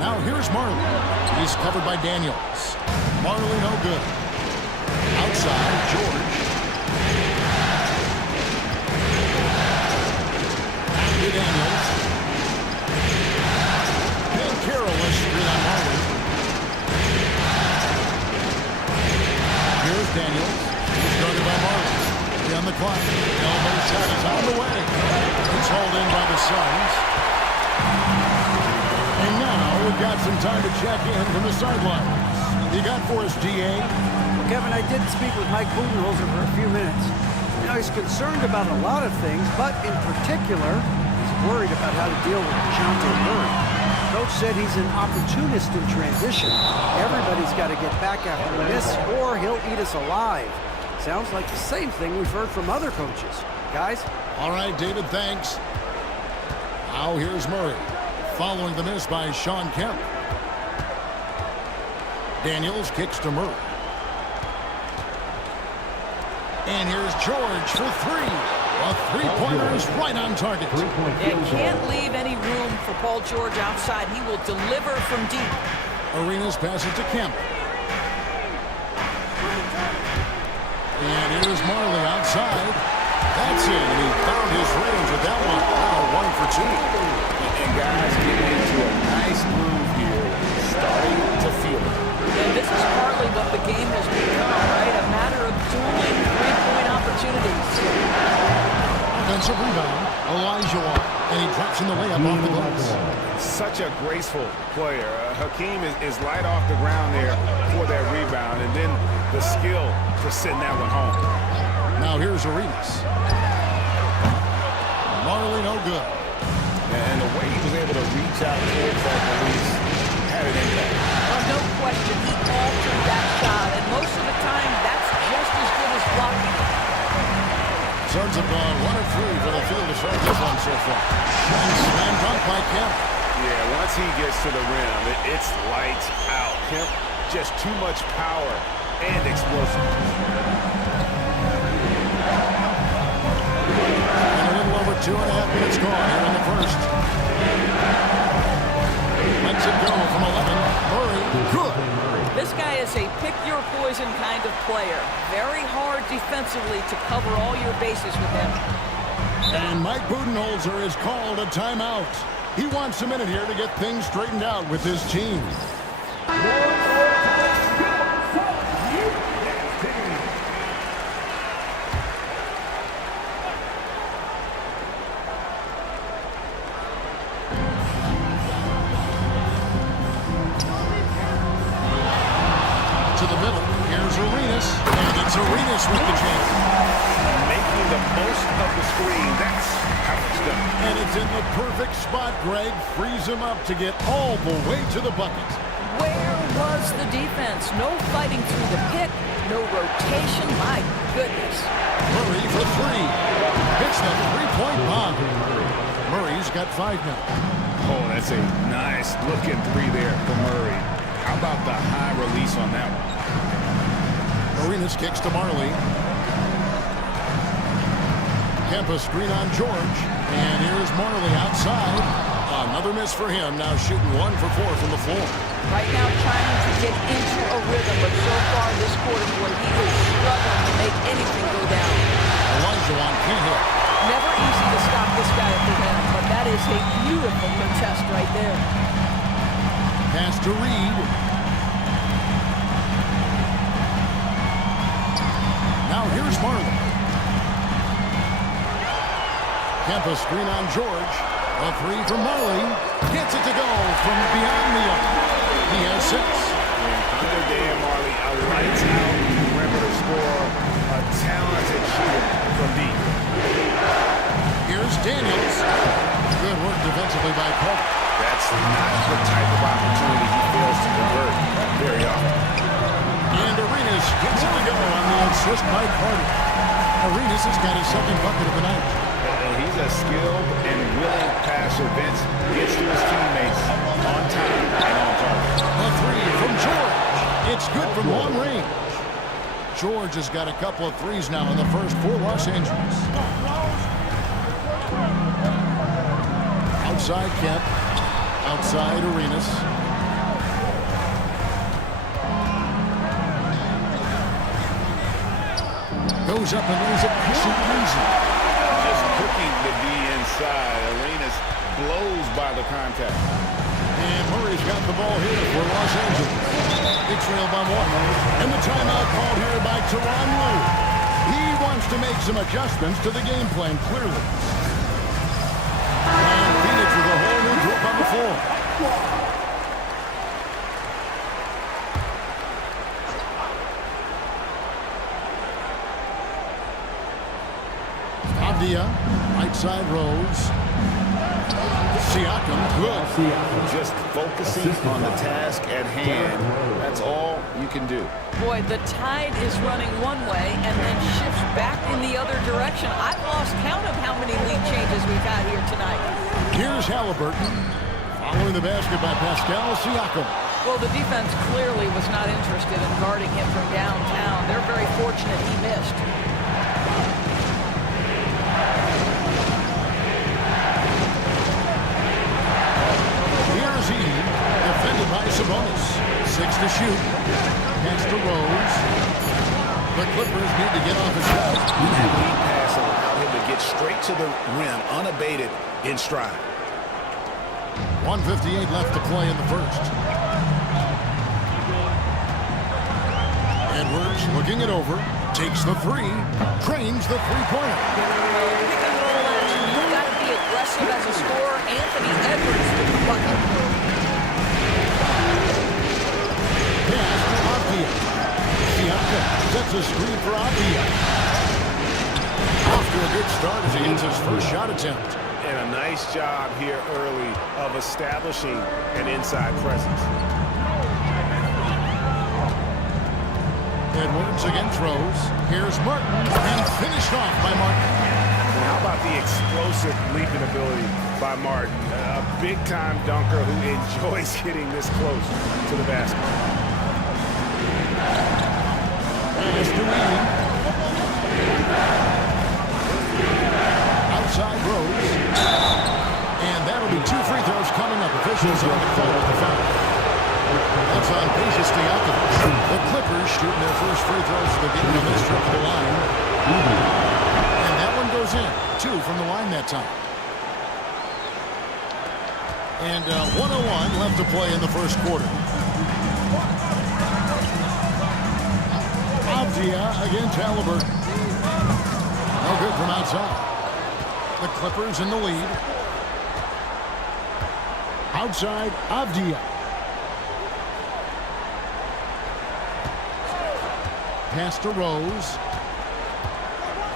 Now here's Marley. He's covered by Daniels. Marley no good. Outside, George. Back to Daniels. Banchero was screen on Marley. Here's Daniels. He's guarded by Marley. On the clock. Elbow shot is on the way. It's hauled in by the Suns. And now we've got some time to check in from the sidelines. You got for us, DA? Well, Kevin, I did speak with Mike Budenholzer for a few minutes. You know, he's concerned about a lot of things, but in particular, he's worried about how to deal with Dejounte Murray. Coach said he's an opportunist in transition. Everybody's got to get back after a miss, or he'll eat us alive. Sounds like the same thing we've heard from other coaches. Guys? All right, David, thanks. Now here's Murray, following the miss by Sean Kemp. Daniels kicks to Murray. And here's George for three. A three-pointer is right on target. You can't leave any room for Paul George outside. He will deliver from deep. Arenas passes to Kemp. And here's Marley outside. That's it. And he found his range with that one. Wow, 1 for 2. And guys getting into a nice groove here, starting to feel it. And this is partly what the game has become, right? A matter of dueling three-point opportunities. Offensive rebound. Elijah, and he drops in the layup off the glass. Such a graceful player. Hakeem is light off the ground there for that rebound, and then the skill for sending that one home. Now here's Arenas. Marley no good. And the way he was able to reach out towards that release had an impact. No question, he altered that shot, and most of the time, that's just as good as blocking. Suns have gone 1 of 3 for the field to start this one so far. And slam dunk by Kemp. Yeah, once he gets to the rim, it's lights out. Kemp, just too much power and explosive. And a little over 2.5 minutes gone here in the first. Lets it go from 11. Murray, good. This guy is a pick-your-poison kind of player. Very hard defensively to cover all your bases with him. And Mike Budenholzer has called a timeout. He wants a minute here to get things straightened out with his team. To the middle, here's Arenas, and it's Arenas with the chance. Making the most of the screen, that's how it's done. And it's in the perfect spot. Greg frees him up to get all the way to the bucket. Where was the defense? No fighting through the pick, no rotation. My goodness. Murray for three. Hits the three-point bomb. Murray's got 5 now. Oh, that's a nice looking three there for Murray. How about the high release on that one? Arenas kicks to Marley. Kempa screen on George. And here's Marley outside. Another miss for him. Now shooting 1 for 4 from the floor. Right now trying to get into a rhythm, but so far this quarter, boy, he is struggling to make anything go down. Elijah can't hit. Never easy to stop this guy at the rim, but that is a beautiful contest right there. Pass to Reed. Now here's Marley. Kempa screen on George. A three from Marley. Gets it to go from beyond the arc. He has 6. Under Dan Marley, a lights out perimeter scorer, a talented shooter from deep. Here's Daniels. Good work defensively by Pope. That's not the type of opportunity he fails to convert very often. And Arenas gets it to go on the assist by Carter. Arenas has got his 2nd bucket of the night. He's a skilled and willing passer. Vince gets to his teammates on time and on target. A three from George. It's good from long range. George has got a couple of threes now in the first for Los Angeles. Outside Kemp. Outside Arenas. Goes up and lays it nice and easy. Just cooking the D inside. Arenas blows by the contact. And Murray's got the ball here for Los Angeles. They trail by 1. And the timeout called here by Tyronn Lue. He wants to make some adjustments to the game plan, clearly. And Phoenix with a whole new group on the floor. Avdia, right side Rose. Siakam, good. Just focusing on the task at hand. That's all you can do. Boy, the tide is running one way and then shifts back in the other direction. I've lost count of how many lead changes we've had here tonight. Here's Halliburton. Following the basket by Pascal Siakam. Well, the defense clearly was not interested in guarding him from downtown. They're very fortunate he missed. Defended by Sabonis. 6 to shoot. Pass to Rose. The Clippers need to get off his shot. That lead pass allowed him to get straight to the rim, unabated, in stride. 1:58 left to play in the first. Edwards looking it over. Takes the three. Drains the three-pointer. You've got to be aggressive as a scorer. Anthony Edwards with the bucket. Siakam sets a screen for Avdia. Off to a good start as he gets his first shot attempt. And a nice job here early of establishing an inside presence. Edwards against Rose. Here's Martin, and finished off by Martin. And how about the explosive leaping ability by Martin? A big-time dunker who enjoys getting this close to the basket. Outside Rose. And that'll be 2 free throws coming up. Officials are going to call with the foul. That's on Peja Siakam. The Clippers shooting their first free throws of the game on this trip to the line. And that one goes in. 2 from the line that time. And 1:01 left to play in the first quarter. Avdia against Halliburton. No good from outside. The Clippers in the lead. Outside, Avdia. Pass to Rose.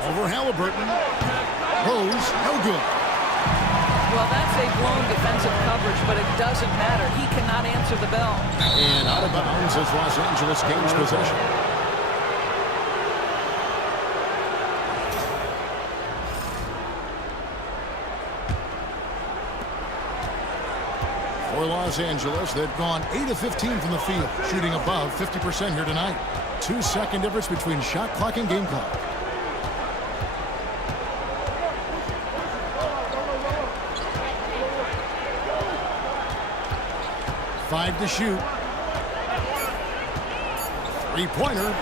Over Halliburton. Rose, no good. Well, that's a blown defensive coverage, but it doesn't matter. He cannot answer the bell. And out of bounds as Los Angeles gains possession. For Los Angeles, they've gone 8 of 15 from the field, shooting above 50% here tonight. 2-second difference between shot clock and game clock. Five to shoot. Three-pointer.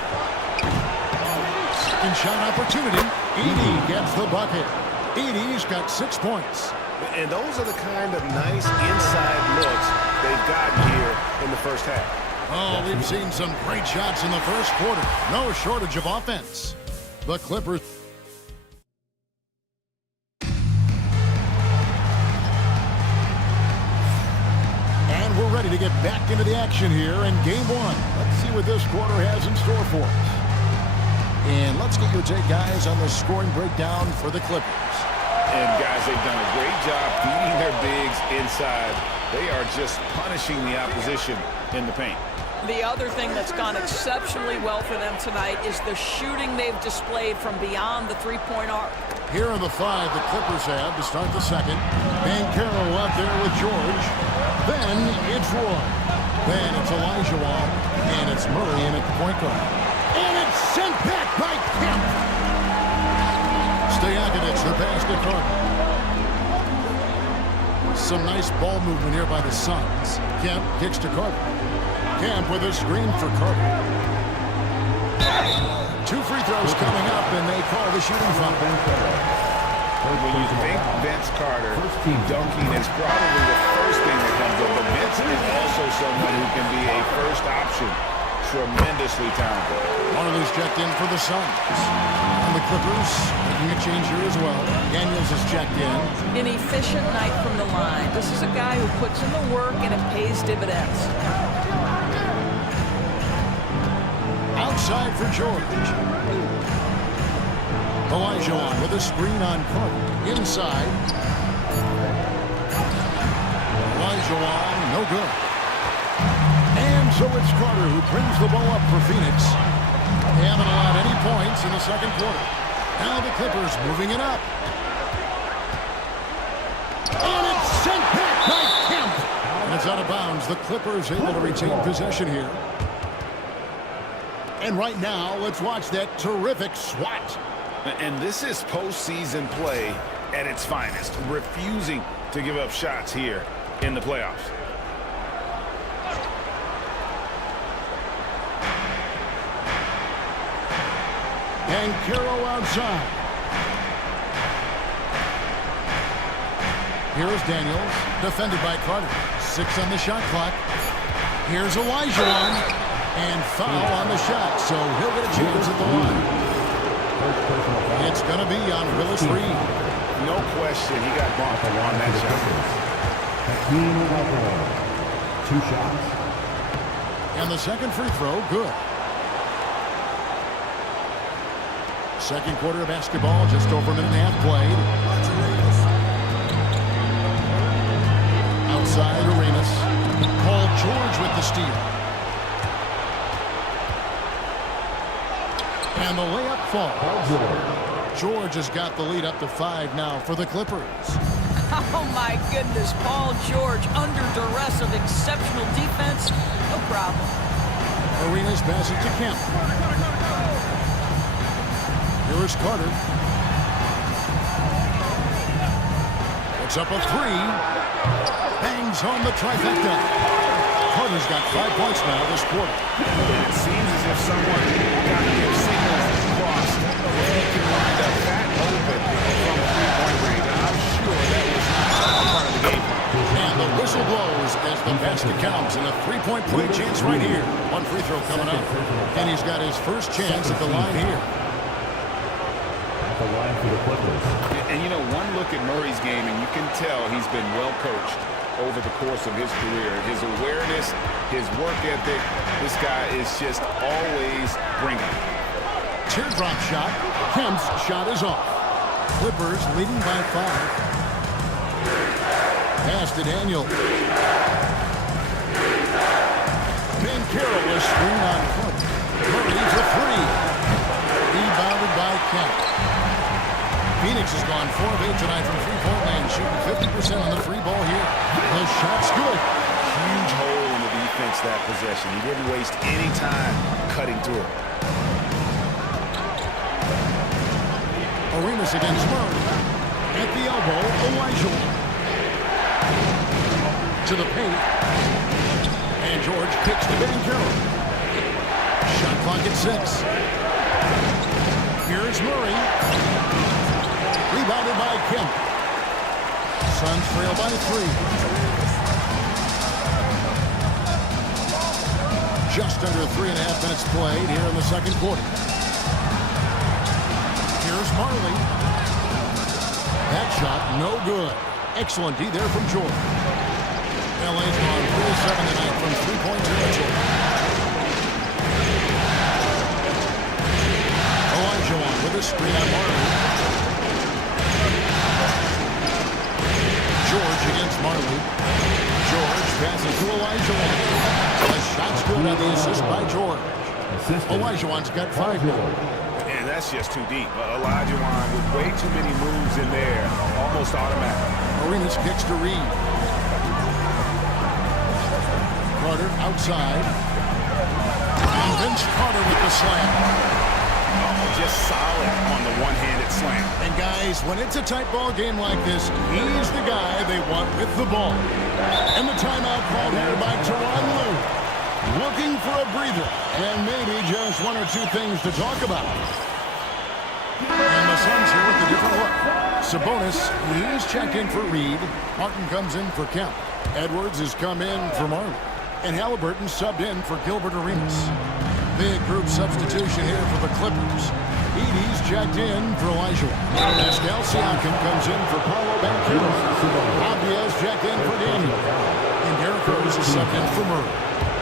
Second shot opportunity. Edey gets the bucket. Edey's got 6 points. And those are the kind of nice inside looks they've gotten here in the first half. Oh, we've seen some great shots in the first quarter. No shortage of offense. The Clippers. And we're ready to get back into the action here in game 1. Let's see what this quarter has in store for us. And let's get your take, guys, on the scoring breakdown for the Clippers. And, guys, they've done a great job feeding their bigs inside. They are just punishing the opposition in the paint. The other thing that's gone exceptionally well for them tonight is the shooting they've displayed from beyond the three-point arc. Here are the 5 the Clippers have to start the second. Banchero up there with George. Then it's Roy. Then it's Elijah Wall. And it's Murray in at the point guard. And it's sent back by Kemp. Stojakovic, the pass to Carter. Some nice ball movement here by the Suns. Kemp kicks to Carter. Kemp with a screen for Carter. 2 free throws coming up, and they call the shooting foul. When you think Vince Carter, dunking is probably the first thing that comes up, but Vince is also someone who can be a first option. Tremendously talented. Marley's checked in for the Suns. And the Clippers making a change here as well. Daniels is checked in. An efficient night from the line. This is a guy who puts in the work and it pays dividends. Outside for George. Olajuwon with a screen on Carter. Inside. Olajuwon, no good. And so it's Carter who brings the ball up for Phoenix. They haven't allowed any points in the second quarter. Now the Clippers moving it up. And it's sent back by Kemp. And it's out of bounds. The Clippers able to retain possession here. And right now, let's watch that terrific swat. And this is postseason play at its finest, refusing to give up shots here in the playoffs. And Caro outside. Here's Daniels, defended by Carter. 6 on the shot clock. Here's Olajuwon. And foul on the shot, so he'll get a chance at the line. It's going to be on Willis Reed. No question, he got bumped on that shot. 2 shots. And the second free throw, good. Second quarter of basketball, just over a minute and a half played. Outside, Arenas. Paul George with the steal. And the layup falls. George has got the lead up to 5 now for the Clippers. Oh, my goodness. Paul George under duress of exceptional defense. No problem. Arenas passes to Kemp. Here is Carter. Puts up a 3. Bangs home the trifecta. Carter's got 5 points now this quarter. It seems as if someone got their signals crossed. He can wind up that open from a 3-point range. I'm sure that was not part of the game. And the whistle blows as the basket counts, and a 3-point play chance right here. 1 free throw coming up. And he's got his first chance at the line here. At the line for the Clippers. And you know, one look at Murray's game, and you can tell he's been well coached over the course of his career. His awareness, his work ethic, this guy is just always bringing it. Teardrop shot. Kemp's shot is off. Clippers leading by 5. Pass to Daniel. Bankero is screen on front. Murray for 3. Rebounded by Kemp. Phoenix has gone 4 of 8 tonight from three-point land, shooting 50% on the free ball here. The shot's good. Huge hole in the defense that possession. He didn't waste any time cutting through it. Arenas against Murray. At the elbow, Olajuwon. To the paint. And George kicks to Bankero. Shot clock at 6. Here's Murray. Rebounded by Kemp. Suns trail by 3. Just under 3.5 minutes played here in the second quarter. Here's Marley. That shot, no good. Excellent D there from George. LA's gone 3-7 tonight from three-point territory. Olajuwon with a screen on Marley. George against Marley. George passes to Olajuwon. The shot's good on the assist by George. Olajuwon's got 5 now. And that's just too deep. Olajuwon with way too many moves in there, almost automatic. Arenas kicks to Reed. Carter outside. And Vince Carter with the slam. just solid on the one-handed slam. And guys, when it's a tight ball game like this, he's the guy they want with the ball. And the timeout called here by Tyronn Lue. Looking for a breather and maybe just one or two things to talk about. And the Suns here with a different look. Sabonis, he's checked in for Reed. Martin comes in for Kemp. Edwards has come in for Marley. And Halliburton subbed in for Gilbert Arenas. Big group substitution here for the Clippers. Edey's checked in for Elijah. Pascal Siakam comes in for Paolo Banchero. Javier checked in for Daniel. And Derrick Rose is subbed in for Murray.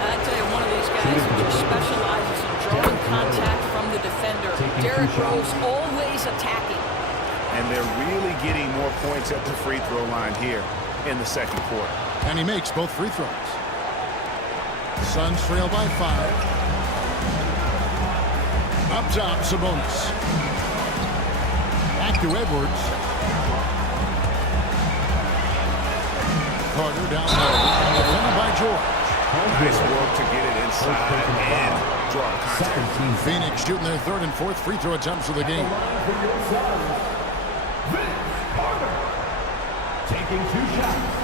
I tell you, one of these guys just specializes in drawing contact from the defender. Derrick Rose always attacking. And they're really getting more points at the free throw line here in the second quarter. And he makes both free throws. Suns trail by 5. Up top, Sabonis. Back to Edwards. Carter down low. Defended by George. Nice work to get it inside and draw contact. Phoenix shooting their third and fourth free throw attempts of the game. Taking 2 shots.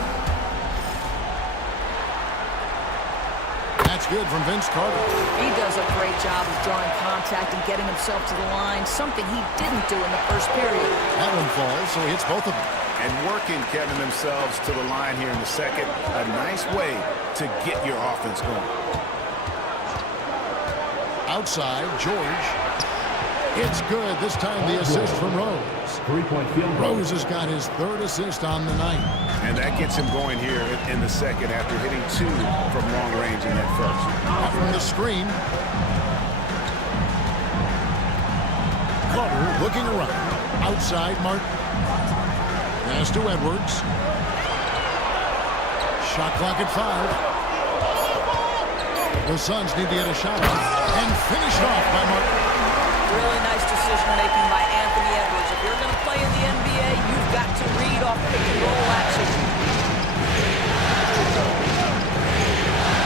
That's good from Vince Carter. He does a great job of drawing contact and getting himself to the line, something he didn't do in the first period. That one falls, so he hits both of them. And working, Kevin, themselves to the line here in the second. A nice way to get your offense going. Outside, George. It's good. This time the assist from Rose. 3-point field. Rose has got his third assist on the night. And that gets him going here in the second after hitting 2 from long range in that first. Out from the screen. Carter looking around. Outside, Martin. Pass to Edwards. Shot clock at 5. The Suns need to get a shot off and finish it off by Martin. Really nice decision-making by Anthony Edwards. If you're going to play in the NBA, you've got to read off pick-and-roll action.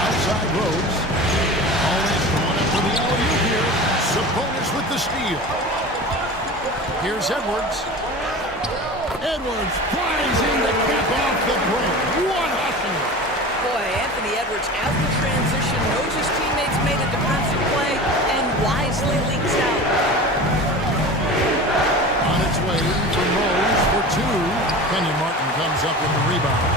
Outside Rose. Always going up for the alley-oop here. Sabonis with the steal. Here's Edwards. Edwards flies in to cap off the break. What hustle! Boy, Anthony Edwards, out the transition, knows his teammates made a defensive play, and wisely leaks out. On its way to Rose for 2. Kenyon Martin comes up with the rebound.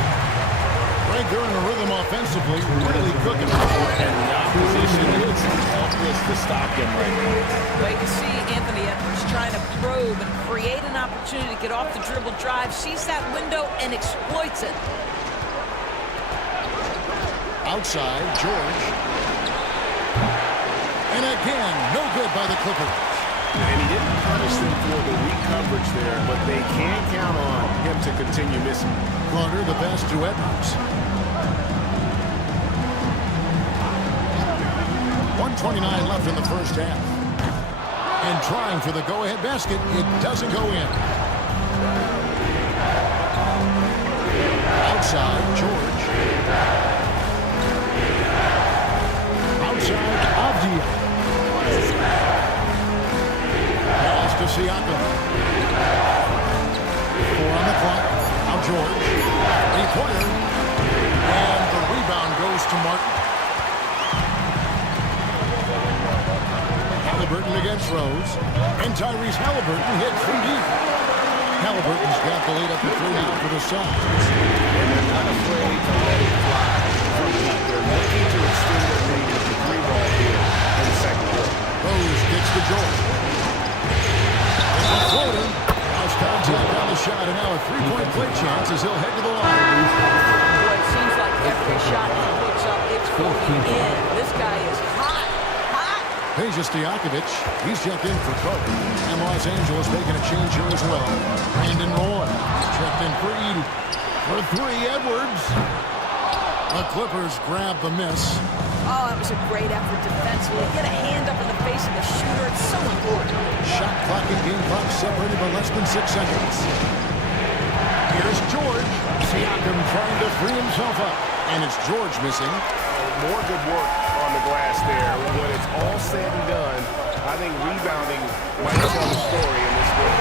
Right there in the rhythm offensively, really cooking. And the opposition is helpless to stop them right now. Well, you can see Anthony Edwards trying to probe and create an opportunity to get off the dribble drive, sees that window and exploits it. Outside, George. And again, no good by the Clippers. And he didn't punish them for the weak coverage there, but they can count on him to continue missing. Carter, the pass to Edwards. 1:29 left in the first half. And trying for the go-ahead basket, it doesn't go in. Outside, George. Outside, Avdia. Pass to Siakam. 4 on the clock. Now George. 3-pointer. And the rebound goes to Martin. Halliburton against Rose. And Tyrese Halliburton hits from deep. Halliburton's got the lead up to 3 now for the Suns. And they're not afraid to let it fly from deep. They're looking to extend their lead with the 3-ball here in the second quarter. Rose gets to George. And a floater. House contact on the shot, and now a 3-point play chance as he'll head to the line. Boy, it seems like every shot he puts up, it's going in. This guy is hot. Peja Stojakovic, he's checked in for Carter. And Los Angeles making a change here as well. Brandon Roy checked in for Edey. For 3, Edwards. The Clippers grab the miss. Oh, that was a great effort defensively. Get a hand up in the face of the shooter. It's so important. Shot clock and game clock separated by less than 6 seconds. Here's George. Siakam trying to free himself up. And it's George missing. More good work on the glass there. When it's all said and done, I think rebounding might tell the story in this game.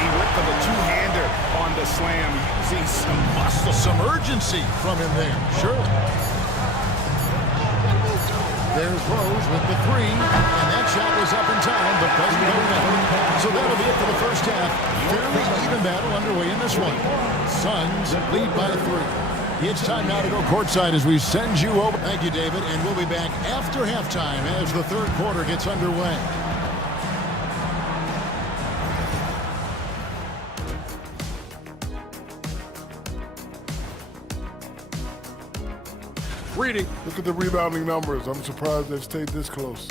He went for the two-hander on the slam, using some muscle. Some urgency from him there. Sure. There's Rose with the three, and that shot was up in time, but doesn't go in. So that'll be it for the first half. Fairly even battle underway in this one. Suns lead by 3. It's time now to go courtside as we send you over. Thank you, David, and we'll be back after halftime as the third quarter gets underway. Reading. Look at the rebounding numbers. I'm surprised they've stayed this close.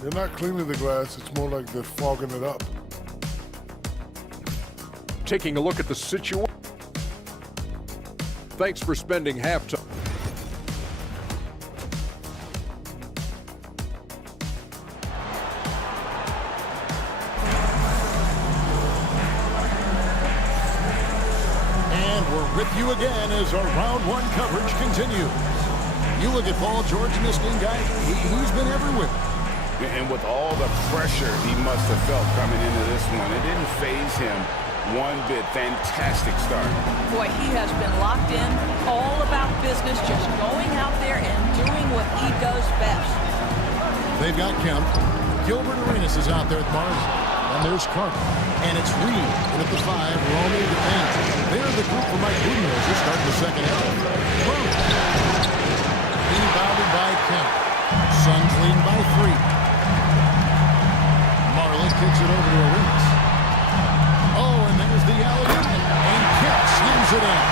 They're not cleaning the glass. It's more like they're fogging it up. Taking a look at the situation. Thanks for spending halftime. And we're with you again as our round one coverage continues. You look at Paul George in this game, guys, he's been everywhere. And with all the pressure he must have felt coming into this one, it didn't faze him one bit. Fantastic start. Boy, he has been locked in, all about business, just going out there and doing what he does best. They've got Kemp. Gilbert Arenas is out there at Mars. And there's Carter. And it's Reed in at the 5, roaming the paint. They're the group for Mike Budenholzer starting the second half. Rebounded by Kemp. Suns leading by 3. Marley kicks it over to Arenas. Oh, and there's the alley-oop. And Kemp slams it in.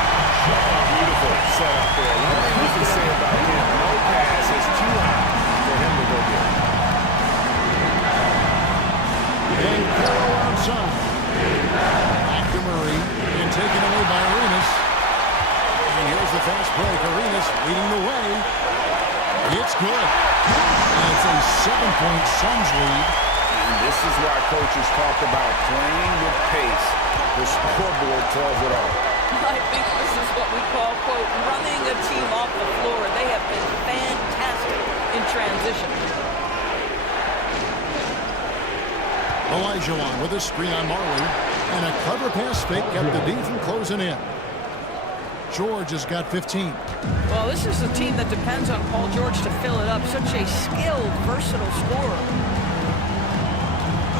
Beautiful setup there. One thing you can say about him, no pass is too high for him to go get. And Carroll outside. Back to Murray. And taken away by Arenas. And here's the fast break. Arenas leading the way. It's good. And it's a 7-point Suns lead. And this is why coaches talk about playing with pace. The scoreboard tells it all. I think this is what we call, quote, running a team off the floor. They have been fantastic in transition. Olajuwon with a screen on Marley. And a clever pass fake kept the D from closing in. George has got 15. Well, this is a team that depends on Paul George to fill it up. Such a skilled, versatile scorer.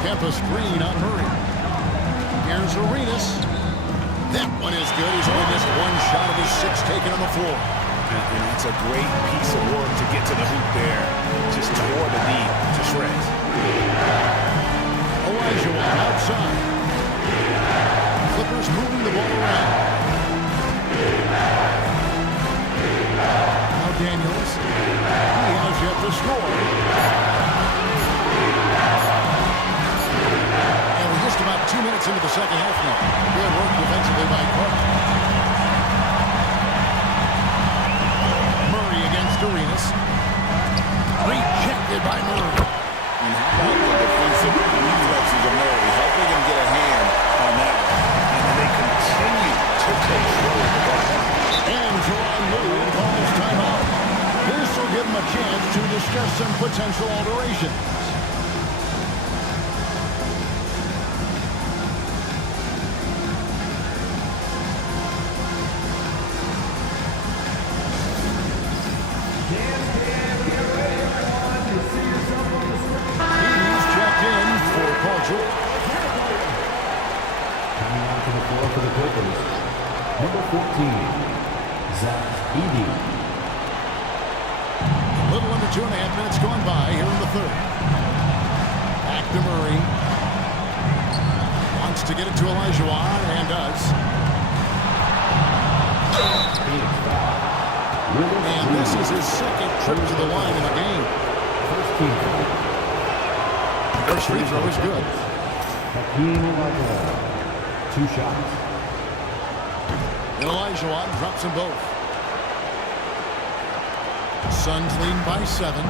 Kempa screen on Murray. Here's Arenas. That one is good. He's only missed one shot of his 6 taken on the floor. And it's a great piece of work to get to the hoop there. Just tore the D to shreds. Olajuwon outside. Clippers moving the ball around. Now Daniels. He has yet to score. And we're just about 2 minutes into the second half now. Good work defensively by Carter. Murray against Arenas. Rejected by Murray. And how about the defensive reflexes of Murray, helping him get a hand on that one. And they continue to control the ball. And Jaron Lue calls timeout. This will give him a chance to discuss some potential alterations. He's checked in for Paul George. Coming onto the floor for the Clippers, number 14. Zach Edey. A little under 2.5 minutes gone by here in the third. Back to Murray. Wants to get it to Olajuwon and does. And this is his second trip to the line in the game. First free throw is good. Olajuwon, 2 shots. And Olajuwon drops them both. Suns lead by 7.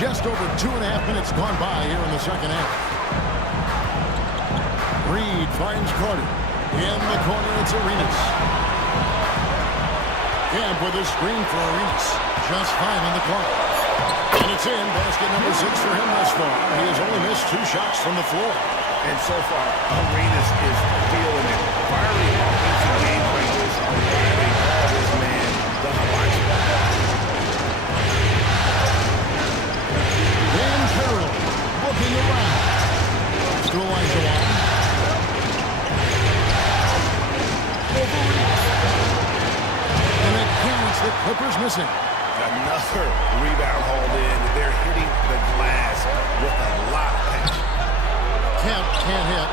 Just over 2.5 minutes gone by here in the second half. Reed finds Carter. In the corner, it's Arenas. Kemp with a screen for Arenas. Just 5 on the clock. And it's in. Basket number 6 for him thus far. He has only missed 2 shots from the floor. And so far, Arenas is feeling it. Fiery offensive game plans are why they call this man the Hibachi. Dan Carroll looking around. To Elijah. And it counts. The Clippers missing. Another rebound hauled in. They're hitting the glass with a lot of passion. Kemp can't hit.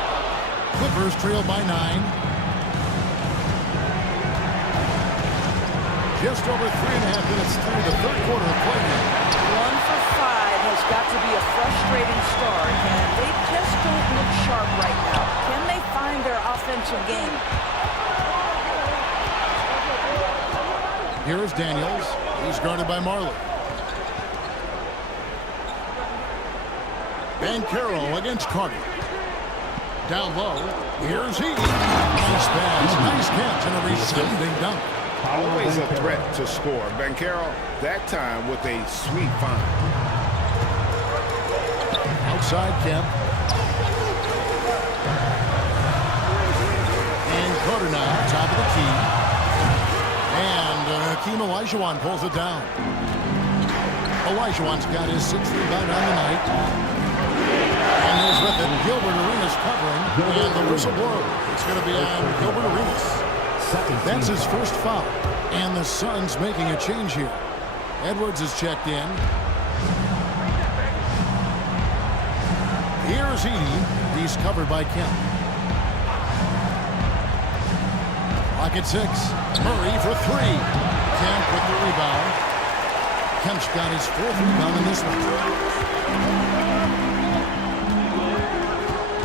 Clippers trail by 9. Just over 3.5 minutes through the third quarter of play. 1 for 5 has got to be a frustrating start, and they just don't look sharp right now. Can they find their offensive game? Here is Daniels. He's guarded by Marley. Banchero against Carter. Down low. Here's he. Nice pass. Nice catch and a resounding dunk. Always a threat to score. Banchero, that time with a sweet find. Outside Kemp. And Carter now, top of the key. And Hakeem Olajuwon pulls it down. Olajuwon's got his 6th rebound on the night. And there's with it Gilbert Arenas covering. And the whistle blows. It's going to be on Gilbert Arenas. That's his first foul. And the Suns making a change here. Edwards is checked in. Here's Edey. He's covered by Kemp. Clock at 6. Murray for 3. Kemp with the rebound. Kemp's got his 4th rebound in this one.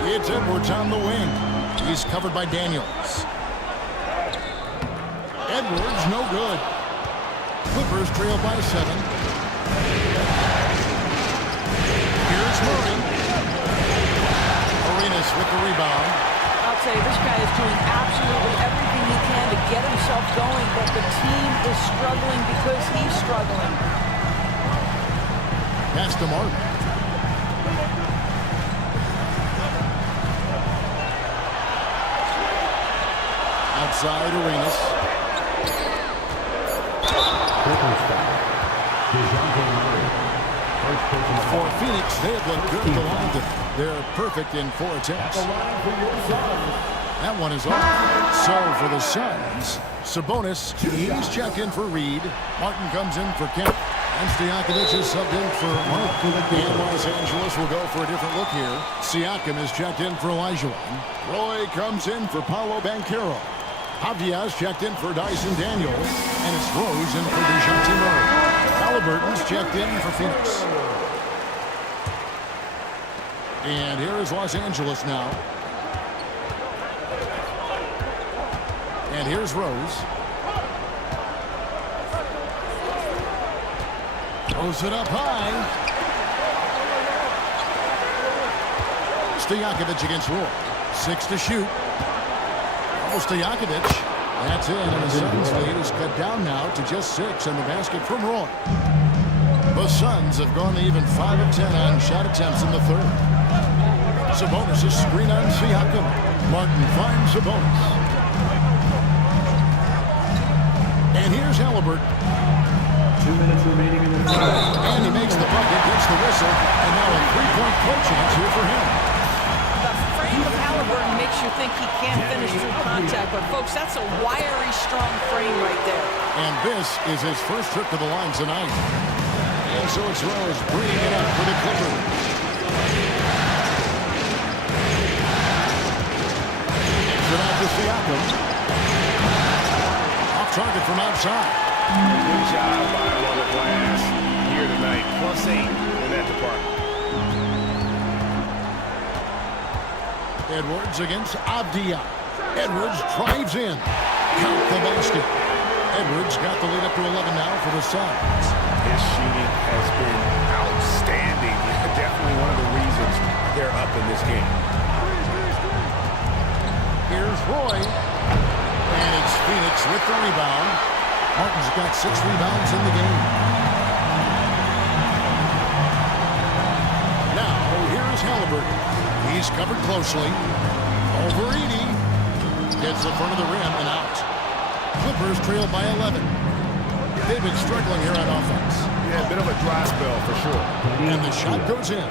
It's Edwards on the wing. He's covered by Daniels. Edwards, no good. Clippers trail by 7. Here's Murray. Arenas with the rebound. I'll tell you, this guy is doing absolutely everything he can to get himself going, but the team is struggling because he's struggling. Pass to Martin. Outside Arenas. For Phoenix, they have looked good at the line. They're perfect in 4 attempts. That one is off. So for the Suns, Sabonis, he's checked in for Reed. Martin comes in for Kemp. And Stojakovic is subbed in for Martin. And Los Angeles will go for a different look here. Siakam is checked in for Olajuwon. Roy comes in for Paolo Banchero. Javier checked in for Dyson Daniels. And it's Rose in for DeJounte Murray. Halliburton's checked in for Phoenix. And here is Los Angeles now. And here's Rose. Throws it up high. Stojakovic against Roy. 6 to shoot. Stojakovic. That's it, and the Suns' lead is cut down now to just 6 in the basket from Roy. The Suns have gone even 5 of 10 on shot attempts in the third. Sabonis is screen on Siakam. Martin finds Sabonis. And here's Halliburton. 2 minutes remaining in the third. And he makes the bucket, gets the whistle, and now a 3-point play chance here for him. The frame of Halliburton makes you think he can't finish through contact, but folks, that's a wiry, strong frame right there. And this is his first trip to the line tonight. And so it's Rose bringing it up for the Clippers. Good out to Siakam. Off target from outside. Good job by on the glass here tonight. +8 in that department. Edwards against Avdia. Edwards drives in. Count the basket. Edwards got the lead up to 11 now for the Suns. His shooting has been outstanding. Definitely one of the reasons they're up in this game. Here's Roy. And it's Phoenix with the rebound. Martin's got 6 rebounds in the game. He's covered closely. Over Edey. Gets the front of the rim and out. Clippers trail by 11. They've been struggling here on offense. Yeah, a bit of a dry spell for sure. And the shot goes in.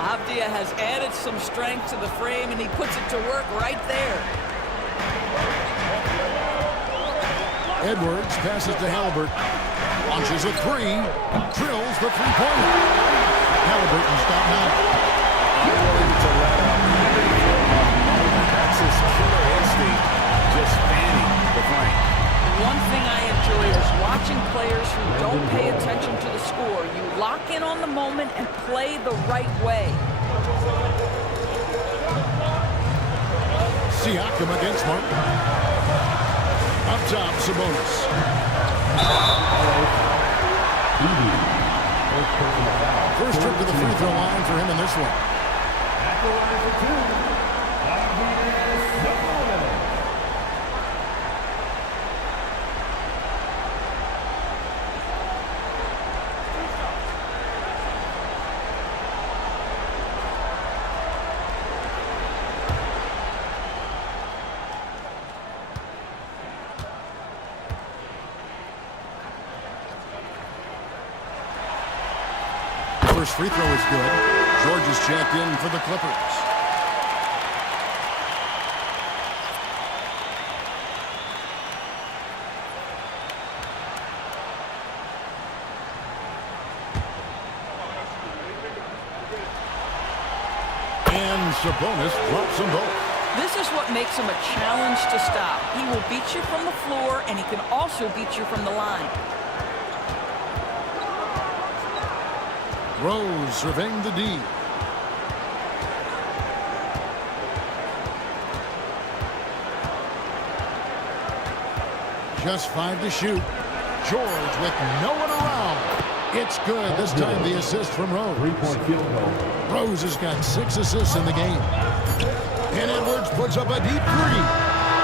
Avdia has added some strength to the frame, and he puts it to work right there. Edwards passes to Halliburton. Launches a three. Drills the three-pointer. Halliburton's got 9. Unwilling to let up. That's his killer instinct, just fanning the flank. One thing I enjoy is watching players who don't pay attention to the score. You lock in on the moment and play the right way. Siakam against Martin. Up top, Sabonis. First trip to the free throw line for him in this one. At the line for two, Sabonis. First free throw is good. George is checked in for the Clippers. And Sabonis drops them both. This is what makes him a challenge to stop. He will beat you from the floor, and he can also beat you from the line. Rose surveying the D. Just 5 to shoot. George with no one around. It's good. This time the assist from Rose. Three-point field goal. Rose has got 6 assists in the game. And Edwards puts up a deep three.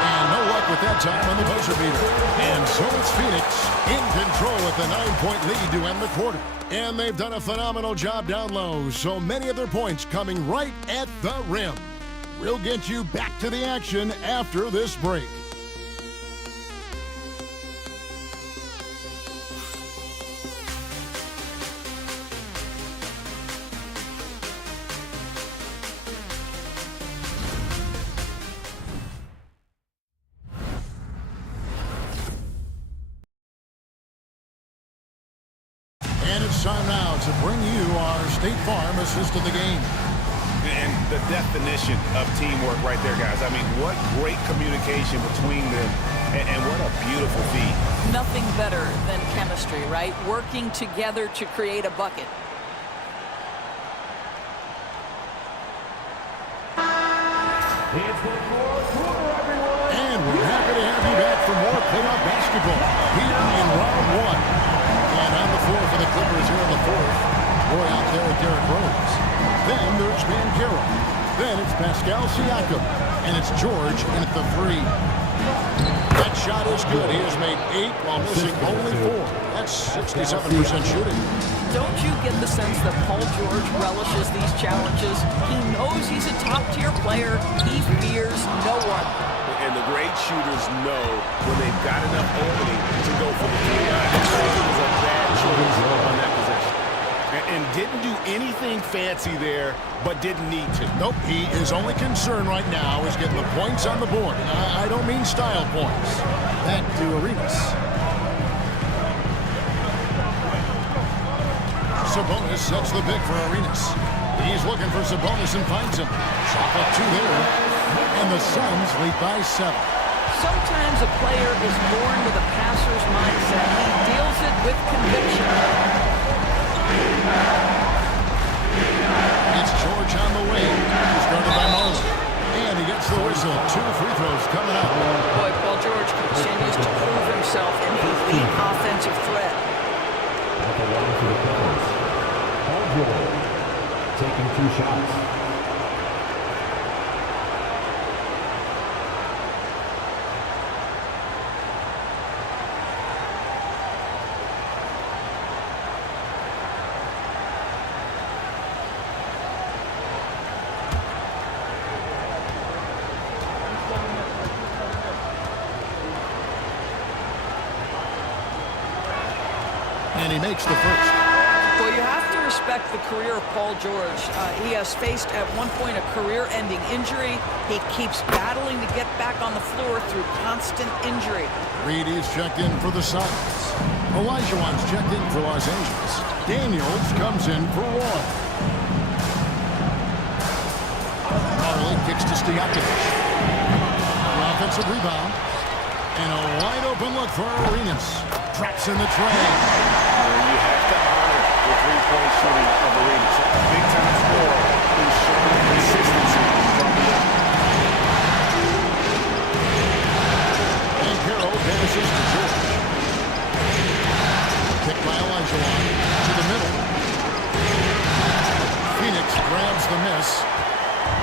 And no luck with that time on the buzzer beater. And so it's Phoenix in control with a 9-point lead to end the quarter. And they've done a phenomenal job down low, so many of their points coming right at the rim. We'll get you back to the action after this break. And it's time now to bring you our State Farm assist of the game. And the definition of teamwork right there, guys. I mean, what great communication between them, and what a beautiful feat. Nothing better than chemistry, right? Working together to create a bucket. It's the fourth quarter, everyone. And we're happy to have you back for more playoff basketball here in round 1. And on the floor for the Clippers here in the fourth. Boy out there with Derrick Rose. Then there's Van Carroll. Then it's Pascal Siakam. And it's George in at the 3. That shot is good. He has made 8 while missing only 4. That's 67% shooting. Don't you get the sense that Paul George relishes these challenges? He knows he's a top-tier player. He fears no one. And the great shooters know when they've got enough opening to go for the 3. It was a bad choice on that possession. And didn't do anything fancy there, but didn't need to. Nope, he is only concern right now is getting the points on the board. And I don't mean style points. Back to Arenas. Sabonis sets the pick for Arenas. He's looking for Sabonis and finds him. Shot up 2 there. And the Suns lead by 7. Sometimes a player is born with a passer's mindset. He deals it with conviction. It's George on the wing. He's guarded by Mosley. And he gets the whistle. 2 free throws coming up. Boy, Paul George continues to prove himself an elite offensive threat. At the line for the Clippers, Paul George taking 2 shots. And he makes the first. Well, you have to respect the career of Paul George. He has faced at one point a career-ending injury. He keeps battling to get back on the floor through constant injury. Reed is checked in for the Suns. Olajuwon's checked in for Los Angeles. Daniels comes in for Roy. Marley kicks to Stojakovic. An offensive rebound. And a wide-open look for Arenas. Traps in the tray. You have to honor the three-point shooting of Arenas. A big-time scorer who's showing consistency from the rim. And Carroll passes to George. Kick by Olajuwon to the middle. Phoenix grabs the miss.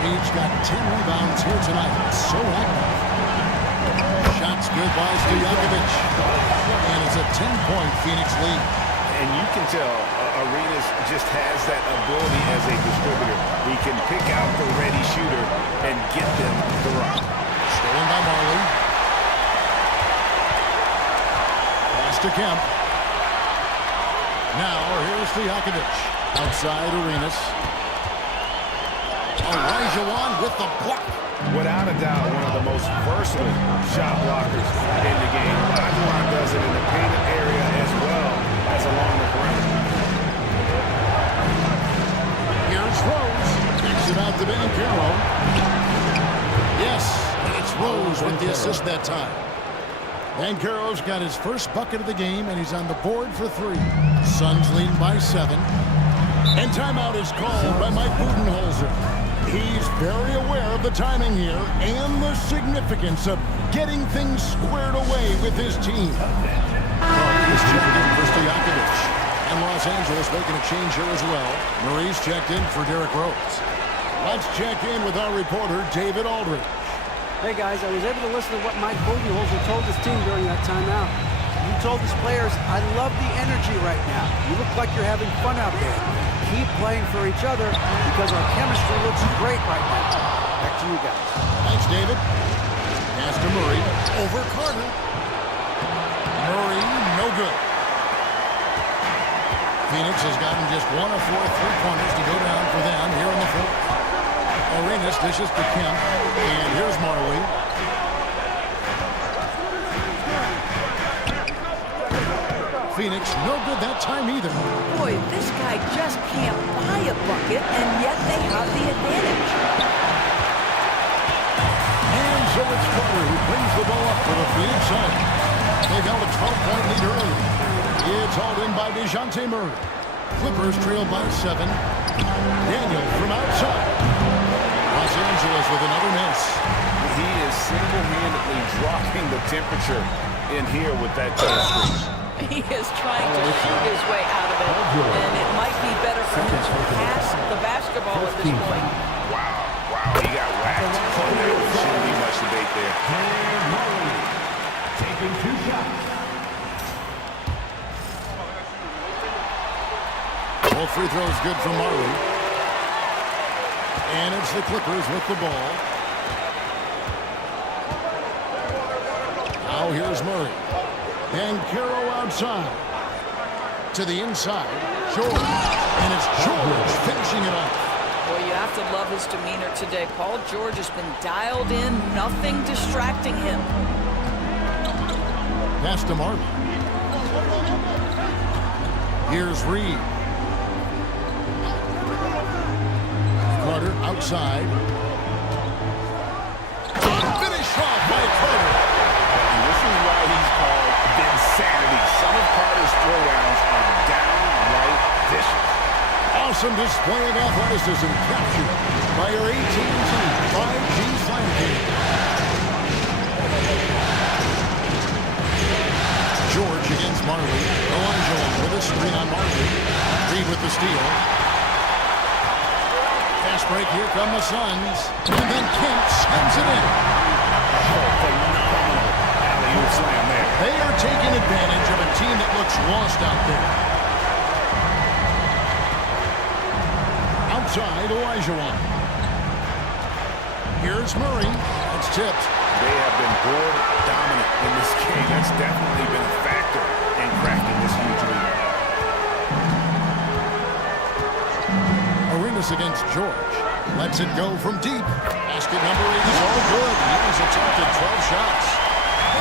He's got 10 rebounds here tonight. So active. Shots good by Stojakovic. And it's a 10-point Phoenix lead. And you can tell Arenas just has that ability as a distributor. He can pick out the ready shooter and get them the rock. Stolen by Marley. Pass to Kemp. Now here's Stojakovic. Outside Arenas. Olajuwon with the block. Without a doubt, one of the most versatile shot blockers in the game. Olajuwon does it in the painted area as well as along the perimeter. Here's Rose. Kicks it out to Ben Carroll. Yes, it's Rose with the assist that time. Ben Carroll's got his first bucket of the game, and he's on the board for 3. Suns leading by 7. And timeout is called by Mike Budenholzer. He's very aware of the timing here and the significance of getting things squared away with his team. He's checked in for Stojakovic. And Los Angeles making a change here as well. Marie's checked in for Derrick Rose. Let's check in with our reporter, David Aldridge. Hey, guys, I was able to listen to what Mike Budenholzer told his team during that timeout. He told his players, I love the energy right now. You look like you're having fun out there. Keep playing for each other because our chemistry looks great right now. Back to you guys. Thanks, David. Pass to Murray. Over Carter. Murray, no good. Phoenix has gotten just 1 of 4 three-pointers to go down for them here in the fourth. Arenas dishes to Kemp. And here's Marley. Phoenix, no good that time either. Boy, this guy just can't buy a bucket, and yet they have the advantage. And so it's Carter who brings the ball up for the Phoenix side. They've held a 12-point lead early. It's hauled in by DeJounte Murray. Clippers trail by 7. Daniel from outside. Los Angeles with another miss. He is single-handedly dropping the temperature in here with that screen. He is trying to shoot his way out of it, and it might be better for him to pass the basketball at this point. Wow, he got whacked. There shouldn't be much debate there. Taking 2 shots. Both free throws good for Marley. And it's the Clippers with the ball. Now here's Murray. And Carroll outside. To the inside. George. And it's George finishing it off. Well, you have to love his demeanor today. Paul George has been dialed in, nothing distracting him. Pass to Marley. Here's Reed. Carter outside. Finish off by Carter. And this is why he's called insanity. Some of Carter's throwdowns are downright vicious. Awesome display of athleticism captured by your AT&T 5G Slam King. George against Marley. Olajuwon with a screen on Marley. Reed with the steal. Fast break, here come the Suns. And then Kemp sends it in. Phenomenal alley-oop slam there. They are taking advantage of a team that looks lost out there. Outside, Olajuwon. Here's Murray. It's tipped. They have been board dominant in this game. That's definitely been a factor in cracking this huge lead. Arenas against George. Lets it go from deep. Basket number 8 is all good. He has attempted 12 shots.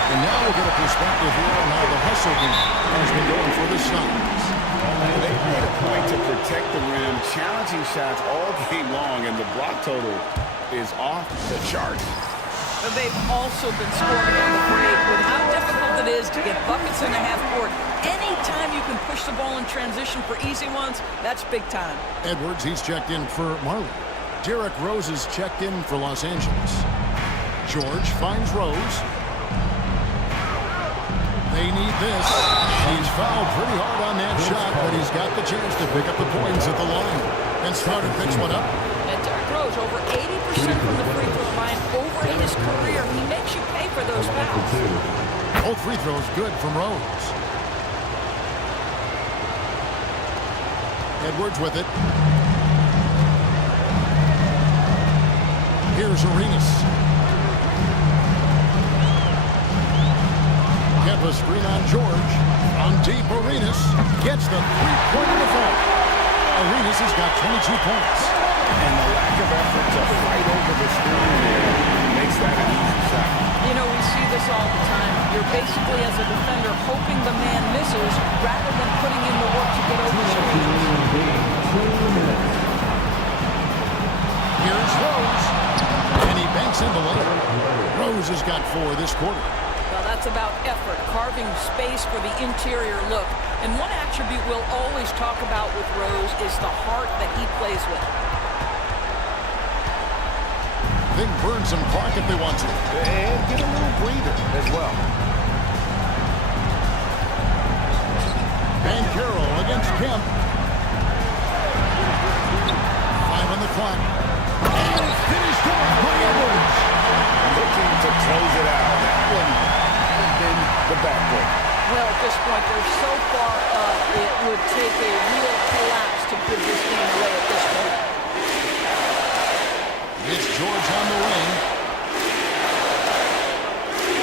And now we'll get a perspective here on how the hustle game has been going for the Suns. They made a point to protect the rim, challenging shots all game long, and the block total is off the chart. But they've also been scoring on the break with how difficult it is to get buckets in the half court. Anytime you can push the ball in transition for easy ones, that's big time. Edwards, he's checked in for Marley. Derrick Rose is checked in for Los Angeles. George finds Rose. They need this. He's fouled pretty hard on that shot, but he's got the chance to pick up the points at the line. And Starter picks one up. And Derrick Rose, over 80% from the free throw line over his career. He makes you pay for those fouls. Both free throws good from Rose. Edwards with it. Here's Arenas. Kempa screen on George. On deep, Arenas gets the three-point in the fall. Arenas has got 22 points. And the lack of effort to fight over the screen there makes that an easy shot. You know, we see this all the time. You're basically, as a defender, hoping the man misses rather than putting in the work to get over the screen. Here's Rose. And he banks in the lane. Rose has got 4 this quarter. Well, that's about effort, carving space for the interior look. And one attribute we'll always talk about with Rose is the heart that he plays with. They can burn some clock if they want to. And get a little breather as well. And Carroll against Kemp. 5 on the clock. And finished off by Edwards. Looking to close it out. That one has been the backbreak. Well, at this point, they're so far up, it would take a real collapse to give this game away at this point. It's George on the wing.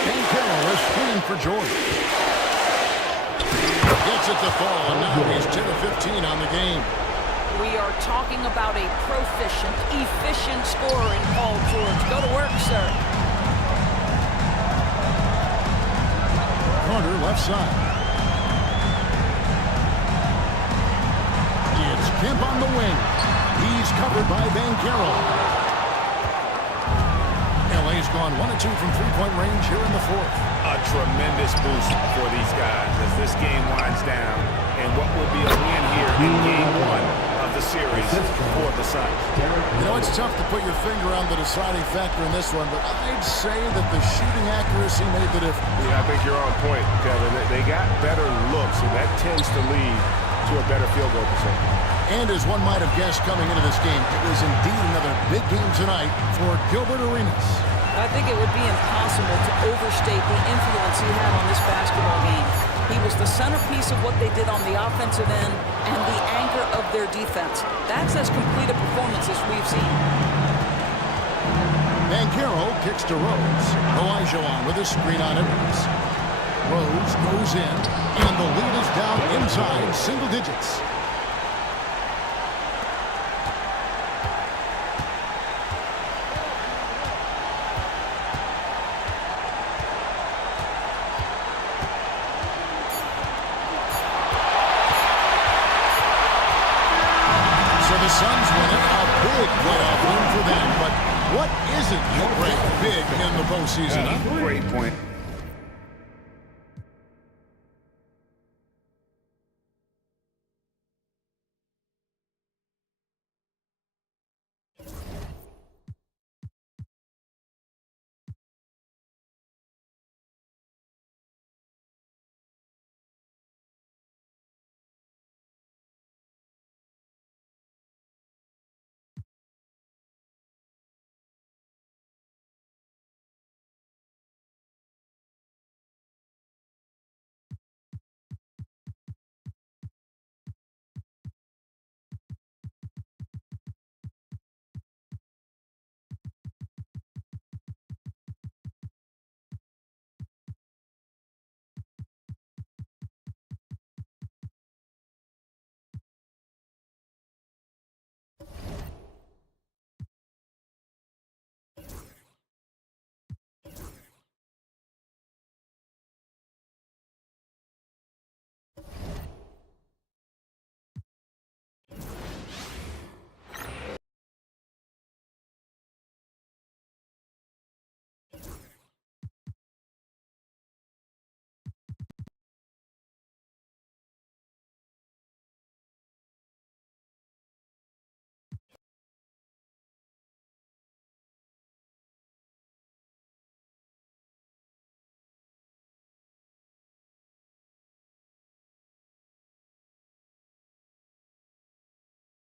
And Carroll is screening for George. Gets it to fall, and now he's 10 of 15 on the game. We are talking about a proficient, efficient scorer in Paul George. Go to work, sir. Carter left side. It's Kemp on the wing. He's covered by Banchero. LA's gone 1 of 2 from three-point range here in the fourth. A tremendous boost for these guys as this game winds down, and what will be a win here in game 1 of the series for the Suns. You know, it's tough to put your finger on the deciding factor in this one, but I'd say that the shooting accuracy made the difference. Yeah, I think you're on point, Kevin. They got better looks, and that tends to lead to a better field goal percentage. And as one might have guessed coming into this game, it was indeed another big game tonight for Gilbert Arenas. I think it would be impossible to overstate the influence he had on this basketball game. He was the centerpiece of what they did on the offensive end and the anchor of their defense. That's as complete a performance as we've seen. Banchero kicks to Rose. Elijah on with a screen on Edwards. Rose goes in, and the lead is down inside single digits. Suns win it, a big playoff win for them. But what isn't great big in the postseason? Great point.